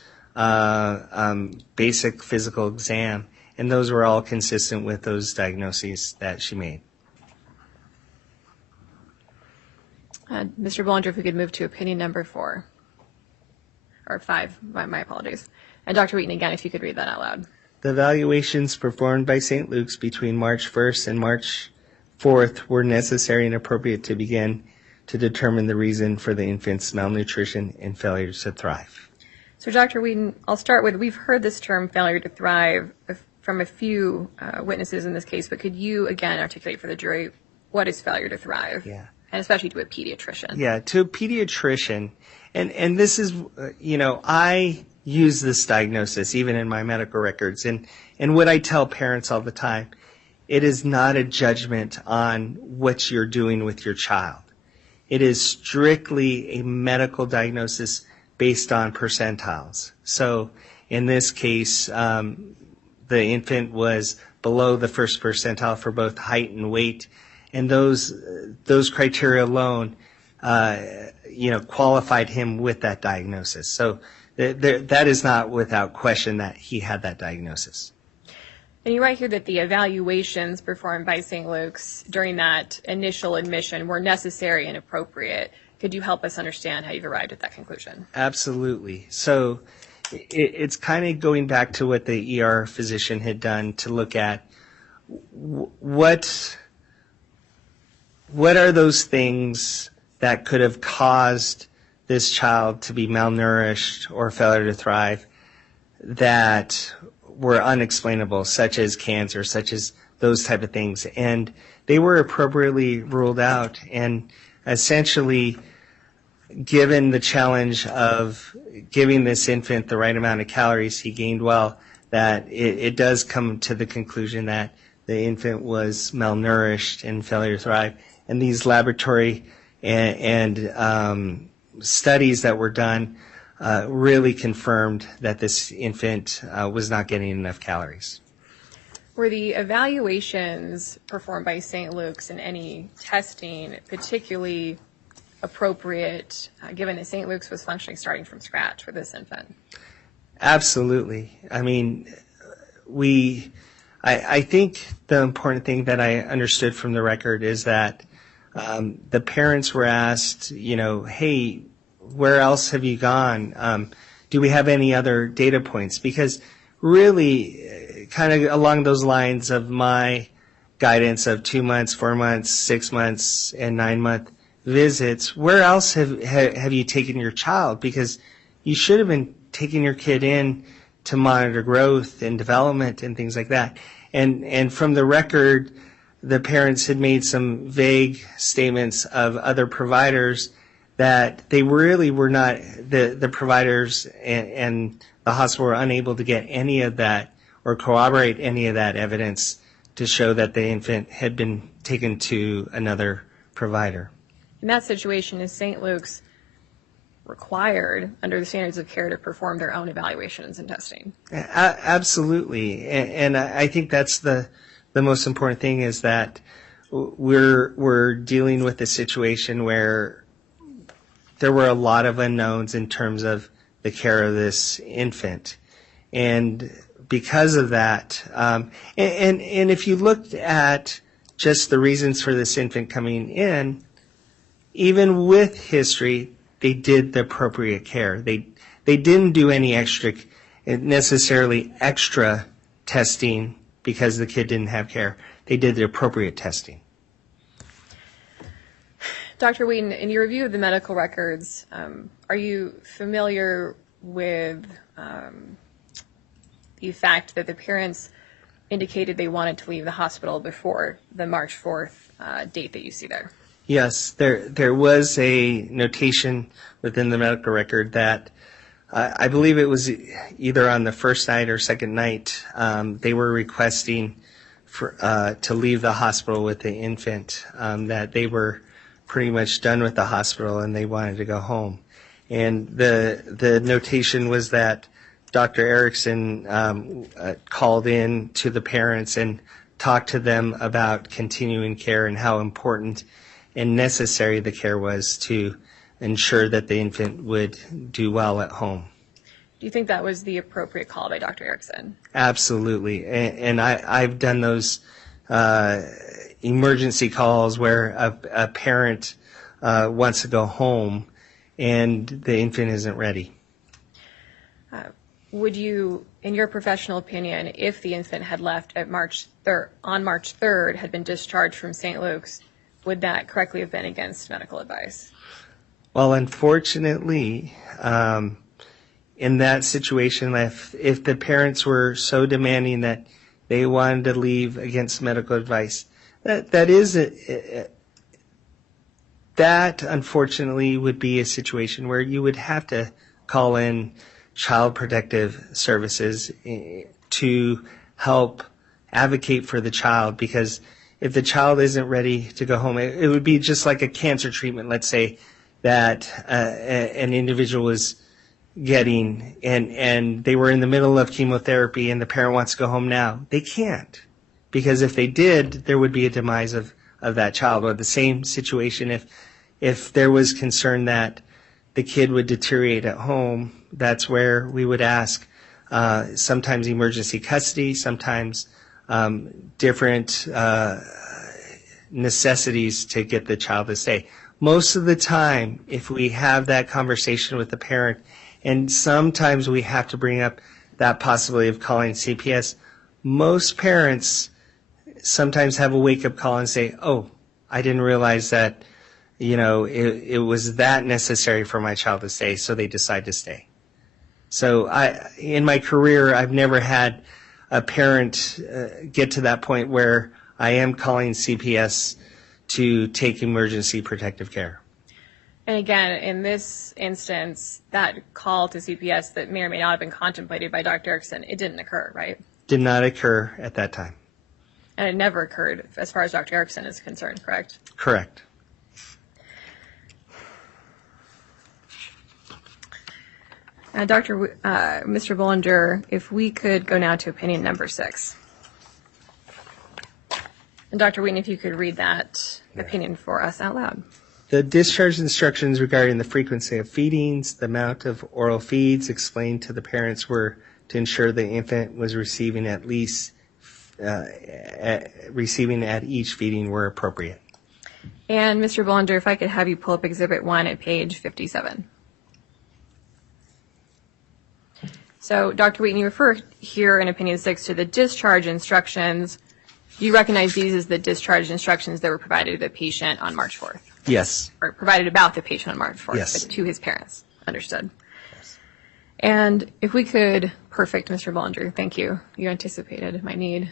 basic physical exam, and those were all consistent with those diagnoses that she made. Mr. Bollinger, if we could move to opinion number 4. Or 5, my apologies. And Dr. Wheaton, again, if you could read that out loud. The evaluations performed by St. Luke's between March 1st and March 4th were necessary and appropriate to begin to determine the reason for the infant's malnutrition and failure to thrive. So, Dr. Wheaton, I'll start with, we've heard this term failure to thrive from a few witnesses in this case, but could you, again, articulate for the jury what is failure to thrive? Yeah. And especially to a pediatrician. Yeah, to a pediatrician, and this is, I use this diagnosis even in my medical records, and what I tell parents all the time, it is not a judgment on what you're doing with your child. It is strictly a medical diagnosis based on percentiles. So in this case, the infant was below the first percentile for both height and weight, and those criteria alone, qualified him with that diagnosis. So that is not without question that he had that diagnosis. And you write here that the evaluations performed by St. Luke's during that initial admission were necessary and appropriate. Could you help us understand how you've arrived at that conclusion? Absolutely. So it's kind of going back to what the ER physician had done to look at what are those things that could have caused this child to be malnourished or failure to thrive that were unexplainable, such as cancer, such as those type of things. And they were appropriately ruled out. And essentially, given the challenge of giving this infant the right amount of calories, he gained well, that it does come to the conclusion that the infant was malnourished and failure to thrive. And these laboratory and studies that were done really confirmed that this infant was not getting enough calories. Were the evaluations performed by St. Luke's and any testing particularly appropriate, given that St. Luke's was functioning starting from scratch for this infant? Absolutely. I mean, I think the important thing that I understood from the record is that the parents were asked, hey, where else have you gone? Do we have any other data points? Because really, kind of along those lines of my guidance of 2 months, 4 months, 6 months, and 9-month visits, where else have you taken your child? Because you should have been taking your kid in to monitor growth and development and things like that. And from the record, the parents had made some vague statements of other providers that they really were not, the providers and the hospital were unable to get any of that or corroborate any of that evidence to show that the infant had been taken to another provider. In that situation, is St. Luke's required under the standards of care to perform their own evaluations and testing? Absolutely. And I think that's the most important thing, is that we're dealing with a situation where there were a lot of unknowns in terms of the care of this infant. And because of that, and if you looked at just the reasons for this infant coming in, even with history, they did the appropriate care. They didn't do any necessarily extra testing because the kid didn't have care. They did the appropriate testing. Dr. Wheaton, in your review of the medical records, are you familiar with the fact that the parents indicated they wanted to leave the hospital before the March 4th date that you see there? Yes, there was a notation within the medical record that I believe it was either on the first night or second night, they were requesting to leave the hospital with the infant, that they were pretty much done with the hospital and they wanted to go home. And the notation was that Dr. Erickson called in to the parents and talked to them about continuing care and how important and necessary the care was to ensure that the infant would do well at home. Do you think that was the appropriate call by Dr. Erickson? Absolutely. And I've done those emergency calls where a parent wants to go home and the infant isn't ready. Would you, in your professional opinion, if the infant had left on March 3rd, had been discharged from St. Luke's, would that correctly have been against medical advice? Well, unfortunately, in that situation, if the parents were so demanding that they wanted to leave against medical advice, that unfortunately would be a situation where you would have to call in Child Protective Services to help advocate for the child, because if the child isn't ready to go home, it would be just like a cancer treatment, let's say, that an individual was getting and they were in the middle of chemotherapy and the parent wants to go home now. They can't, because if they did, there would be a demise of that child. Or the same situation if there was concern that the kid would deteriorate at home, that's where we would ask sometimes emergency custody, sometimes different necessities to get the child to stay. Most of the time, if we have that conversation with the parent, and sometimes we have to bring up that possibility of calling CPS, most parents sometimes have a wake-up call and say, oh, I didn't realize that, it was that necessary for my child to stay, so they decide to stay. So in my career, I've never had a parent get to that point where I am calling CPS to take emergency protective care. And again, in this instance, that call to CPS that may or may not have been contemplated by Dr. Erickson, it didn't occur, right? Did not occur at that time. And it never occurred as far as Dr. Erickson is concerned, correct? Correct. Mr. Bollinger, if we could go now to opinion number 6. And Dr. Wheaton, if you could read that opinion for us out loud. The discharge instructions regarding the frequency of feedings, the amount of oral feeds explained to the parents were to ensure the infant was receiving at each feeding were appropriate. And Mr. Bollinger, if I could have you pull up Exhibit 1 at page 57. So, Dr. Wheaton, you refer here in opinion 6 to the discharge instructions. Do you recognize these as the discharge instructions that were provided to the patient on March 4th? Yes. Or provided about the patient on March 4th, Yes. but to his parents. Understood. Yes. And if we could, perfect, Mr. Bollinger, thank you. You anticipated my need.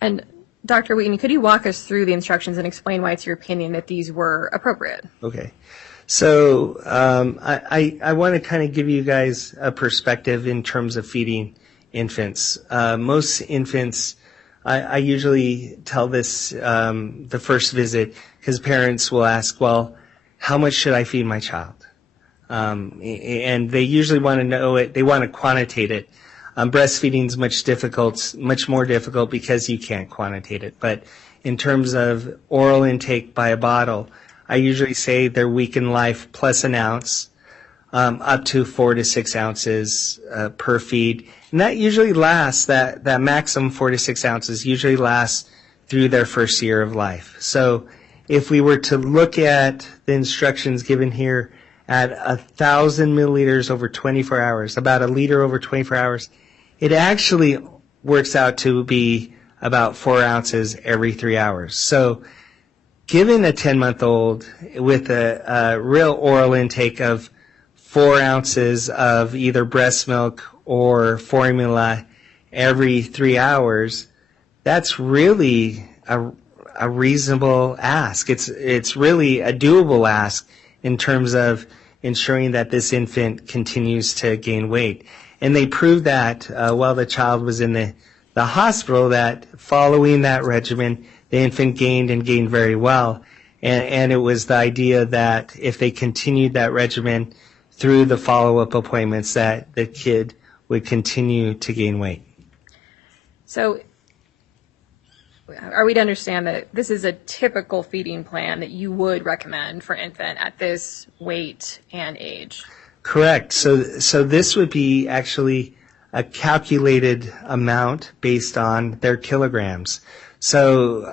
And Dr. Wheaton, could you walk us through the instructions and explain why it's your opinion that these were appropriate? Okay. So I want to kind of give you guys a perspective in terms of feeding infants. Most infants, I usually tell this the first visit, because parents will ask, well, how much should I feed my child? And they usually want to know it. They want to quantitate it. Breastfeeding is much more difficult because you can't quantitate it. But in terms of oral intake by a bottle, I usually say they're weak in life plus an ounce, up to 4 to 6 ounces per feed. And that usually lasts, that maximum 4 to 6 ounces usually lasts through their first year of life. So if we were to look at the instructions given here at 1,000 milliliters over 24 hours, about a liter over 24 hours, it actually works out to be about 4 ounces every 3 hours. So given a 10-month-old with a real oral intake of 4 ounces of either breast milk or formula every 3 hours, that's really a reasonable ask. It's really a doable ask in terms of ensuring that this infant continues to gain weight. And they proved that while the child was in the hospital, that following that regimen, the infant gained and gained very well. And it was the idea that if they continued that regimen through the follow-up appointments, that the kid would continue to gain weight. So are we to understand that this is a typical feeding plan that you would recommend for infant at this weight and age? Correct. So this would be actually a calculated amount based on their kilograms. So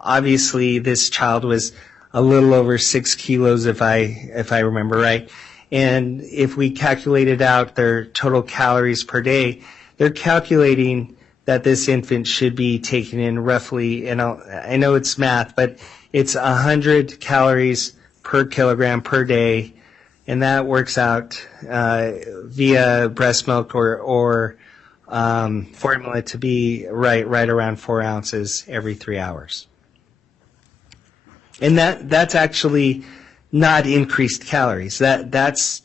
obviously this child was a little over 6 kilos if I remember right. And if we calculated out their total calories per day, they're calculating that this infant should be taking in roughly, and I know it's math, but it's 100 calories per kilogram per day, and that works out via breast milk or formula to be right around 4 ounces every 3 hours. And that's actually not increased calories. That's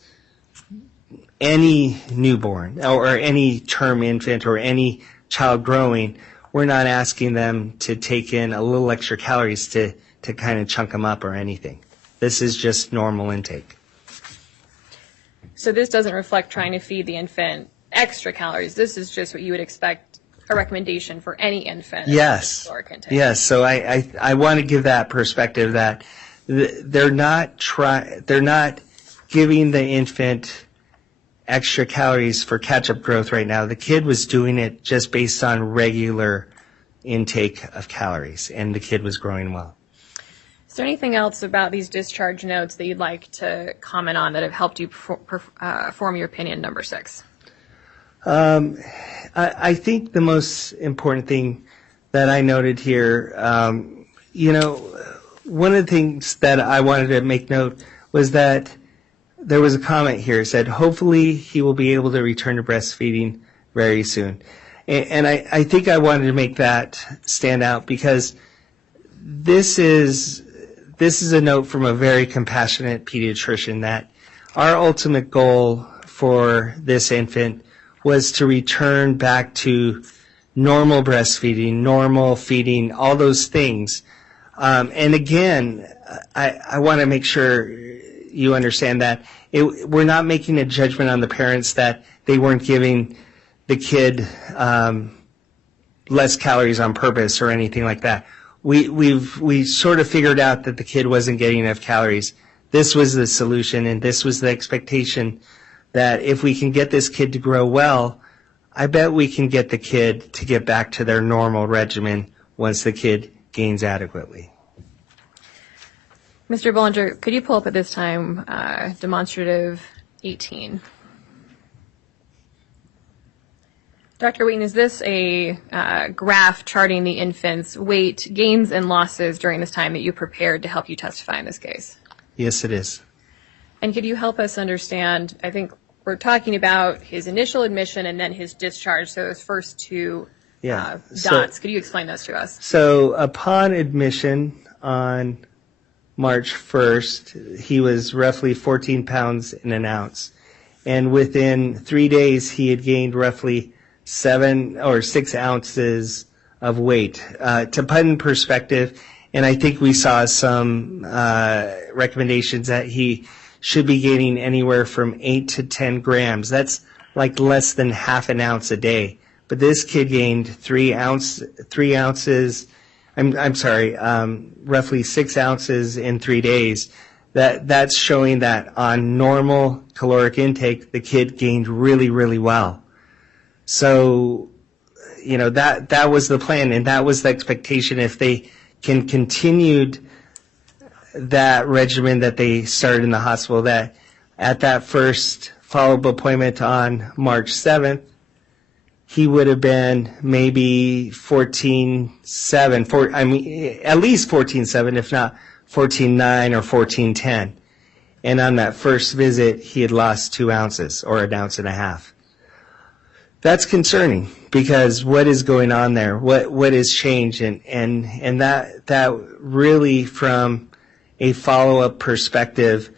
any newborn or any term infant or any child growing. We're not asking them to take in a little extra calories to kind of chunk them up or anything. This is just normal intake. So this doesn't reflect trying to feed the infant extra calories. This is just what you would expect a recommendation for any infant. Yes. Yes. So I want to give that perspective that they're not giving the infant extra calories for catch-up growth right now. The kid was doing it just based on regular intake of calories, and the kid was growing well. Is there anything else about these discharge notes that you'd like to comment on that have helped you form your opinion, number 6? I think the most important thing that I noted here, one of the things that I wanted to make note was that there was a comment here. It said, hopefully he will be able to return to breastfeeding very soon. And I think I wanted to make that stand out because this is a note from a very compassionate pediatrician that our ultimate goal for this infant was to return back to normal breastfeeding, normal feeding, all those things. And again, I want to make sure you understand that we're not making a judgment on the parents that they weren't giving the kid less calories on purpose or anything like that. We sort of figured out that the kid wasn't getting enough calories. This was the solution, and this was the expectation that if we can get this kid to grow well, I bet we can get the kid to get back to their normal regimen once the kid gains adequately. Mr. Bollinger, could you pull up at this time demonstrative 18? Dr. Wheaton, is this a graph charting the infant's weight gains and losses during this time that you prepared to help you testify in this case? Yes, it is. And could you help us understand, I think we're talking about his initial admission and then his discharge, so those first two dots. Could you explain those to us? So upon admission on March 1st, he was roughly 14 pounds and an ounce. And within 3 days, he had gained roughly 7 or 6 ounces of weight. To put in perspective, and I think we saw some recommendations that he should be gaining anywhere from 8 to 10 grams. That's like less than half an ounce a day. But this kid gained 3 ounces. Roughly 6 ounces in 3 days. That's showing that on normal caloric intake, the kid gained really, really well. So, that was the plan, and that was the expectation. If they can continued that regimen that they started in the hospital, that at that first follow-up appointment on March 7th, he would have been maybe 14.7, at least 14.7, if not 14.9 or 14.10. And on that first visit, he had lost 2 ounces or 1.5 ounces. That's concerning, because what is going on there? What has changed? And that really, from a follow-up perspective,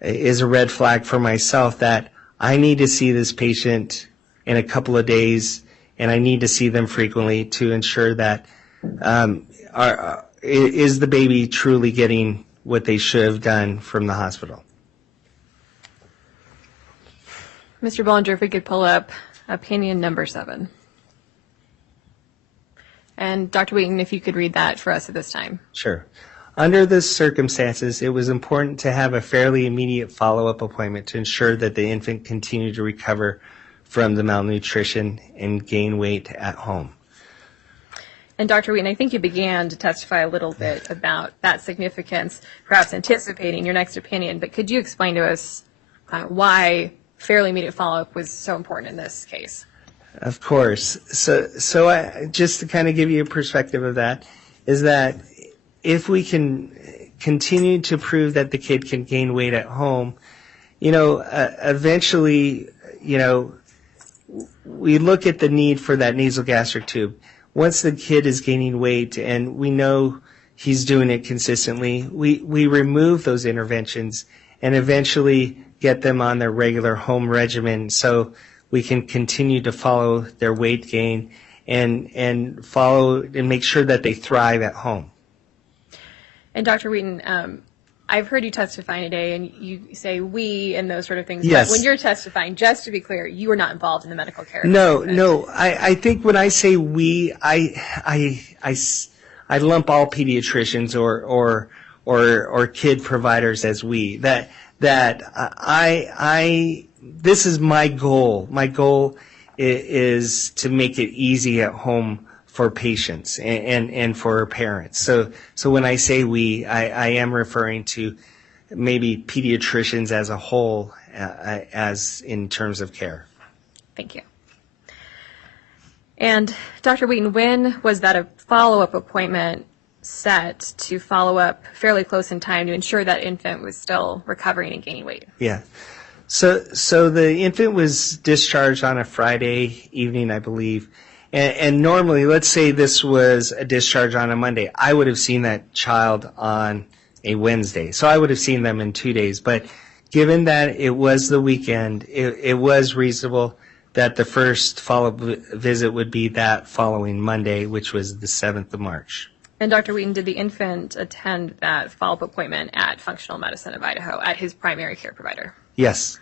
is a red flag for myself, that I need to see this patient in a couple of days, and I need to see them frequently to ensure that is the baby truly getting what they should have done from the hospital. Mr. Bollinger, if we could pull up opinion number 7. And Dr. Wheaton, if you could read that for us at this time. Sure. Under the circumstances, it was important to have a fairly immediate follow-up appointment to ensure that the infant continued to recover from the malnutrition and gain weight at home. And Dr. Wheaton, I think you began to testify a little bit about that significance, perhaps anticipating your next opinion, but could you explain to us why fairly immediate follow-up was so important in this case? Of course. So just to kind of give you a perspective of that, is that if we can continue to prove that the kid can gain weight at home, eventually, we look at the need for that nasogastric tube. Once the kid is gaining weight and we know he's doing it consistently, we remove those interventions and eventually get them on their regular home regimen, so we can continue to follow their weight gain and follow and make sure that they thrive at home. And Dr. Wheaton, I've heard you testifying today, and you say we and those sort of things. Yes. But when you're testifying, just to be clear, you are not involved in the medical care. No. I think when I say we, I lump all pediatricians or kid providers as we. That this is my goal. My goal is to make it easy at home for patients and for parents. So when I say we, I am referring to maybe pediatricians as a whole, as in terms of care. Thank you. And Dr. Wheaton, when was that a follow-up appointment set to follow up fairly close in time to ensure that infant was still recovering and gaining weight? Yeah. So the infant was discharged on a Friday evening, I believe. And normally, let's say this was a discharge on a Monday, I would have seen that child on a Wednesday. So I would have seen them in 2 days. But given that it was the weekend, it was reasonable that the first follow-up visit would be that following Monday, which was the 7th of March. And Dr. Wheaton, did the infant attend that follow-up appointment at Functional Medicine of Idaho, at his primary care provider? Yes.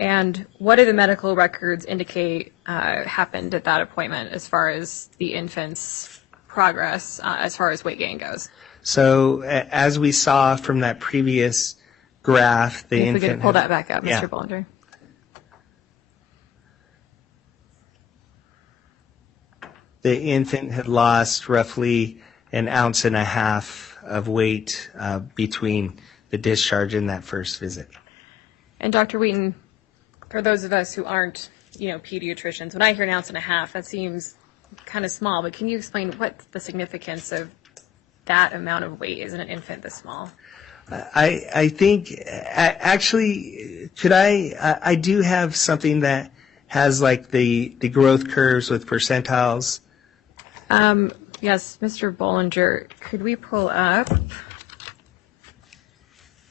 And what do the medical records indicate happened at that appointment as far as the infant's progress, as far as weight gain goes? So as we saw from that previous graph, the infant... If we could pull that back up, Yeah. Mr. Bollinger. The infant had lost roughly 1.5 ounces of weight between the discharge and that first visit. And Dr. Wheaton, for those of us who aren't, pediatricians, when I hear 1.5 ounces, that seems kind of small, but can you explain what the significance of that amount of weight is in an infant this small? I think, actually, I do have something that has like the growth curves with percentiles. Yes, Mr. Bollinger, could we pull up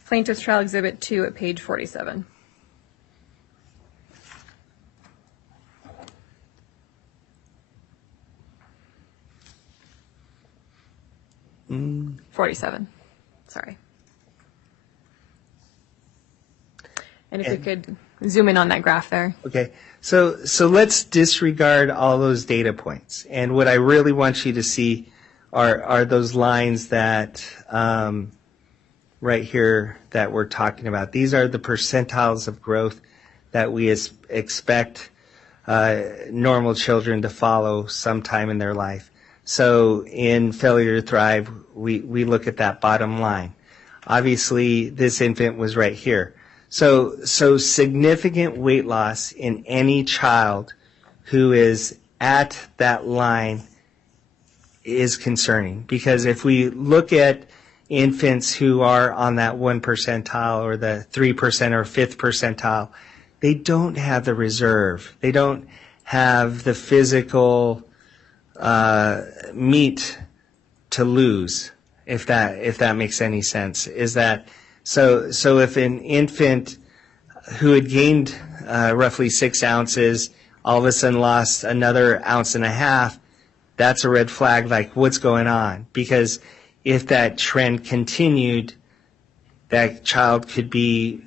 Plaintiff's Trial Exhibit 2 at page 47? Mm. 47. Sorry. And if we could zoom in on that graph there. Okay, so let's disregard all those data points. And what I really want you to see are those lines that right here that we're talking about. These are the percentiles of growth that we expect normal children to follow sometime in their life. So in Failure to Thrive, we look at that bottom line. Obviously, this infant was right here. So significant weight loss in any child who is at that line is concerning, because if we look at infants who are on that 1 percentile or the 3% or 5th percentile, they don't have the reserve. They don't have the physical meat to lose, if that makes any sense. Is that so if an infant who had gained roughly 6 ounces all of a sudden lost another 1.5 ounces, that's a red flag, like, what's going on? Because if that trend continued, that child could be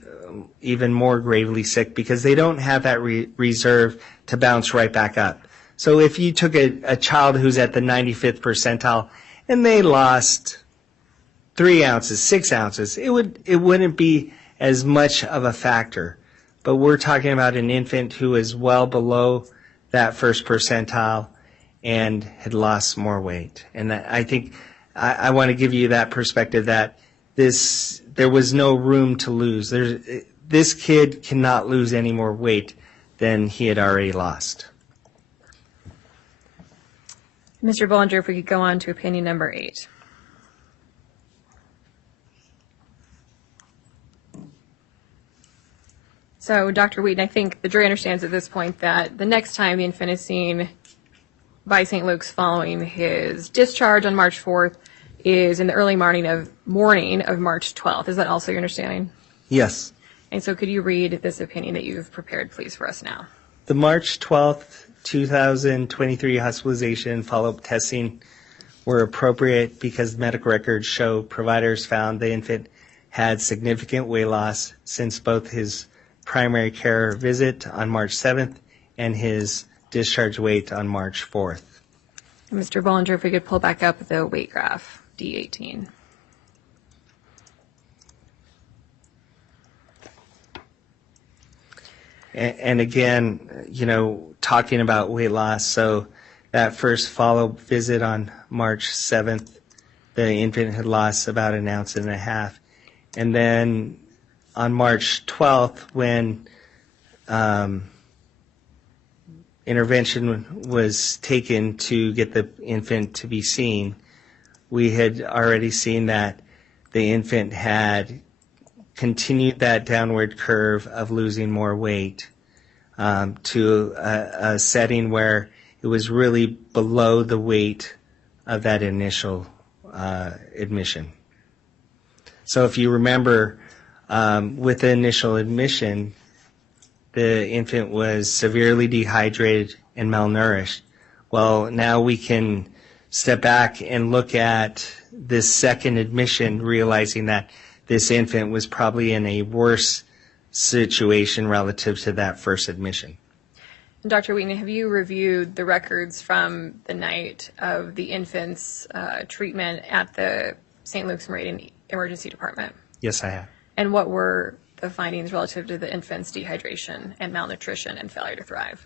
even more gravely sick, because they don't have that reserve to bounce right back up. So if you took a child who's at the 95th percentile and they lost 3 ounces, 6 ounces, it wouldn't be as much of a factor. But we're talking about an infant who is well below that first percentile and had lost more weight. And that, I think I want to give you that perspective that there was no room to lose. This kid cannot lose any more weight than he had already lost. Mr. Bollinger, if we could go on to opinion number 8. So, Dr. Wheaton, I think the jury understands at this point that the next time the infant is seen by St. Luke's following his discharge on March 4th is in the early morning of March 12th. Is that also your understanding? Yes. And so could you read this opinion that you've prepared, please, for us now? The March 12th, 2023 hospitalization and follow-up testing were appropriate because medical records show providers found the infant had significant weight loss since both his primary care visit on March 7th and his discharge weight on March 4th. Mr. Bollinger, if we could pull back up the weight graph, D18. And again, talking about weight loss, so that first follow-up visit on March 7th, the infant had lost about 1.5 ounces. And then on March 12th, when intervention was taken to get the infant to be seen, we had already seen that the infant had continued that downward curve of losing more weight to a setting where it was really below the weight of that initial admission. So if you remember, with the initial admission, the infant was severely dehydrated and malnourished. Well, now we can step back and look at this second admission, realizing that this infant was probably in a worse situation relative to that first admission. Dr. Wheaton, have you reviewed the records from the night of the infant's treatment at the St. Luke's Meridian Emergency Department? Yes, I have. And what were the findings relative to the infant's dehydration and malnutrition and failure to thrive?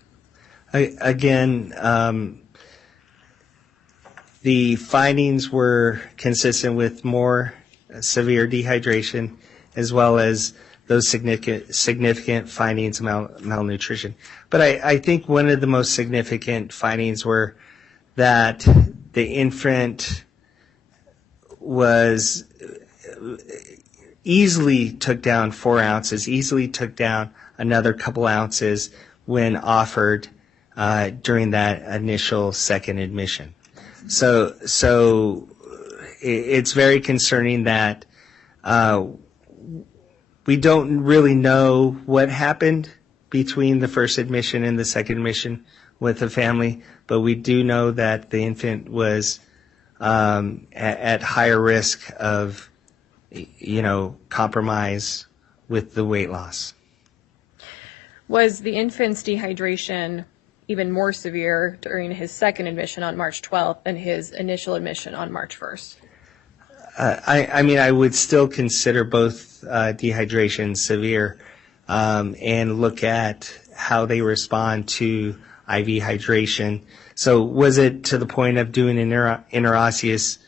Again, the findings were consistent with more severe dehydration as well as those significant findings of malnutrition. But I think one of the most significant findings were that the infant was easily took down 4 ounces, easily took down another couple ounces when offered during that initial second admission. So it's very concerning that we don't really know what happened between the first admission and the second admission with the family, but we do know that the infant was at higher risk of compromise with the weight loss. Was the infant's dehydration even more severe during his second admission on March 12th than his initial admission on March 1st? I would still consider both dehydration severe and look at how they respond to IV hydration. So was it to the point of doing an interosseous,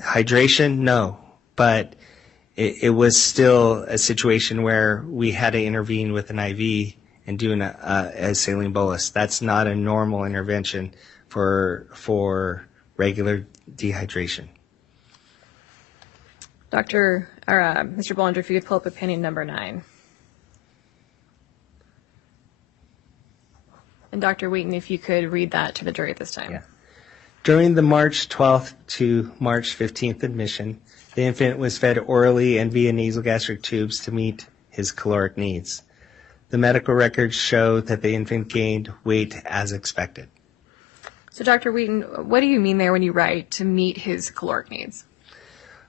hydration? No, but it was still a situation where we had to intervene with an IV and do a saline bolus. That's not a normal intervention for regular dehydration. Mr. Bollinger, if you could pull up opinion number 9. And Dr. Wheaton, if you could read that to the jury at this time. Yeah. During the March 12th to March 15th admission, the infant was fed orally and via nasogastric tubes to meet his caloric needs. The medical records show that the infant gained weight as expected. So, Dr. Wheaton, what do you mean there when you write to meet his caloric needs?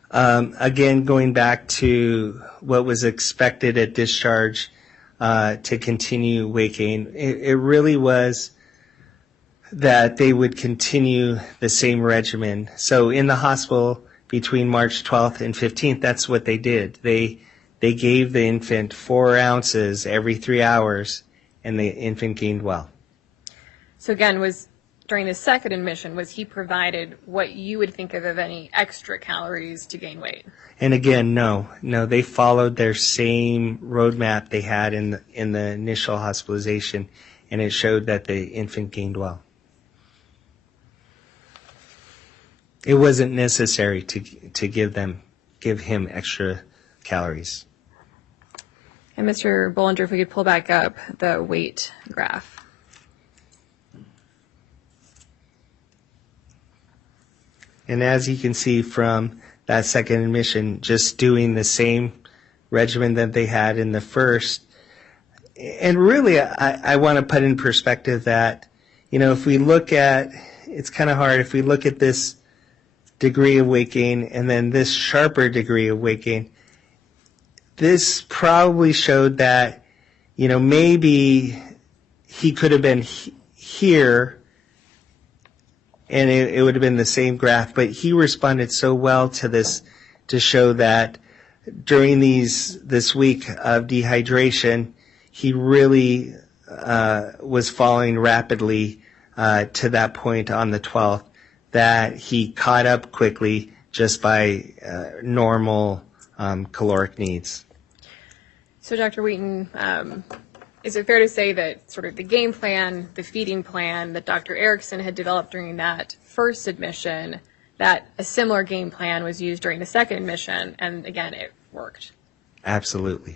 Again, going back to what was expected at discharge to continue weight gain, it really was that they would continue the same regimen. So in the hospital between March 12th and 15th, that's what they did. They gave the infant 4 ounces every 3 hours, and the infant gained well. So again, during the second admission, was he provided what you would think of any extra calories to gain weight? And again, no, they followed their same roadmap they had in the initial hospitalization, and it showed that the infant gained well. It wasn't necessary to give him extra calories. And Mr. Bollinger, if we could pull back up the weight graph. And as you can see from that second admission, just doing the same regimen that they had in the first. And really, I want to put in perspective that, if we look at, it's kind of hard, if we look at this degree of weight gain and then this sharper degree of weight gain, this probably showed that, maybe he could have been here and it would have been the same graph, but he responded so well to this to show that during this week of dehydration, he really was falling rapidly to that point on the 12th, that he caught up quickly just by normal caloric needs. So, Dr. Wheaton, is it fair to say that sort of the game plan, the feeding plan that Dr. Erickson had developed during that first admission, that a similar game plan was used during the second admission, and again, it worked? Absolutely.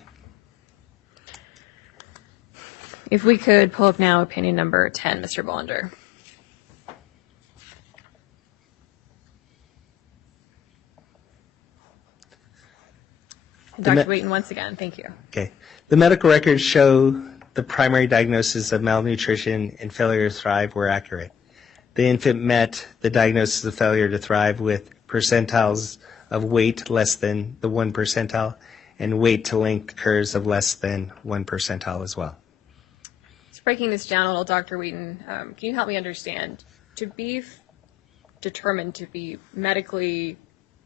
If we could pull up now opinion number 10, Mr. Bollinger. Dr. Wheaton, once again, thank you. Okay. The medical records show the primary diagnosis of malnutrition and failure to thrive were accurate. The infant met the diagnosis of failure to thrive with percentiles of weight less than the 1 percentile and weight to length curves of less than 1 percentile as well. So breaking this down a little, Dr. Wheaton, can you help me understand, to be determined to be medically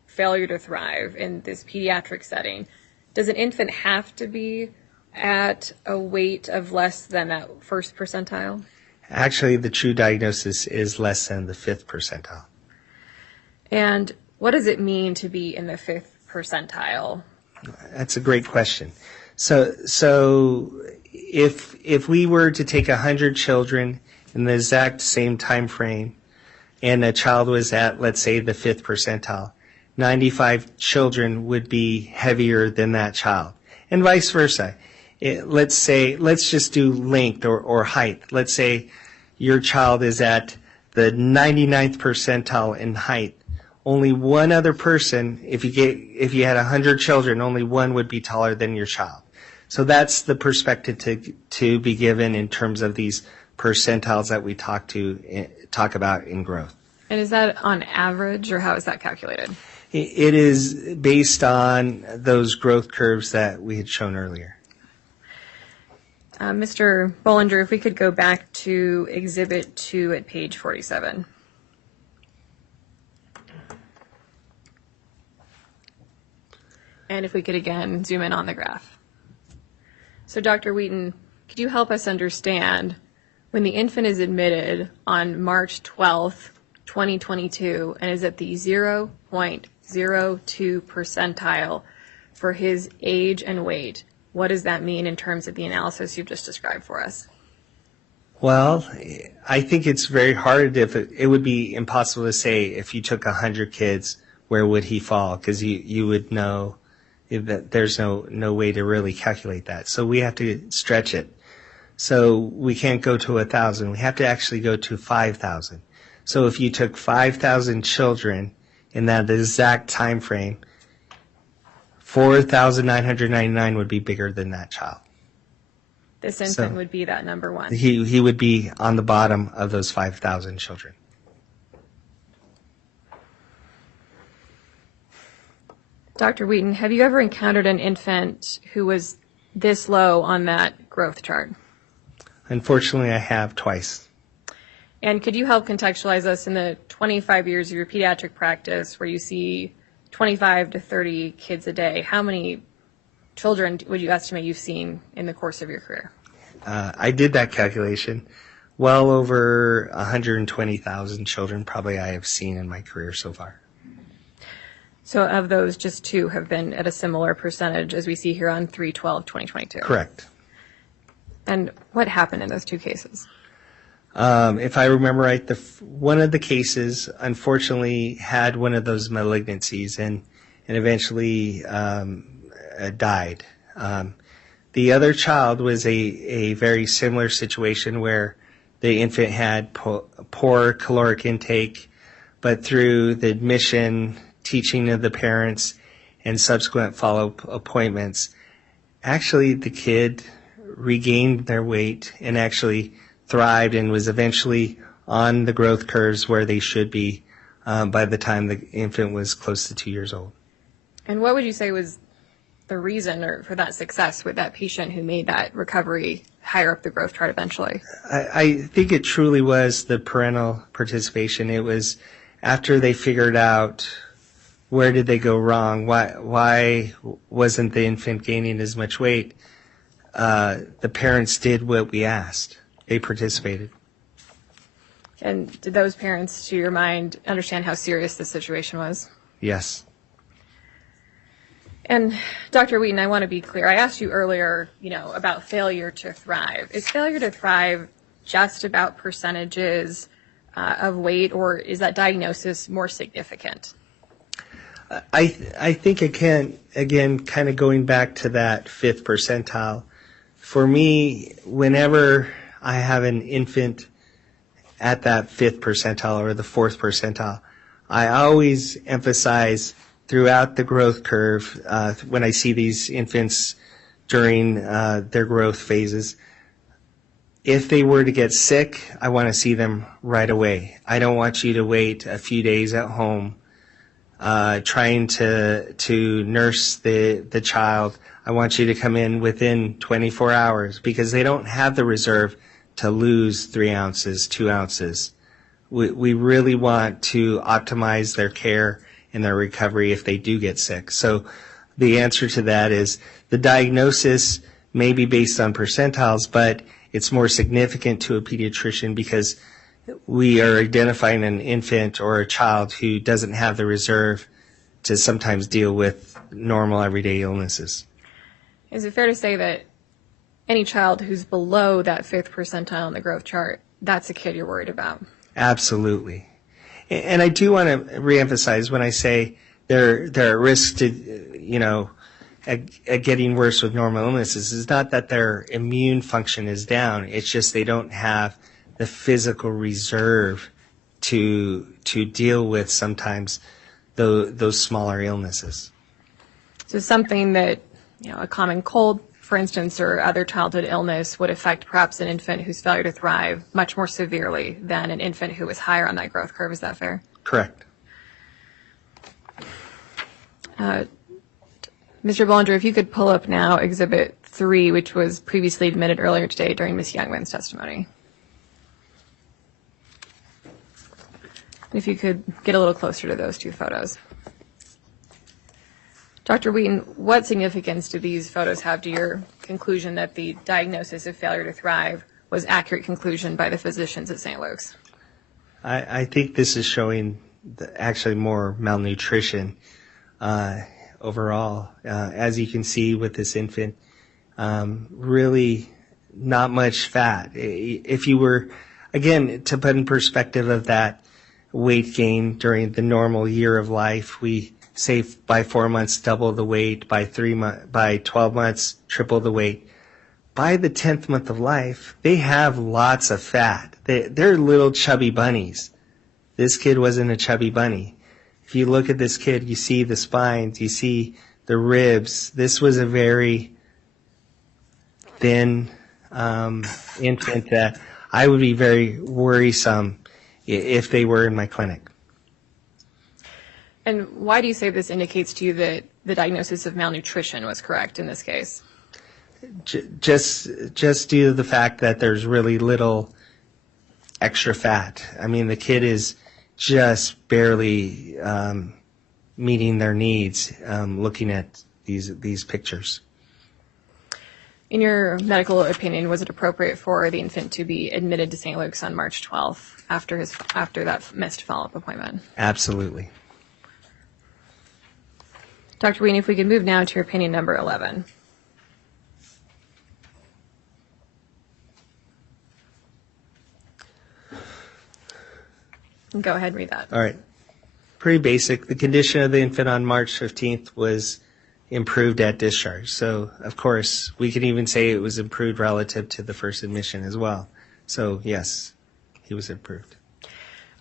failure to thrive in this pediatric setting, does an infant have to be at a weight of less than that 1st percentile? Actually, the true diagnosis is less than the 5th percentile. And what does it mean to be in the 5th percentile? That's a great question. So if we were to take 100 children in the exact same time frame, and a child was at, let's say, the 5th percentile, 95 children would be heavier than that child, and vice versa. Let's just do length or height. Let's say your child is at the 99th percentile in height. Only one other person, if you had 100 children, only one would be taller than your child. So that's the perspective to be given in terms of these percentiles that we talk about in growth. And is that on average, or how is that calculated? It is based on those growth curves that we had shown earlier. Mr. Bollinger, if we could go back to Exhibit 2 at page 47. And if we could again zoom in on the graph. So, Dr. Wheaton, could you help us understand when the infant is admitted on March 12th, 2022, and is at the 0.02 percentile for his age and weight, what does that mean in terms of the analysis you've just described for us? Well, I think it's very hard. It would be impossible to say if you took 100 kids, where would he fall? Because you would know that there's no way to really calculate that. So we have to stretch it. So we can't go to 1,000. We have to actually go to 5,000. So if you took 5,000 children in that exact time frame, 4,999 would be bigger than that child. This infant would be that number one. He would be on the bottom of those 5,000 children. Dr. Wheaton, have you ever encountered an infant who was this low on that growth chart? Unfortunately, I have twice. And could you help contextualize us in the 25 years of your pediatric practice where you see 25 to 30 kids a day? How many children would you estimate you've seen in the course of your career? I did that calculation. Well over 120,000 children probably I have seen in my career so far. So of those, just 2 have been at a similar percentage as we see here on 3/12/2022. Correct. And what happened in those 2 cases? If I remember right, one of the cases unfortunately had one of those malignancies and eventually died. The other child was a very similar situation where the infant had poor caloric intake, but through the admission, teaching of the parents, and subsequent follow-up appointments, actually the kid regained their weight and actually thrived and was eventually on the growth curves where they should be by the time the infant was close to 2 years old. And what would you say was the reason for that success with that patient who made that recovery higher up the growth chart eventually? I think it truly was the parental participation. It was after they figured out where did they go wrong, why wasn't the infant gaining as much weight, the parents did what we asked. They participated. And did those parents, to your mind, understand how serious the situation was? Yes. And Dr. Wheaton, I want to be clear. I asked you earlier, about failure to thrive. Is failure to thrive just about percentages of weight, or is that diagnosis more significant? I think again, kind of going back to that 5th percentile, for me, whenever I have an infant at that 5th percentile or the 4th percentile, I always emphasize throughout the growth curve, when I see these infants during their growth phases, if they were to get sick, I want to see them right away. I don't want you to wait a few days at home trying to nurse the child. I want you to come in within 24 hours because they don't have the reserve to lose 3 ounces, 2 ounces. We really want to optimize their care and their recovery if they do get sick. So the answer to that is the diagnosis may be based on percentiles, but it's more significant to a pediatrician because we are identifying an infant or a child who doesn't have the reserve to sometimes deal with normal everyday illnesses. Is it fair to say that any child who's below that 5th percentile on the growth chart, that's a kid you're worried about? Absolutely. And I do want to reemphasize when I say they're at risk to, at getting worse with normal illnesses, is not that their immune function is down. It's just they don't have the physical reserve to deal with sometimes those smaller illnesses. So something that, a common cold, for instance, or other childhood illness would affect perhaps an infant whose failure to thrive much more severely than an infant who is higher on that growth curve. Is that fair? Correct. Mr. Bollinger, if you could pull up now Exhibit 3, which was previously admitted earlier today during Ms. Youngman's testimony. If you could get a little closer to those 2 photos. Dr. Wheaton, what significance do these photos have to your conclusion that the diagnosis of failure to thrive was accurate conclusion by the physicians at St. Luke's? I think this is showing actually more malnutrition overall. As you can see with this infant, really not much fat. If you were, again, to put in perspective of that weight gain during the normal year of life, we say by 4 months double the weight, by 12 months triple the weight. By the 10th month of life, they have lots of fat. They're little chubby bunnies. This kid wasn't a chubby bunny. If you look at this kid, you see the spines, you see the ribs. This was a very thin infant that I would be very worrisome if they were in my clinic. And why do you say this indicates to you that the diagnosis of malnutrition was correct in this case? Just due to the fact that there's really little extra fat. I mean, the kid is just barely meeting their needs looking at these pictures. In your medical opinion, was it appropriate for the infant to be admitted to St. Luke's on March 12th after that missed follow-up appointment? Absolutely. Dr. Wheaton, if we could move now to your opinion number 11. Go ahead and read that. All right. Pretty basic. The condition of the infant on March 15th was improved at discharge. So, of course, we can even say it was improved relative to the first admission as well. So, yes, he was improved.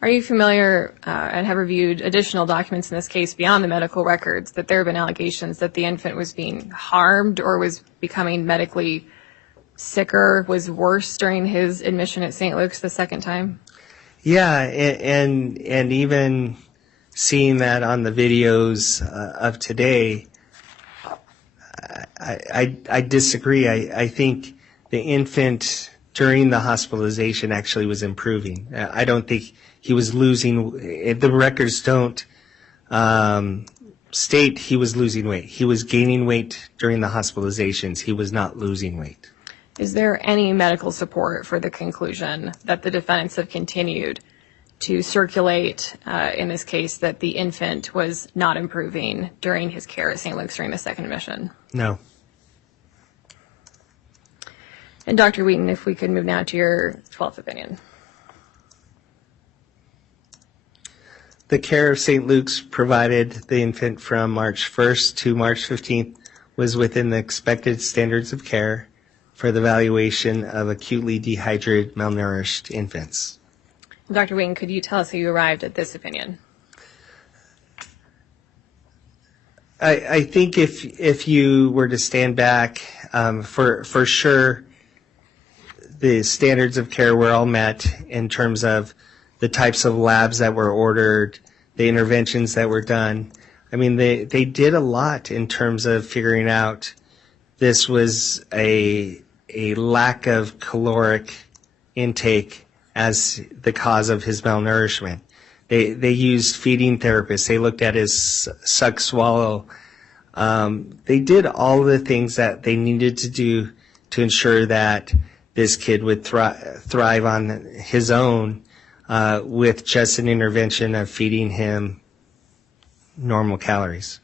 Are you familiar and have reviewed additional documents in this case beyond the medical records that there have been allegations that the infant was being harmed or was becoming medically sicker, was worse during his admission at St. Luke's the second time? Yeah, and even seeing that on the videos of today, I disagree. I think the infant during the hospitalization actually was improving. I don't think he was losing. The records don't state he was losing weight. He was gaining weight during the hospitalizations. He was not losing weight. Is there any medical support for the conclusion that the defendants have continued to circulate, in this case, that the infant was not improving during his care at St. Luke's during the second admission? No. And Dr. Wheaton, if we could move now to your 12th opinion. The care of St. Luke's provided the infant from March 1st to March 15th was within the expected standards of care for the evaluation of acutely dehydrated, malnourished infants. Dr. Wheaton, could you tell us how you arrived at this opinion? I think if you were to stand back, for sure, the standards of care were all met in terms of the types of labs that were ordered, the interventions that were done. I mean, they did a lot in terms of figuring out this was a lack of caloric intake as the cause of his malnourishment. They used feeding therapists. They looked at his suck swallow. They did all the things that they needed to do to ensure that this kid would thrive on his own with just an intervention of feeding him normal calories.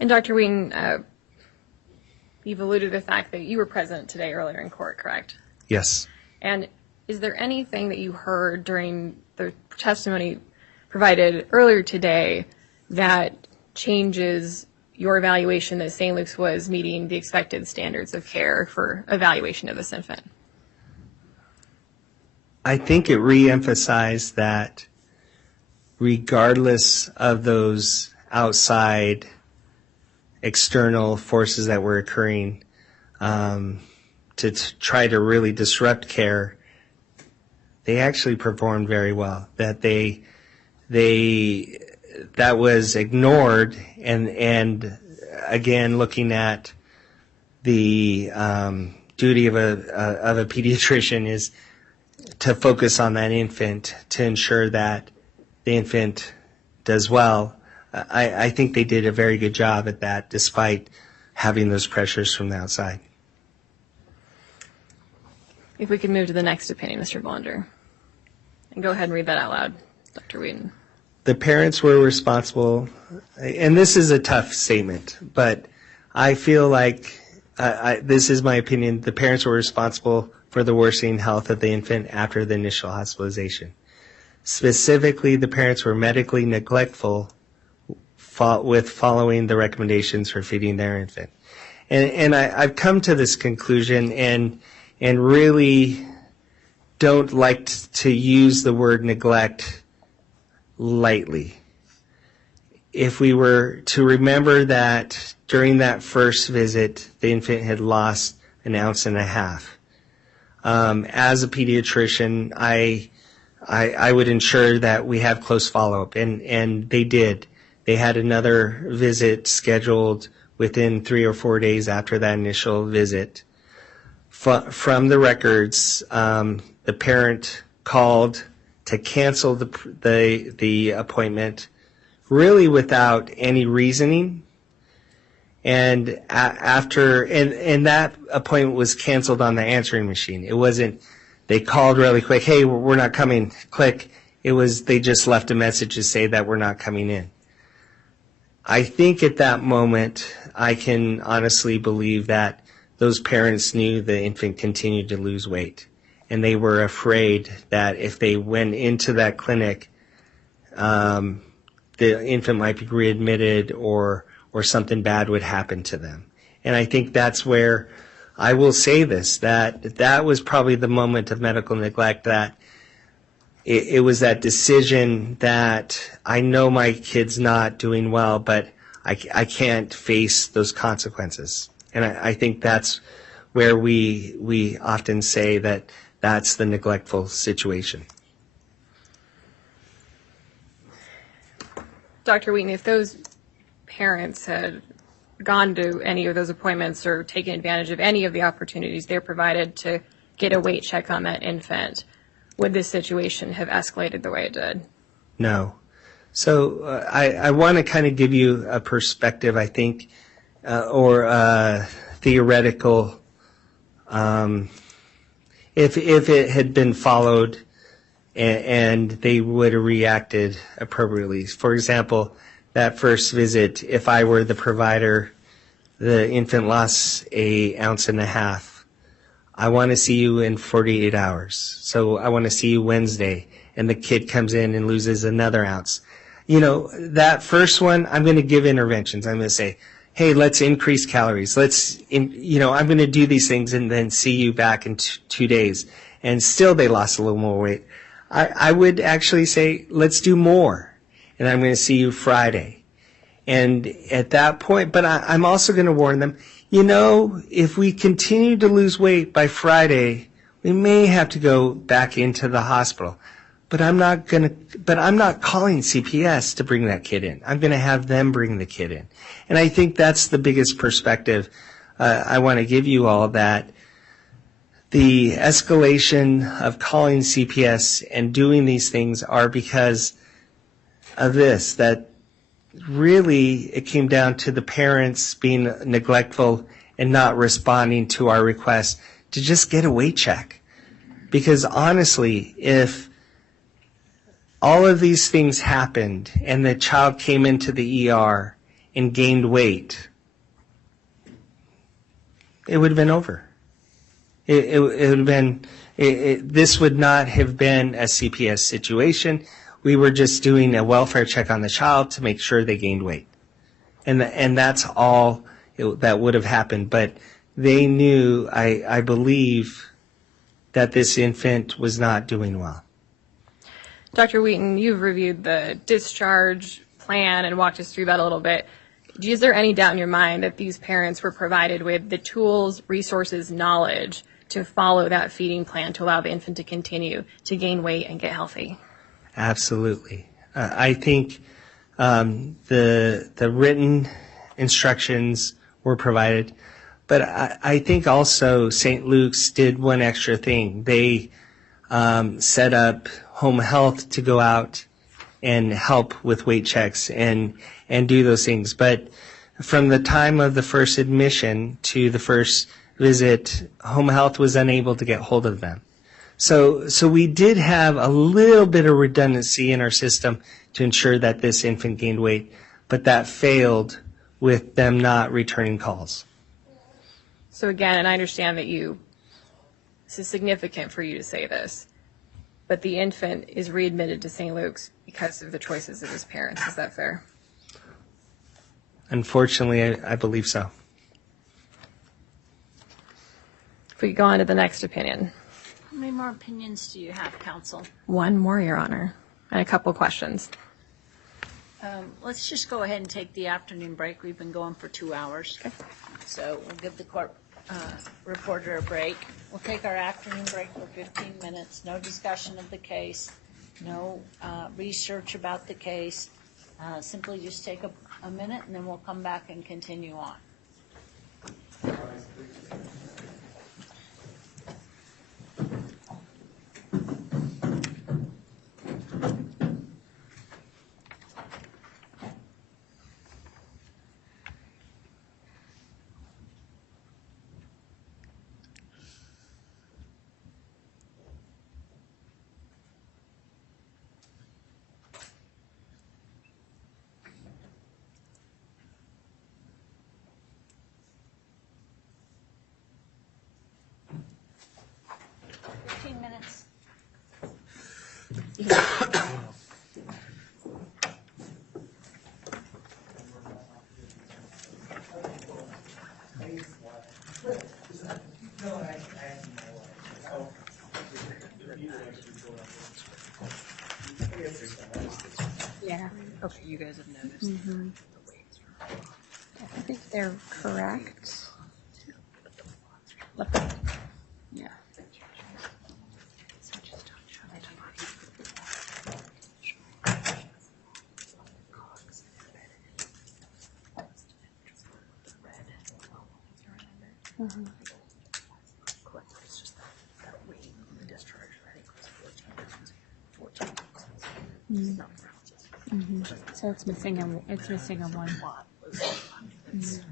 And Dr. Wheaton, you've alluded to the fact that you were present today earlier in court, correct? Yes. And is there anything that you heard during the testimony provided earlier today that changes your evaluation that St. Luke's was meeting the expected standards of care for evaluation of this infant? I think it reemphasized that regardless of those outside external forces that were occurring to try to really disrupt care, they actually performed very well. That that was ignored, and again, looking at the duty of a pediatrician is to focus on that infant to ensure that the infant does well. I think they did a very good job at that, despite having those pressures from the outside. If we could move to the next opinion, Mr. Blunder. And go ahead and read that out loud, Dr. Wheaton. The parents were responsible, and this is a tough statement, but I feel like, this is my opinion, the parents were responsible for the worsening health of the infant after the initial hospitalization. Specifically, the parents were medically neglectful with following the recommendations for feeding their infant. And I've come to this conclusion and really don't like to use the word neglect lightly. If we were to remember that during that first visit, the infant had lost 1.5 ounces. As a pediatrician, I would ensure that we have close follow-up, and they did. They had another visit scheduled within 3 or 4 days after that initial visit. From the records, the parent called to cancel the appointment, really without any reasoning. And and that appointment was canceled on the answering machine. It wasn't, they called really quick, hey, we're not coming, click. It was, they just left a message to say that we're not coming in. I think at that moment, I can honestly believe that those parents knew the infant continued to lose weight. And they were afraid that if they went into that clinic, the infant might be readmitted or something bad would happen to them. And I think that's where I will say this, that was probably the moment of medical neglect, that it was that decision that I know my kid's not doing well, but I can't face those consequences. And I think that's where we often say that that's the neglectful situation. Dr. Wheaton, if those parents had gone to any of those appointments or taken advantage of any of the opportunities they're provided to get a weight check on that infant, would this situation have escalated the way it did? No. So I want to kind of give you a perspective, I think, or theoretical. If it had been followed and they would have reacted appropriately. For example, that first visit, if I were the provider, the infant lost 1.5 ounces. I want to see you in 48 hours. So I want to see you Wednesday, and the kid comes in and loses another ounce. You know, that first one, I'm going to give interventions. I'm going to say, hey, let's increase calories. I'm going to do these things and then see you back in 2 days. And still they lost a little more weight. I would actually say, let's do more. And I'm going to see you Friday. And at that point, but I'm also going to warn them, if we continue to lose weight by Friday, we may have to go back into the hospital. But I'm not calling CPS to bring that kid in. I'm going to have them bring the kid in. And I think that's the biggest perspective I want to give you all, that the escalation of calling CPS and doing these things are because of this, that really it came down to the parents being neglectful and not responding to our request to just get a weight check. Because honestly, if all of these things happened and the child came into the ER and gained weight, it would have been over. It would have been, this would not have been a CPS situation. We were just doing a welfare check on the child to make sure they gained weight. And that's all that would have happened. But they knew, I believe, that this infant was not doing well. Dr. Wheaton, you've reviewed the discharge plan and walked us through that a little bit. Is there any doubt in your mind that these parents were provided with the tools, resources, knowledge to follow that feeding plan to allow the infant to continue to gain weight and get healthy? Absolutely. I think the written instructions were provided, but I think also St. Luke's did one extra thing. They set up home health to go out and help with weight checks and do those things. But from the time of the first admission to the first visit, home health was unable to get hold of them. So we did have a little bit of redundancy in our system to ensure that this infant gained weight, but that failed with them not returning calls. So again, and I understand that this is significant for you to say this, but the infant is readmitted to St. Luke's because of the choices of his parents. Is that fair? Unfortunately, I believe so. If we go on to the next opinion. How many more opinions do you have, counsel? One more, Your Honor, and a couple questions. Let's just go ahead and take the afternoon break. We've been going for 2 hours. Okay. So we'll give the court reporter a break. We'll take our afternoon break for 15 minutes. No discussion of the case. No research about the case. Simply just take a minute, and then we'll come back and continue on. Yeah. Okay, you guys have noticed. Mm-hmm. I think they're correct. Yeah. Mm-hmm. Mm-hmm. So it's missing a one. Mm-hmm.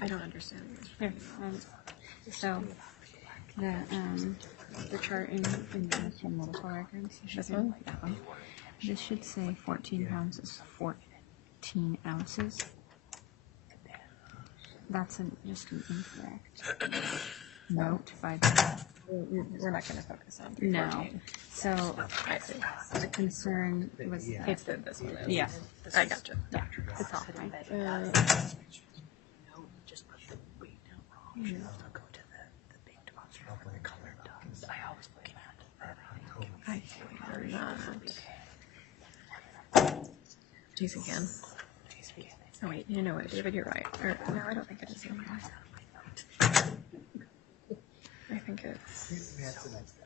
I don't understand. Here, so the chart in the medical records. This one? That one. This should say 14 pounds is 14 ounces. That's just an incorrect note by the. We're not going to focus on. No. 14. So I see. the concern was It's this one. yeah. I gotcha. Yeah, it's all right. I are not. Geez again. Oh wait, you know what, David, you're right. Or, no, I don't think it is anymore. I think it's.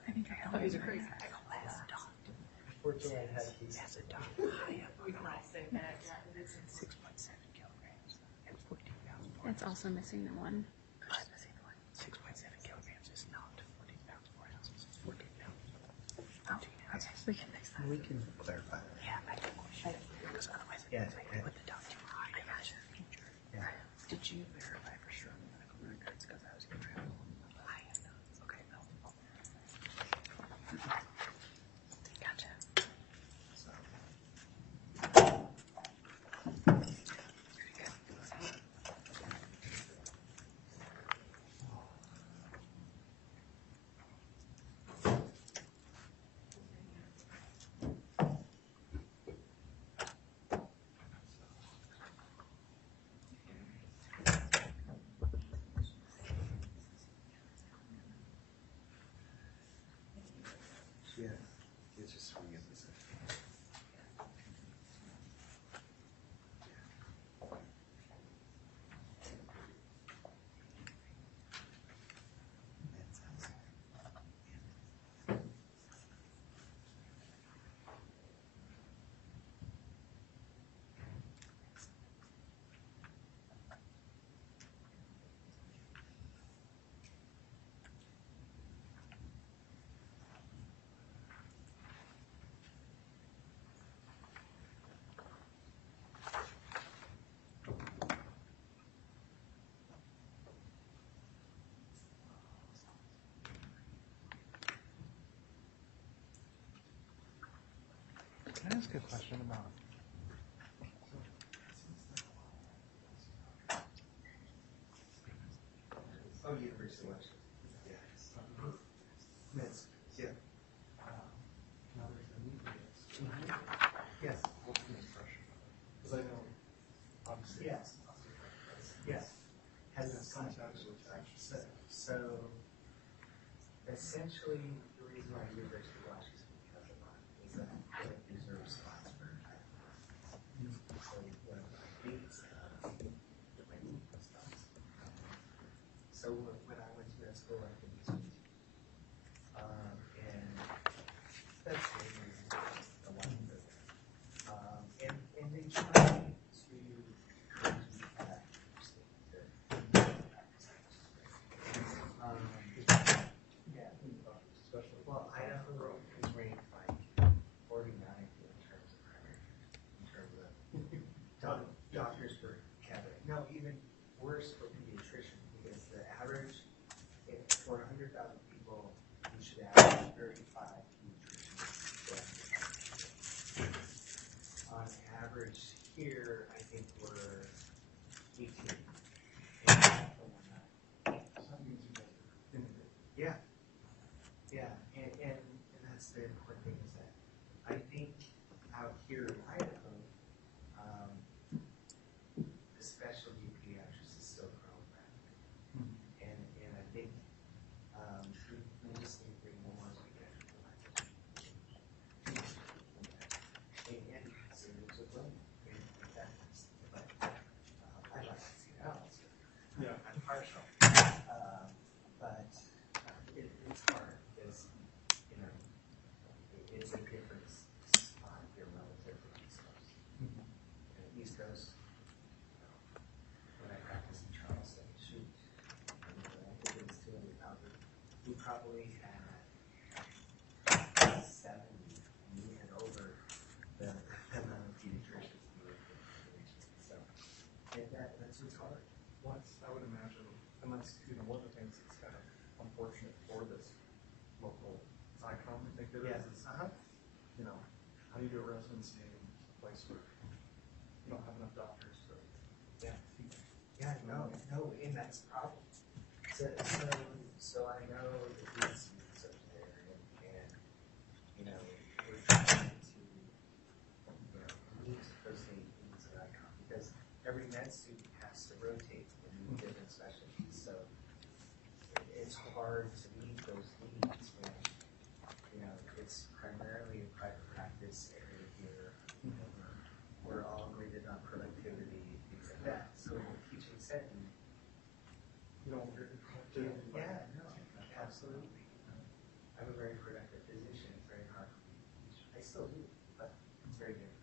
I think I have. Oh, he's a crazy. It's also missing the one. 6.7 kilograms is not 14 pounds, 4 ounces. It's 14 pounds. Okay, we can fix that. We can clarify that. Yeah, I can. Because otherwise, put the doctor high. I got you. Yeah. Did you verify for sure on the medical records? Because I was going to travel. I have not. Okay, no. Gotcha. So. ask a question about? Oh, University of Washington. Yeah. Yes. Yeah. Yes. Because I know, obviously. Yes. Yes. Has its context with that. So, essentially, the reason why University of Washington has a lot is that there's a response for it. So, one of my needs, my need response. So, when I went to that school, I could use it. And that's the reason I wanted to go there. And they try to yeah. Well, Idaho is ranked like 49th in terms of primary, in terms of doctors per capita. No, even worse for pediatricians because the average, for 100,000 people, you should average 35 pediatricians. On average here, I think we're 18. Yeah. Yeah, and that's the important thing is that I think out here in Idaho, the specialty of pediatrics is still growing rapidly. And I think we just need to bring more pediatric and seniors as well. But I'd like to see it else. Yeah. I'm partial. But it's hard because, you know, it's a different spot here relative to the East Coast. And the East Coast, you know, when I practiced in Charleston, shoot, I think it was 200,000. We probably had 70 and over the amount of pediatricians we were in. So, and that's what's hard. Once, I would imagine, and that's, one of the things that's kind of unfortunate for this local icon, I think it is, you know, how do you do a residency in a place where you don't have enough doctors to Yeah. Yeah, no, and that's a problem. So I know the DNC is up there, and you know, we're trying to, you know, meet those needs of icon because every med student has to rotate and meet different specialties. So it's hard to meet those needs when, you know, it's primarily a private practice area here. You know, we're all graded on productivity, things like that. So in the teaching setting, you don't get productive. yeah, no, absolutely. I'm a very productive physician. It's very hard for me to teach. I still do, but it's very different.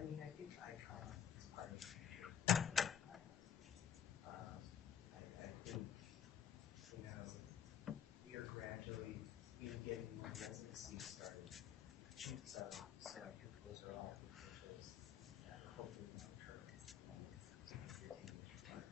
I think icon is part of the future. I think, you know, we are gradually even getting more residencies started. So I think those are all potentials that hopefully long term your team is required.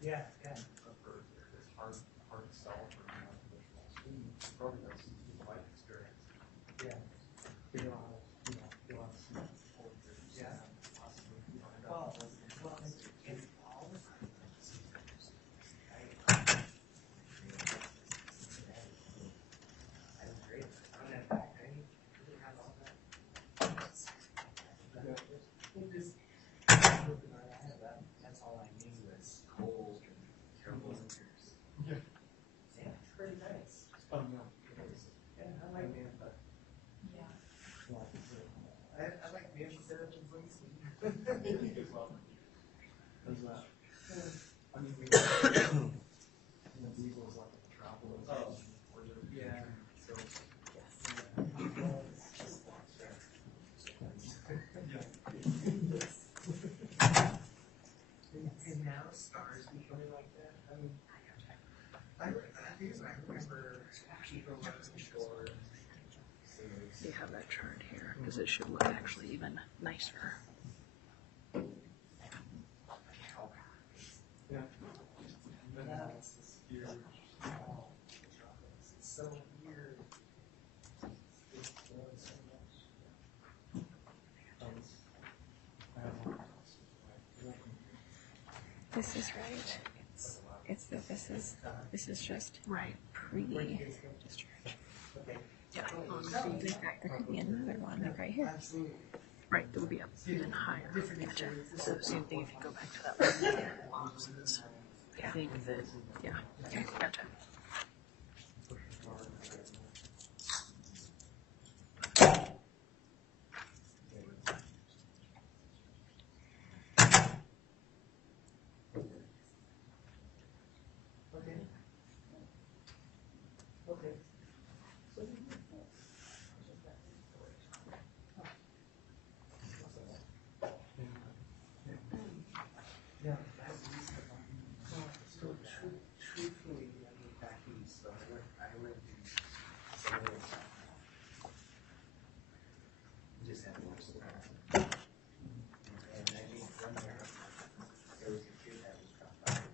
Yeah, yeah. It's hard to sell for a traditional student. Probably has life experience. Yeah. have that chart here because it should look actually even nicer. Yeah. It's this huge, it's so weird. It's growing so much. This is right. It's that this is just Right. pre-discharge. Okay. Yeah. In fact, there could be another one like right here. Absolutely. Right, that would be up even higher. Gotcha. So same thing if you go back to that one there, boxes. I think that, yeah, okay, gotcha. Okay. Okay. Yeah, so truthfully, I moved back east, so I lived in Southern just had one school. And I think from there, there was a kid that was dropped out.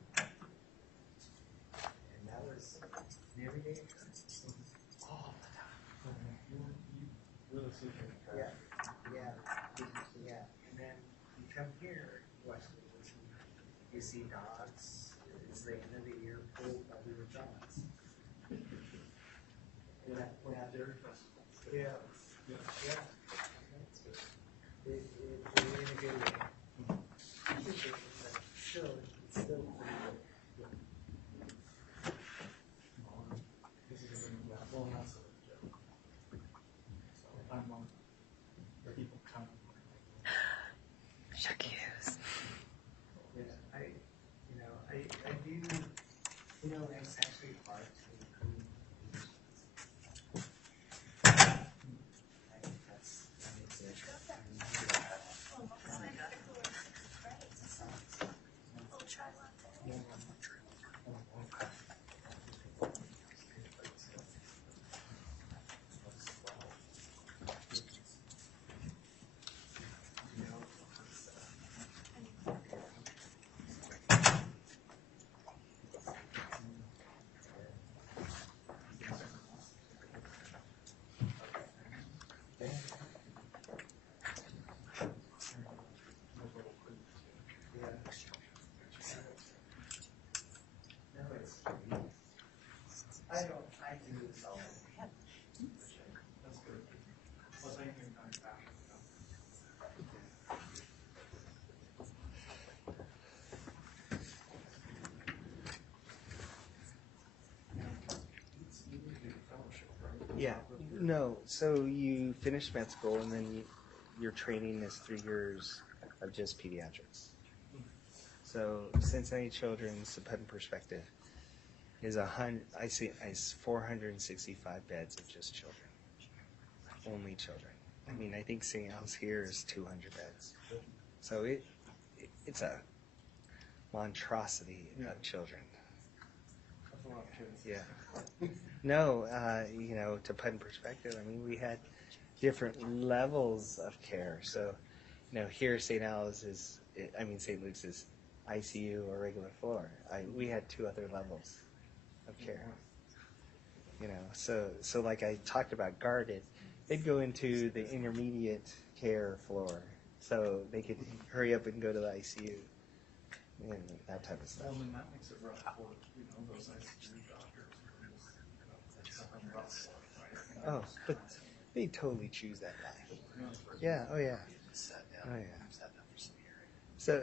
And that was the everyday occurrence. All the time. Really see it. Yeah, yeah, yeah. And then you come here, you watch the news, you see dogs. It's the end of the year pulled by little dogs. When Dairy Festival. Yeah. Yeah. Yeah. It in a good way. Still, it's still pretty good. This is a good example, and that's a joke. So I'm on, people come. Shook Hughes. Yeah, I do, it's actually hard to improve. That makes it. I do this all. That's good. Plus anything coming back, you need to do fellowship, right? Yeah, no. So you finish med school, and then your training is 3 years of just pediatrics. So Cincinnati Children's, to put in perspective, is 465 beds of just children, only children. I mean, I think St. Al's here is 200 beds. So it's a monstrosity of children. That's a lot of kids. Yeah. No, to put in perspective, I mean, we had different levels of care. So, here St. St. Luke's is ICU or regular floor. We had 2 other levels of care. So like I talked about guarded, they'd go into the intermediate care floor so they could hurry up and go to the ICU and that type of stuff. Well, then that makes it rough for, those ICU doctors. Right? Oh, but they totally choose that guy. Yeah. Oh yeah. Oh yeah. So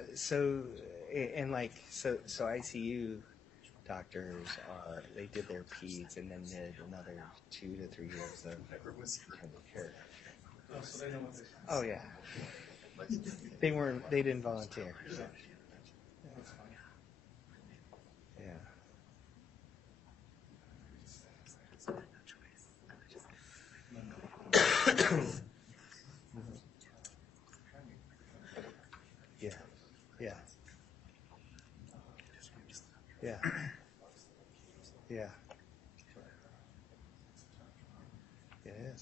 ICU doctors they did their peds and then did another 2 to 3 years of care. Oh, so they know what they. Oh yeah. They didn't volunteer. That's fine. Yeah. Yeah. Yeah. Yeah. Yeah. It is.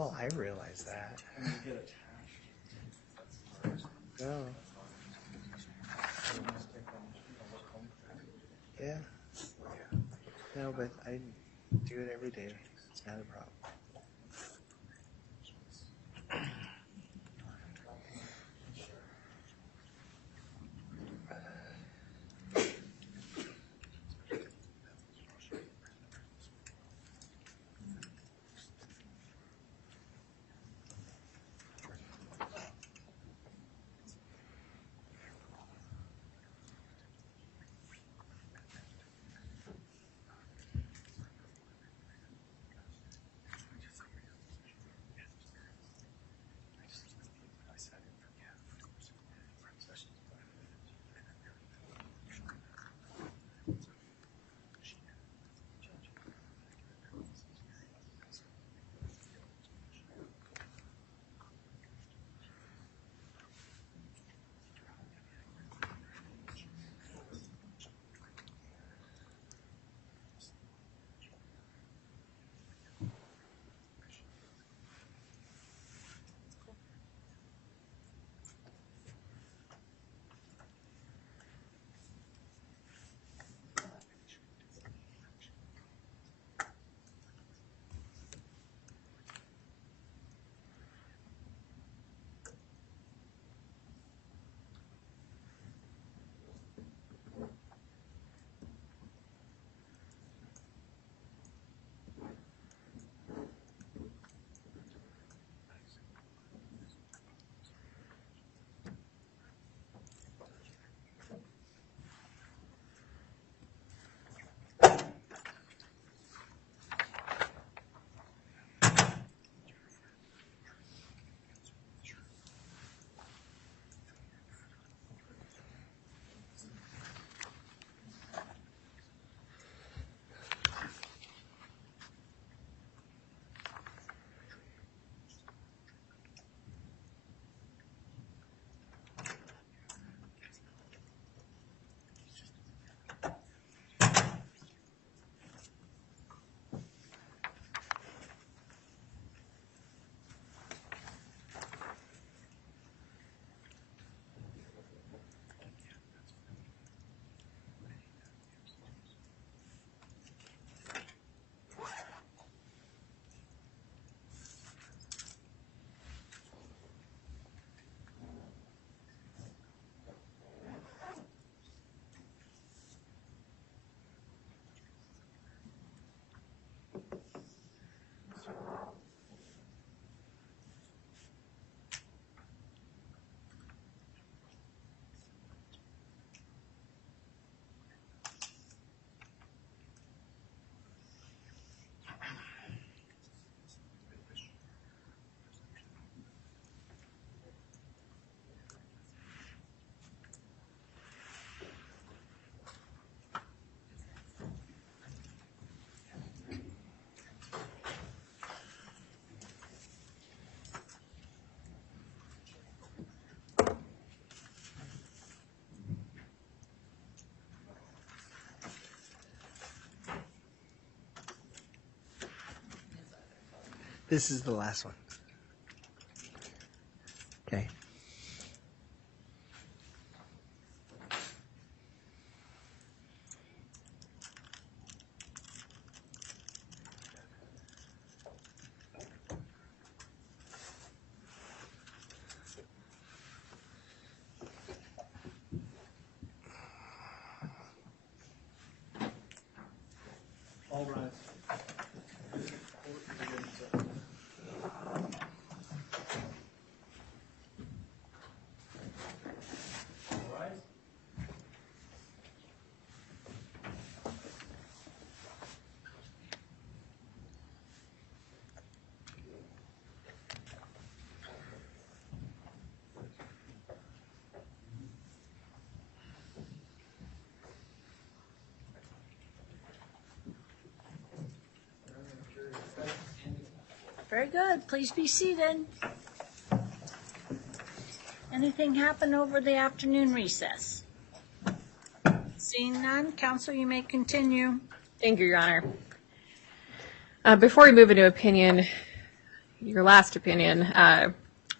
Well, I realize that. No. Yeah. No, but I do it every day. It's not a problem. This is the last one. Okay. All rise. All rise. Very good. Please be seated. Anything happen over the afternoon recess? Seeing none, council, you may continue. Thank you, Your Honor. Before we move into opinion, your last opinion,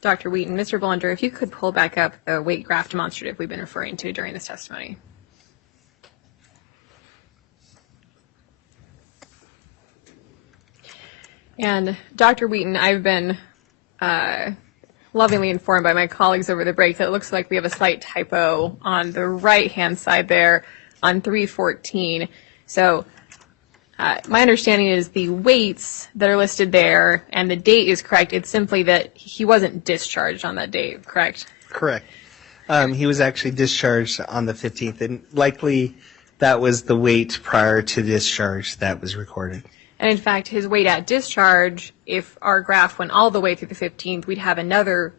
Dr. Wheaton, Mr. Bollinger, if you could pull back up the weight graph demonstrative we've been referring to during this testimony. And Dr. Wheaton, I've been lovingly informed by my colleagues over the break that it looks like we have a slight typo on the right-hand side there on 314. So my understanding is the weights that are listed there and the date is correct. It's simply that he wasn't discharged on that date, correct? Correct. He was actually discharged on the 15th, and likely that was the weight prior to discharge that was recorded. And in fact, his weight at discharge, if our graph went all the way through the 15th, we'd have another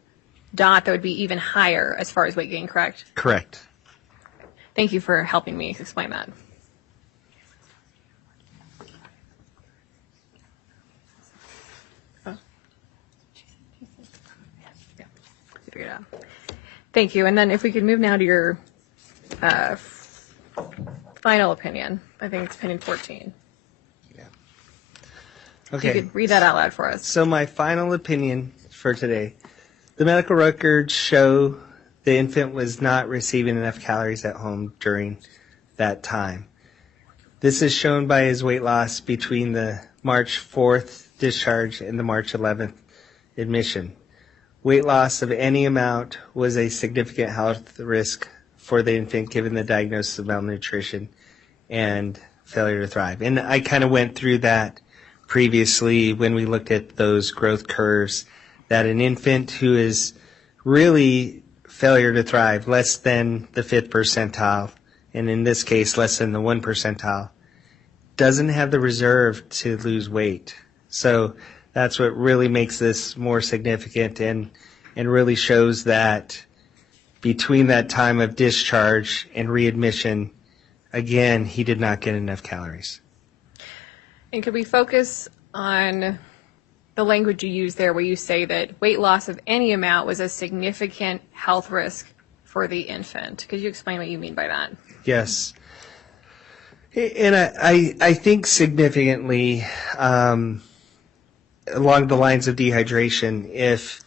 dot that would be even higher as far as weight gain, correct? Correct. Thank you for helping me explain that. Oh. Yeah, figure it out. Thank you. And then if we could move now to your final opinion. I think it's opinion 14. Okay. If you could read that out loud for us. So my final opinion for today. The medical records show the infant was not receiving enough calories at home during that time. This is shown by his weight loss between the March 4th discharge and the March 11th admission. Weight loss of any amount was a significant health risk for the infant given the diagnosis of malnutrition and failure to thrive. And I kind of went through that previously when we looked at those growth curves, that an infant who is really failure to thrive, less than the 5th percentile, and in this case less than the 1 percentile, doesn't have the reserve to lose weight. So that's what really makes this more significant and really shows that between that time of discharge and readmission, again, he did not get enough calories. And could we focus on the language you use there where you say that weight loss of any amount was a significant health risk for the infant? Could you explain what you mean by that? Yes. And I think significantly along the lines of dehydration, if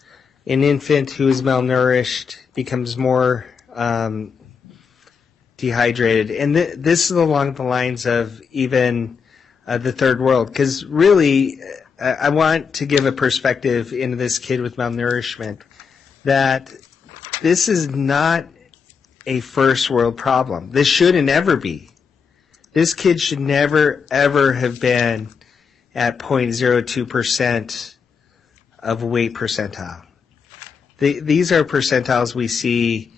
an infant who is malnourished becomes more dehydrated, and this is along the lines of even the third world, because really I want to give a perspective into this kid with malnourishment that this is not a first world problem. This shouldn't ever be. This kid should never, ever have been at 0.02% of weight percentile. These are percentiles we see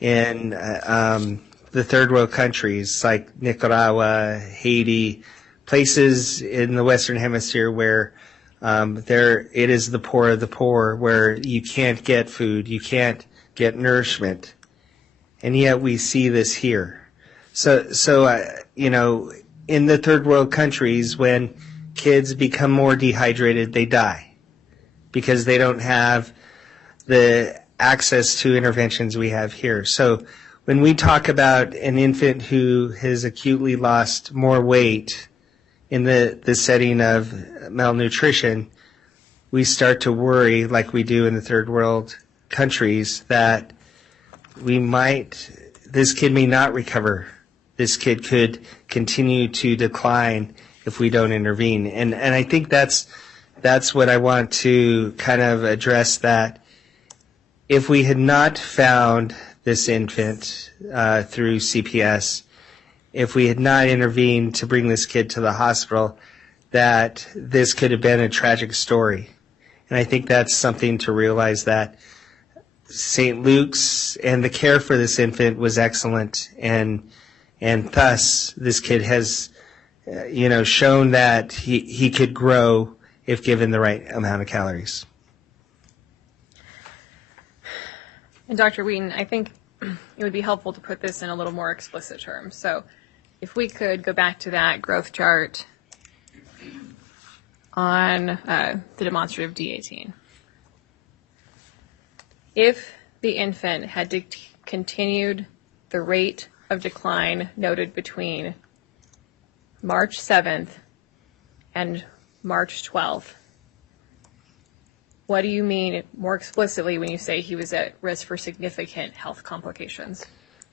in the third world countries like Nicaragua, Haiti, places in the Western Hemisphere where it is the poor of the poor, where you can't get food, you can't get nourishment, and yet we see this here. So in the third world countries, when kids become more dehydrated, they die because they don't have the access to interventions we have here. So when we talk about an infant who has acutely lost more weight in the setting of malnutrition, we start to worry, like we do in the third world countries, that this kid may not recover. This kid could continue to decline if we don't intervene. And I think that's what I want to kind of address, that if we had not found this infant through CPS, if we had not intervened to bring this kid to the hospital, that this could have been a tragic story. And I think that's something to realize, that St. Luke's and the care for this infant was excellent, and thus this kid has shown that he could grow if given the right amount of calories. And Dr. Wheaton, I think it would be helpful to put this in a little more explicit terms. So if we could go back to that growth chart on the demonstrative D18. If the infant had continued the rate of decline noted between March 7th and March 12th, What do you mean more explicitly when you say he was at risk for significant health complications?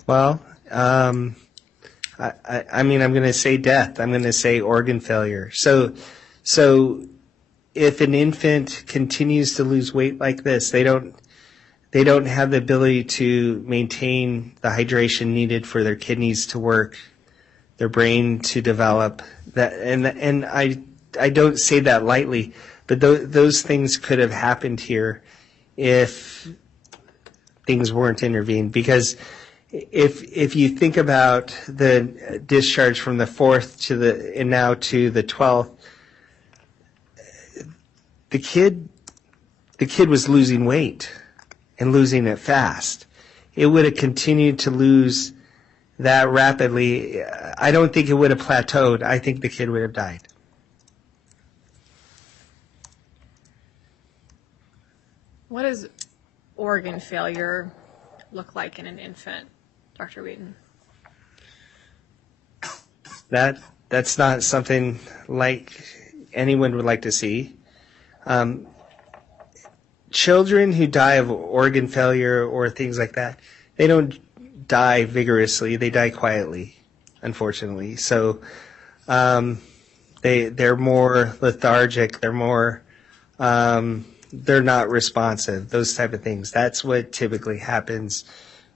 Well, I mean, I'm going to say death. I'm going to say organ failure. So if an infant continues to lose weight like this, they don't have the ability to maintain the hydration needed for their kidneys to work, their brain to develop. That and I don't say that lightly, but those things could have happened here if things weren't intervened. Because if you think about the discharge from the 4th and now to the 12th, the kid was losing weight and losing it fast. It would have continued to lose that rapidly. I don't think it would have plateaued. I think the kid would have died. What does organ failure look like in an infant, Dr. Wheaton? That's not something like anyone would like to see. Children who die of organ failure or things like that, they don't die vigorously. They die quietly, unfortunately. So they're more lethargic. They're more they're not responsive. Those type of things. That's what typically happens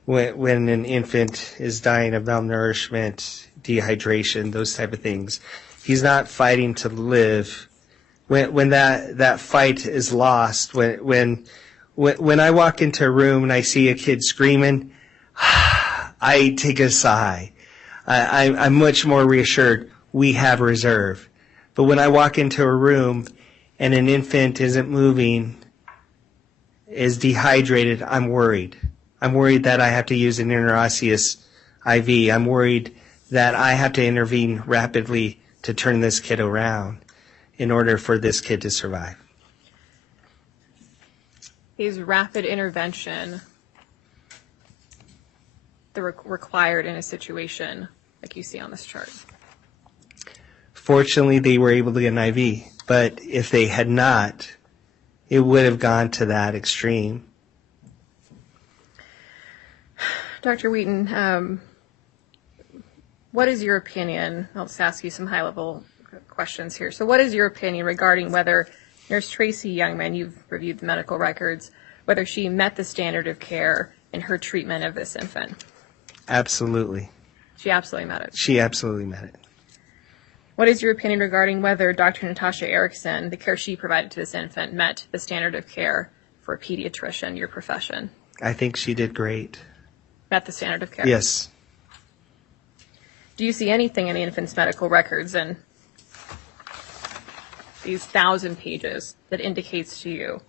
when an infant is dying of malnourishment, dehydration, those type of things. He's not fighting to live. When that fight is lost, when I walk into a room and I see a kid screaming, I take a sigh. I'm much more reassured we have reserve. But when I walk into a room and an infant isn't moving, is dehydrated, I'm worried. I'm worried that I have to use an interosseous IV. I'm worried that I have to intervene rapidly to turn this kid around in order for this kid to survive. Is rapid intervention required in a situation like you see on this chart? Fortunately, they were able to get an IV, but if they had not, it would have gone to that extreme. Dr. Wheaton, what is your opinion? I'll just ask you some high-level questions here. So what is your opinion regarding whether Nurse Tracy Youngman, you've reviewed the medical records, whether she met the standard of care in her treatment of this infant? Absolutely. She absolutely met it. She absolutely met it. What is your opinion regarding whether Dr. Natasha Erickson, the care she provided to this infant, met the standard of care for a pediatrician, your profession? I think she did great. Met the standard of care? Yes. Do you see anything in the infant's medical records and these 1,000 pages that indicates to you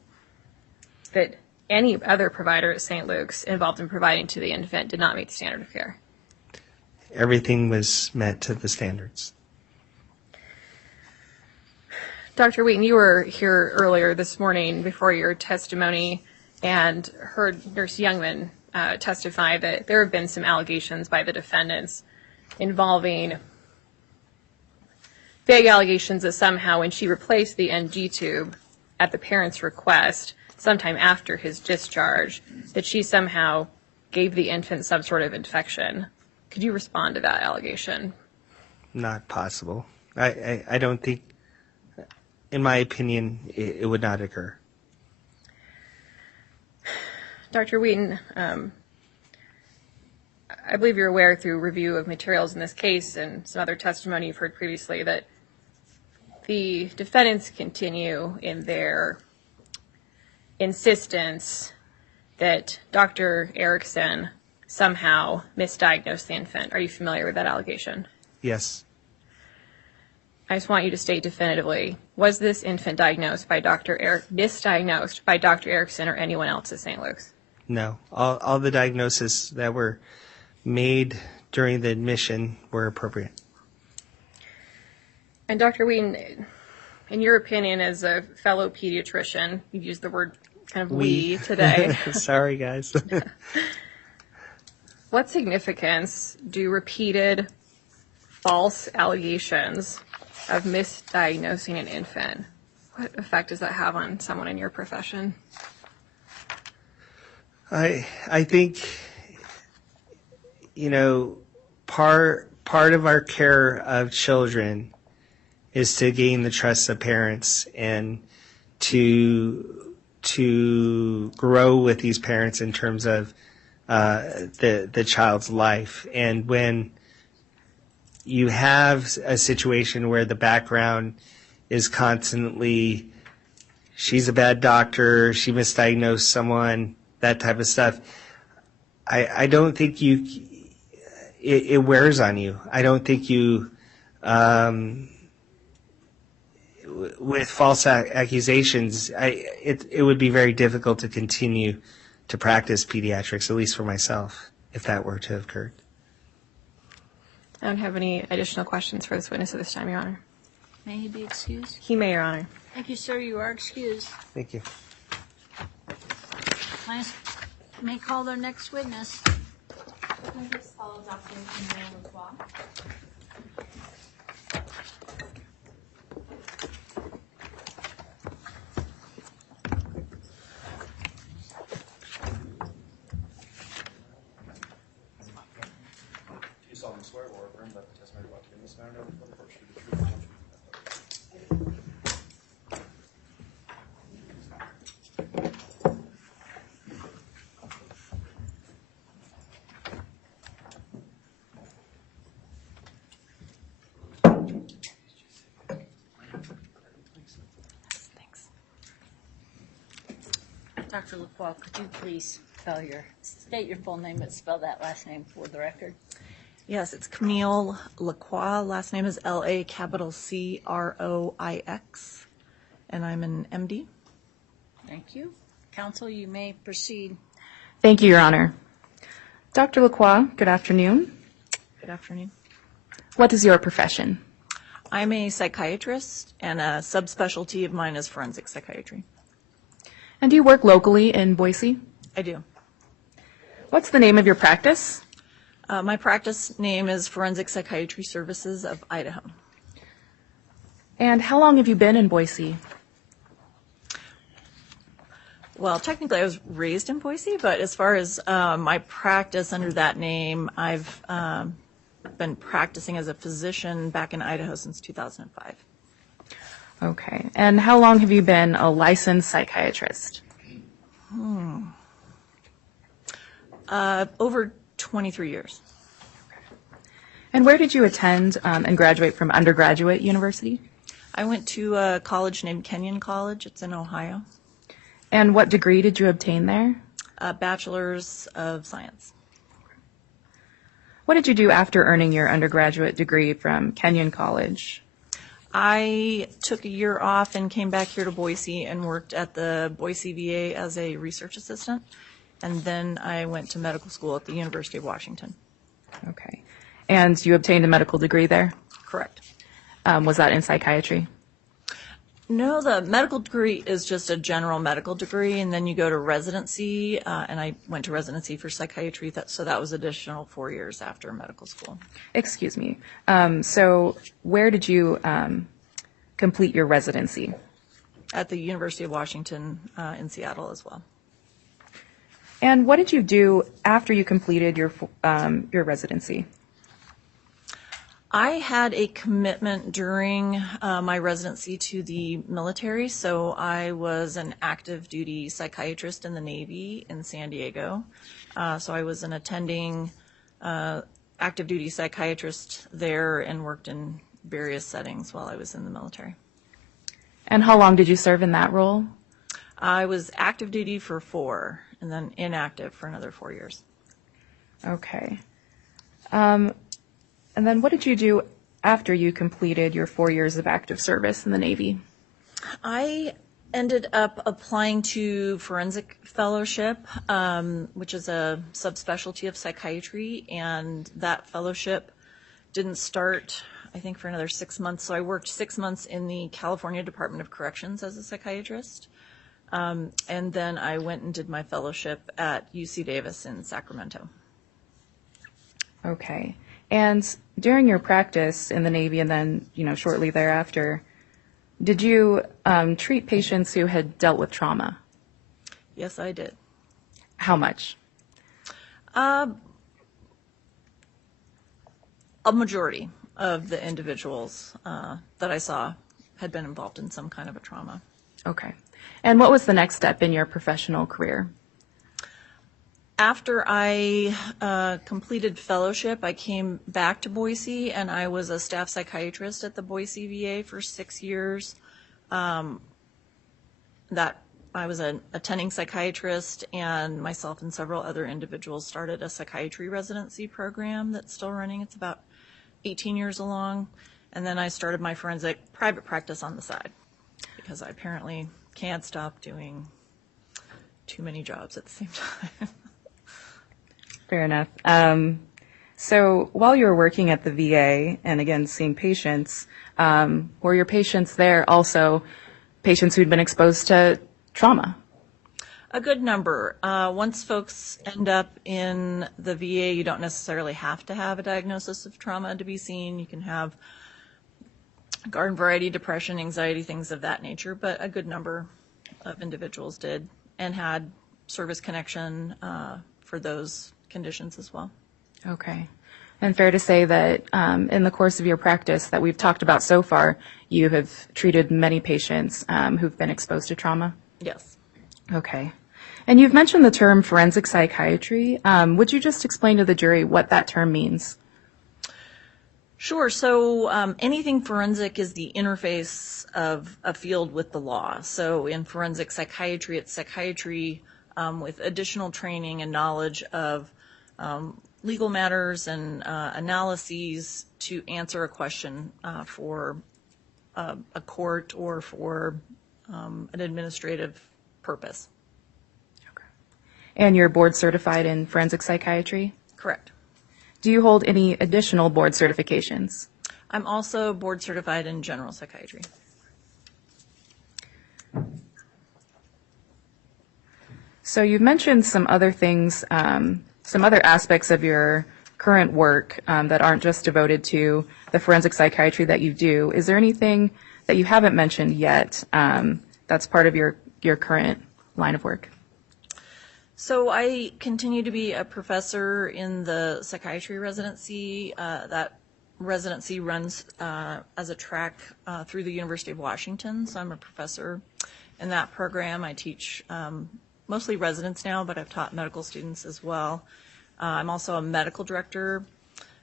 that any other provider at St. Luke's involved in providing to the infant did not meet the standard of care? Everything was met to the standards. Dr. Wheaton, you were here earlier this morning before your testimony and heard Nurse Youngman testify that there have been some allegations by the defendants involving vague allegations that somehow when she replaced the NG tube at the parent's request sometime after his discharge, that she somehow gave the infant some sort of infection. Could you respond to that allegation? Not possible. I don't think, in my opinion, it would not occur. Dr. Wheaton, I believe you're aware through review of materials in this case and some other testimony you've heard previously that the defendants continue in their insistence that Dr. Erickson somehow misdiagnosed the infant. Are you familiar with that allegation? Yes. I just want you to state definitively, was this infant misdiagnosed by Dr. Erickson or anyone else at St. Luke's? No. All the diagnoses that were made during the admission were appropriate. And Dr. Wheaton, in your opinion as a fellow pediatrician, you've used the word kind of we today. Sorry, guys. What significance do repeated false allegations of misdiagnosing an infant What effect does that have on someone in your profession? I think, you know, part of our care of children is to gain the trust of parents and to grow with these parents in terms of the child's life. And when you have a situation where the background is constantly, she's a bad doctor, she misdiagnosed someone, that type of stuff, I don't think it wears on you. I don't think you, with false accusations, it would be very difficult to continue to practice pediatrics, at least for myself, if that were to have occurred. I don't have any additional questions for this witness at this time, Your Honor. May he be excused? He may, Your Honor. Thank you, sir. You are excused. Thank you. Clients may call their next witness. Witness follow Dr. Camille Lacroix. Do you solemnly swear or affirm that the testimony about to give in this matter before the court should be the truth, the whole truth, and nothing but the truth? Dr. Lacroix, could you please state your full name, but spell that last name for the record? Yes, it's Camille Lacroix. Last name is Lacroix, and I'm an MD. Thank you. Counsel, you may proceed. Thank you, Your Honor. Dr. Lacroix, good afternoon. Good afternoon. What is your profession? I'm a psychiatrist, and a subspecialty of mine is forensic psychiatry. And do you work locally in Boise? I do. What's the name of your practice? My practice name is Forensic Psychiatry Services of Idaho. And how long have you been in Boise? Well, technically I was raised in Boise, but as far as my practice under that name, I've been practicing as a physician back in Idaho since 2005. Okay. And how long have you been a licensed psychiatrist? Over 23 years. And where did you attend and graduate from undergraduate university? I went to a college named Kenyon College. It's in Ohio. And what degree did you obtain there? A Bachelor's of Science. What did you do after earning your undergraduate degree from Kenyon College? I took a year off and came back here to Boise and worked at the Boise VA as a research assistant. And then I went to medical school at the University of Washington. Okay. And you obtained a medical degree there? Correct. Was that in psychiatry? No, the medical degree is just a general medical degree, and then you go to residency, and I went to residency for psychiatry, so that was additional 4 years after medical school. Excuse me. So where did you complete your residency? At the University of Washington in Seattle as well. And what did you do after you completed your residency? I had a commitment during my residency to the military, so I was an active duty psychiatrist in the Navy in San Diego. So I was an attending active duty psychiatrist there and worked in various settings while I was in the military. And how long did you serve in that role? I was active duty for 4 and then inactive for another 4 years. Okay. And then what did you do after you completed your 4 years of active service in the Navy? I ended up applying to forensic fellowship, which is a subspecialty of psychiatry, and that fellowship didn't start, I think, for another 6 months. So I worked 6 months in the California Department of Corrections as a psychiatrist, and then I went and did my fellowship at UC Davis in Sacramento. Okay. And during your practice in the Navy and then, shortly thereafter, Did you treat patients who had dealt with trauma? Yes, I did. How much? A majority of the individuals that I saw had been involved in some kind of a trauma. Okay. And what was the next step in your professional career? After I completed fellowship, I came back to Boise, and I was a staff psychiatrist at the Boise VA for 6 years. That I was an attending psychiatrist, and myself and several other individuals started a psychiatry residency program that's still running. It's about 18 years along. And then I started my forensic private practice on the side because I apparently can't stop doing too many jobs at the same time. Fair enough. So while you were working at the VA and again seeing patients, were your patients there also patients who'd been exposed to trauma? A good number. Once folks end up in the VA, you don't necessarily have to have a diagnosis of trauma to be seen. You can have garden variety depression, anxiety, things of that nature, but a good number of individuals did and had service connection for those conditions as well. Okay. And fair to say that in the course of your practice that we've talked about so far, you have treated many patients who've been exposed to trauma? Yes. Okay. And you've mentioned the term forensic psychiatry. Would you just explain to the jury what that term means? Sure. So anything forensic is the interface of a field with the law. So in forensic psychiatry, it's psychiatry with additional training and knowledge of legal matters and analyses to answer a question for a court or for an administrative purpose. Okay. And you're board certified in forensic psychiatry? Correct. Do you hold any additional board certifications? I'm also board certified in general psychiatry. So you've mentioned some other things, some other aspects of your current work that aren't just devoted to the forensic psychiatry that you do. Is there anything that you haven't mentioned yet that's part of your current line of work? So I continue to be a professor in the psychiatry residency. That residency runs as a track through the University of Washington. So I'm a professor in that program. I teach mostly residents now, but I've taught medical students as well. I'm also a medical director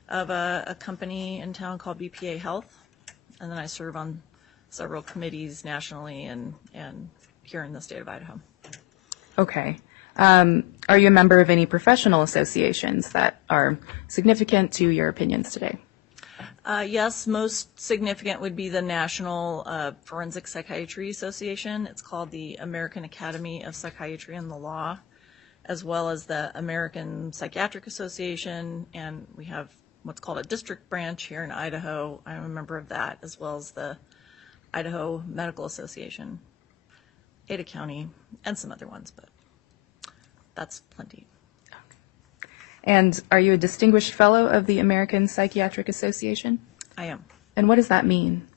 of a company in town called BPA Health. And then I serve on several committees nationally and here in the state of Idaho. Okay. Are you a member of any professional associations that are significant to your opinions today? Yes, most significant would be the National Forensic Psychiatry Association. It's called the American Academy of Psychiatry and the Law, as well as the American Psychiatric Association, and we have what's called a district branch here in Idaho. I'm a member of that, as well as the Idaho Medical Association, Ada County, and some other ones, but that's plenty. And are you a distinguished fellow of the American Psychiatric Association? I am. And what does that mean?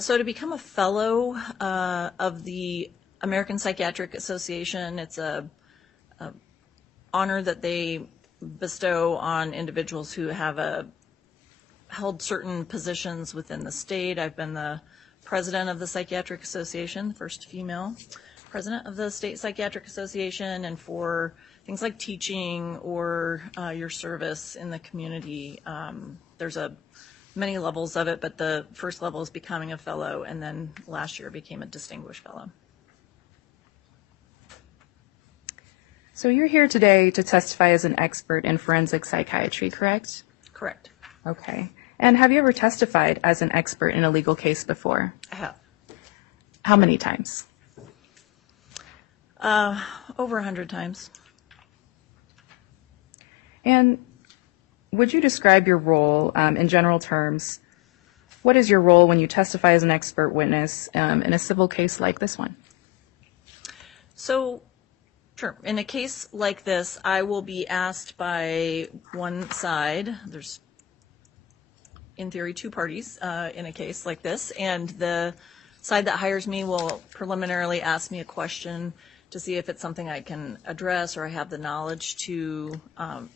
So to become a fellow of the American Psychiatric Association, it's a honor that they bestow on individuals who have held certain positions within the state. I've been the president of the Psychiatric Association, the first female president of the State Psychiatric Association, and for things like teaching or your service in the community. There's many levels of it, but the first level is becoming a fellow, and then last year became a distinguished fellow. So you're here today to testify as an expert in forensic psychiatry, correct? Correct. Okay. And have you ever testified as an expert in a legal case before? I have. How many times? Over 100 times. And would you describe your role in general terms? What is your role when you testify as an expert witness in a civil case like this one? So, sure. In a case like this, I will be asked by one side. There's, in theory, two parties in a case like this, and the side that hires me will preliminarily ask me a question to see if it's something I can address or I have the knowledge to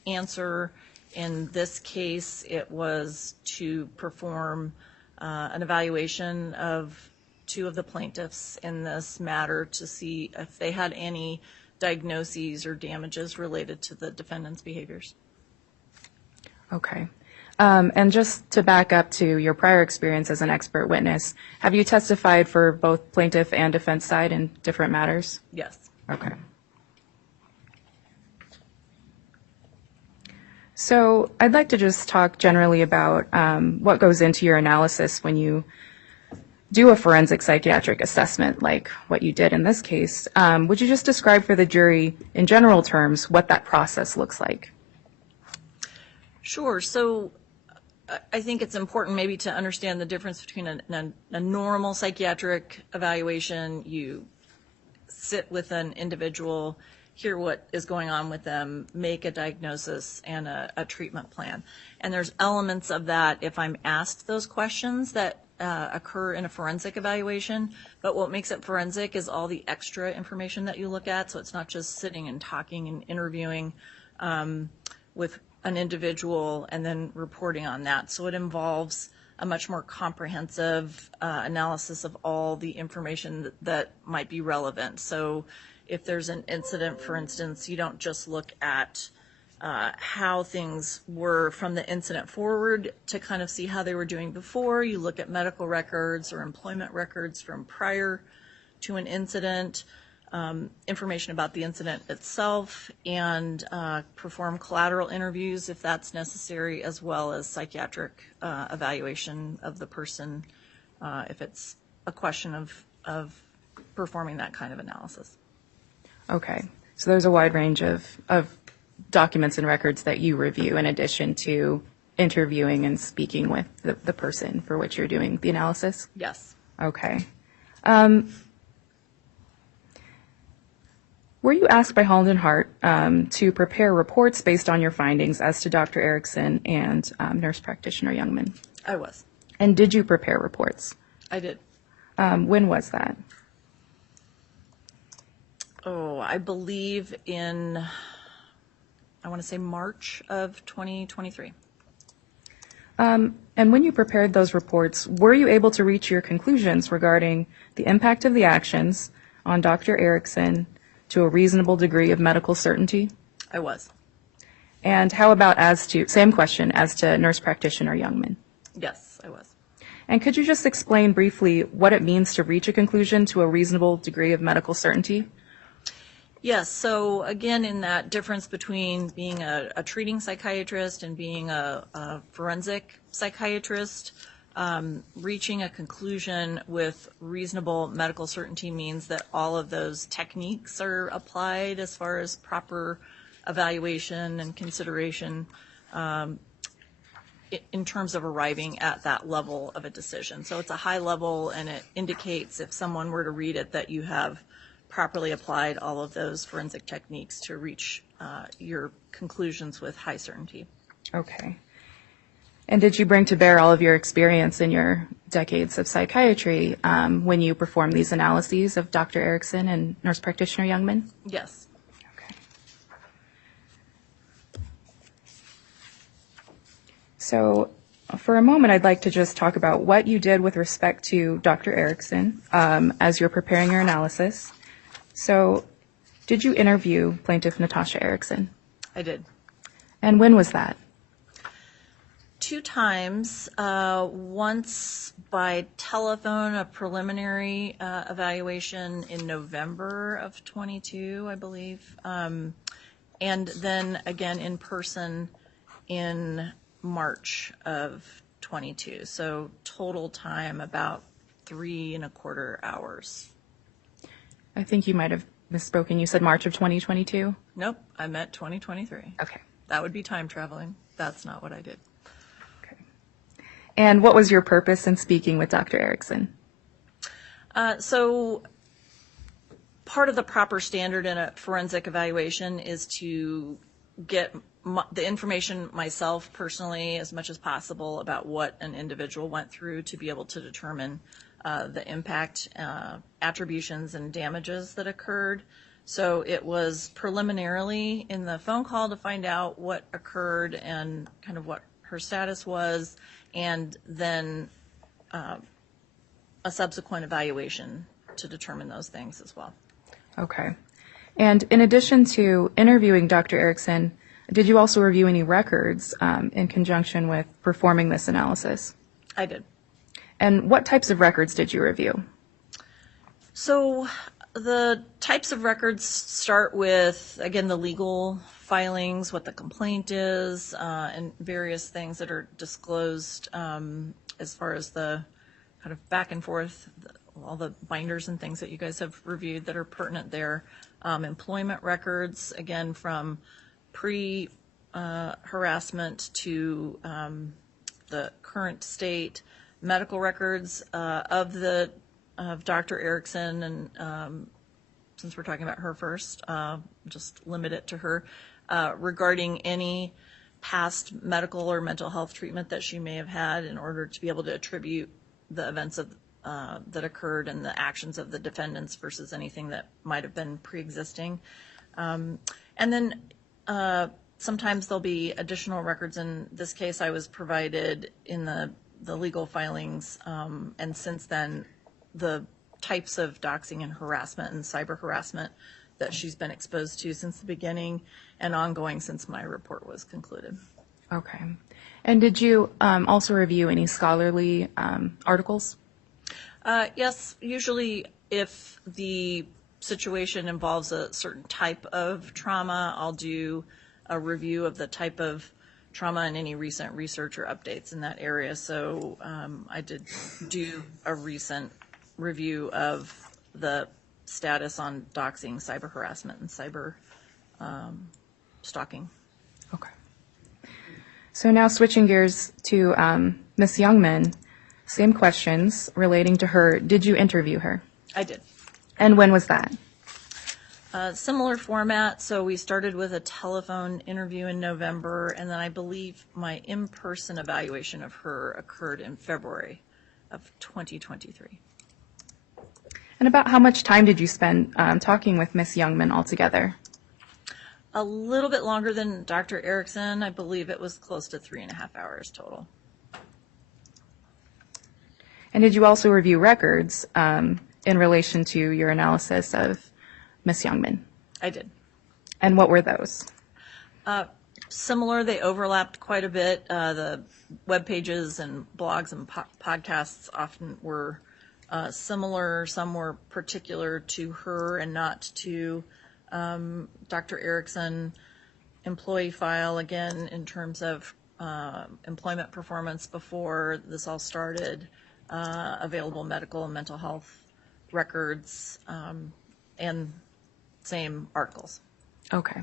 answer. In this case, it was to perform an evaluation of 2 of the plaintiffs in this matter to see if they had any diagnoses or damages related to the defendant's behaviors. Okay. And just to back up to your prior experience as an expert witness, have you testified for both plaintiff and defense side in different matters? Yes. Okay. So I'd like to just talk generally about what goes into your analysis when you do a forensic psychiatric assessment like what you did in this case. Would you just describe for the jury in general terms what that process looks like? Sure. So I think it's important maybe to understand the difference between a normal psychiatric evaluation. You sit with an individual, hear what is going on with them, make a diagnosis and a treatment plan. And there's elements of that if I'm asked those questions that occur in a forensic evaluation. But what makes it forensic is all the extra information that you look at. So it's not just sitting and talking and interviewing with an individual and then reporting on that. So it involves a much more comprehensive analysis of all the information that might be relevant. So if there's an incident, for instance, you don't just look at how things were from the incident forward to kind of see how they were doing before. You look at medical records or employment records from prior to an incident, information about the incident itself, and perform collateral interviews if that's necessary, as well as psychiatric evaluation of the person if it's a question of performing that kind of analysis. Okay. So there's a wide range of documents and records that you review in addition to interviewing and speaking with the person for which you're doing the analysis? Yes. Okay. Were you asked by Holland and Hart to prepare reports based on your findings as to Dr. Erickson and nurse practitioner Youngman? I was. And did you prepare reports? I did. When was that? Oh, I believe in, I want to say March of 2023. And when you prepared those reports, were you able to reach your conclusions regarding the impact of the actions on Dr. Erickson to a reasonable degree of medical certainty? I was. And how about same question, as to nurse practitioner Youngman? Yes, I was. And could you just explain briefly what it means to reach a conclusion to a reasonable degree of medical certainty? Yes, so again, in that difference between being a treating psychiatrist and being a forensic psychiatrist, reaching a conclusion with reasonable medical certainty means that all of those techniques are applied as far as proper evaluation and consideration in terms of arriving at that level of a decision. So it's a high level, and it indicates, if someone were to read it, that you have properly applied all of those forensic techniques to reach your conclusions with high certainty. Okay. And did you bring to bear all of your experience in your decades of psychiatry when you performed these analyses of Dr. Erickson and nurse practitioner Youngman? Yes. Okay. So for a moment, I'd like to just talk about what you did with respect to Dr. Erickson as you're preparing your analysis. So did you interview plaintiff Natasha Erickson? I did. And when was that? 2 times, once by telephone, a preliminary evaluation in November of 22, I believe, and then again in person in March of 22. So total time about 3.25 hours. I think you might have misspoken. You said March of 2022? Nope, I meant 2023. Okay. That would be time traveling. That's not what I did. And what was your purpose in speaking with Dr. Erickson? So part of the proper standard in a forensic evaluation is to get the information myself personally as much as possible about what an individual went through to be able to determine the impact, attributions, and damages that occurred. So it was preliminarily in the phone call to find out what occurred and kind of what her status was, and then a subsequent evaluation to determine those things as well. Okay. And in addition to interviewing Dr. Erickson, did you also review any records in conjunction with performing this analysis? I did. And what types of records did you review? So the types of records start with, again, the legal filings, what the complaint is, and various things that are disclosed as far as the kind of back and forth, all the binders and things that you guys have reviewed that are pertinent there. Employment records, again, from pre-harassment to the current state. Medical records of Dr. Erickson, and since we're talking about her first, just limit it to her, regarding any past medical or mental health treatment that she may have had in order to be able to attribute the events of that occurred and the actions of the defendants versus anything that might have been pre-existing. And then sometimes there'll be additional records. In this case, I was provided in the legal filings, and since then, the types of doxing and harassment and cyber harassment that she's been exposed to since the beginning and ongoing since my report was concluded. Okay. And did you also review any scholarly articles? Yes, usually if the situation involves a certain type of trauma, I'll do a review of the type of trauma and any recent research or updates in that area. So I did do a recent review of the status on doxing, cyber harassment, and cyber stalking. Okay. So now switching gears to Ms. Youngman, same questions relating to her. Did you interview her? I did. And when was that? Similar format, so we started with a telephone interview in November, and then I believe my in-person evaluation of her occurred in February of 2023. And about how much time did you spend talking with Ms. Youngman altogether? A little bit longer than Dr. Erickson. I believe it was close to 3.5 hours total. And did you also review records in relation to your analysis of Ms. Youngman? I did. And what were those? Similar, they overlapped quite a bit. The web pages and blogs and podcasts often were similar. Some were particular to her and not to Dr. Erickson. Employee file, again, in terms of employment performance before this all started, available medical and mental health records, and same articles. Okay.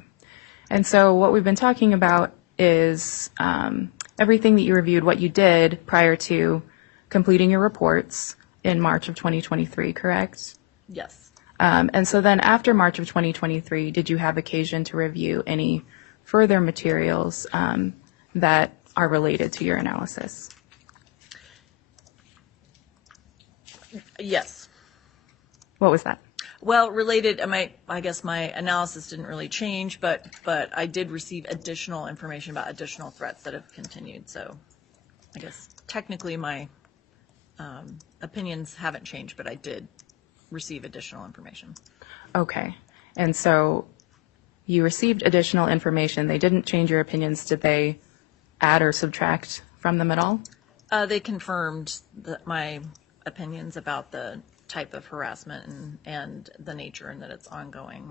And so what we've been talking about is everything that you reviewed, what you did prior to completing your reports in March of 2023, correct? Yes. And so then after March of 2023, did you have occasion to review any further materials that are related to your analysis? Yes. What was that? Well, related, I guess my analysis didn't really change, but I did receive additional information about additional threats that have continued. So I guess technically my opinions haven't changed, but I did receive additional information. Okay. And so you received additional information. They didn't change your opinions. Did they add or subtract from them at all? They confirmed my opinions about the type of harassment and the nature and that it's ongoing.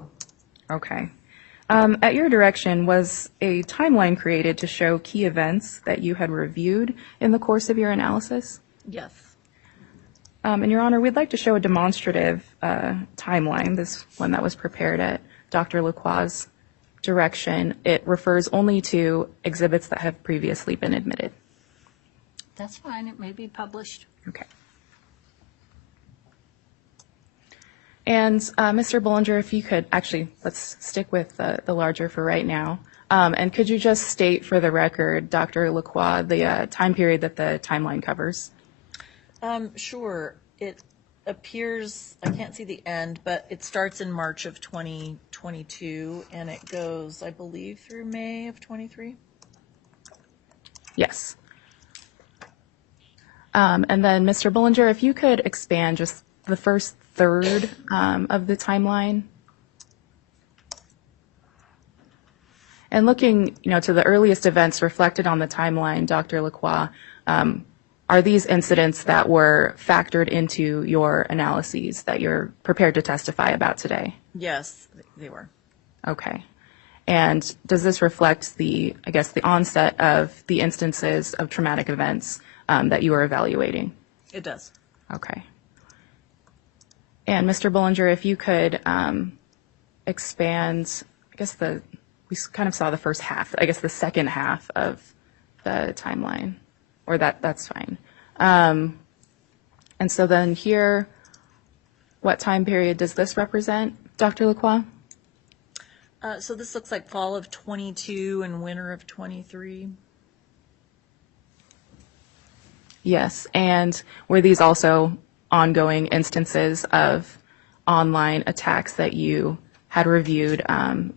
Okay. At your direction, was a timeline created to show key events that you had reviewed in the course of your analysis? Yes. And Your Honor, we'd like to show a demonstrative timeline, this one that was prepared at Dr. Lacroix's direction. It refers only to exhibits that have previously been admitted. That's fine. It may be published. Okay. And Mr. Bollinger, if you could, actually, let's stick with the larger for right now. And could you just state for the record, Dr. Lacroix, the time period that the timeline covers? Sure. It appears, I can't see the end, but it starts in March of 2022 and it goes, I believe, through May of 23. Yes. And then, Mr. Bullinger, if you could expand just the first third of the timeline. And looking, to the earliest events reflected on the timeline, Dr. Lacroix, are these incidents that were factored into your analyses that you're prepared to testify about today? Yes, they were. Okay. And does this reflect the onset of the instances of traumatic events that you are evaluating? It does. Okay. And Mr. Bullinger, if you could expand, we kind of saw the first half, the second half of the timeline, or that's fine. And so then here, what time period does this represent, Dr. Lacroix? So this looks like fall of 22 and winter of 23. Yes, and were these also ongoing instances of online attacks that you had reviewed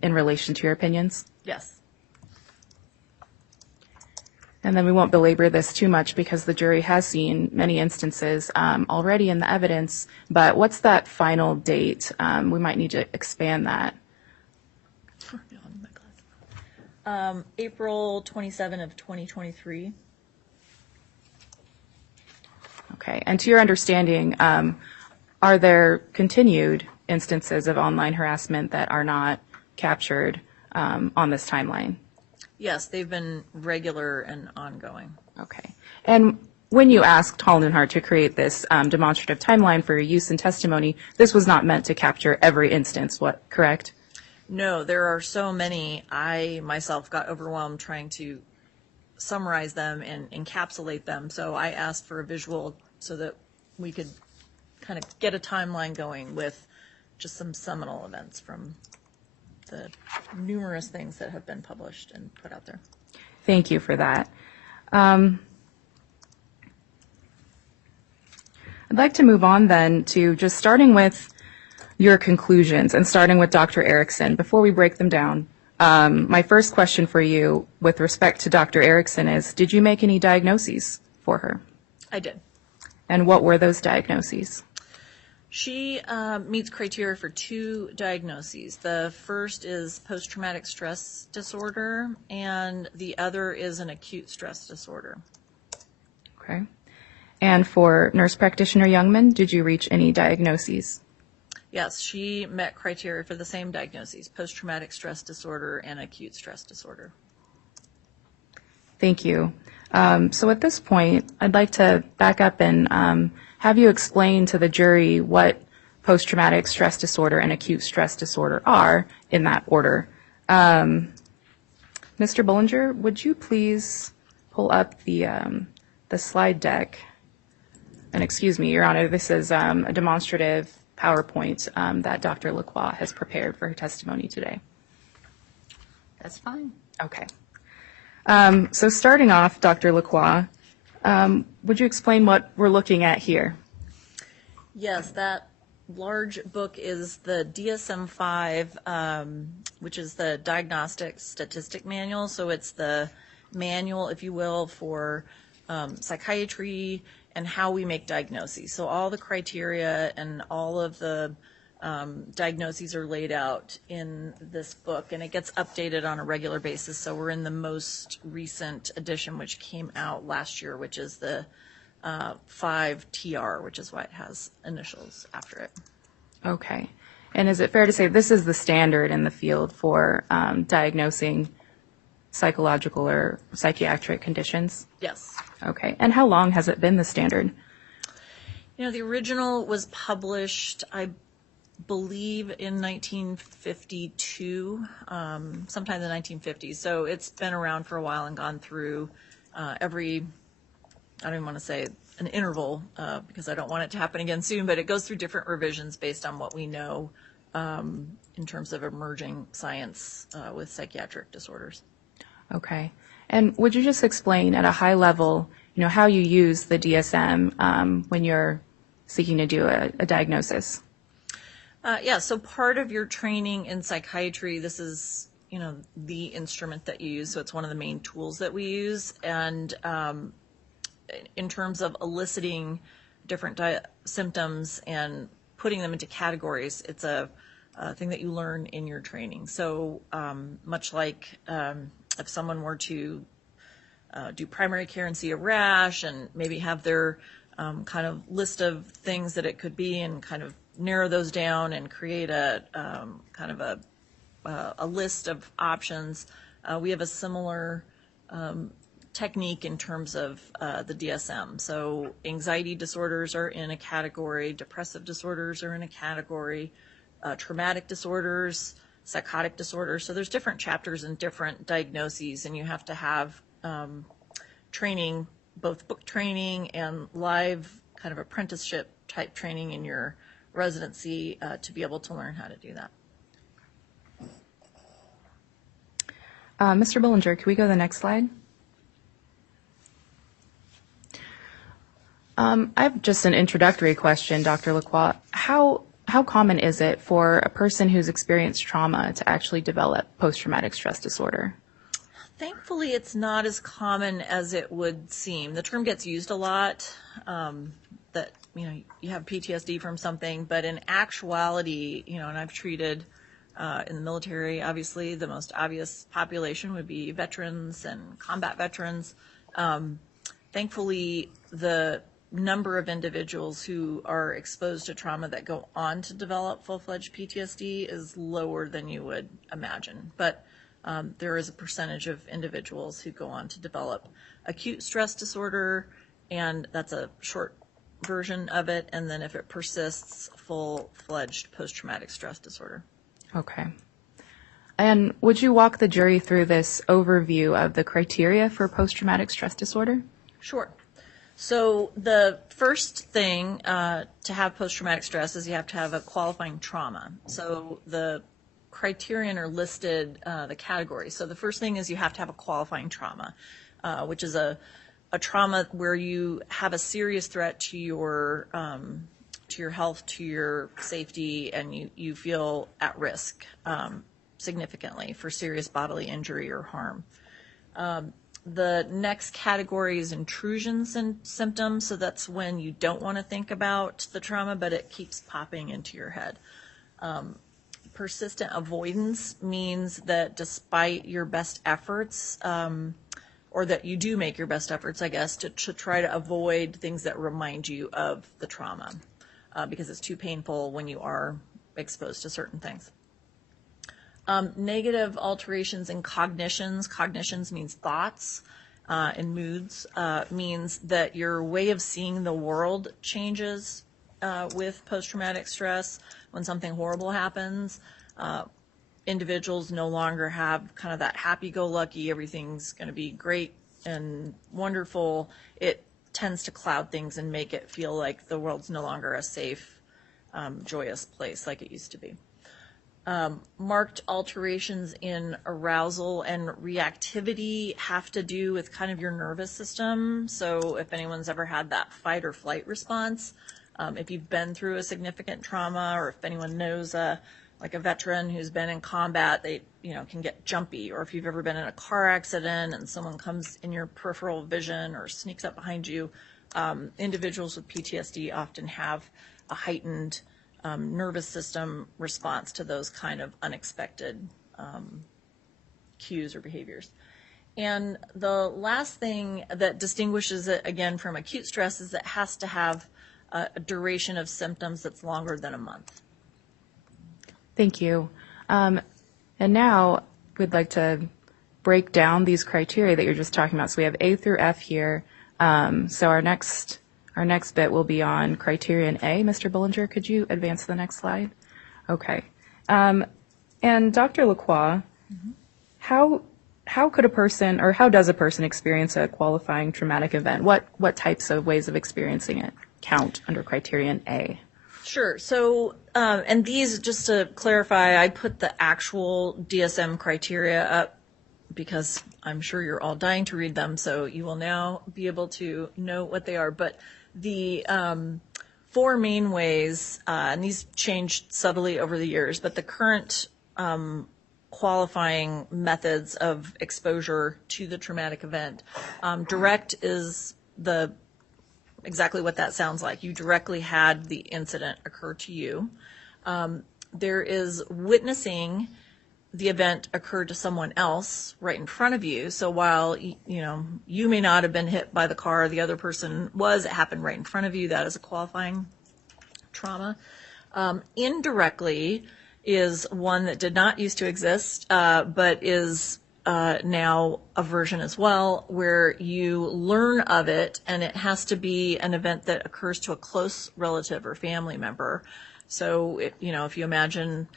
in relation to your opinions? Yes. And then we won't belabor this too much because the jury has seen many instances already in the evidence, but what's that final date? We might need to expand that. April 27 of 2023. Okay, and to your understanding, are there continued instances of online harassment that are not captured on this timeline? Yes, they've been regular and ongoing. Okay. And when you asked Holland and Hart to create this demonstrative timeline for use in testimony, this was not meant to capture every instance, correct? No, there are so many. I myself got overwhelmed trying to summarize them and encapsulate them. So I asked for a visual so that we could kind of get a timeline going with just some seminal events from the numerous things that have been published and put out there. Thank you for that. I'd like to move on then to just starting with your conclusions and starting with Dr. Erickson. Before we break them down, my first question for you with respect to Dr. Erickson is, did you make any diagnoses for her? I did. And what were those diagnoses? She meets criteria for 2 diagnoses. The first is post-traumatic stress disorder, and the other is an acute stress disorder. Okay. And for nurse practitioner Youngman, did you reach any diagnoses? Yes, she met criteria for the same diagnoses, post-traumatic stress disorder and acute stress disorder. Thank you. So at this point, I'd like to back up and have you explain to the jury what post-traumatic stress disorder and acute stress disorder are in that order. Mr. Bullinger, would you please pull up the slide deck? And excuse me, Your Honor, this is a demonstrative PowerPoint that Dr. Lacroix has prepared for her testimony today. That's fine. Okay. So starting off, Dr. Lacroix, would you explain what we're looking at here? Yes, that large book is the DSM-5, which is the Diagnostic Statistic Manual. So it's the manual, if you will, for psychiatry and how we make diagnoses. So all the criteria and all of the diagnoses are laid out in this book, and it gets updated on a regular basis. So we're in the most recent edition, which came out last year, which is the 5TR, which is why it has initials after it. Okay. And is it fair to say this is the standard in the field for diagnosing psychological or psychiatric conditions? Yes. Okay. And how long has it been the standard? The original was published, I believe, in 1952, sometime in the 1950s. So it's been around for a while and gone through every, I don't even want to say an interval because I don't want it to happen again soon, but it goes through different revisions based on what we know in terms of emerging science with psychiatric disorders. Okay. And would you just explain at a high level, how you use the DSM when you're seeking to do a diagnosis? Yeah, so part of your training in psychiatry, this is, the instrument that you use, so it's one of the main tools that we use. And in terms of eliciting different symptoms and putting them into categories, it's a thing that you learn in your training. So much like if someone were to do primary care and see a rash and maybe have their kind of list of things that it could be and kind of narrow those down and create a kind of a list of options. We have a similar technique in terms of the DSM. So anxiety disorders are in a category, depressive disorders are in a category, traumatic disorders, psychotic disorders. So there's different chapters and different diagnoses, and you have to have training, both book training and live kind of apprenticeship type training in your residency to be able to learn how to do that. Mr. Bullinger, can we go to the next slide? I have just an introductory question, Dr. Lacroix. How common is it for a person who's experienced trauma to actually develop post-traumatic stress disorder? Thankfully, it's not as common as it would seem. The term gets used a lot, that, you have PTSD from something, but in actuality, and I've treated in the military, obviously, the most obvious population would be veterans and combat veterans. Thankfully, the number of individuals who are exposed to trauma that go on to develop full-fledged PTSD is lower than you would imagine. But there is a percentage of individuals who go on to develop acute stress disorder, and that's a short version of it. And then if it persists, full-fledged post-traumatic stress disorder. Okay. And would you walk the jury through this overview of the criteria for post-traumatic stress disorder? Sure. So the first thing to have post-traumatic stress is you have to have a qualifying trauma. So the criterion are listed, the categories. So the first thing is you have to have a qualifying trauma, which is a trauma where you have a serious threat to your health, to your safety, and you feel at risk significantly for serious bodily injury or harm. The next category is intrusions and symptoms. So that's when you don't want to think about the trauma, but it keeps popping into your head. Persistent avoidance means that despite your best efforts, or that you do make your best efforts, I guess, to try to avoid things that remind you of the trauma, because it's too painful when you are exposed to certain things. Negative alterations in cognitions. Cognitions means thoughts, and moods means that your way of seeing the world changes with post-traumatic stress. When something horrible happens, individuals no longer have kind of that happy-go-lucky, everything's going to be great and wonderful. It tends to cloud things and make it feel like the world's no longer a safe, joyous place like it used to be. Marked alterations in arousal and reactivity have to do with kind of your nervous system. So if anyone's ever had that fight or flight response, if you've been through a significant trauma, or if anyone knows like a veteran who's been in combat, they can get jumpy. Or if you've ever been in a car accident and someone comes in your peripheral vision or sneaks up behind you, individuals with PTSD often have a heightened nervous system response to those kind of unexpected cues or behaviors. And the last thing that distinguishes it, again, from acute stress is it has to have a duration of symptoms that's longer than a month. Thank you. And now we'd like to break down these criteria that you're just talking about. So we have A through F here. So our next bit will be on criterion A. Mr. Bullinger, could you advance to the next slide? Okay. And Dr. Lacroix, how could a person, or how does a person experience a qualifying traumatic event? What types of ways of experiencing it count under criterion A? Sure. So, and these, just to clarify, I put the actual DSM criteria up because I'm sure you're all dying to read them, so you will now be able to know what they are. But the four main ways, and these changed subtly over the years, but the current qualifying methods of exposure to the traumatic event. Direct is exactly what that sounds like. You directly had the incident occur to you. There is witnessing the event occurred to someone else right in front of you. So while you may not have been hit by the car, the other person was, it happened right in front of you. That is a qualifying trauma. Indirectly is one that did not used to exist, but is now a version as well, where you learn of it, and it has to be an event that occurs to a close relative or family member. So, if you imagine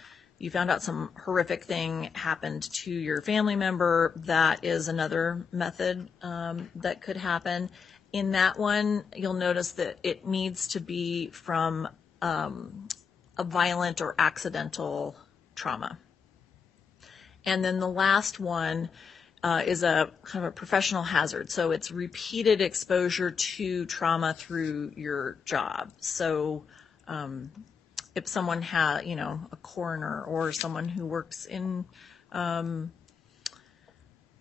you found out some horrific thing happened to your family member, that is another method that could happen. In that one, you'll notice that it needs to be from a violent or accidental trauma. And then the last one is a kind of a professional hazard. So it's repeated exposure to trauma through your job. So if someone had, a coroner or someone who works in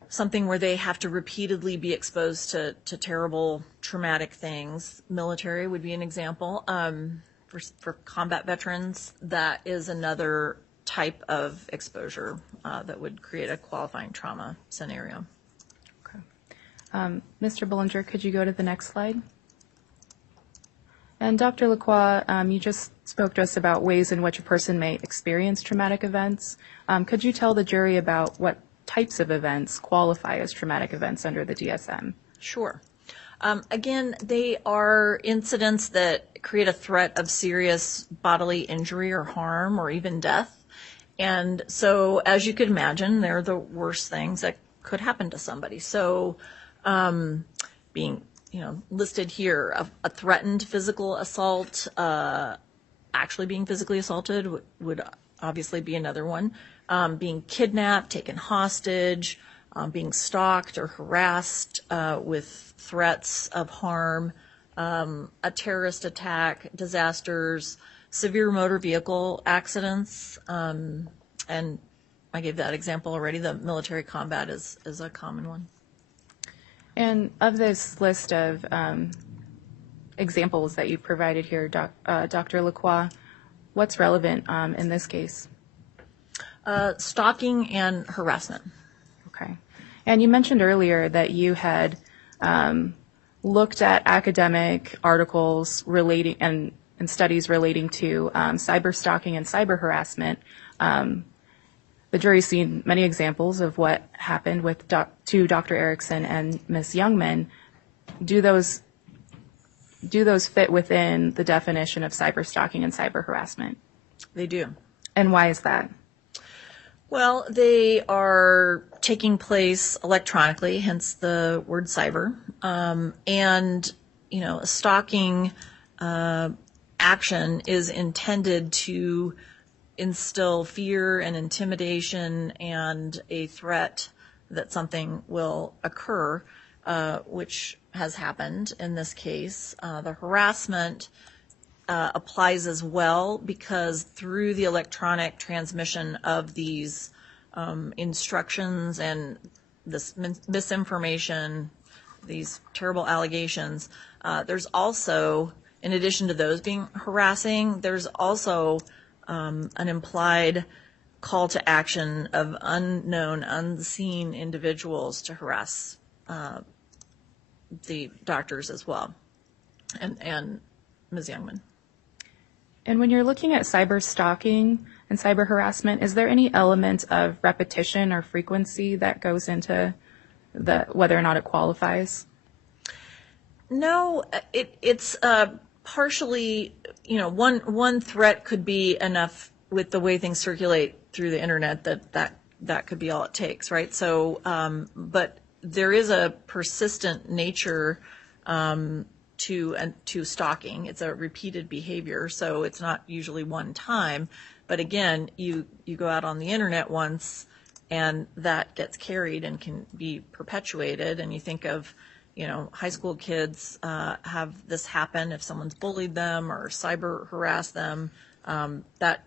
something where they have to repeatedly be exposed to terrible traumatic things, military would be an example. For combat veterans, that is another type of exposure that would create a qualifying trauma scenario. Mr. Bullinger, could you go to the next slide? And Dr. Lacroix, you just spoke to us about ways in which a person may experience traumatic events. Could you tell the jury about what types of events qualify as traumatic events under the DSM? Sure. Again, they are incidents that create a threat of serious bodily injury or harm or even death. And so, as you could imagine, they're the worst things that could happen to somebody. So, being listed here, a threatened physical assault, actually being physically assaulted would obviously be another one. Being kidnapped, taken hostage, being stalked or harassed with threats of harm, a terrorist attack, disasters, severe motor vehicle accidents, and I gave that example already. The military combat is a common one. And of this list of examples that you provided here, Dr. Lacroix, what's relevant in this case? Stalking and harassment. Okay. And you mentioned earlier that you had looked at academic articles relating and studies relating to cyber stalking and cyber harassment. The jury's seen many examples of what happened with to Dr. Erickson and Ms. Youngman. Do those fit within the definition of cyber stalking and cyber harassment? They do. And why is that? Well, they are taking place electronically, hence the word cyber. And, a stalking action is intended to instill fear and intimidation and a threat that something will occur, which has happened in this case. The harassment applies as well because through the electronic transmission of these instructions and this misinformation, these terrible allegations, there's also, in addition to those being harassing, there's also an implied call to action of unknown, unseen individuals to harass the doctors as well, and Ms. Youngman. And when you're looking at cyber stalking and cyber harassment, is there any element of repetition or frequency that goes into whether or not it qualifies? No, it's partially, one threat could be enough with the way things circulate through the internet that could be all it takes, right? So, but there is a persistent nature to stalking. It's a repeated behavior, so it's not usually one time. But again, you go out on the internet once, and that gets carried and can be perpetuated. And you think of, high school kids have this happen if someone's bullied them or cyber harassed them. That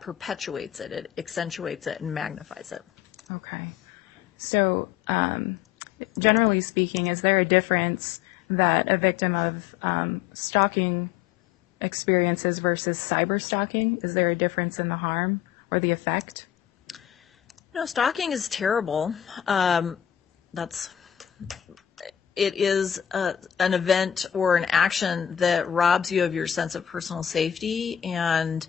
perpetuates it, it accentuates it and magnifies it. Okay. So, generally speaking, is there a difference that a victim of stalking experiences versus cyber stalking? Is there a difference in the harm or the effect? Stalking is terrible. It is an event or an action that robs you of your sense of personal safety, and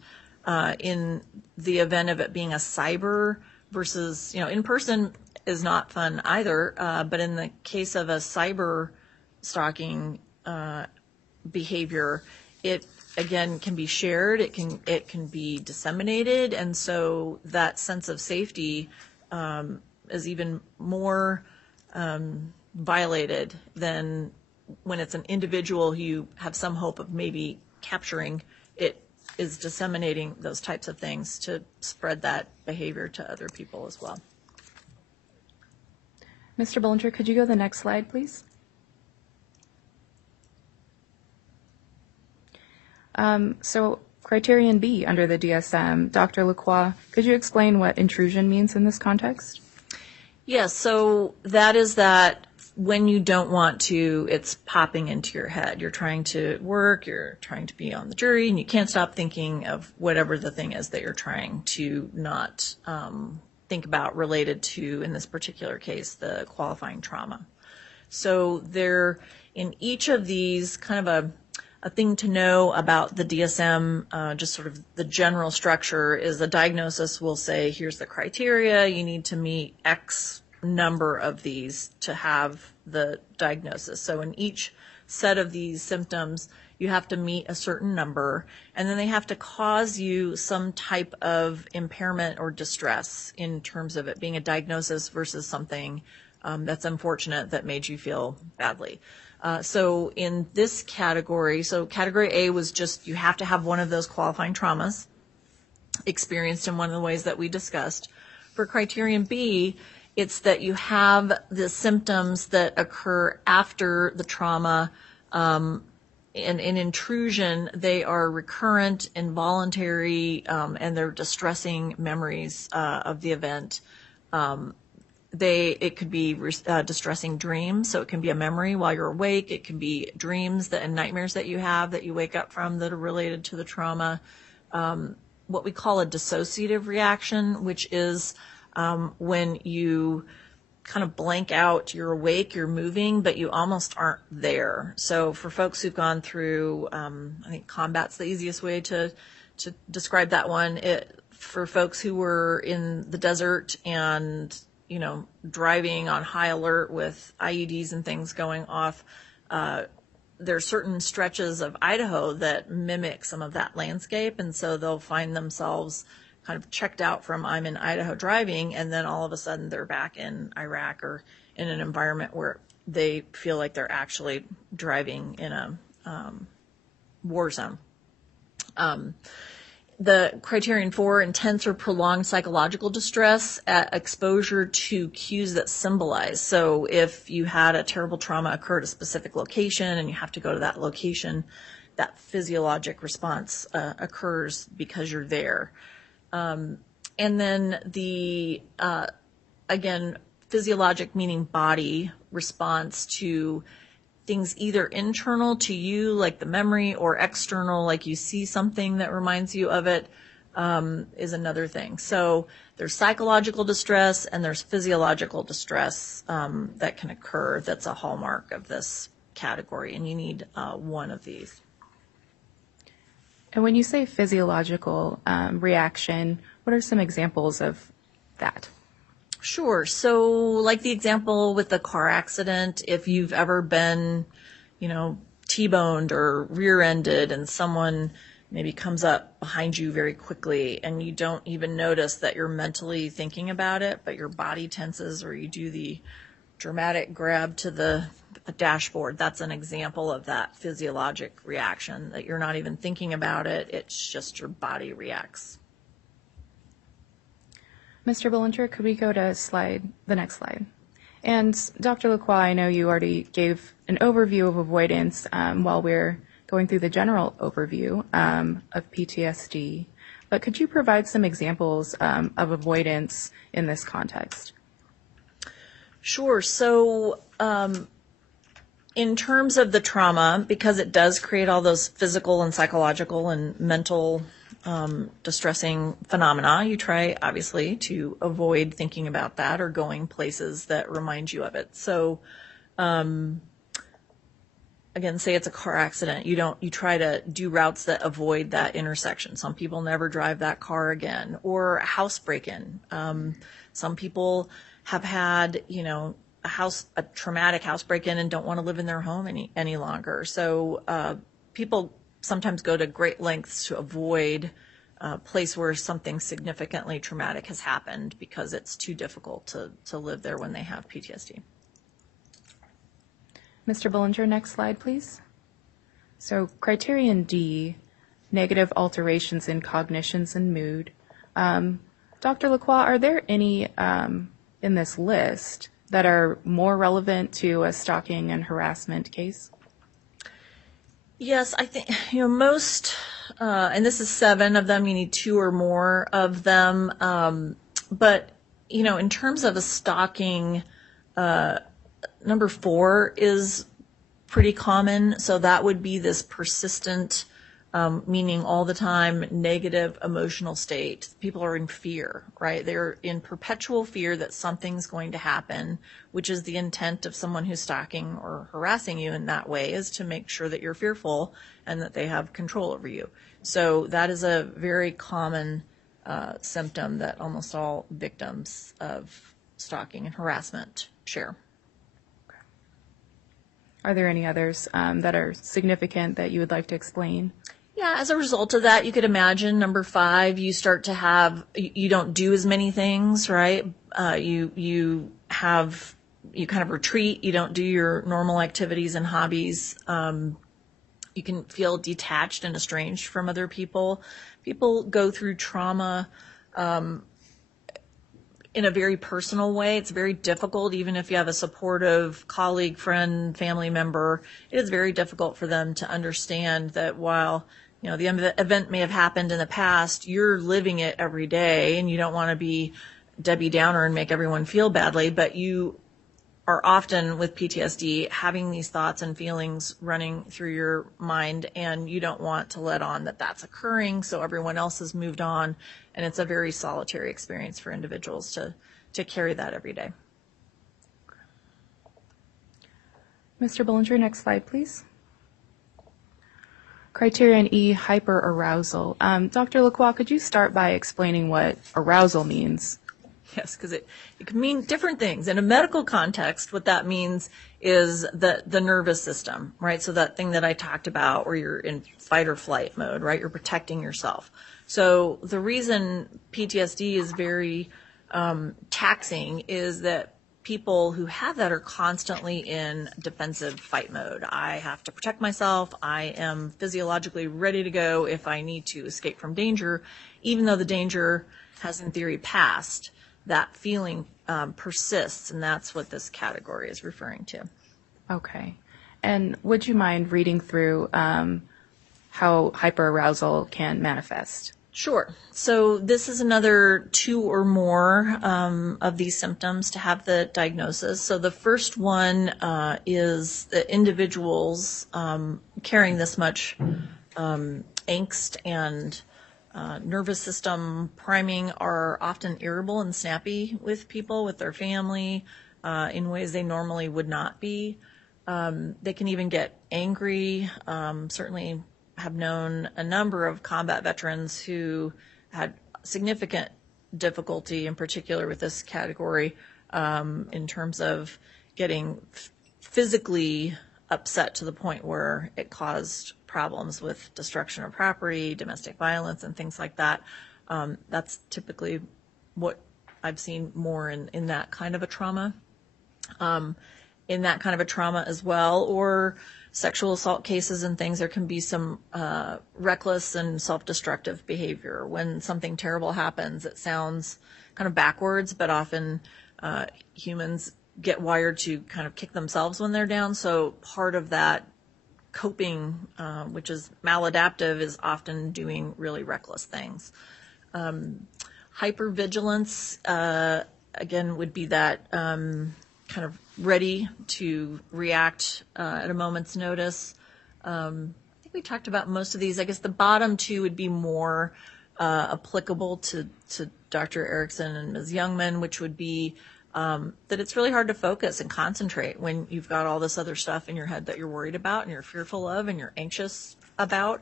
in the event of it being a cyber versus, in person is not fun either, but in the case of a cyber stalking behavior, it again can be shared, it can be disseminated, and so that sense of safety is even more violated than when it's an individual who you have some hope of maybe capturing. It is disseminating those types of things to spread that behavior to other people as well. Mr. Bollinger, could you go to the next slide, please? So criterion B under the DSM, Dr. Lacroix, could you explain what intrusion means in this context? Yes, so that is that when you don't want to, it's popping into your head. You're trying to work, you're trying to be on the jury, and you can't stop thinking of whatever the thing is that you're trying to not think about related to, in this particular case, the qualifying trauma. So there, in each of these, kind of a thing to know about the DSM, just sort of the general structure, is the diagnosis will say, here's the criteria, you need to meet X number of these to have the diagnosis. So in each set of these symptoms, you have to meet a certain number, and then they have to cause you some type of impairment or distress in terms of it being a diagnosis versus something that's unfortunate that made you feel badly. So in this category, so category A was just you have to have one of those qualifying traumas experienced in one of the ways that we discussed. For criterion B, it's that you have the symptoms that occur after the trauma. In intrusion, they are recurrent, involuntary, and they're distressing memories of the event. It could be distressing dreams, so it can be a memory while you're awake. It can be dreams and nightmares that you have that you wake up from that are related to the trauma. What we call a dissociative reaction, which is when you kind of blank out, you're awake, you're moving, but you almost aren't there. So for folks who've gone through, I think combat's the easiest way to describe that one. For folks who were in the desert and driving on high alert with IEDs and things going off, there are certain stretches of Idaho that mimic some of that landscape, and so they'll find themselves kind of checked out from I'm in Idaho driving, and then all of a sudden they're back in Iraq or in an environment where they feel like they're actually driving in a war zone. The criterion for intense or prolonged psychological distress at exposure to cues that symbolize. So if you had a terrible trauma occur at a specific location and you have to go to that location, that physiologic response occurs because you're there. And then the, again, physiologic meaning body response to things either internal to you, like the memory, or external, like you see something that reminds you of it, is another thing. So there's psychological distress and there's physiological distress that can occur that's a hallmark of this category, and you need one of these. And when you say physiological reaction, what are some examples of that? Sure. So like the example with the car accident, if you've ever been, T-boned or rear-ended and someone maybe comes up behind you very quickly and you don't even notice that you're mentally thinking about it, but your body tenses or you do the dramatic grab to the dashboard, that's an example of that physiologic reaction, that you're not even thinking about it, it's just your body reacts. Mr. Bollinger, could we go to the next slide? And Dr. Lacroix, I know you already gave an overview of avoidance while we're going through the general overview of PTSD, but could you provide some examples of avoidance in this context? Sure. So in terms of the trauma, because it does create all those physical and psychological and mental distressing phenomena, you try obviously to avoid thinking about that or going places that remind you of it. So again, say it's a car accident, you try to do routes that avoid that intersection. Some people never drive that car again. Or a house break-in. Some people have had, a traumatic house break-in and don't want to live in their home any longer. So people sometimes go to great lengths to avoid a place where something significantly traumatic has happened because it's too difficult to live there when they have PTSD. Mr. Bullinger, next slide, please. So criterion D, negative alterations in cognitions and mood. Dr. Lacroix, are there any in this list that are more relevant to a stalking and harassment case? Yes, I think, most, and this is 7 of them, you need 2 or more of them. But, in terms of a stalking, number 4 is pretty common. So that would be this persistent, meaning all the time, negative emotional state. People are in fear, right? They're in perpetual fear that something's going to happen, which is the intent of someone who's stalking or harassing you in that way, is to make sure that you're fearful and that they have control over you. So that is a very common symptom that almost all victims of stalking and harassment share. Are there any others that are significant that you would like to explain? Yeah, as a result of that, you could imagine number 5, you start to have, you don't do as many things, right? You kind of retreat, you don't do your normal activities and hobbies. You can feel detached and estranged from other people. People go through trauma in a very personal way. It's very difficult, even if you have a supportive colleague, friend, family member, it is very difficult for them to understand that while the event may have happened in the past, you're living it every day, and you don't want to be Debbie Downer and make everyone feel badly, but you are often with PTSD having these thoughts and feelings running through your mind, and you don't want to let on that that's occurring, so everyone else has moved on, and it's a very solitary experience for individuals to carry that every day. Mr. Bullinger, next slide, please. Criterion E, hyperarousal. Dr. Lacroix, could you start by explaining what arousal means? Yes, because it can mean different things. In a medical context, what that means is the nervous system, right? So that thing that I talked about where you're in fight or flight mode, right? You're protecting yourself. So the reason PTSD is very taxing is that people who have that are constantly in defensive fight mode. I have to protect myself. I am physiologically ready to go if I need to escape from danger, even though the danger has in theory passed. That feeling persists, and that's what this category is referring to. Okay. And would you mind reading through how hyperarousal can manifest? Sure. So this is another 2 or more of these symptoms to have the diagnosis. So the first one is the individuals carrying this much angst and nervous system priming are often irritable and snappy with people, with their family, in ways they normally would not be. They can even get angry. Certainly have known a number of combat veterans who had significant difficulty, in particular with this category, in terms of getting physically upset to the point where it caused problems with destruction of property, domestic violence, and things like that. That's typically what I've seen more in that kind of a trauma. In that kind of a trauma as well, or sexual assault cases and things, there can be some reckless and self-destructive behavior. When something terrible happens, it sounds kind of backwards, but often humans get wired to kind of kick themselves when they're down. So part of that coping, which is maladaptive, is often doing really reckless things. Hypervigilance, again, would be that kind of ready to react at a moment's notice. I think we talked about most of these. I guess the bottom two would be more applicable to Dr. Erickson and Ms. Youngman, which would be that it's really hard to focus and concentrate when you've got all this other stuff in your head that you're worried about and you're fearful of and you're anxious about.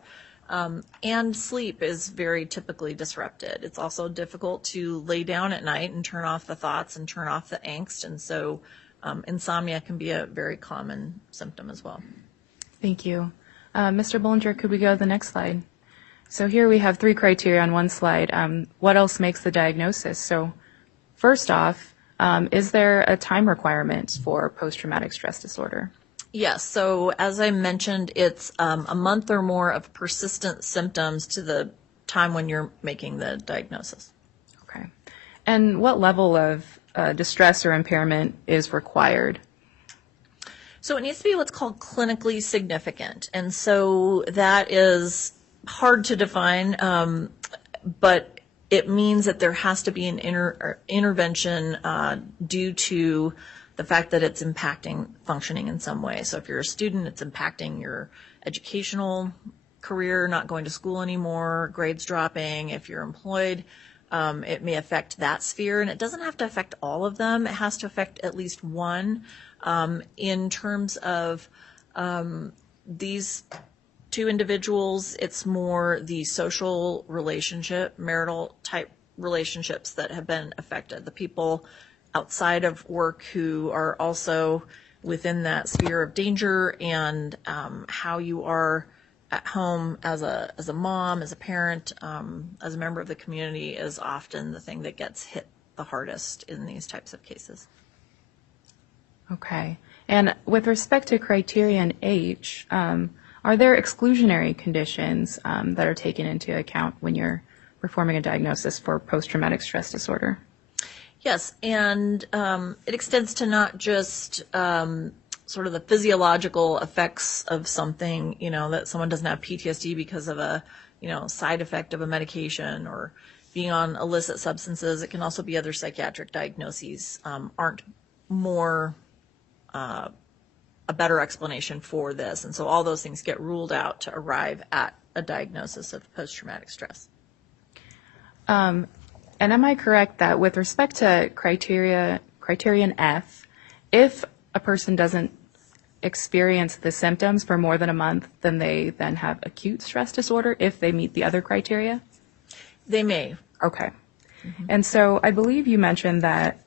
And sleep is very typically disrupted. It's also difficult to lay down at night and turn off the thoughts and turn off the angst. And so insomnia can be a very common symptom as well. Thank you. Mr. Bollinger, could we go to the next slide? So here we have 3 criteria on one slide. What else makes the diagnosis? So first off, is there a time requirement for post-traumatic stress disorder? Yes. So as I mentioned, it's a month or more of persistent symptoms to the time when you're making the diagnosis. Okay. And what level of distress or impairment is required? So it needs to be what's called clinically significant. And so that is hard to define, but it means that there has to be an intervention due to the fact that it's impacting functioning in some way. So if you're a student, it's impacting your educational career, not going to school anymore, grades dropping. If you're employed, it may affect that sphere. And it doesn't have to affect all of them. It has to affect at least one. In terms of these 2 individuals, it's more the social relationship, marital type relationships that have been affected. The people outside of work who are also within that sphere of danger, and how you are at home as a mom, as a parent, as a member of the community is often the thing that gets hit the hardest in these types of cases. Okay. And with respect to criterion H, are there exclusionary conditions that are taken into account when you're performing a diagnosis for post-traumatic stress disorder? Yes, and it extends to not just sort of the physiological effects of something, that someone doesn't have PTSD because of a, side effect of a medication or being on illicit substances. It can also be other psychiatric diagnoses aren't more a better explanation for this. And so all those things get ruled out to arrive at a diagnosis of post-traumatic stress. And am I correct that with respect to criterion F, if a person doesn't experience the symptoms for more than a month, then they then have acute stress disorder if they meet the other criteria? They may. Okay. Mm-hmm. And so I believe you mentioned that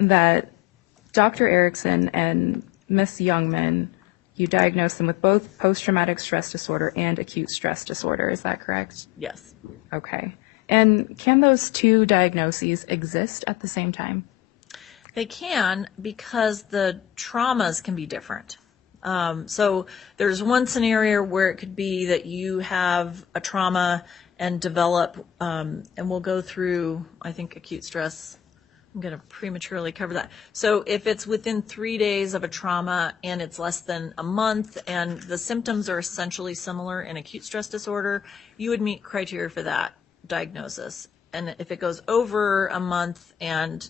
that Dr. Erickson and Ms. Youngman, you diagnosed them with both post-traumatic stress disorder and acute stress disorder. Is that correct? Yes. Okay. And can those 2 diagnoses exist at the same time? They can, because the traumas can be different. So there's one scenario where it could be that you have a trauma and develop, and we'll go through, I think, acute stress. I'm going to prematurely cover that. So if it's within 3 days of a trauma and it's less than a month and the symptoms are essentially similar in acute stress disorder, you would meet criteria for that diagnosis. And if it goes over a month and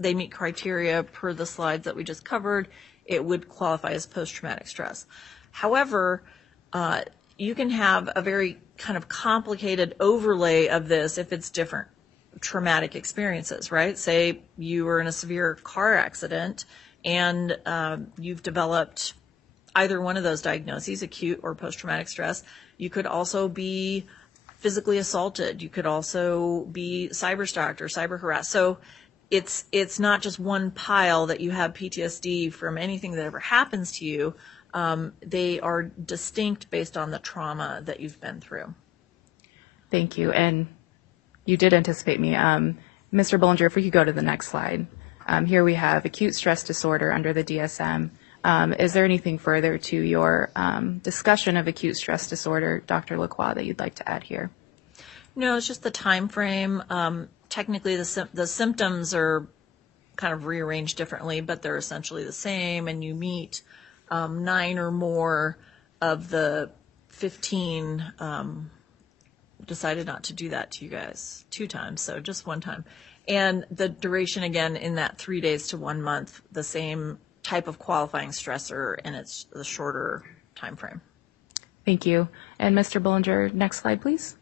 they meet criteria per the slides that we just covered, it would qualify as post-traumatic stress. However, you can have a very kind of complicated overlay of this if it's different traumatic experiences, right? Say you were in a severe car accident and you've developed either one of those diagnoses, acute or post-traumatic stress. You could also be physically assaulted. You could also be cyberstalked or cyber harassed. So it's not just one pile that you have PTSD from anything that ever happens to you. They are distinct based on the trauma that you've been through. Thank you. And you did anticipate me. Mr. Bollinger, if we could go to the next slide. Here we have acute stress disorder under the DSM. Is there anything further to your discussion of acute stress disorder, Dr. Lacroix, that you'd like to add here? No, it's just the time frame. technically the symptoms are kind of rearranged differently, but they're essentially the same, and you meet 9 or more of the 15. Decided not to do that to you guys 2 times, so just 1 time. And the duration, again, in that 3 days to 1 month, the same type of qualifying stressor, and it's the shorter time frame. Thank you. And Mr. Bullinger, next slide, please.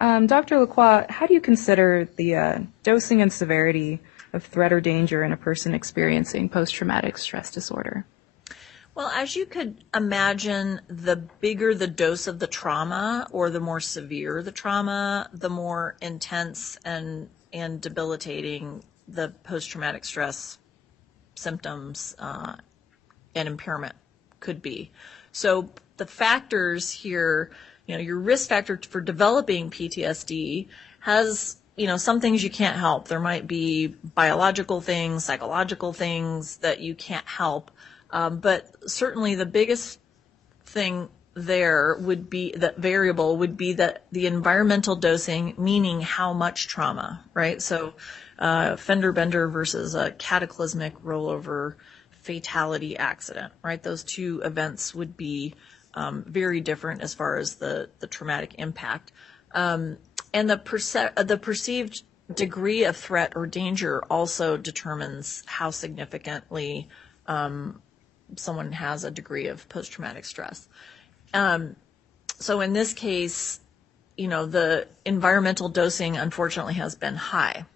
Dr. Lacroix, how do you consider the dosing and severity of threat or danger in a person experiencing post-traumatic stress disorder? Well, as you could imagine, the bigger the dose of the trauma or the more severe the trauma, the more intense and debilitating the post-traumatic stress symptoms and impairment could be. So the factors here, your risk factor for developing PTSD has, some things you can't help. There might be biological things, psychological things that you can't help. But certainly the biggest thing there would be, that variable would be that the environmental dosing, meaning how much trauma, right? So fender bender versus a cataclysmic rollover fatality accident, right? Those 2 events would be very different as far as the traumatic impact. And the perceived degree of threat or danger also determines how significantly someone has a degree of post-traumatic stress. So in this case, the environmental dosing unfortunately has been high,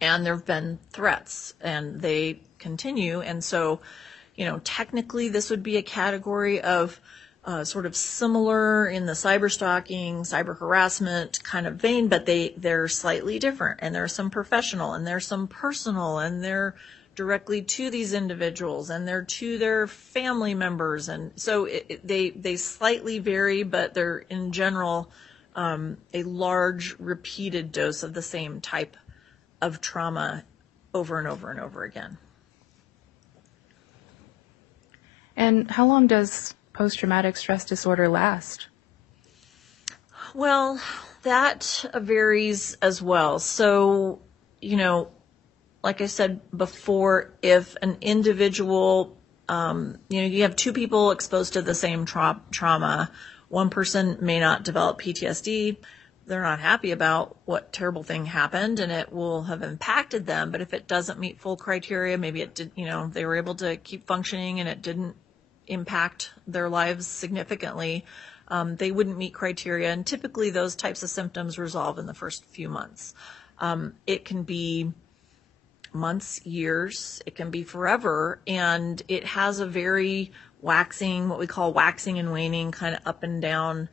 and there have been threats, and they continue. And so, technically this would be a category of sort of similar in the cyber stalking, cyber harassment kind of vein, but they're slightly different, and there's some professional, and there's some personal, and they're directly to these individuals, and they're to their family members, and so they slightly vary, but they're in general a large repeated dose of the same type of trauma over and over and over again. And how long does post-traumatic stress disorder last? Well, that varies as well. So, like I said before, if an individual, you have 2 people exposed to the same trauma, one person may not develop PTSD. They're not happy about what terrible thing happened, and it will have impacted them. But if it doesn't meet full criteria, maybe it did, they were able to keep functioning and it didn't impact their lives significantly, they wouldn't meet criteria. And typically those types of symptoms resolve in the first few months. It can be months, years, it can be forever, and it has a very what we call waxing and waning, kind of up and down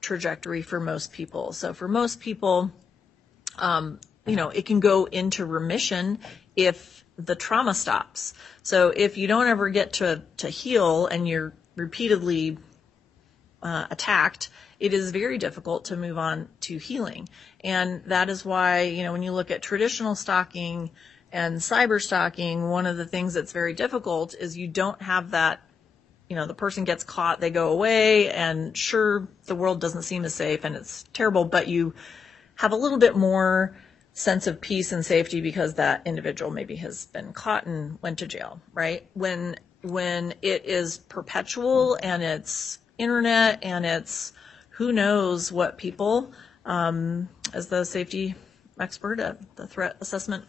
trajectory for most people. So for most people, it can go into remission if the trauma stops. So if you don't ever get to heal and you're repeatedly attacked, it is very difficult to move on to healing. And that is why, when you look at traditional stalking and cyber stalking, one of the things that's very difficult is you don't have that, the person gets caught, they go away, and sure, the world doesn't seem as safe and it's terrible, but you have a little bit more sense of peace and safety because that individual maybe has been caught and went to jail, right? When it is perpetual and it's internet and it's who knows what people, as the safety expert at the threat assessment,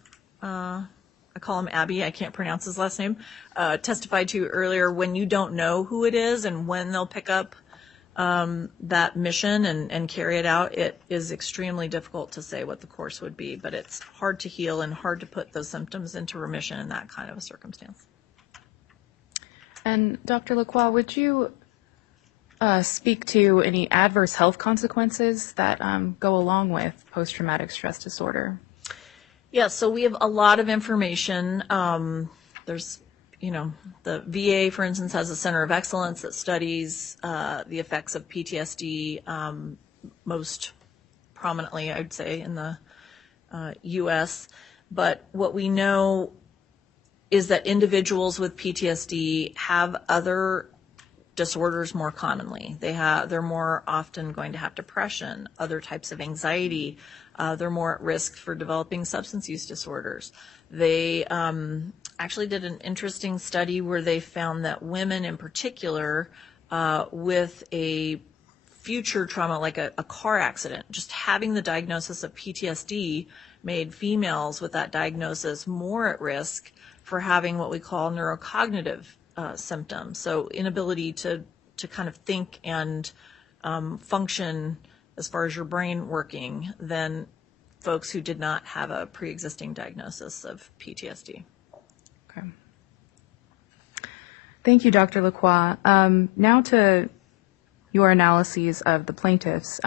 I call him Abby, I can't pronounce his last name, testified to earlier, when you don't know who it is and when they'll pick up that mission and carry it out, it is extremely difficult to say what the course would be, but it's hard to heal and hard to put those symptoms into remission in that kind of a circumstance. And Dr. Lacroix, would you speak to any adverse health consequences that go along with post-traumatic stress disorder? Yeah, so we have a lot of information. There's, the VA, for instance, has a center of excellence that studies the effects of PTSD most prominently, I'd say, in the U.S. But what we know is that individuals with PTSD have other disorders more commonly. They're more often going to have depression, other types of anxiety, they're more at risk for developing substance use disorders. They actually did an interesting study where they found that women in particular with a future trauma like a car accident, just having the diagnosis of PTSD made females with that diagnosis more at risk for having what we call neurocognitive symptoms. So inability to kind of think and function as far as your brain working than folks who did not have a pre-existing diagnosis of PTSD. Okay. Thank you, Dr. Lacroix. Now to your analyses of the plaintiffs.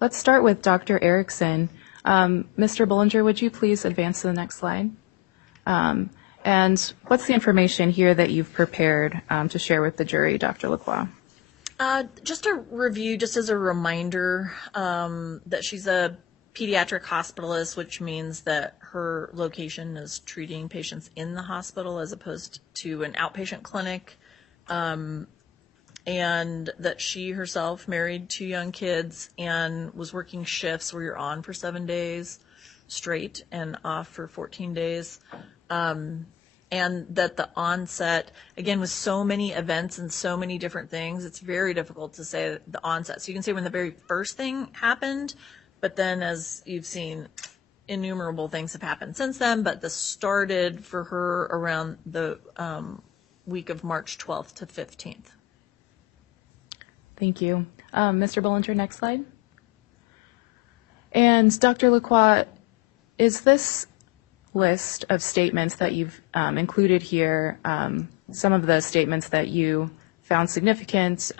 Let's start with Dr. Erickson. Mr. Bullinger, would you please advance to the next slide? And what's the information here that you've prepared to share with the jury, Dr. Lacroix? Just a review, just as a reminder, that she's a pediatric hospitalist, which means that her location is treating patients in the hospital as opposed to an outpatient clinic, and that she herself married 2 young kids and was working shifts where you're on for 7 days straight and off for 14 days. And that the onset, again, with so many events and so many different things, it's very difficult to say the onset. So you can say when the very first thing happened, but then as you've seen, innumerable things have happened since then, but this started for her around the week of March 12th to 15th. Thank you. Mr. Bullinger, next slide. And Dr. Lacroix, is this list of statements that you've included here some of the statements that you found significant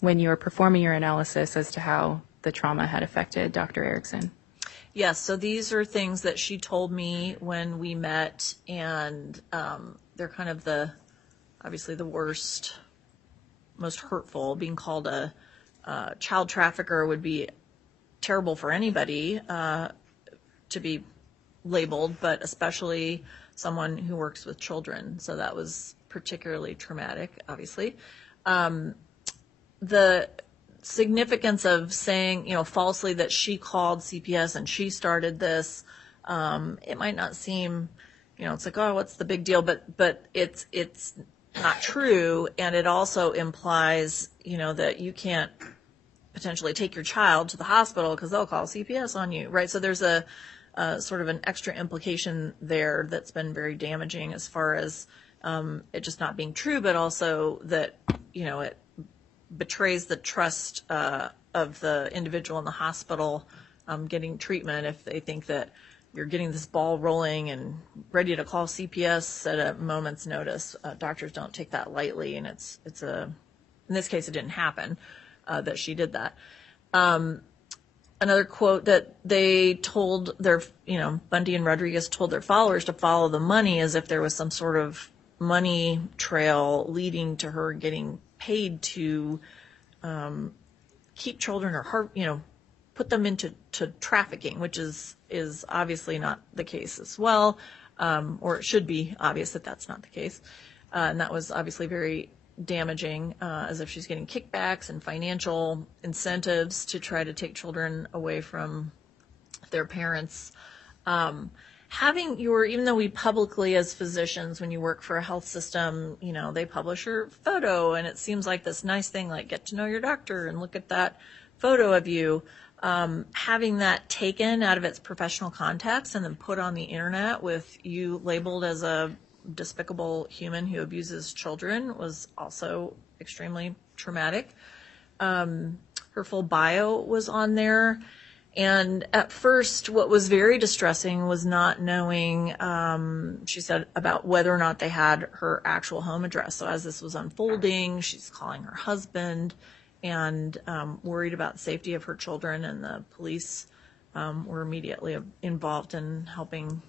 when you were performing your analysis as to how the trauma had affected Dr. Erickson? Yes, so these are things that she told me when we met, and they're kind of obviously the worst, most hurtful. Being called a child trafficker would be terrible for anybody to be labeled, but especially someone who works with children. So that was particularly traumatic, obviously. The significance of saying, falsely that she called CPS and she started this, it might not seem, it's like, oh, what's the big deal? But it's not true. And it also implies, that you can't potentially take your child to the hospital because they'll call CPS on you, right? So there's a sort of an extra implication there that's been very damaging as far as it just not being true, but also that, it betrays the trust of the individual in the hospital getting treatment if they think that you're getting this ball rolling and ready to call CPS at a moment's notice. Doctors don't take that lightly, and it's in this case, it didn't happen that she did that. Another quote that they told their, Bundy and Rodriguez told their followers to follow the money as if there was some sort of money trail leading to her getting paid to keep children or put them into trafficking, which is obviously not the case as well, or it should be obvious that that's not the case. And that was obviously very damaging, as if she's getting kickbacks and financial incentives to try to take children away from their parents. Even though we publicly as physicians, when you work for a health system, they publish your photo and it seems like this nice thing, like get to know your doctor and look at that photo of you. Having that taken out of its professional context and then put on the internet with you labeled as a despicable human who abuses children was also extremely traumatic. Her full bio was on there. And at first, what was very distressing was not knowing, she said, about whether or not they had her actual home address. So as this was unfolding, she's calling her husband and worried about the safety of her children, and the police were immediately involved in helping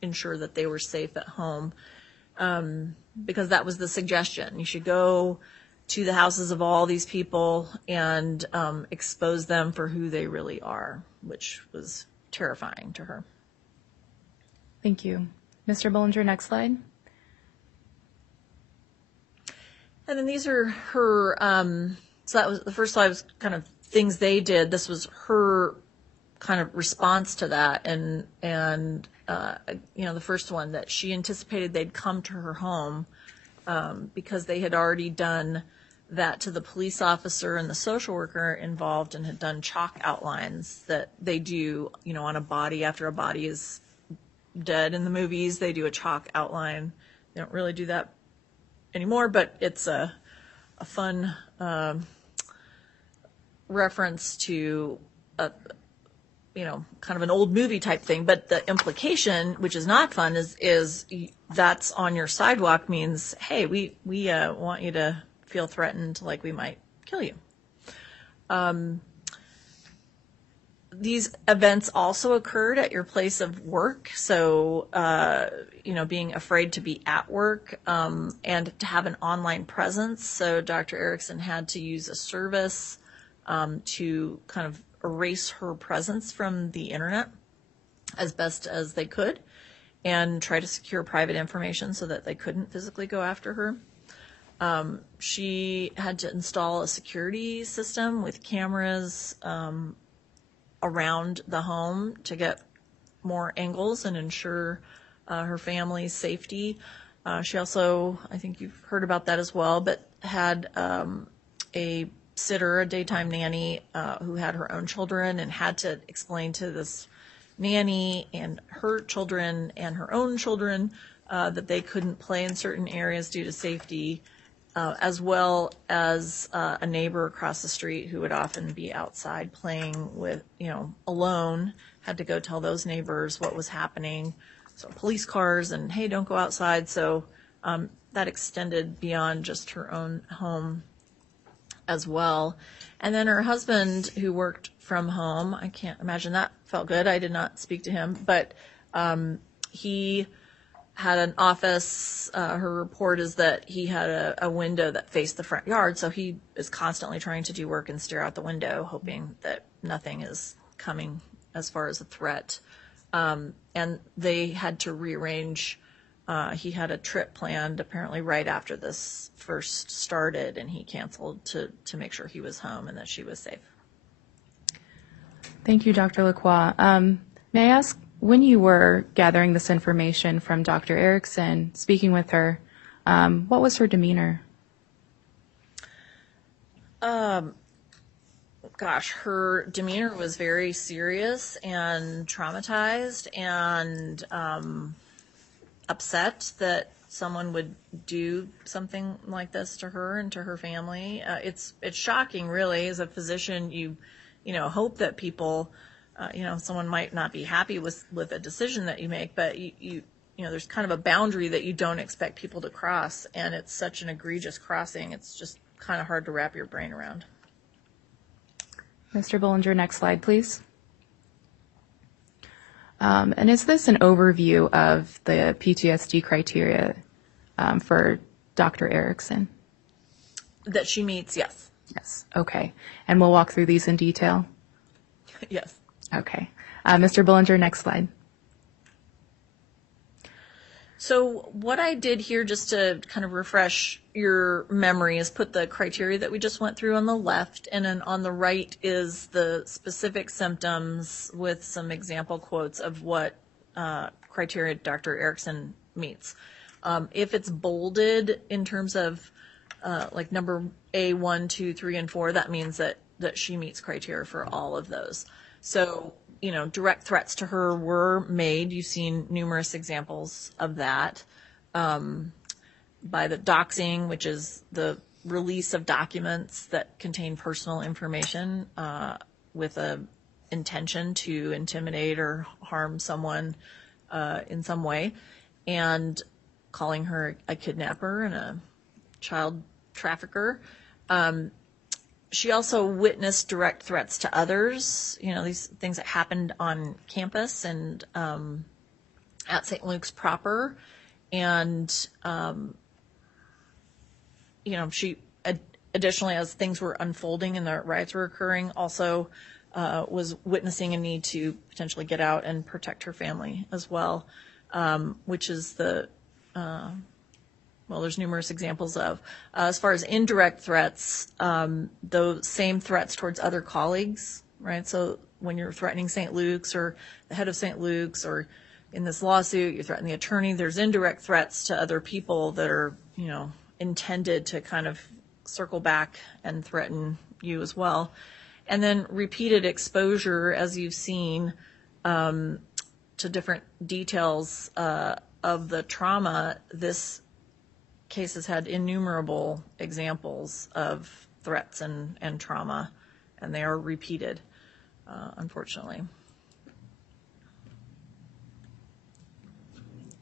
ensure that they were safe at home, because that was the suggestion. You should go to the houses of all these people and expose them for who they really are, which was terrifying to her. Thank you. Mr. Bullinger, next slide. And then these are her, so that was the first slide was kind of things they did, this was her kind of response to that. And the first one, that she anticipated they'd come to her home because they had already done that to the police officer and the social worker involved, and had done chalk outlines that they do, on a body after a body is dead in the movies. They do a chalk outline. They don't really do that anymore, but it's a fun reference to kind of an old movie type thing. But the implication, which is not fun, is that's on your sidewalk means, hey, we want you to feel threatened, like we might kill you. These events also occurred at your place of work. So, being afraid to be at work and to have an online presence. So Dr. Erickson had to use a service to kind of erase her presence from the internet as best as they could, and try to secure private information so that they couldn't physically go after her. She had to install a security system with cameras around the home to get more angles and ensure her family's safety. She also, I think you've heard about that as well, but had a sitter, a daytime nanny, who had her own children, and had to explain to this nanny and her children and her own children that they couldn't play in certain areas due to safety, as well as a neighbor across the street who would often be outside playing with, alone, had to go tell those neighbors what was happening. So police cars and, hey, don't go outside. So that extended beyond just her own home as well. And then her husband, who worked from home, I can't imagine that felt good. I did not speak to him, but he had an office. Her report is that he had a window that faced the front yard, so he is constantly trying to do work and stare out the window, hoping that nothing is coming as far as a threat. And they had to rearrange. He had a trip planned apparently right after this first started, and he canceled to make sure he was home and that she was safe. Thank you, Dr. Lacroix. May I ask, when you were gathering this information from Dr. Erickson, speaking with her, what was her demeanor? Gosh, her demeanor was very serious and traumatized and upset that someone would do something like this to her and to her family. It's shocking, really. As a physician, you hope that people, someone might not be happy with a decision that you make, but you there's kind of a boundary that you don't expect people to cross, and it's such an egregious crossing. It's just kind of hard to wrap your brain around. Mr. Bullinger, next slide, please. And is this an overview of the PTSD criteria for Dr. Erickson? That she meets, yes. Yes, okay. And we'll walk through these in detail? Yes. Okay. Mr. Bullinger, next slide. So what I did here, just to kind of refresh your memory, is put the criteria that we just went through on the left, and then on the right is the specific symptoms with some example quotes of what criteria Dr. Erickson meets. If it's bolded in terms of like number A1, 2, 3, and 4, that means that she meets criteria for all of those. So, direct threats to her were made. You've seen numerous examples of that by the doxing, which is the release of documents that contain personal information with a intention to intimidate or harm someone in some way, and calling her a kidnapper and a child trafficker. She also witnessed direct threats to others, these things that happened on campus and at St. Luke's proper. And, she additionally, as things were unfolding and the riots were occurring, also was witnessing a need to potentially get out and protect her family as well, which is the well, there's numerous examples of. As far as indirect threats, those same threats towards other colleagues, right? So when you're threatening St. Luke's or the head of St. Luke's, or in this lawsuit, you threaten the attorney, there's indirect threats to other people that are, intended to kind of circle back and threaten you as well. And then repeated exposure, as you've seen, to different details of the trauma. This case has had innumerable examples of threats and trauma, and they are repeated, unfortunately.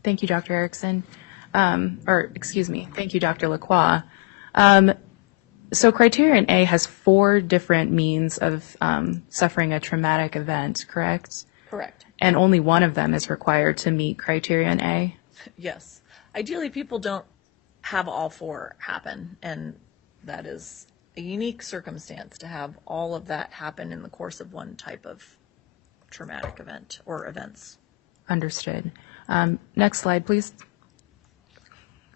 Thank you, Dr. Erickson. Thank you, Dr. Lacroix. So Criterion A has 4 different means of suffering a traumatic event, correct? Correct. And only one of them is required to meet Criterion A? Yes. Ideally, people don't have all 4 happen, and that is a unique circumstance to have all of that happen in the course of one type of traumatic event or events. Understood. Next slide, please.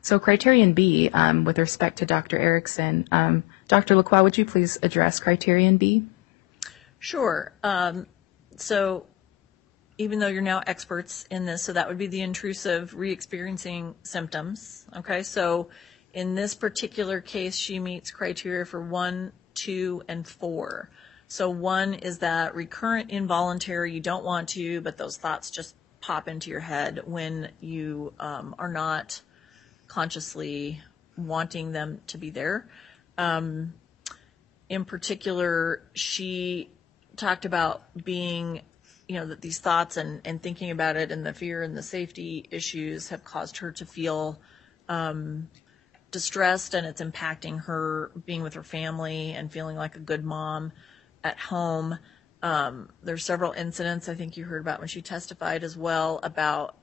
So Criterion B, with respect to Dr. Erickson, Dr. Lacroix, would you please address Criterion B? Sure. So even though you're now experts in this, so that would be the intrusive re-experiencing symptoms. Okay, so in this particular case, she meets criteria for 1, 2, and 4. So 1 is that recurrent involuntary, you don't want to, but those thoughts just pop into your head when you are not consciously wanting them to be there. In particular, she talked about being, that these thoughts and thinking about it and the fear and the safety issues have caused her to feel distressed, and it's impacting her being with her family and feeling like a good mom at home. There's several incidents I think you heard about when she testified as well about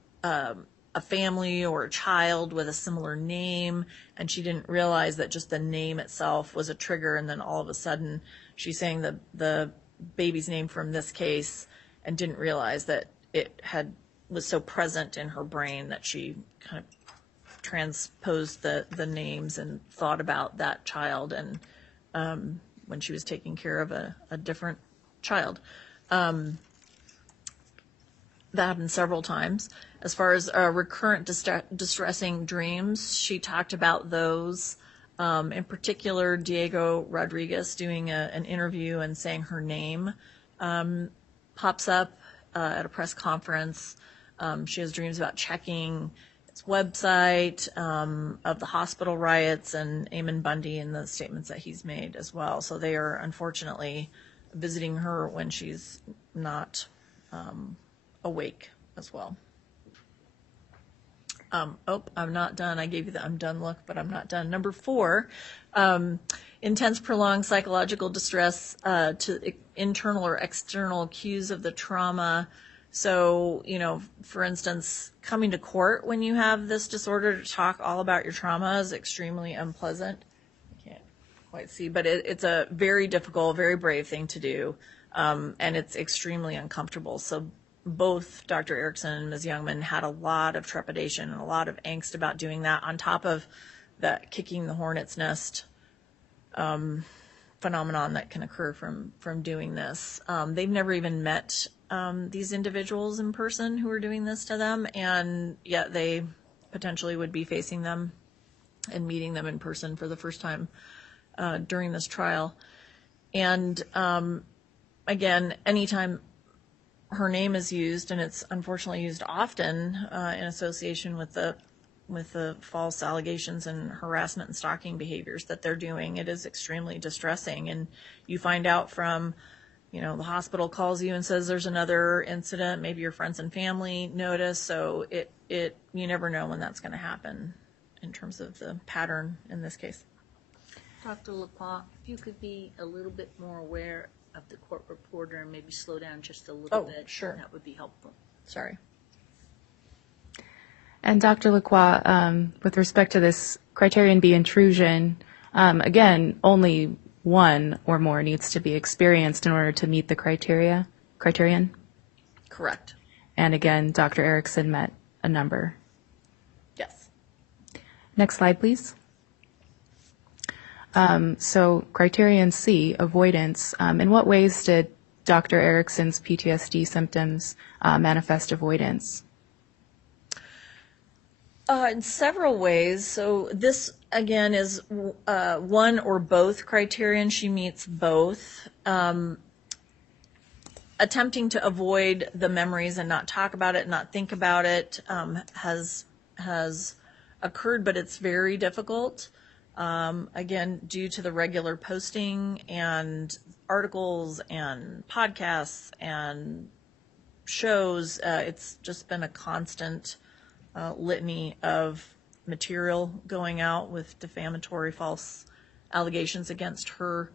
a family or a child with a similar name, and she didn't realize that just the name itself was a trigger, and then all of a sudden she's saying the baby's name from this case and didn't realize that it was so present in her brain that she kind of transposed the names and thought about that child, and when she was taking care of a different child. That happened several times. As far as recurrent distressing dreams, she talked about those. In particular, Diego Rodriguez doing an interview and saying her name pops up at a press conference. She has dreams about checking its website, of the hospital riots, and Eamon Bundy and the statements that he's made as well. So they are unfortunately visiting her when she's not awake as well. I'm not done. I gave you the I'm done look, but I'm not done. Number 4, intense prolonged psychological distress to internal or external cues of the trauma. So, for instance, coming to court when you have this disorder to talk all about your trauma is extremely unpleasant. I can't quite see, but it's a very difficult, very brave thing to do, and it's extremely uncomfortable. So both Dr. Erickson and Ms. Youngman had a lot of trepidation and a lot of angst about doing that, on top of that kicking the hornet's nest phenomenon that can occur from doing this. They've never even met these individuals in person who are doing this to them, and yet they potentially would be facing them and meeting them in person for the first time during this trial. And again, anytime her name is used, and it's unfortunately used often in association with the false allegations and harassment and stalking behaviors that they're doing, it is extremely distressing. And you find out from, the hospital calls you and says there's another incident, maybe your friends and family notice, so you never know when that's going to happen in terms of the pattern in this case. Dr. Lacroix, if you could be a little bit more aware of the court reporter and maybe slow down just a little bit. Sure. That would be helpful. Sorry. And Dr. Lacroix, with respect to this Criterion B intrusion, again, only one or more needs to be experienced in order to meet the criterion? Correct. And again, Dr. Erickson met a number. Yes. Next slide, please. So criterion C, avoidance. In what ways did Dr. Erickson's PTSD symptoms manifest avoidance? In several ways. So this, again, is one or both criterion. She meets both. Attempting to avoid the memories and not talk about it, not think about it, has occurred, but it's very difficult. Again, due to the regular posting and articles and podcasts and shows, it's just been a constant litany of material going out with defamatory false allegations against her.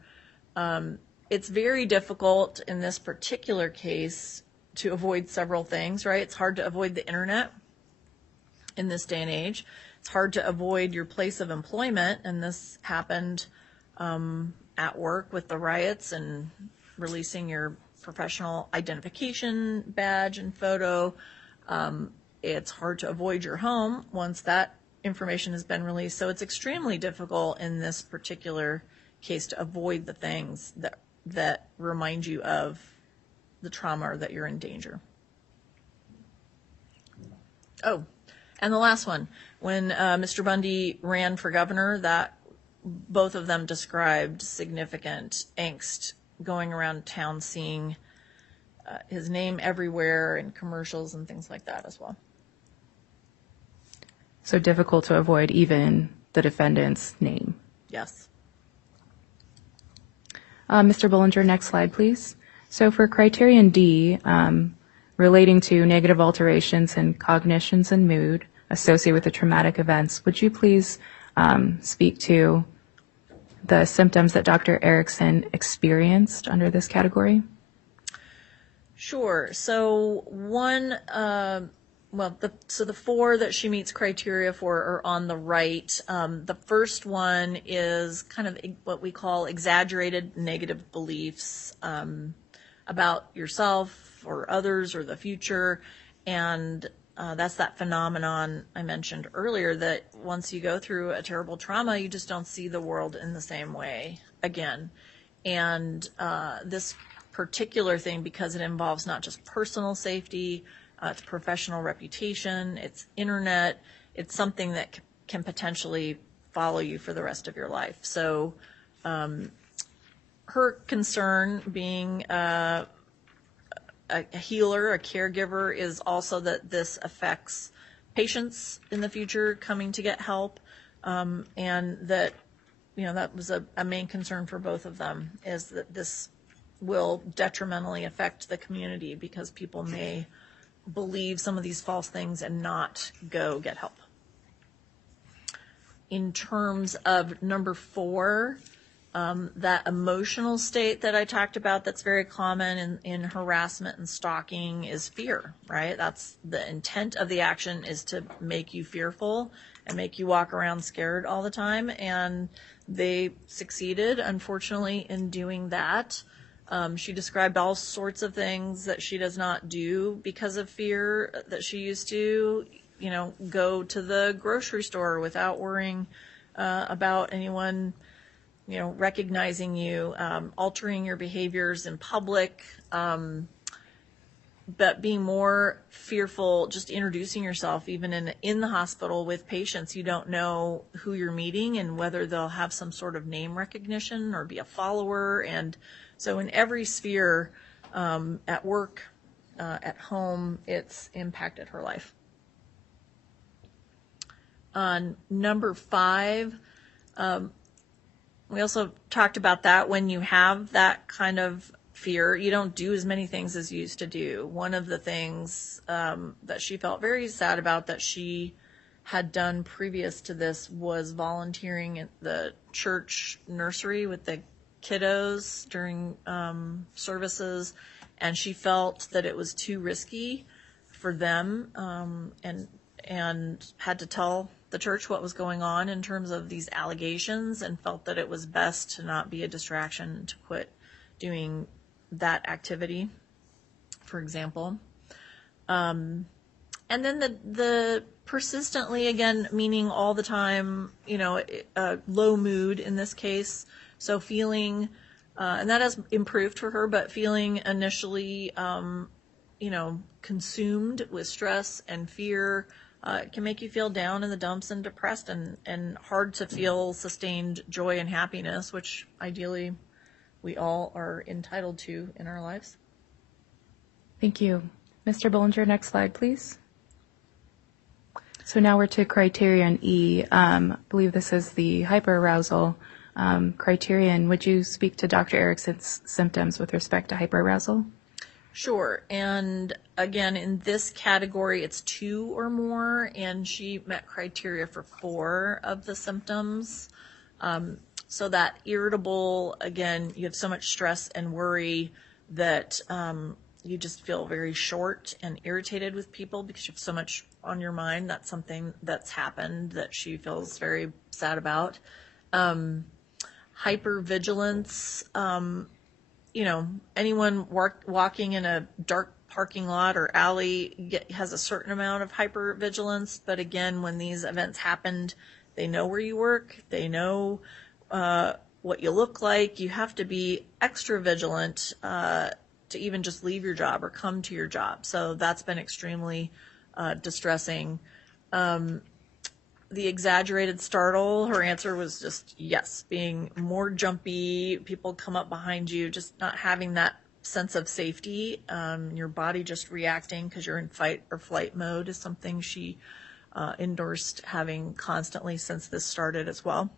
It's very difficult in this particular case to avoid several things, right? It's hard to avoid the internet in this day and age. It's hard to avoid your place of employment, and this happened at work with the riots and releasing your professional identification badge and photo. It's hard to avoid your home once that information has been released. So it's extremely difficult in this particular case to avoid the things that remind you of the trauma or that you're in danger. Oh, and the last one, when Mr. Bundy ran for governor, that both of them described significant angst going around town, seeing his name everywhere in commercials and things like that as well. So difficult to avoid even the defendant's name. Yes. Mr. Bullinger, next slide, please. So for criterion D, relating to negative alterations in cognitions and mood associated with the traumatic events, would you please speak to the symptoms that Dr. Erickson experienced under this category? Sure. So the four that she meets criteria for are on the right. The first one is kind of what we call exaggerated negative beliefs about yourself or others or the future. And that's that phenomenon I mentioned earlier, that once you go through a terrible trauma, you just don't see the world in the same way again. And this particular thing, because it involves not just personal safety, it's professional reputation, it's internet, it's something that can potentially follow you for the rest of your life. So her concern, being a healer, a caregiver, is also that this affects patients in the future coming to get help, and that, that was a main concern for both of them, is that this will detrimentally affect the community because people may believe some of these false things and not go get help. In terms of number 4, that emotional state that I talked about that's very common in harassment and stalking is fear, right? That's the intent of the action, is to make you fearful and make you walk around scared all the time. And they succeeded, unfortunately, in doing that. She described all sorts of things that she does not do because of fear that she used to, go to the grocery store without worrying about anyone, recognizing you, altering your behaviors in public, but being more fearful, just introducing yourself, even in the hospital with patients. You don't know who you're meeting and whether they'll have some sort of name recognition or be a follower. And so in every sphere, at work, at home, it's impacted her life. On number 5, we also talked about that when you have that kind of fear, you don't do as many things as you used to do. One of the things that she felt very sad about that she had done previous to this was volunteering at the church nursery with the kiddos during services, and she felt that it was too risky for them, and had to tell the church what was going on in terms of these allegations, and felt that it was best to not be a distraction, to quit doing that activity, for example. And then the persistently, again, meaning all the time, low mood in this case. So feeling, and that has improved for her, but feeling initially, consumed with stress and fear, it can make you feel down in the dumps and depressed and hard to feel sustained joy and happiness, which ideally we all are entitled to in our lives. Thank you. Mr. Bollinger, next slide, please. So now we're to criterion E. I believe this is the hyperarousal criterion. Would you speak to Dr. Erickson's symptoms with respect to hyperarousal? Sure. And again, in this category, it's 2 or more, and she met criteria for 4 of the symptoms. So that irritable, again, you have so much stress and worry that you just feel very short and irritated with people because you have so much on your mind. That's something that's happened that she feels very sad about. Hypervigilance, anyone walking in a dark parking lot or alley has a certain amount of hypervigilance. But again, when these events happened, they know where you work. They know what you look like. You have to be extra vigilant to even just leave your job or come to your job. So that's been extremely distressing. The exaggerated startle, her answer was just yes, being more jumpy, people come up behind you, just not having that sense of safety, your body just reacting because you're in fight or flight mode is something she endorsed having constantly since this started as well.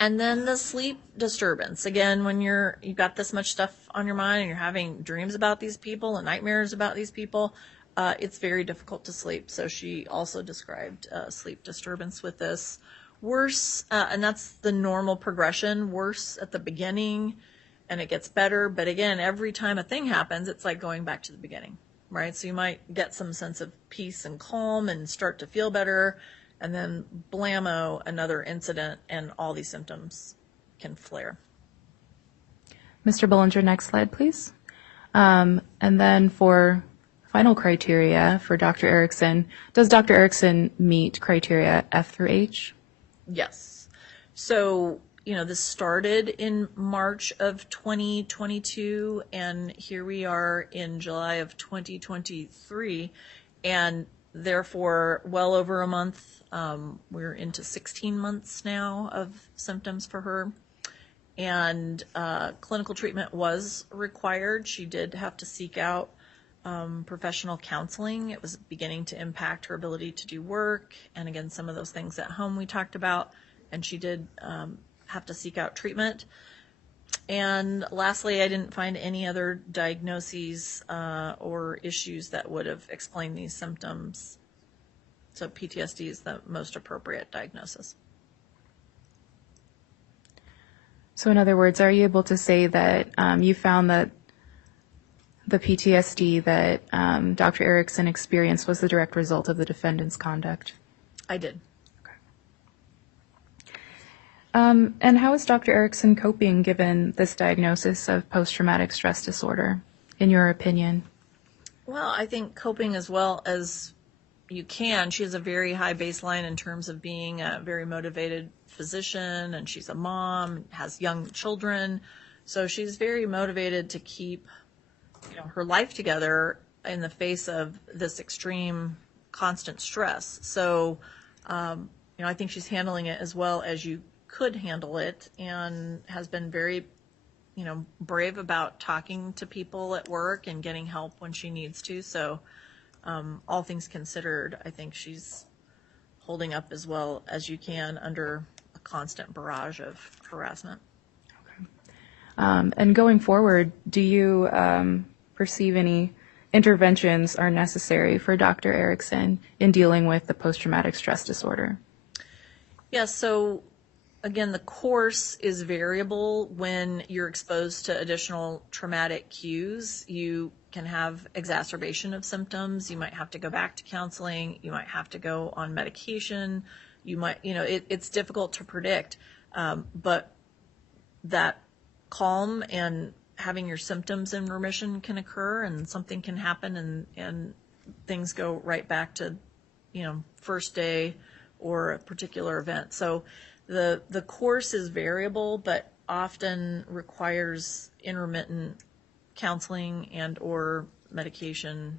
And then the sleep disturbance. Again, when you've got this much stuff on your mind and you're having dreams about these people and nightmares about these people, it's very difficult to sleep. So she also described sleep disturbance with this. Worse, and that's the normal progression, worse at the beginning, and it gets better. But again, every time a thing happens, it's like going back to the beginning, right? So you might get some sense of peace and calm and start to feel better, and then blammo, another incident, and all these symptoms can flare. Mr. Bollinger, next slide, please. And then for final criteria for Dr. Erickson, does Dr. Erickson meet criteria F through H? Yes. So, this started in March of 2022, and here we are in July of 2023, and therefore well over a month. We're into 16 months now of symptoms for her. And clinical treatment was required. She did have to seek out professional counseling. It was beginning to impact her ability to do work. And again, some of those things at home we talked about. And she did have to seek out treatment. And lastly, I didn't find any other diagnoses or issues that would have explained these symptoms. So PTSD is the most appropriate diagnosis. So in other words, are you able to say that you found that the PTSD that Dr. Erickson experienced was the direct result of the defendant's conduct? I did. And how is Dr. Erickson coping given this diagnosis of post-traumatic stress disorder, in your opinion? Well, I think coping as well as you can. She has a very high baseline in terms of being a very motivated physician, and she's a mom, has young children. So she's very motivated to keep her life together in the face of this extreme constant stress. So, I think she's handling it as well as you could handle it, and has been very, brave about talking to people at work and getting help when she needs to. So, all things considered, I think she's holding up as well as you can under a constant barrage of harassment. And going forward, do you perceive any interventions are necessary for Dr. Erickson in dealing with the post-traumatic stress disorder? Yeah, so again, the course is variable. When you're exposed to additional traumatic cues, you can have exacerbation of symptoms. You might have to go back to counseling. You might have to go on medication. You might, it's difficult to predict. But that calm and having your symptoms in remission can occur, and something can happen, and things go right back to first day or a particular event. So the course is variable, but often requires intermittent counseling and or medication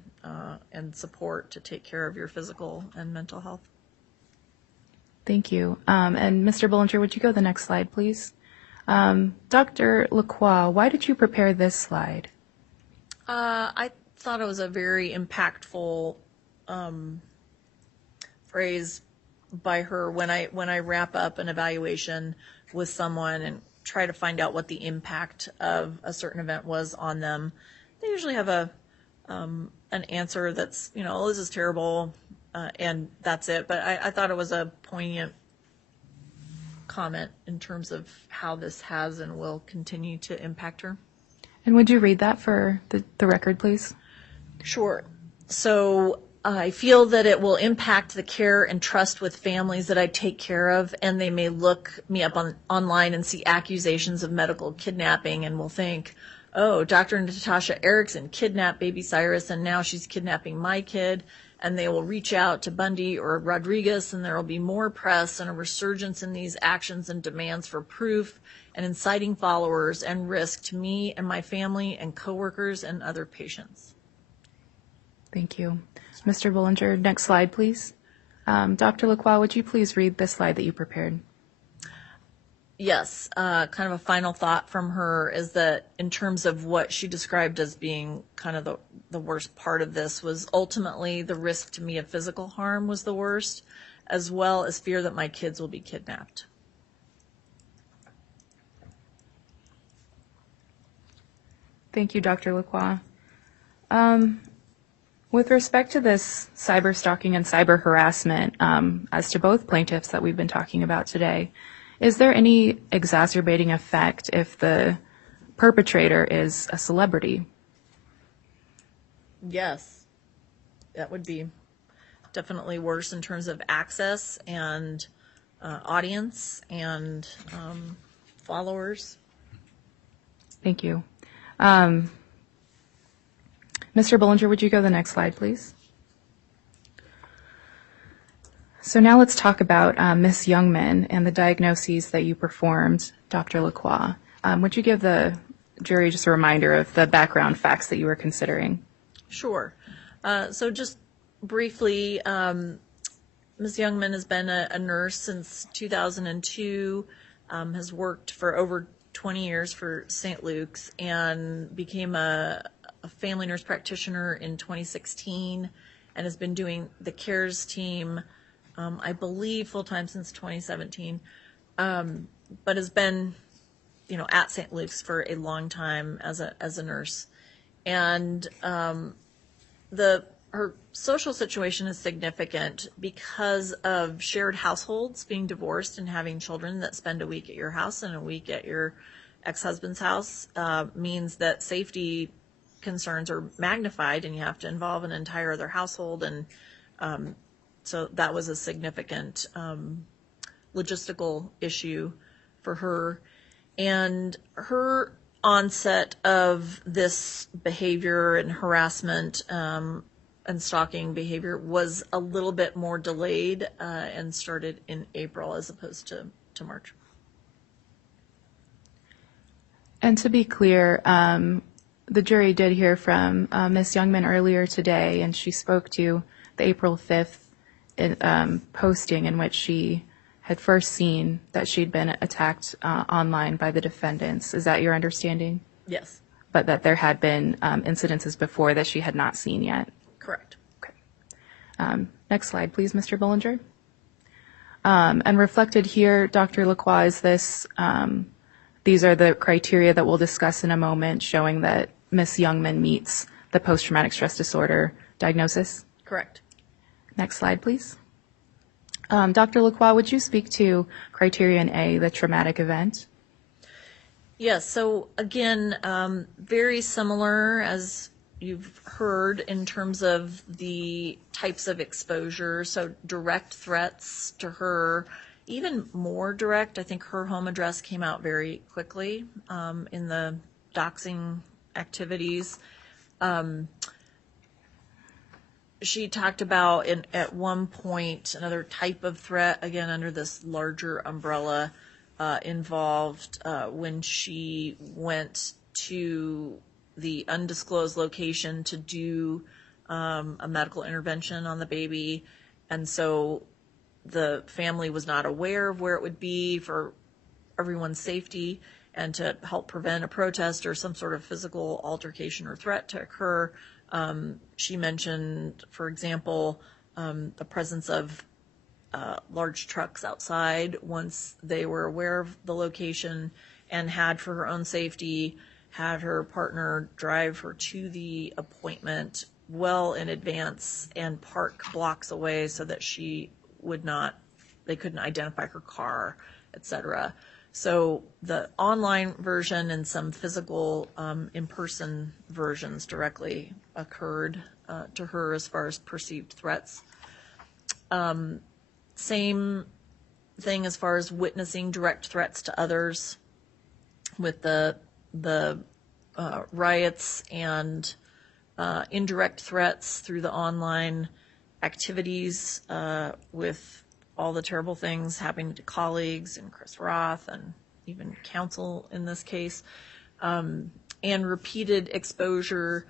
and support to take care of your physical and mental health. Thank you. And Mr. Bullinger, would you go to the next slide, please? Dr. Lacroix, why did you prepare this slide? I thought it was a very impactful phrase by her when I wrap up an evaluation with someone and try to find out what the impact of a certain event was on them. They usually have an answer that's, oh, this is terrible, and that's it. But I thought it was a poignant comment in terms of how this has and will continue to impact her. And would you read that for the record, please? Sure. So I feel that it will impact the care and trust with families that I take care of, and they may look me up online and see accusations of medical kidnapping and will think, oh, Dr. Natasha Erickson kidnapped baby Cyrus and now she's kidnapping my kid. And they will reach out to Bundy or Rodriguez, and there will be more press and a resurgence in these actions and demands for proof and inciting followers and risk to me and my family and coworkers and other patients. Thank you. Mr. Bullinger, next slide, please. Dr. Lacroix, would you please read the slide that you prepared? Yes, kind of a final thought from her is that in terms of what she described as being kind of the worst part of this was ultimately the risk to me of physical harm was the worst, as well as fear that my kids will be kidnapped. Thank you, Dr. Lacroix. With respect to this cyber stalking and cyber harassment, as to both plaintiffs that we've been talking about today, is there any exacerbating effect if the perpetrator is a celebrity? Yes, that would be definitely worse in terms of access and audience and followers. Thank you. Mr. Bullinger, would you go to the next slide, please? So now let's talk about Ms. Youngman and the diagnoses that you performed, Dr. Lacroix. Would you give the jury just a reminder of the background facts that you were considering? Sure. So just briefly, Ms. Youngman has been a nurse since 2002, has worked for over 20 years for St. Luke's, and became a family nurse practitioner in 2016, and has been doing the CARES team, I believe, full-time since 2017, but has been, at St. Luke's for a long time as a nurse. And her social situation is significant because of shared households, being divorced and having children that spend a week at your house and a week at your ex-husband's house, means that safety concerns are magnified and you have to involve an entire other household. And so that was a significant logistical issue for her. And her onset of this behavior and harassment and stalking behavior was a little bit more delayed and started in April as opposed to March. And to be clear, the jury did hear from Ms. Youngman earlier today, and she spoke to the April 5th posting in which she had first seen that she'd been attacked online by the defendants. Is that your understanding? Yes. But that there had been incidences before that she had not seen yet? Correct. Okay. Next slide, please, Mr. Bullinger. And reflected here, Dr. Lacroix, is this, these are the criteria that we'll discuss in a moment showing that Ms. Youngman meets the post-traumatic stress disorder diagnosis? Correct. Next slide, please. Dr. Lacroix, would you speak to criterion A, the traumatic event? Yes, so again, very similar as you've heard in terms of the types of exposure. So direct threats to her, even more direct. I think her home address came out very quickly in the doxing activities. she talked about at one point another type of threat, again under this larger umbrella, involved when she went to the undisclosed location to do a medical intervention on the baby, and so the family was not aware of where it would be for everyone's safety and to help prevent a protest or some sort of physical altercation or threat to occur. She mentioned, for example, the presence of large trucks outside once they were aware of the location, and had, for her own safety, had her partner drive her to the appointment well in advance and park blocks away so that they couldn't identify her car, etc. So the online version and some physical in-person versions directly occurred to her as far as perceived threats. Same thing as far as witnessing direct threats to others with the riots and indirect threats through the online activities with all the terrible things happening to colleagues and Chris Roth and even counsel in this case, and repeated exposure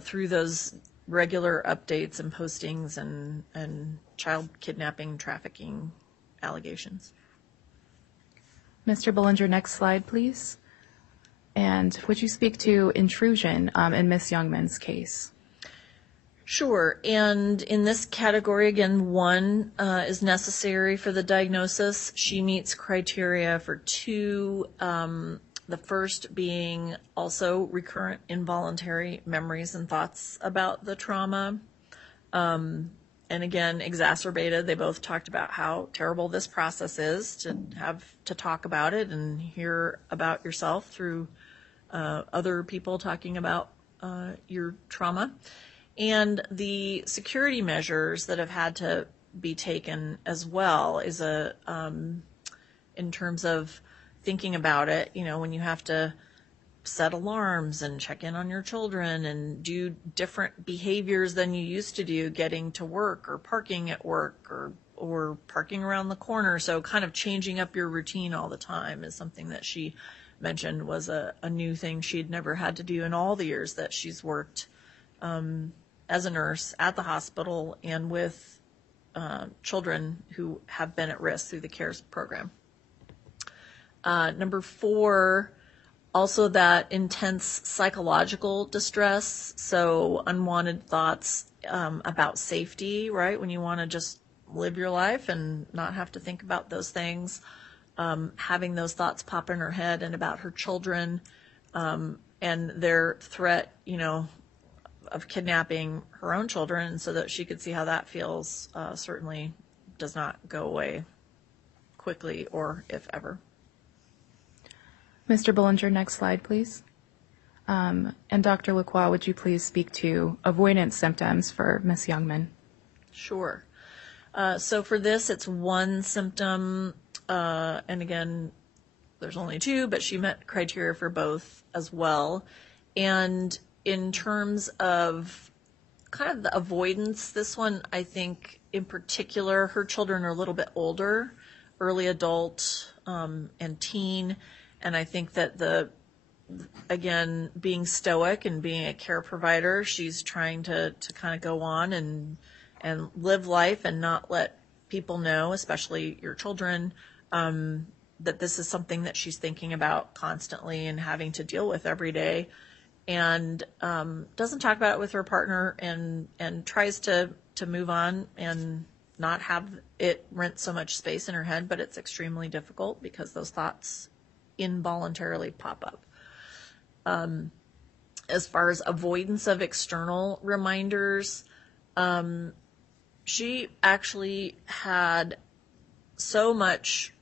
through those regular updates and postings and child kidnapping, trafficking allegations. Mr. Bullinger, next slide, please. And would you speak to intrusion in Ms. Youngman's case? Sure. And in this category, again, 1 is necessary for the diagnosis. She meets criteria for 2, the first being also recurrent involuntary memories and thoughts about the trauma. And again, exacerbated. They both talked about how terrible this process is, to have to talk about it and hear about yourself through other people talking about your trauma. And the security measures that have had to be taken as well is in terms of thinking about it, when you have to set alarms and check in on your children and do different behaviors than you used to do, getting to work or parking at work or parking around the corner. So kind of changing up your routine all the time is something that she mentioned was a new thing she'd never had to do in all the years that she's worked as a nurse at the hospital and with children who have been at risk through the CARES program. Number 4, also that intense psychological distress, so unwanted thoughts about safety, right? When you want to just live your life and not have to think about those things, having those thoughts pop in her head and about her children and their threat, of kidnapping her own children so that she could see how that feels, certainly does not go away quickly or if ever. Mr. Bullinger, next slide, please. And Dr. Lacroix, would you please speak to avoidance symptoms for Ms. Youngman? Sure. So for this, it's 1 symptom, and again, there's only 2, but she met criteria for both as well. And in terms of kind of the avoidance, this one, I think in particular, her children are a little bit older, early adult and teen, and I think that again, being stoic and being a care provider, she's trying to kind of go on and live life and not let people know, especially your children, that this is something that she's thinking about constantly and having to deal with every day. And doesn't talk about it with her partner and tries to move on and not have it rent so much space in her head, but it's extremely difficult because those thoughts involuntarily pop up. As far as avoidance of external reminders, she actually had so much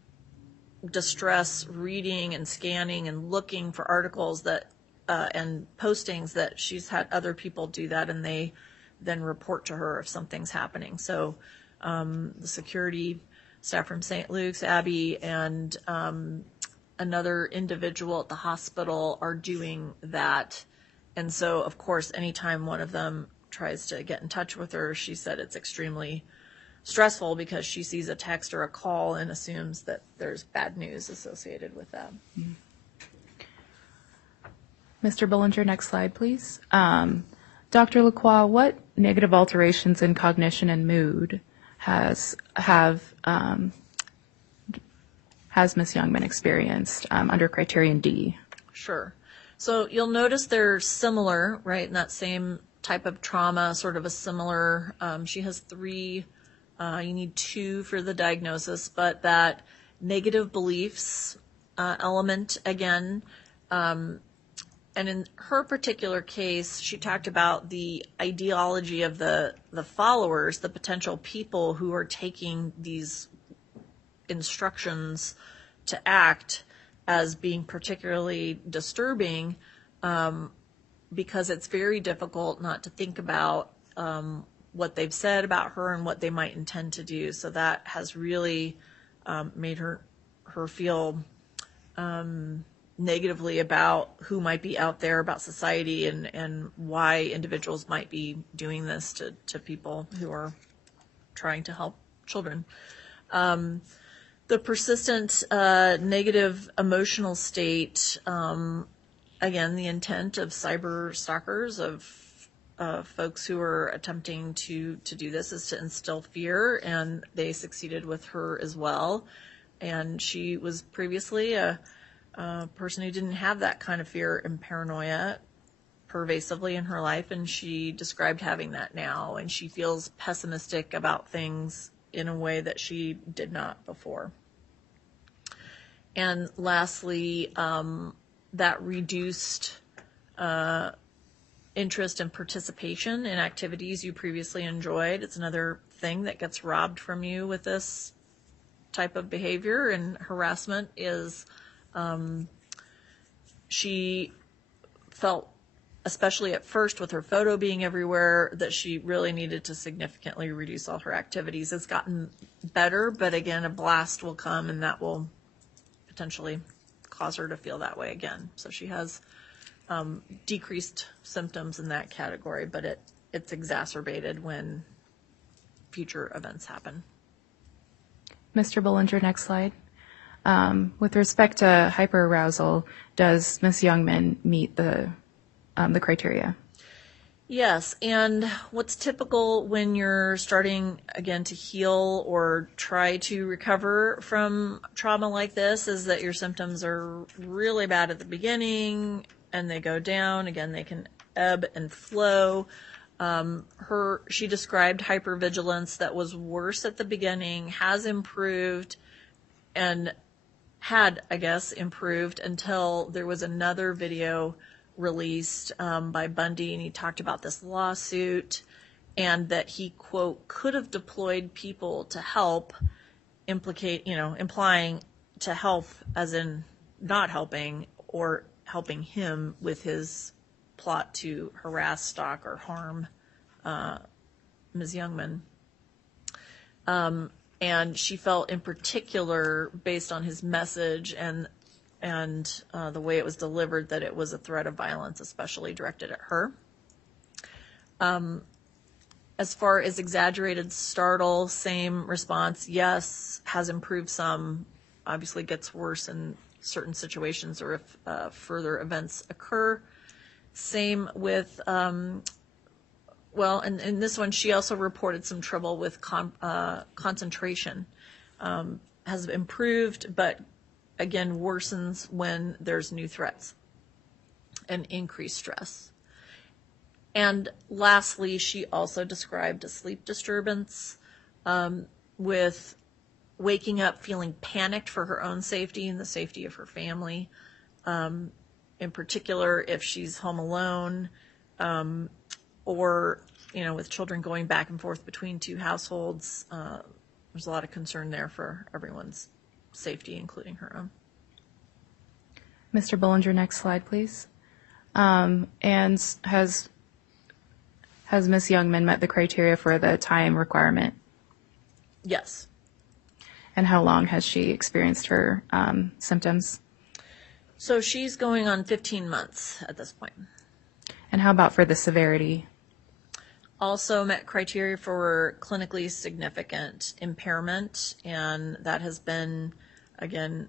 distress reading and scanning and looking for articles that and postings that she's had other people do that, and they then report to her if something's happening. So the security staff from St. Luke's, Abby, and another individual at the hospital are doing that. And so, of course, anytime one of them tries to get in touch with her, she said it's extremely stressful because she sees a text or a call and assumes that there's bad news associated with that. Mr. Bullinger, next slide, please. Dr. Lacroix, what negative alterations in cognition and mood has Ms. Youngman experienced under criterion D? Sure. So you'll notice they're similar, right, in that same type of trauma, sort of a similar, she has 3, you need 2 for the diagnosis, but that negative beliefs element again, and in her particular case, she talked about the ideology of the followers, the potential people who are taking these instructions to act as being particularly disturbing, because it's very difficult not to think about what they've said about her and what they might intend to do. So that has really made her feel negatively about who might be out there, about society, and why individuals might be doing this to people who are trying to help children. The persistent negative emotional state, again, the intent of cyber stalkers, of folks who are attempting to do this, is to instill fear, and they succeeded with her as well. And she was previously a person who didn't have that kind of fear and paranoia pervasively in her life, and she described having that now, and she feels pessimistic about things in a way that she did not before. And lastly, that reduced interest and participation in activities you previously enjoyed. It's another thing that gets robbed from you with this type of behavior and harassment is she felt, especially at first with her photo being everywhere, that she really needed to significantly reduce all her activities. It's gotten better, but again, a blast will come and that will potentially cause her to feel that way again. So she has decreased symptoms in that category, but it's exacerbated when future events happen. Mr. Bullinger, next slide. With respect to hyperarousal, does Ms. Youngman meet the criteria? Yes, and what's typical when you're starting again to heal or try to recover from trauma like this is that your symptoms are really bad at the beginning and they go down. Again, they can ebb and flow. She described hypervigilance that was worse at the beginning, has improved, and had, I guess, improved until there was another video released by Bundy, and he talked about this lawsuit and that he, quote, could have deployed people to help, implying to help as in not helping or helping him with his plot to harass, stalk, or harm Ms. Youngman. And she felt in particular, based on his message and the way it was delivered, that it was a threat of violence, especially directed at her. As far as exaggerated startle, same response, yes, has improved some, obviously gets worse in certain situations or if further events occur. Same with, and in this one, she also reported some trouble with concentration. Has improved, but again, worsens when there's new threats and increased stress. And lastly, she also described a sleep disturbance with waking up feeling panicked for her own safety and the safety of her family. In particular, if she's home alone or, with children going back and forth between two households, there's a lot of concern there for everyone's safety, including her own. Mr. Bullinger, next slide, please. And has Ms. Youngman met the criteria for the time requirement? Yes. And how long has she experienced her symptoms? So she's going on 15 months at this point. And how about for the severity? also met criteria for clinically significant impairment, and that has been, again,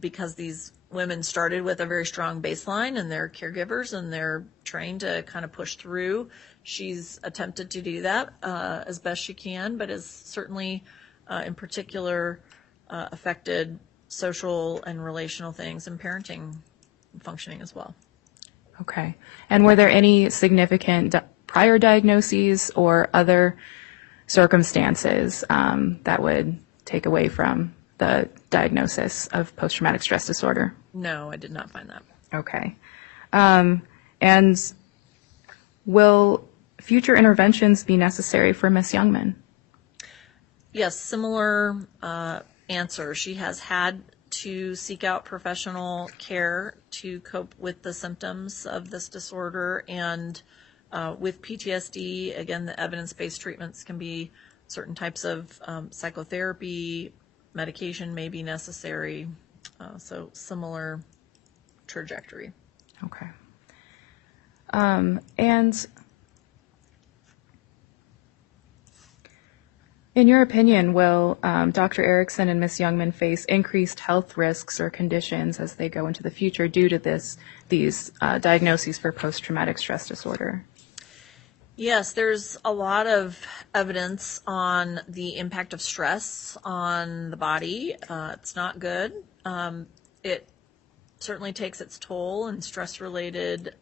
because these women started with a very strong baseline and they're caregivers and they're trained to kind of push through. She's attempted to do that as best she can, but has certainly, in particular, affected social and relational things and parenting functioning as well. Okay. And were there any significant prior diagnoses or other circumstances that would take away from the diagnosis of post-traumatic stress disorder? No, I did not find that. Okay. And will future interventions be necessary for Ms. Youngman? Yes, similar answer. She has had to seek out professional care to cope with the symptoms of this disorder. And with PTSD, again, the evidence-based treatments can be certain types of psychotherapy, medication may be necessary. So similar trajectory. Okay. And in your opinion, will Dr. Erickson and Ms. Youngman face increased health risks or conditions as they go into the future due to these diagnoses for post-traumatic stress disorder? Yes, there's a lot of evidence on the impact of stress on the body. It's not good. It certainly takes its toll, and stress-related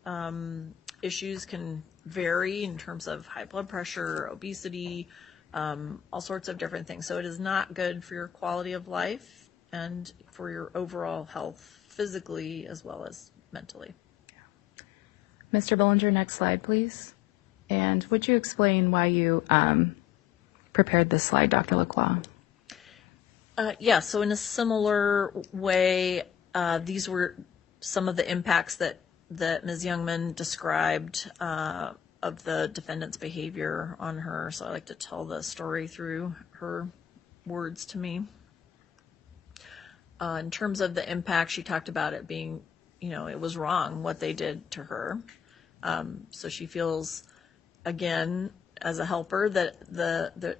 issues can vary in terms of high blood pressure, obesity, all sorts of different things. So it is not good for your quality of life and for your overall health, physically as well as mentally. Mr. Bollinger, next slide, please. And would you explain why you prepared this slide, Dr. Lacroix? Yeah, so in a similar way, these were some of the impacts that Ms. Youngman described of the defendant's behavior on her. So I like to tell the story through her words to me. In terms of the impact, she talked about it being, it was wrong what they did to her. So she feels, again, as a helper, that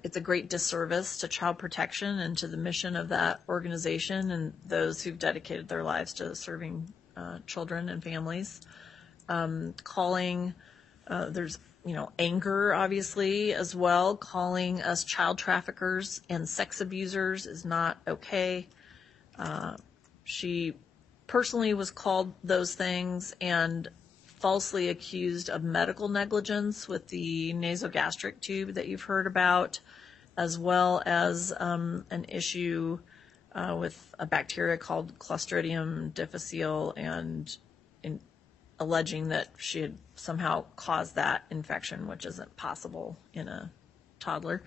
it's a great disservice to child protection and to the mission of that organization and those who've dedicated their lives to serving children and families. There's anger, obviously, as well. Calling us child traffickers and sex abusers is not okay. She personally was called those things and falsely accused of medical negligence with the nasogastric tube that you've heard about, as well as an issue with a bacteria called Clostridium difficile, and alleging that she had somehow caused that infection, which isn't possible in a toddler.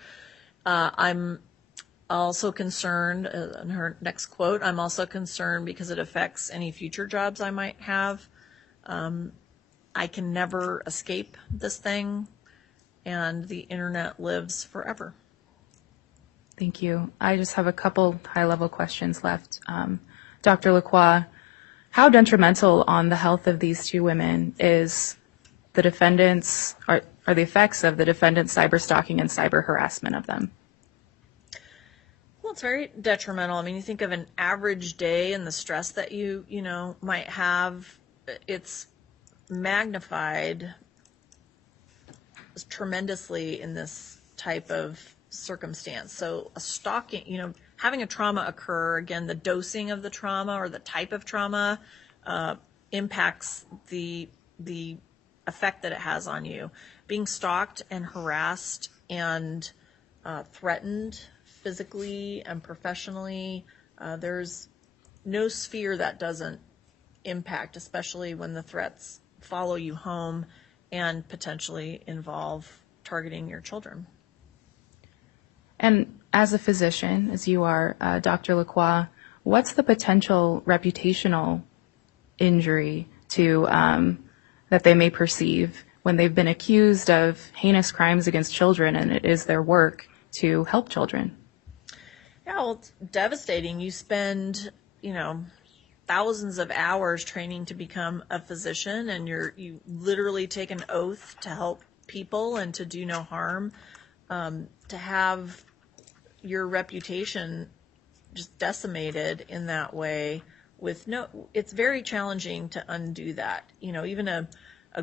I'm also concerned, in her next quote, I'm also concerned because it affects any future jobs I might have. I can never escape this thing, and the internet lives forever. Thank you. I just have a couple high-level questions left. Dr. Lacroix, how detrimental on the health of these two women is the defendants, are the effects of the defendant's cyberstalking and cyber harassment of them? Well, it's very detrimental. I mean, you think of an average day and the stress that you might have, it's magnified tremendously in this type of circumstance. So a stalking, having a trauma occur, again, the dosing of the trauma or the type of trauma impacts the effect that it has on you. Being stalked and harassed and threatened physically and professionally, there's no sphere that doesn't impact, especially when the threats follow you home and potentially involve targeting your children. And as a physician, as you are, Dr. Lacroix, what's the potential reputational injury to that they may perceive when they've been accused of heinous crimes against children and it is their work to help children? Yeah, well, it's devastating. You spend, thousands of hours training to become a physician, and you literally take an oath to help people and to do no harm, to have your reputation just decimated in that way with it's very challenging to undo that. Even a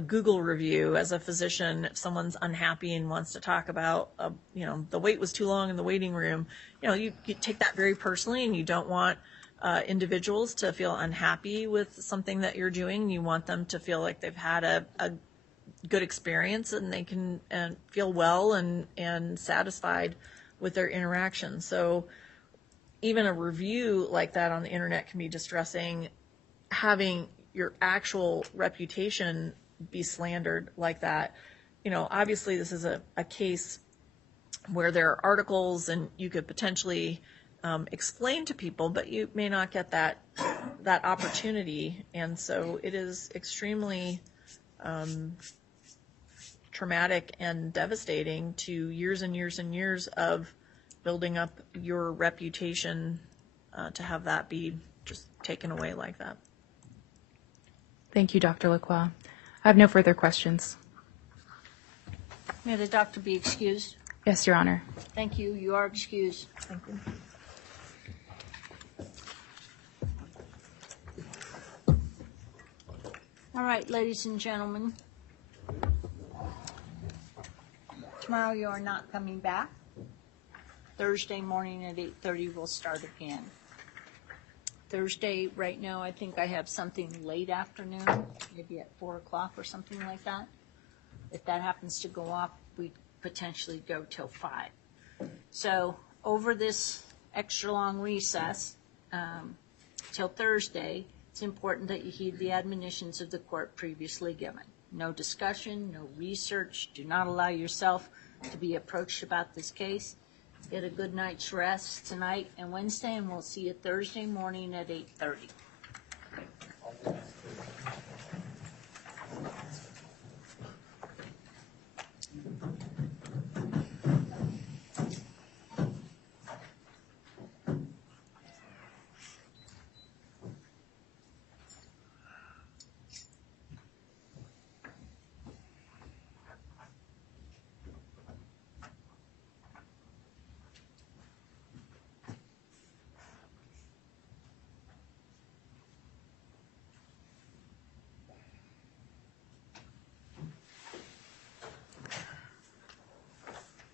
Google review as a physician, if someone's unhappy and wants to talk about, the wait was too long in the waiting room, you take that very personally, and you don't want individuals to feel unhappy with something that you're doing. You want them to feel like they've had a good experience and they can feel well and satisfied with their interaction. So even a review like that on the internet can be distressing. Having your actual reputation be slandered like that, obviously this is a case where there are articles and you could potentially explain to people, but you may not get that opportunity. And so it is extremely traumatic and devastating to years and years and years of building up your reputation, to have that be just taken away like that. Thank you, Dr. Lacroix. I have no further questions. May the doctor be excused? Yes, Your Honor. Thank you. You are excused. Thank you. All right, ladies and gentlemen. Tomorrow you are not coming back. Thursday morning at 8:30 we'll start again. Thursday, right now, I think I have something late afternoon, maybe at 4 o'clock or something like that. If that happens to go off, we potentially go till 5. So over this extra long recess till Thursday, it's important that you heed the admonitions of the court previously given. No discussion, no research. Do not allow yourself to be approached about this case. Get a good night's rest tonight and Wednesday, and we'll see you Thursday morning at 8:30.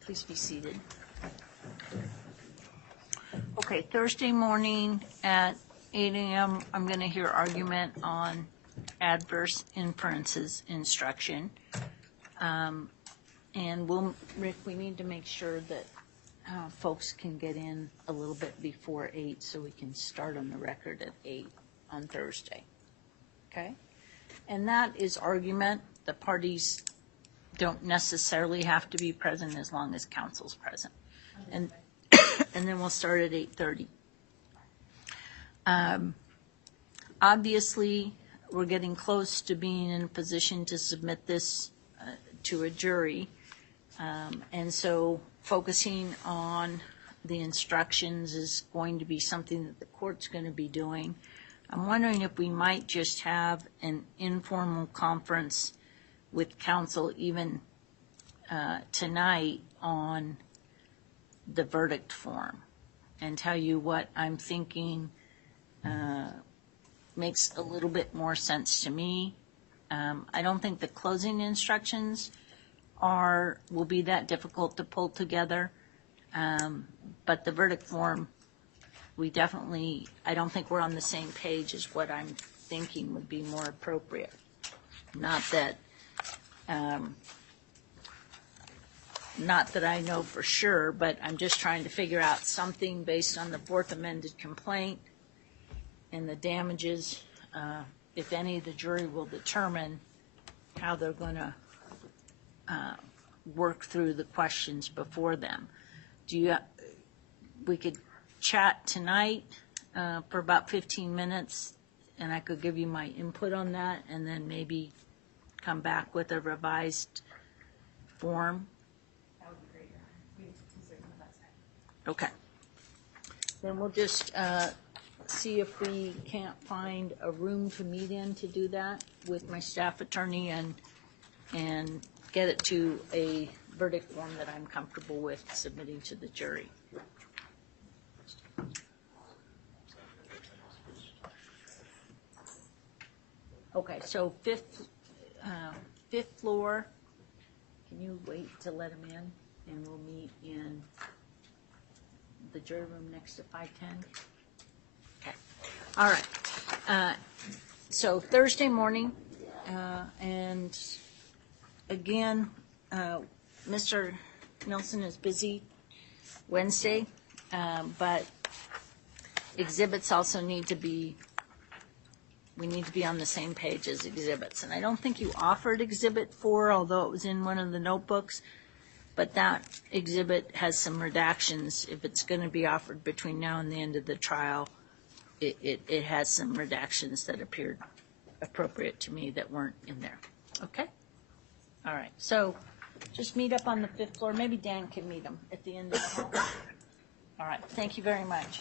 Please be seated. Okay, Thursday morning at 8 a.m., I'm going to hear argument on adverse inferences instruction. And Rick, we need to make sure that folks can get in a little bit before 8 so we can start on the record at 8 on Thursday. Okay? And that is argument. The parties don't necessarily have to be present as long as counsel's present. And then we'll start at 8:30. Obviously, we're getting close to being in a position to submit this to a jury. And so focusing on the instructions is going to be something that the court's going to be doing. I'm wondering if we might just have an informal conference with counsel even tonight on the verdict form and tell you what I'm thinking makes a little bit more sense to me. I don't think the closing instructions will be that difficult to pull together, but the verdict form, I don't think we're on the same page as what I'm thinking would be more appropriate. Not that I know for sure, but I'm just trying to figure out something based on the fourth amended complaint and the damages, if any, the jury will determine how they're going to work through the questions before them. We could chat tonight for about 15 minutes, and I could give you my input on that, and then maybe come back with a revised form. That would be great. Okay. Then we'll just see if we can't find a room to meet in to do that with my staff attorney and get it to a verdict form that I'm comfortable with submitting to the jury. Okay, so fifth floor, can you wait to let him in? And we'll meet in the jury room next to 510? Okay, all right. So Thursday morning, and again, Mr. Nelson is busy Wednesday, but exhibits also need to be, we need to be on the same page as exhibits. And I don't think you offered exhibit 4, although it was in one of the notebooks, but that exhibit has some redactions. If it's going to be offered between now and the end of the trial, it has some redactions that appeared appropriate to me that weren't in there. Okay? All right. So just meet up on the 5th floor. Maybe Dan can meet them at the end of the hall. All right. Thank you very much.